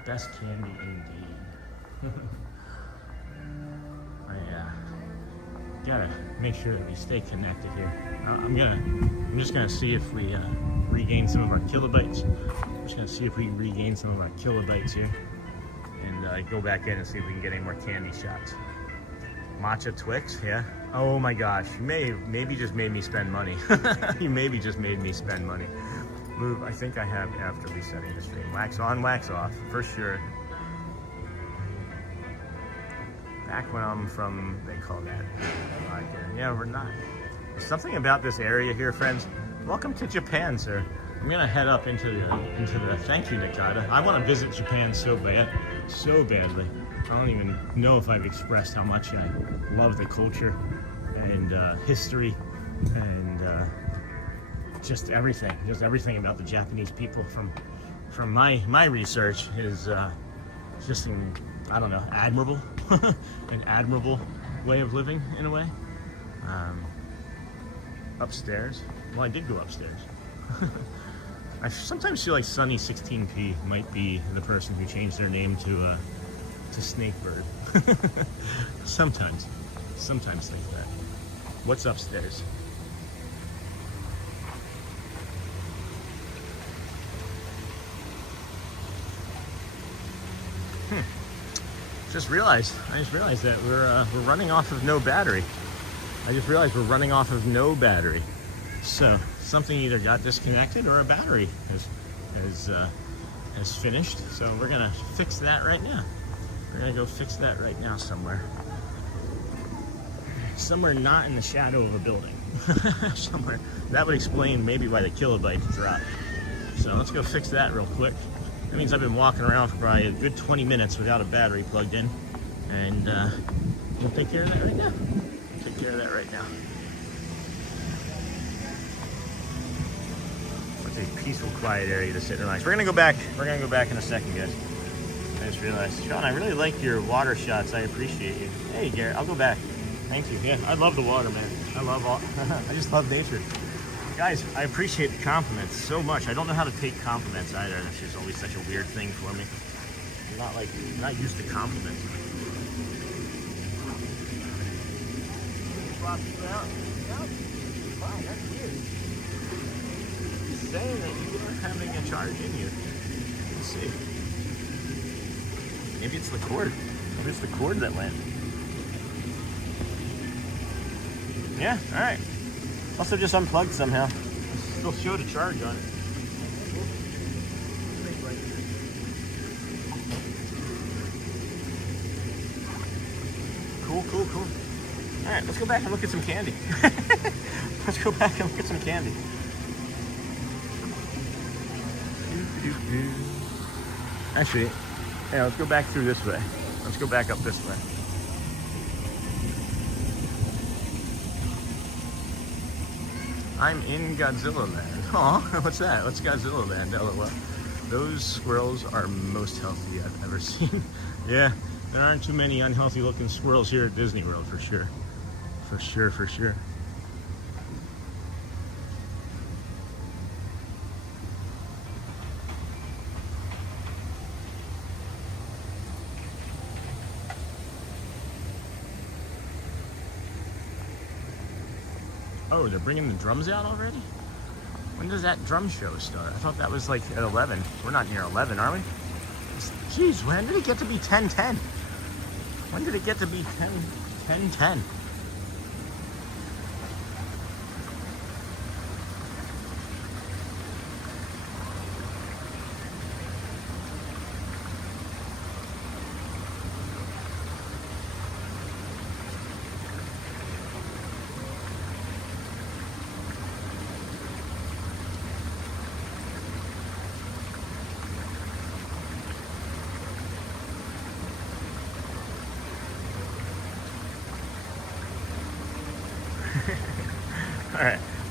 Best candy indeed. Gotta make sure that we stay connected here. I'm just gonna see if we regain some of our kilobytes. I'm just gonna see if we regain some of our kilobytes here, and go back in and see if we can get any more candy shots. Matcha Twix, yeah. Oh my gosh, you maybe just made me spend money. You maybe just made me spend money. Move. I think I have after resetting the stream. Wax on, wax off, for sure. Back when I'm from, they call that vodka. Yeah, we're not. There's something about this area here, friends. Welcome to Japan, sir. I'm gonna head up into the. Thank you, Nakata. I want to visit Japan so badly. I don't even know if I've expressed how much I love the culture and history and just everything about the Japanese people. From my research is just I don't know, admirable. An admirable way of living, in a way. Upstairs. Well, I did go upstairs. I sometimes feel like Sunny 16P might be the person who changed their name to a snake bird. Sometimes like that. What's upstairs? I just realized that we're running off of no battery. So something either got disconnected or a battery has finished. So we're gonna fix that right now. We're gonna go fix that right now somewhere not in the shadow of a building. Somewhere. That would explain maybe why the kilobytes dropped. So let's go fix that real quick. That means I've been walking around for probably a good 20 minutes without a battery plugged in. And we'll take care of that right now. It's a peaceful, quiet area to sit and relax. We're gonna go back in a second, guys. I just realized. Sean, I really like your water shots. I appreciate you. Hey, Garrett, I'll go back. Thank you. Yeah, I love the water, man. I just love nature. Guys, I appreciate the compliments so much. I don't know how to take compliments either. That's just always such a weird thing for me. I'm not used to compliments. Swap you out. Yep. Wow, that's weird. He's saying that you are having a charge in you. Let's see. Maybe it's the cord. Maybe it's the cord that went. Yeah, alright. Also just unplugged somehow. Still showed a charge on it. Cool. Alright, let's go back and look at some candy. Actually, yeah, let's go back through this way. Let's go back up this way. I'm in Godzilla Land. Aw, what's that? What's Godzilla Land? LOL. Those squirrels are most healthy I've ever seen. Yeah, there aren't too many unhealthy looking squirrels here at Disney World, for sure. For sure. Oh, they're bringing the drums out already? When does that drum show start? I thought that was like at 11. We're not near 11, are we? Jeez, when did it get to be 10:10? When did it get to be 10:10?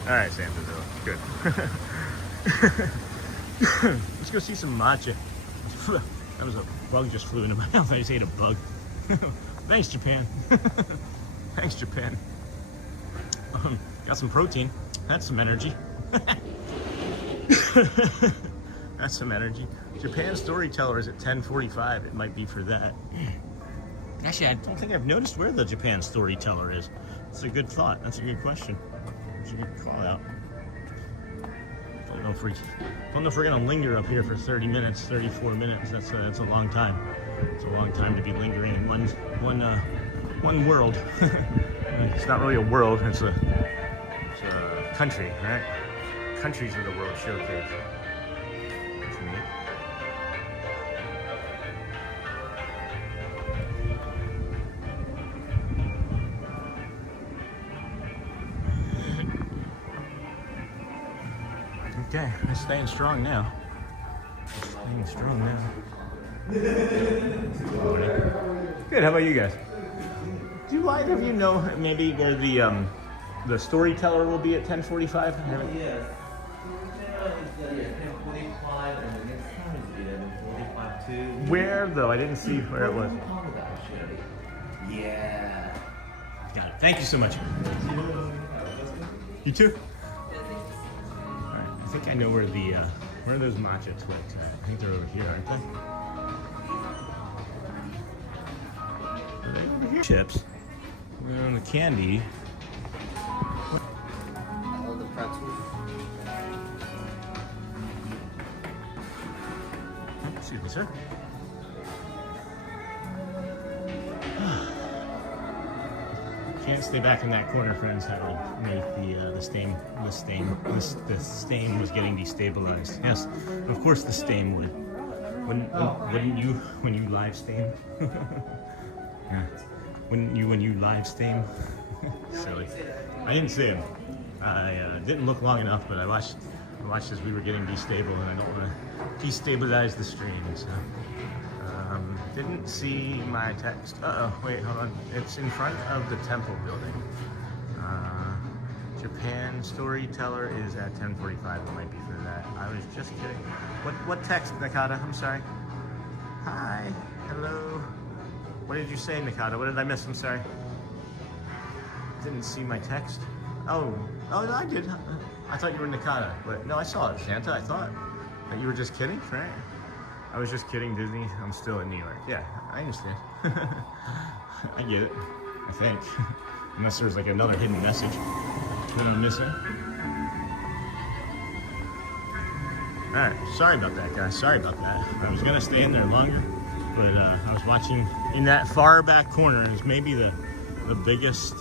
All right, Santasville. Good. Let's go see some matcha. That was a bug just flew into my mouth. I just ate a bug. Thanks, Japan. Thanks, Japan. Got some protein. That's some energy. That's some energy. Japan Storyteller is at 10:45. It might be for that. Actually, I don't think I've noticed where the Japan Storyteller is. That's a good thought. That's a good question. That's a good call out. Don't know if we're gonna linger up here for 30 minutes, 34 minutes. That's a long time. It's a long time to be lingering in one world. It's not really a world. It's a country, right? Countries of the world showcase. That's neat. Okay, I'm staying strong now. Good, how about you guys? Do either of you know maybe where the storyteller will be at 10:45? Yes. 10:45 and the next time is 11:45 too. Where though? I didn't see where it was. Yeah. Got it. Thank you so much. You too? I think I know where are those matcha twits at? I think they're over here, aren't they? Chips. And the candy. All the pretzels. Excuse me, sir. Can't stay back in that corner, friends. How to make the stain was getting destabilized. Yes, of course the stain would. Wouldn't you when you live stain? Yeah. When you live stain? Silly. I didn't see him. I didn't look long enough, but I watched as we were getting destabilized, and I don't want to destabilize the stream. So didn't see my text. Wait, hold on. It's in front of the temple building. Japan storyteller is at 10:45. It might be for that. I was just kidding. What text, Nakata? I'm sorry. Hi. Hello. What did you say, Nakata? What did I miss? I'm sorry. Didn't see my text. Oh, no, I did. I thought you were Nakata, but no, I saw it, Santa. I thought that you were just kidding, right? I was just kidding, Disney. I'm still in New York. Yeah, I understand. I get it. I think. Unless there's like another hidden message that I'm missing. Alright, sorry about that, guys. Sorry about that. I was gonna stay in there longer, but I was watching in that far back corner, and it's maybe the biggest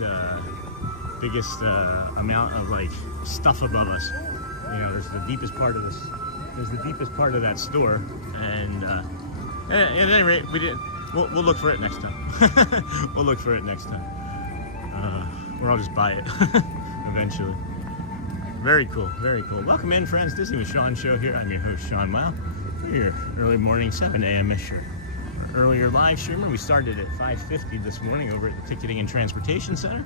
amount of like stuff above us. You know, there's the deepest part of this. There's the deepest part of that store, and at any rate, we didn't. We'll look for it next time. We'll look for it next time, or I'll just buy it eventually. Very cool, very cool. Welcome in, friends. Disney with Sean show here. I'm your host, Sean Wow. We're your early morning, 7 a.m.ish or earlier live streamer. We started at 5:50 this morning over at the Ticketing and Transportation Center.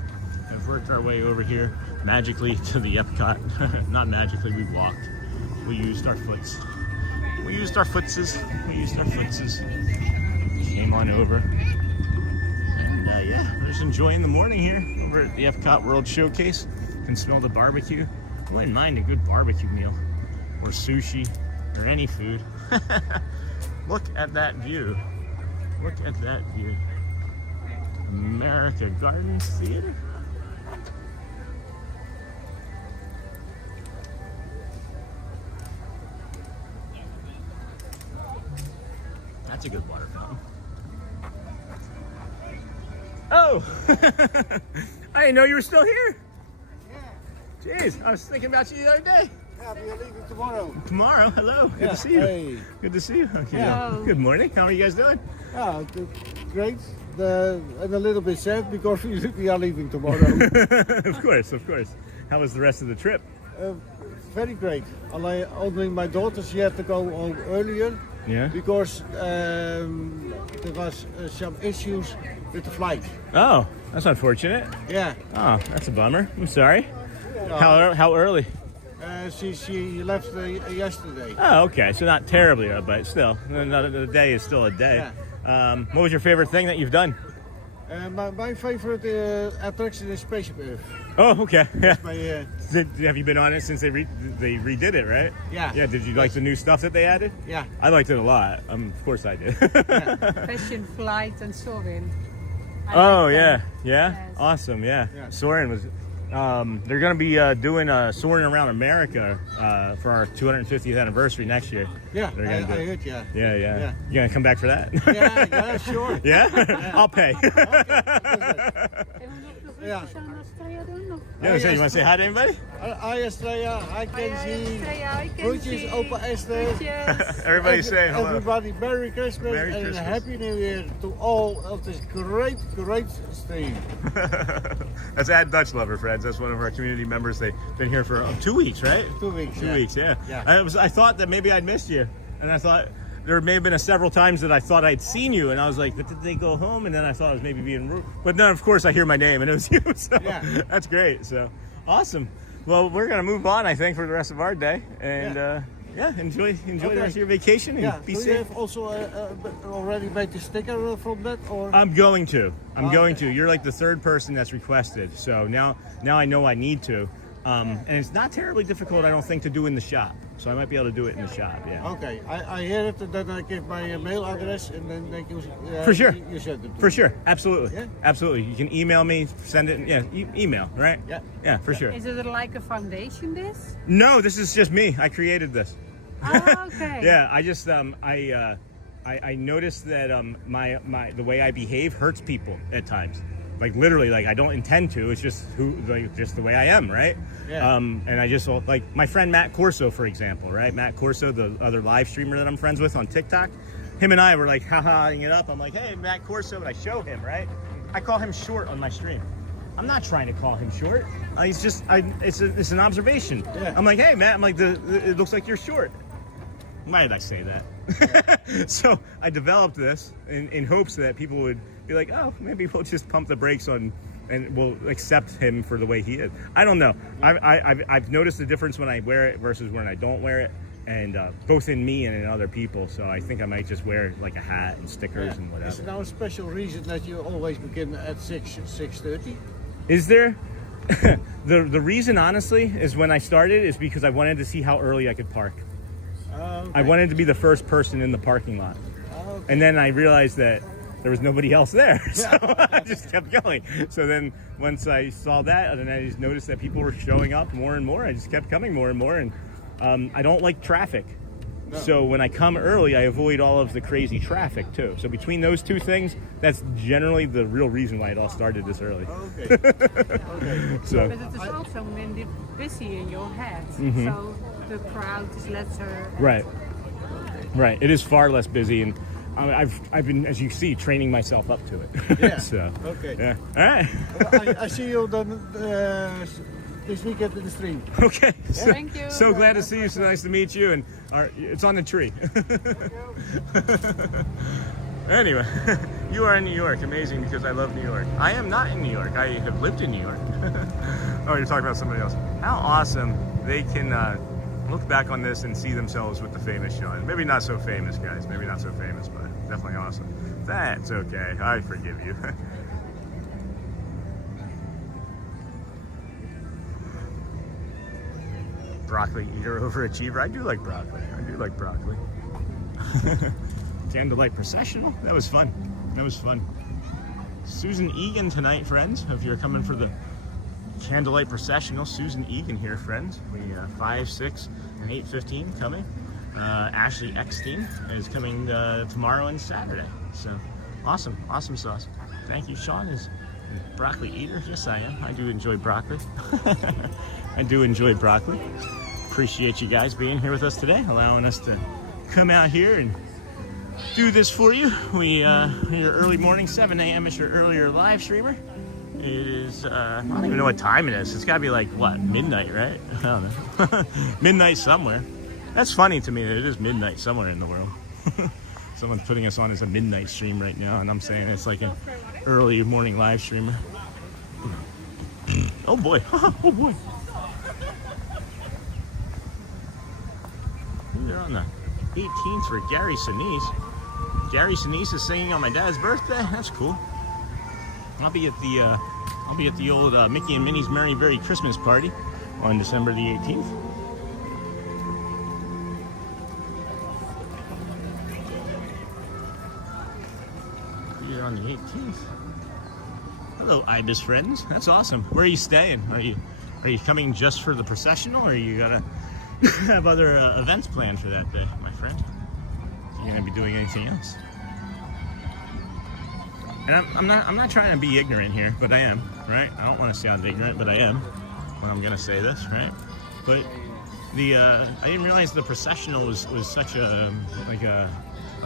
We've worked our way over here magically to the EPCOT. Not magically, we walked. We used our foots. We used our footses. Came on over. And yeah, we're just enjoying the morning here over at the EPCOT World Showcase. You can smell the barbecue. I wouldn't mind a good barbecue meal or sushi or any food. Look at that view. Look at that view. America Gardens Theater. That's a good water fountain. Oh! I didn't know you were still here. Yeah. Jeez, I was thinking about you the other day. Yeah, we're leaving tomorrow. Tomorrow? Hello. Good to see you. Hey. Good to see you. Okay. Yeah. Good morning. How are you guys doing? Yeah, great. I'm a little bit sad because we are leaving tomorrow. Of course, of course. How was the rest of the trip? Very great. Only my daughter, she had to go home earlier. Yeah. Because there was some issues with the flight. Oh, that's unfortunate. Yeah. Oh, that's a bummer. I'm sorry. How early? She left yesterday. Oh, okay. So not terribly early, but still, the day is still a day. Yeah. What was your favorite thing that you've done? My favorite attraction is Spaceship Earth. Oh, okay. Yeah. Have you been on it since they redid it, right? Yeah. Yeah. Did you like the new stuff that they added? Yeah. I liked it a lot. Of course I did. Fashion, flight, and soaring. Oh yeah, yeah. Yes. Awesome. Yeah. Soaring was. They're going to be doing Soaring Around America for our 250th anniversary next year. Yeah, They're gonna I heard, yeah. Yeah. You going to come back for that? Yeah, sure. Yeah? I'll pay. Yeah. Yeah, so you want to say hi to anybody? Hi, Estrella. Hi, Kenzie. Groetjes, Opa Esther. Everybody say hello. Everybody, Merry Christmas Merry and Christmas. Happy New Year to all of this great stream. That's Ad Dutch Lover, friends. That's one of our community members. They've been here for 2 weeks, right? 2 weeks. 2 weeks, yeah. Yeah. I thought that maybe I'd missed you, and I thought there may have been several times that I thought I'd seen you, and I was like, but did they go home? And then I thought I was maybe being rude. But then, of course, I hear my name, and it was you. So Yeah. That's great. So awesome. Well, we're gonna move on, I think, for the rest of our day, and enjoy the rest of your vacation and be Do safe. you have also already made the sticker from that, or? I'm going to. Okay. You're like the third person that's requested. So now I know I need to. And it's not terribly difficult, I don't think, to do in the shop. so I might be able to do it in the shop. Yeah. Okay, I hear it, and then I give my mail address, and then they can, For sure. you send it to For me. sure, absolutely, Yeah? absolutely. You can email me, send it. Yeah, email, right? Yeah. Yeah, for sure. Is it like a foundation, this? No, this is just me. I created this. Oh, okay. Yeah, I just I noticed that the way I behave hurts people at times. Like literally, like I don't intend to. It's just just the way I am, right? Yeah. And I just like my friend Matt Corso, for example, right? Matt Corso, the other live streamer that I'm friends with on TikTok. Him and I were like ha-haing it up. I'm like, hey, Matt Corso, and I show him, right? I call him short on my stream. I'm not trying to call him short. He's just it's an observation. Yeah. I'm like, hey, Matt. I'm like, it looks like you're short. Why did I say that? So I developed this in hopes that people would be like, oh, maybe we'll just pump the brakes on and we'll accept him for the way he is. I don't know. I've noticed the difference when I wear it versus when I don't wear it, and both in me and in other people. So I think I might just wear like a hat and stickers and whatever. Is there now a special reason that you always begin at 6:30? Is there? The reason, honestly, is when I started is because I wanted to see how early I could park. Okay. I wanted to be the first person in the parking lot. Okay. And then I realized that there was nobody else there. So I just kept going. So then once I saw that, and then I just noticed that people were showing up more and more, I just kept coming more and more. And I don't like traffic. No. So when I come early, I avoid all of the crazy traffic too. So between those two things, that's generally the real reason why it all started this early. Okay. Okay. So But it is also mainly busy in your head, Mhm. so the crowd is lesser. right. Right. It is far less busy, and I've been, as you see, training myself up to it. Yeah. So Okay. yeah. All right. I see you then this weekend in the stream. Okay. So, Thank you. So glad to see you. So nice to meet you. And it's on the tree. Anyway, you are in New York. Amazing, because I love New York. I am not in New York. I have lived in New York. Oh, you're talking about somebody else. How awesome they can look back on this and see themselves with the famous Sean. Maybe not so famous, guys. Maybe not so famous, but definitely awesome. That's okay. I forgive you. Broccoli eater overachiever. I do like broccoli. I do like broccoli. Candlelight processional. That was fun. That was fun. Susan Egan tonight, friends. If you're coming for the candlelight processional, Susan Egan here, friends. We 5, 6, and 8:15 coming. Ashley Eckstein is coming tomorrow and Saturday. So awesome, awesome sauce. Thank you, Sean. Is a broccoli eater? Yes, I am. I do enjoy broccoli. I do enjoy broccoli. Appreciate you guys being here with us today, allowing us to come out here and do this for you. We your early morning, 7 a.m. is your earlier live streamer. It is I don't even know what time it is. It's got to be like what, midnight, right? I don't know. Midnight somewhere. That's funny to me that it is midnight somewhere in the world. Someone's putting us on as a midnight stream right now, and I'm saying it's like an early morning live streamer. Oh boy. Oh boy. They're on the 18th for Gary Sinise. Gary Sinise is singing on my dad's birthday. That's cool. I'll be at the old Mickey and Minnie's Merry Very Christmas party on December the 18th. You're on the 18th. Hello, Ibis friends. That's awesome. Where are you staying? Are you coming just for the processional, or you gotta have other events planned for that day, my friend? Are you gonna be doing anything else? And I'm not trying to be ignorant here, but I am, right? I don't want to sound ignorant, but I am when I'm gonna say this, right? But the I didn't realize the processional was such a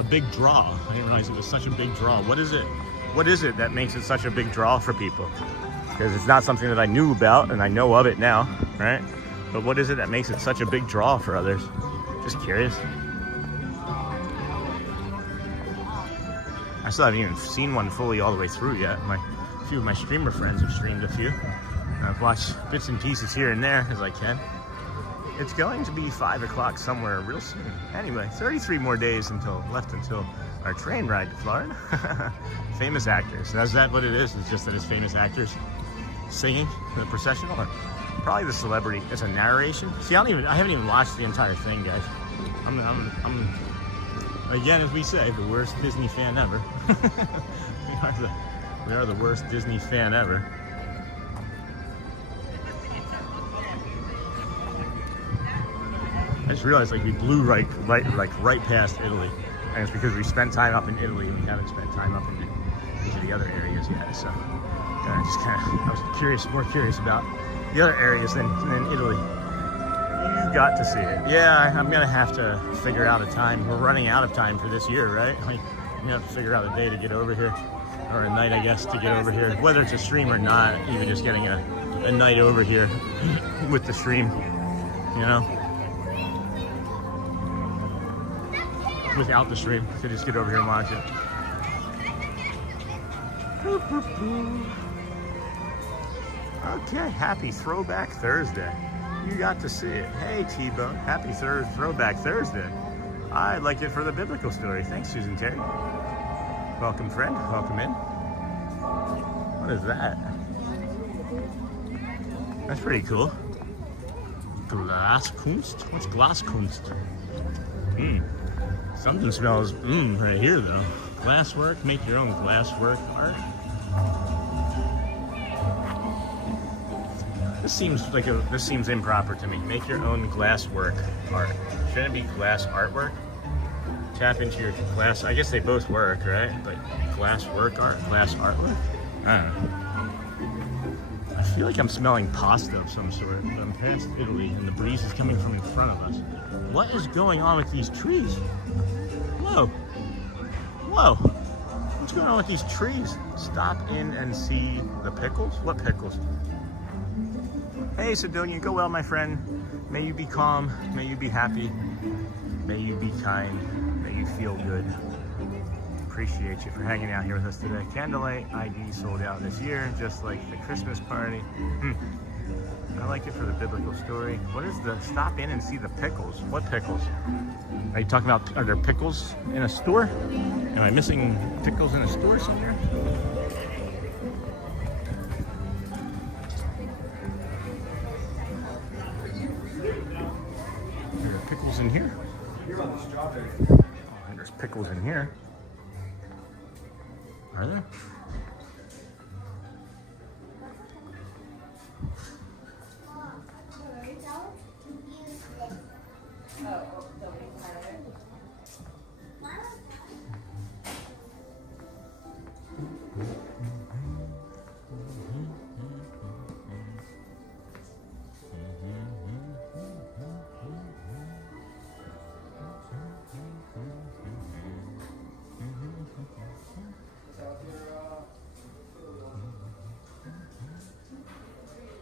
big draw. I didn't realize it was such a big draw. What is it? What is it that makes it such a big draw for people? Because it's not something that I knew about, and I know of it now, right? But what is it that makes it such a big draw for others? Just curious. I still haven't even seen one fully all the way through yet. A few of my streamer friends have streamed a few. I've watched bits and pieces here and there as I can. It's going to be 5 o'clock somewhere real soon. Anyway, 33 more days left until our train ride to Florida. Famous actors. Is that what it is? It's just that it's famous actors singing the processional? Or Probably the celebrity as a narration. See, I haven't even watched the entire thing, guys. I'm again, as we say, the worst Disney fan ever. we are the worst Disney fan ever. I just realized like we blew right past Italy, and it's because we spent time up in Italy and we haven't spent time up in each of the other areas yet. So I was more curious about the other areas than Italy. You got to see it. Yeah, I'm gonna have to figure out a time. We're running out of time for this year, right? Like, I'm gonna have to figure out a day to get over here, or a night, I guess, to get over here. Whether it's a stream or not, even just getting a night over here with the stream, you know? Without the stream, to just get over here and watch it. Okay, happy Throwback Thursday. You got to see it. Hey, T-Bone, happy Throwback Thursday. I like it for the biblical story. Thanks, Susan Terry. Welcome, friend. Welcome in. What is that? That's pretty cool. Glaskunst? What's Glaskunst? Something smells right here though. Glasswork, make your own glasswork art. This seems improper to me. Make your own glasswork art. Shouldn't it be glass artwork? Tap into your glass. I guess they both work, right? But glasswork art, glass artwork? I don't know. I feel like I'm smelling pasta of some sort. I'm past Italy and the breeze is coming from in front of us. What is going on with these trees? Whoa. Whoa. What's going on with these trees? Stop in and see the pickles? What pickles? Hey, Sidonia, go well, my friend. May you be calm. May you be happy. May you be kind. May you feel good. Appreciate you for hanging out here with us today. Candlelight ID sold out this year, just like the Christmas party. I like it for the biblical story. What is the stop in and see the pickles? What pickles? Are you talking about, are there pickles in a store? Am I missing pickles in a store somewhere? There are pickles in here. Oh, there's pickles in here. Are there?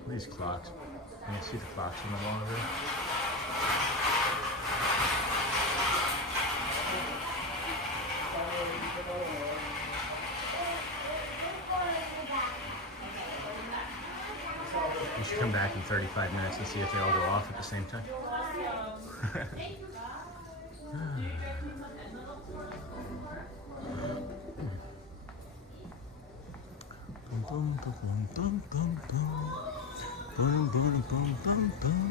These clocks. You can see the clocks on the wall over there. We should come back in 35 minutes and see if they all go off at the same time. Boom, boom, boom, boom, boom.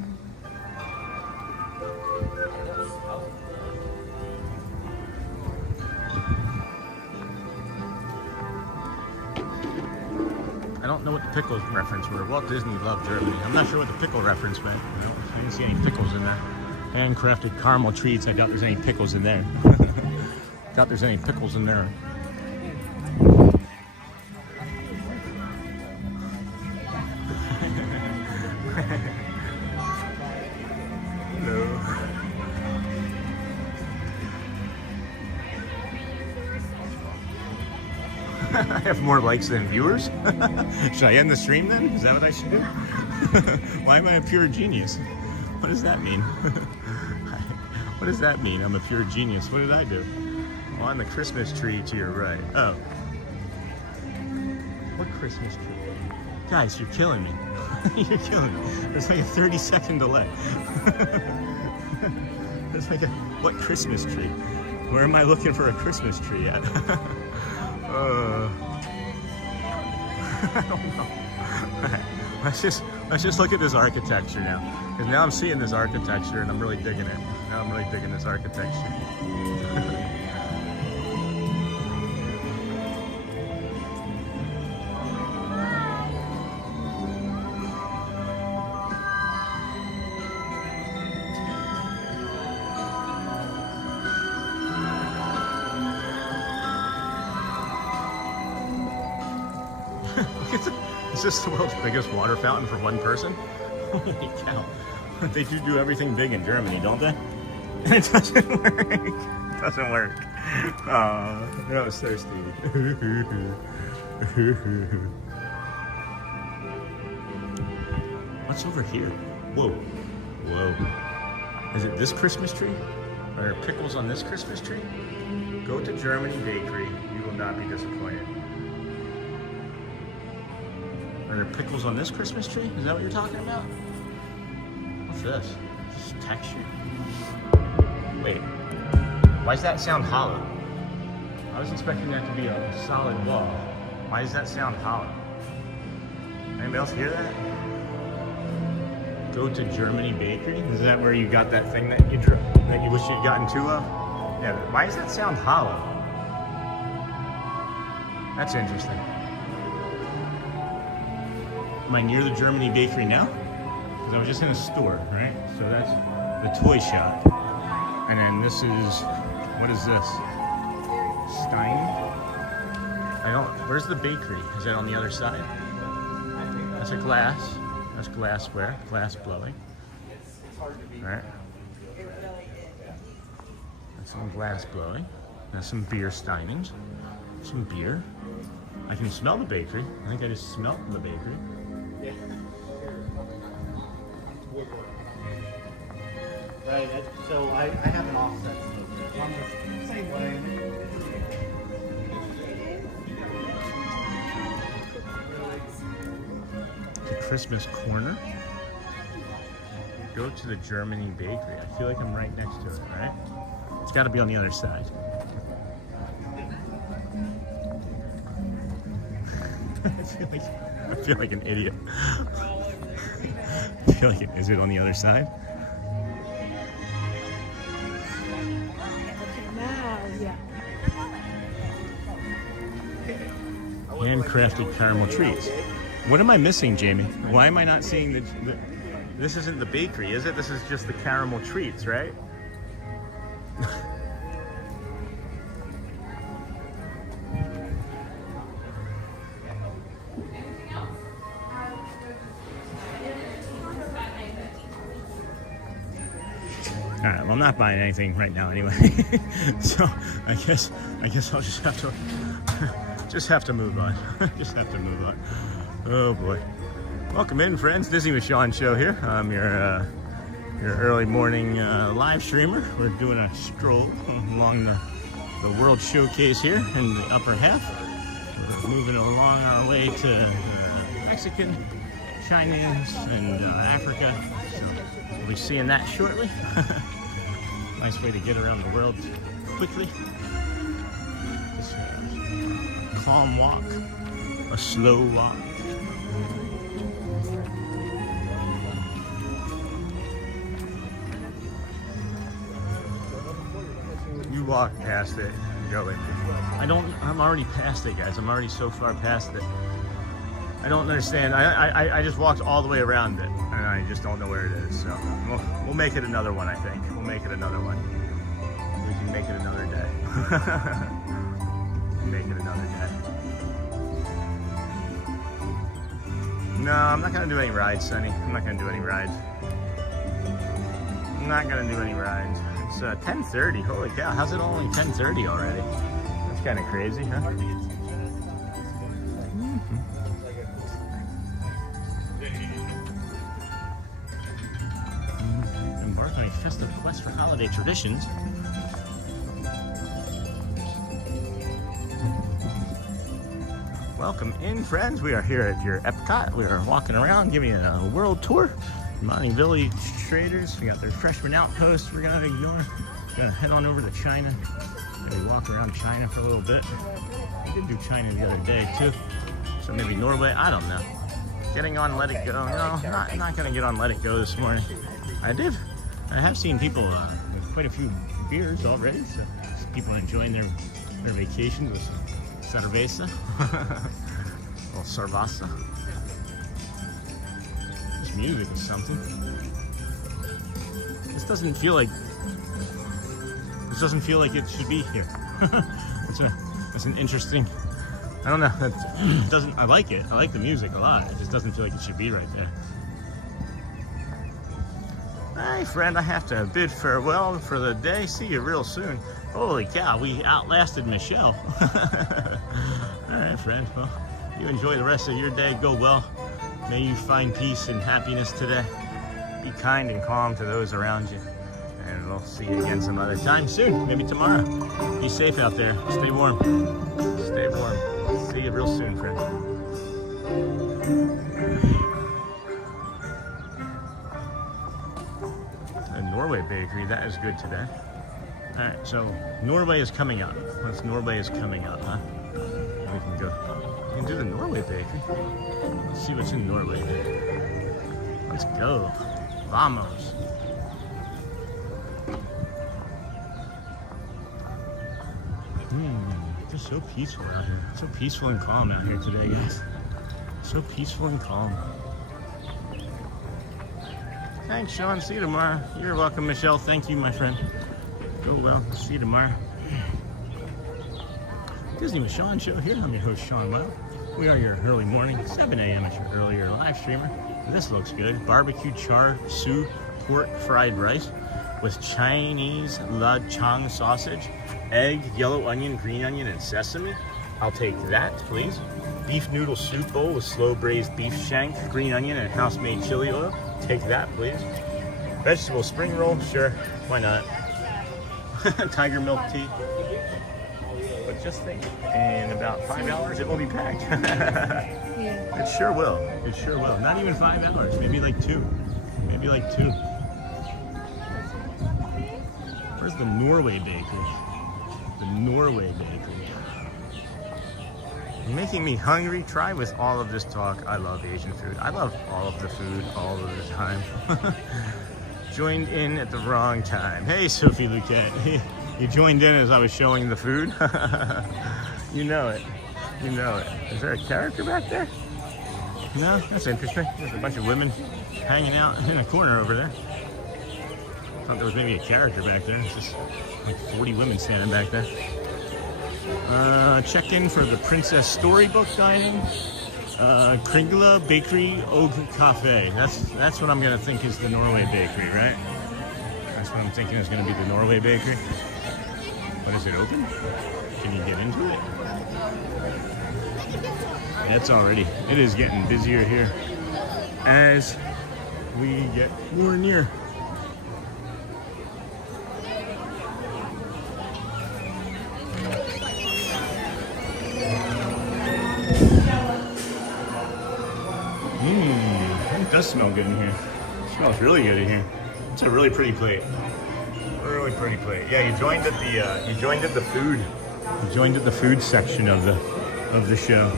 I don't know what the pickle reference were. Walt Disney loved Germany. I'm not sure what the pickle reference meant. I didn't see any pickles in there. Handcrafted caramel treats. I doubt there's any pickles in there. Doubt there's any pickles in there. I have more likes than viewers. Should I end the stream then? Is that what I should do? Why am I a pure genius? What does that mean? What does that mean? I'm a pure genius. What did I do? Well, on the Christmas tree to your right. Oh. What Christmas tree? Guys, you're killing me. You're killing me. There's like a 30-second delay. There's like a, what Christmas tree? Where am I looking for a Christmas tree at? I don't know. Let's just look at this architecture now. Because now I'm seeing this architecture and I'm really digging it. Now I'm really digging this architecture. Is this the world's biggest water fountain for one person? Holy cow. They do everything big in Germany, don't they? And it doesn't work. It doesn't work. Oh, that was thirsty. What's over here? Whoa. Whoa. Is it this Christmas tree? Are there pickles on this Christmas tree? Go to Germany Bakery. You will not be disappointed. Are there pickles on this Christmas tree? Is that what you're talking about? What's this? This is texture. Wait. Why does that sound hollow? I was expecting that to be a solid wall. Why does that sound hollow? Anybody else hear that? Go to Germany Bakery? Is that where you got that thing that you wish you'd gotten two of? Yeah. Why does that sound hollow? That's interesting. Am I near the Germany Bakery now? Because I was just in a store, right? So that's the toy shop. And then this is, what is this? Stein? Where's the bakery? Is that on the other side? That's a glass. That's glassware, glass blowing. All right. That's some glass blowing. That's some beer steinings. Some beer. I can smell the bakery. I think I just smelled the bakery. Right, so I have an offset smoker. I'm the same way. The Christmas corner. Go to the Germany Bakery. I feel like I'm right next to it, right? It's got to be on the other side. I feel like an idiot. I feel like is it on the other side? Handcrafted caramel treats. What am I missing, Jamie? Why am I not seeing the this isn't the bakery, is it? This is just the caramel treats, right? All right, well, I'm not buying anything right now anyway. So I guess I'll just have to move on. Just have to move on. Oh boy. Welcome in, friends. Disney with Sean show here. I'm your early morning live streamer. We're doing a stroll along the World Showcase here in the upper half. We're moving along our way to Mexican, Chinese, and Africa. So we'll be seeing that shortly. Nice way to get around the world quickly. Just a calm walk, a slow walk. You walk past it and go in. I'm already past it, guys. I'm already so far past it. I don't understand. I just walked all the way around it, and I just don't know where it is. So we'll make it another one, I think. We'll make it another one. We can make it another day. Make it another day. No, I'm not gonna do any rides, Sonny. I'm not gonna do any rides. I'm not gonna do any rides. It's 10:30. Holy cow! How's it only 10:30 already? That's kind of crazy, huh? Embark on a festive quest for holiday traditions. Welcome in, friends. We are here at your EPCOT. We are walking around, giving you a world tour. Monorail Village Traders. We got their freshman outpost we're gonna ignore. We're gonna head on over to China. Maybe walk around China for a little bit. We did do China the other day too. So maybe Norway, I don't know. Getting on Let It Go. No, not gonna get on Let It Go this morning. I have seen people with quite a few beers already, so people enjoying their vacations with some cerveza. Well, cerveza. This music is something. This doesn't feel like it should be here. It's an interesting. I don't know. I like it. I like the music a lot. It just doesn't feel like it should be right there. Hey, friend, I have to bid farewell for the day. See you real soon. Holy cow, we outlasted Michelle. All right, friend. Well, you enjoy the rest of your day. Go well. May you find peace and happiness today. Be kind and calm to those around you. And we'll see you again some other time soon. Maybe tomorrow. Be safe out there. Stay warm. Stay warm. See you real soon, friend. A Norway bakery, that is good today. All right, so Norway is coming up. Norway is coming up, huh? We can go. We can do the Norway bakery. Let's see what's in Norway. Let's go. Vamos. It's so peaceful out here. So peaceful and calm out here today, guys. So peaceful and calm. Thanks, Sean. See you tomorrow. You're welcome, Michelle. Thank you, my friend. Go well. See you tomorrow. Disney with Sean show here. I'm your host, Sean Wow. We are your early morning, 7 a.m. at your earlier live streamer. This looks good. Barbecue char siu pork fried rice with Chinese la chang sausage, egg, yellow onion, green onion, and sesame. I'll take that, please. Beef noodle soup bowl with slow braised beef shank, green onion, and house-made chili oil. Take that, please. Vegetable spring roll, sure, why not? Tiger milk tea. But just think, in about 5 hours it will be packed. It sure will. It sure will. Not even 5 hours, maybe like 2. Maybe like 2. Where's the Norway bakery? The Norway bakery. You're making me hungry. Try with all of this talk. I love Asian food. I love all of the food all of the time. Joined in at the wrong time. Hey, Sophie Luquette. You joined in as I was showing the food. You know it. You know it. Is there a character back there? No? That's interesting. There's a bunch of women hanging out in a corner over there. I thought there was maybe a character back there. It's just like 40 women standing back there. Check in for the Princess Storybook dining. Kringla Bakery Og Cafe. That's what I'm gonna think is the Norway bakery, right? That's what I'm thinking is gonna be the Norway bakery. But is it open? Can you get into it? It is getting busier here as we get more near. It does smell good in here. It smells really good in here. It's a really pretty plate. Really pretty plate. Yeah, you joined at the food. You joined at the food section of the show.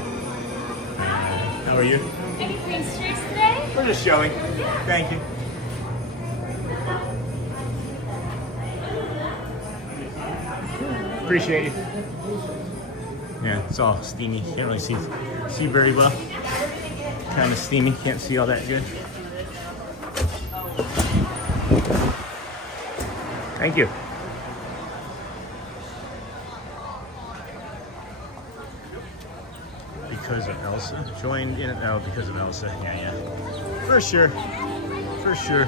How are you? Any free streaks today? We're just showing. Yeah. Thank you. Appreciate you. Yeah, it's all steamy. Can't really see very well. Kind of steamy. Can't see all that good. Thank you. Because of Elsa. Joined in it now because of Elsa. Yeah. For sure. For sure.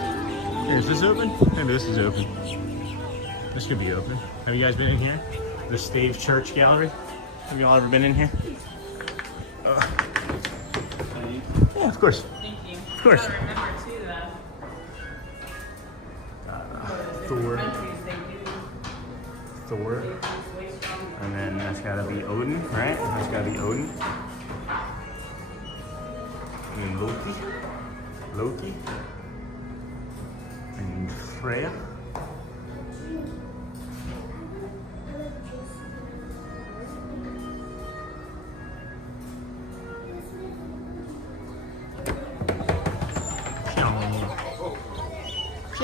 Is this open? Maybe this is open. This could be open. Have you guys been in here? The Stave Church Gallery? Have you all ever been in here? Yeah, of course. Thank you. Of course. Remember too that Thor. And then that's gotta be Odin, right? That's gotta be Odin. And then Loki. And Freya.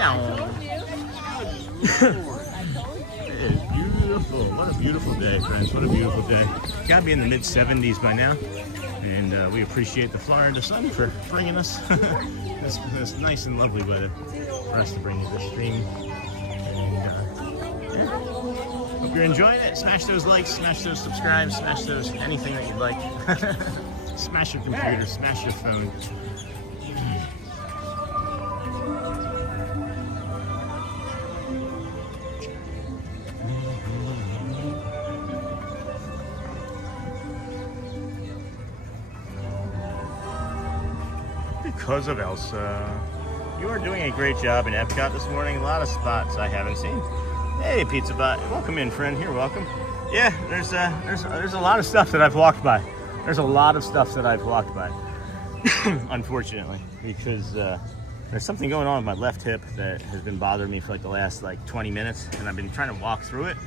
Down. It is beautiful. What a beautiful day, friends. What a beautiful day. Gotta be in the mid 70s by now. And we appreciate the Florida sun for bringing us this nice and lovely weather for us to bring you this stream. And, yeah. Hope you're enjoying it. Smash those likes, smash those subscribes, smash those anything that you'd like. Smash your computer, smash your phone. Because of Elsa. You are doing a great job in EPCOT this morning. A lot of spots I haven't seen. Hey, Pizza Bot. Welcome in, friend. You're welcome. Yeah, there's a lot of stuff that I've walked by. There's a lot of stuff that I've walked by. Unfortunately, because there's something going on with my left hip that has been bothering me for like the last 20 minutes, and I've been trying to walk through it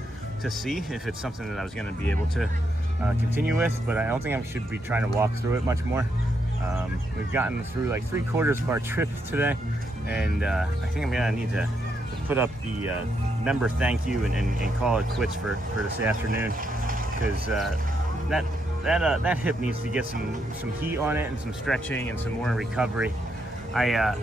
to see if it's something that I was going to be able to continue with, but I don't think I should be trying to walk through it much more. We've gotten through like 3/4 of our trip today, and I think I'm gonna need to put up the member thank you and call it quits for this afternoon, because that hip needs to get some heat on it and some stretching and some more recovery. I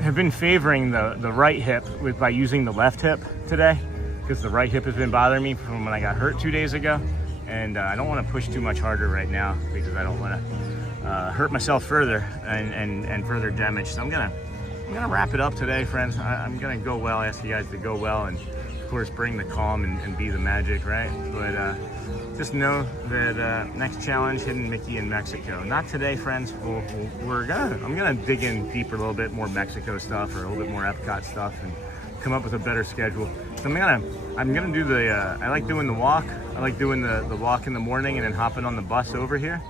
have been favoring the right hip by using the left hip today, because the right hip has been bothering me from when I got hurt 2 days ago, and I don't want to push too much harder right now because I don't want to hurt myself further and further damage. So I'm gonna wrap it up today, friends. I'm gonna go well. I ask you guys to go well, and of course bring the calm and be the magic, right? But just know that next challenge, Hidden Mickey in Mexico. Not today, friends. I'm gonna dig in deeper, a little bit more Mexico stuff or a little bit more EPCOT stuff, and come up with a better schedule. So I'm gonna do the. I like doing the walk. I like doing the walk in the morning and then hopping on the bus over here.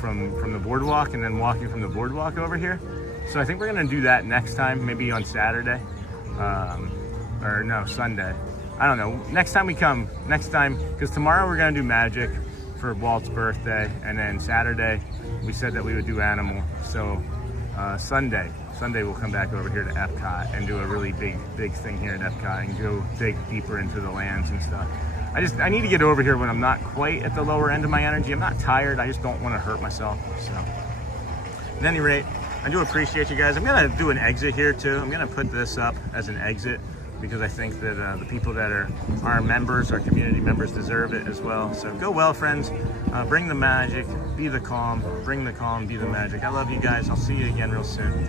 From the boardwalk, and then walking from the boardwalk over here. So I think we're gonna do that next time, maybe on Saturday, or no, Sunday. I don't know. Next time, because tomorrow we're gonna do magic for Walt's birthday, and then Saturday we said that we would do animal. So Sunday we'll come back over here to EPCOT and do a really big thing here at EPCOT and go dig deeper into the lands and stuff. I need to get over here when I'm not quite at the lower end of my energy. I'm not tired, I just don't want to hurt myself. So at any rate, I do appreciate you guys. I'm gonna do an exit here too. I'm gonna put this up as an exit because I think that the people that are our members, our community members, deserve it as well. So go well, friends. Bring the magic, be the calm, bring the calm, be the magic. I love you guys. I'll see you again real soon.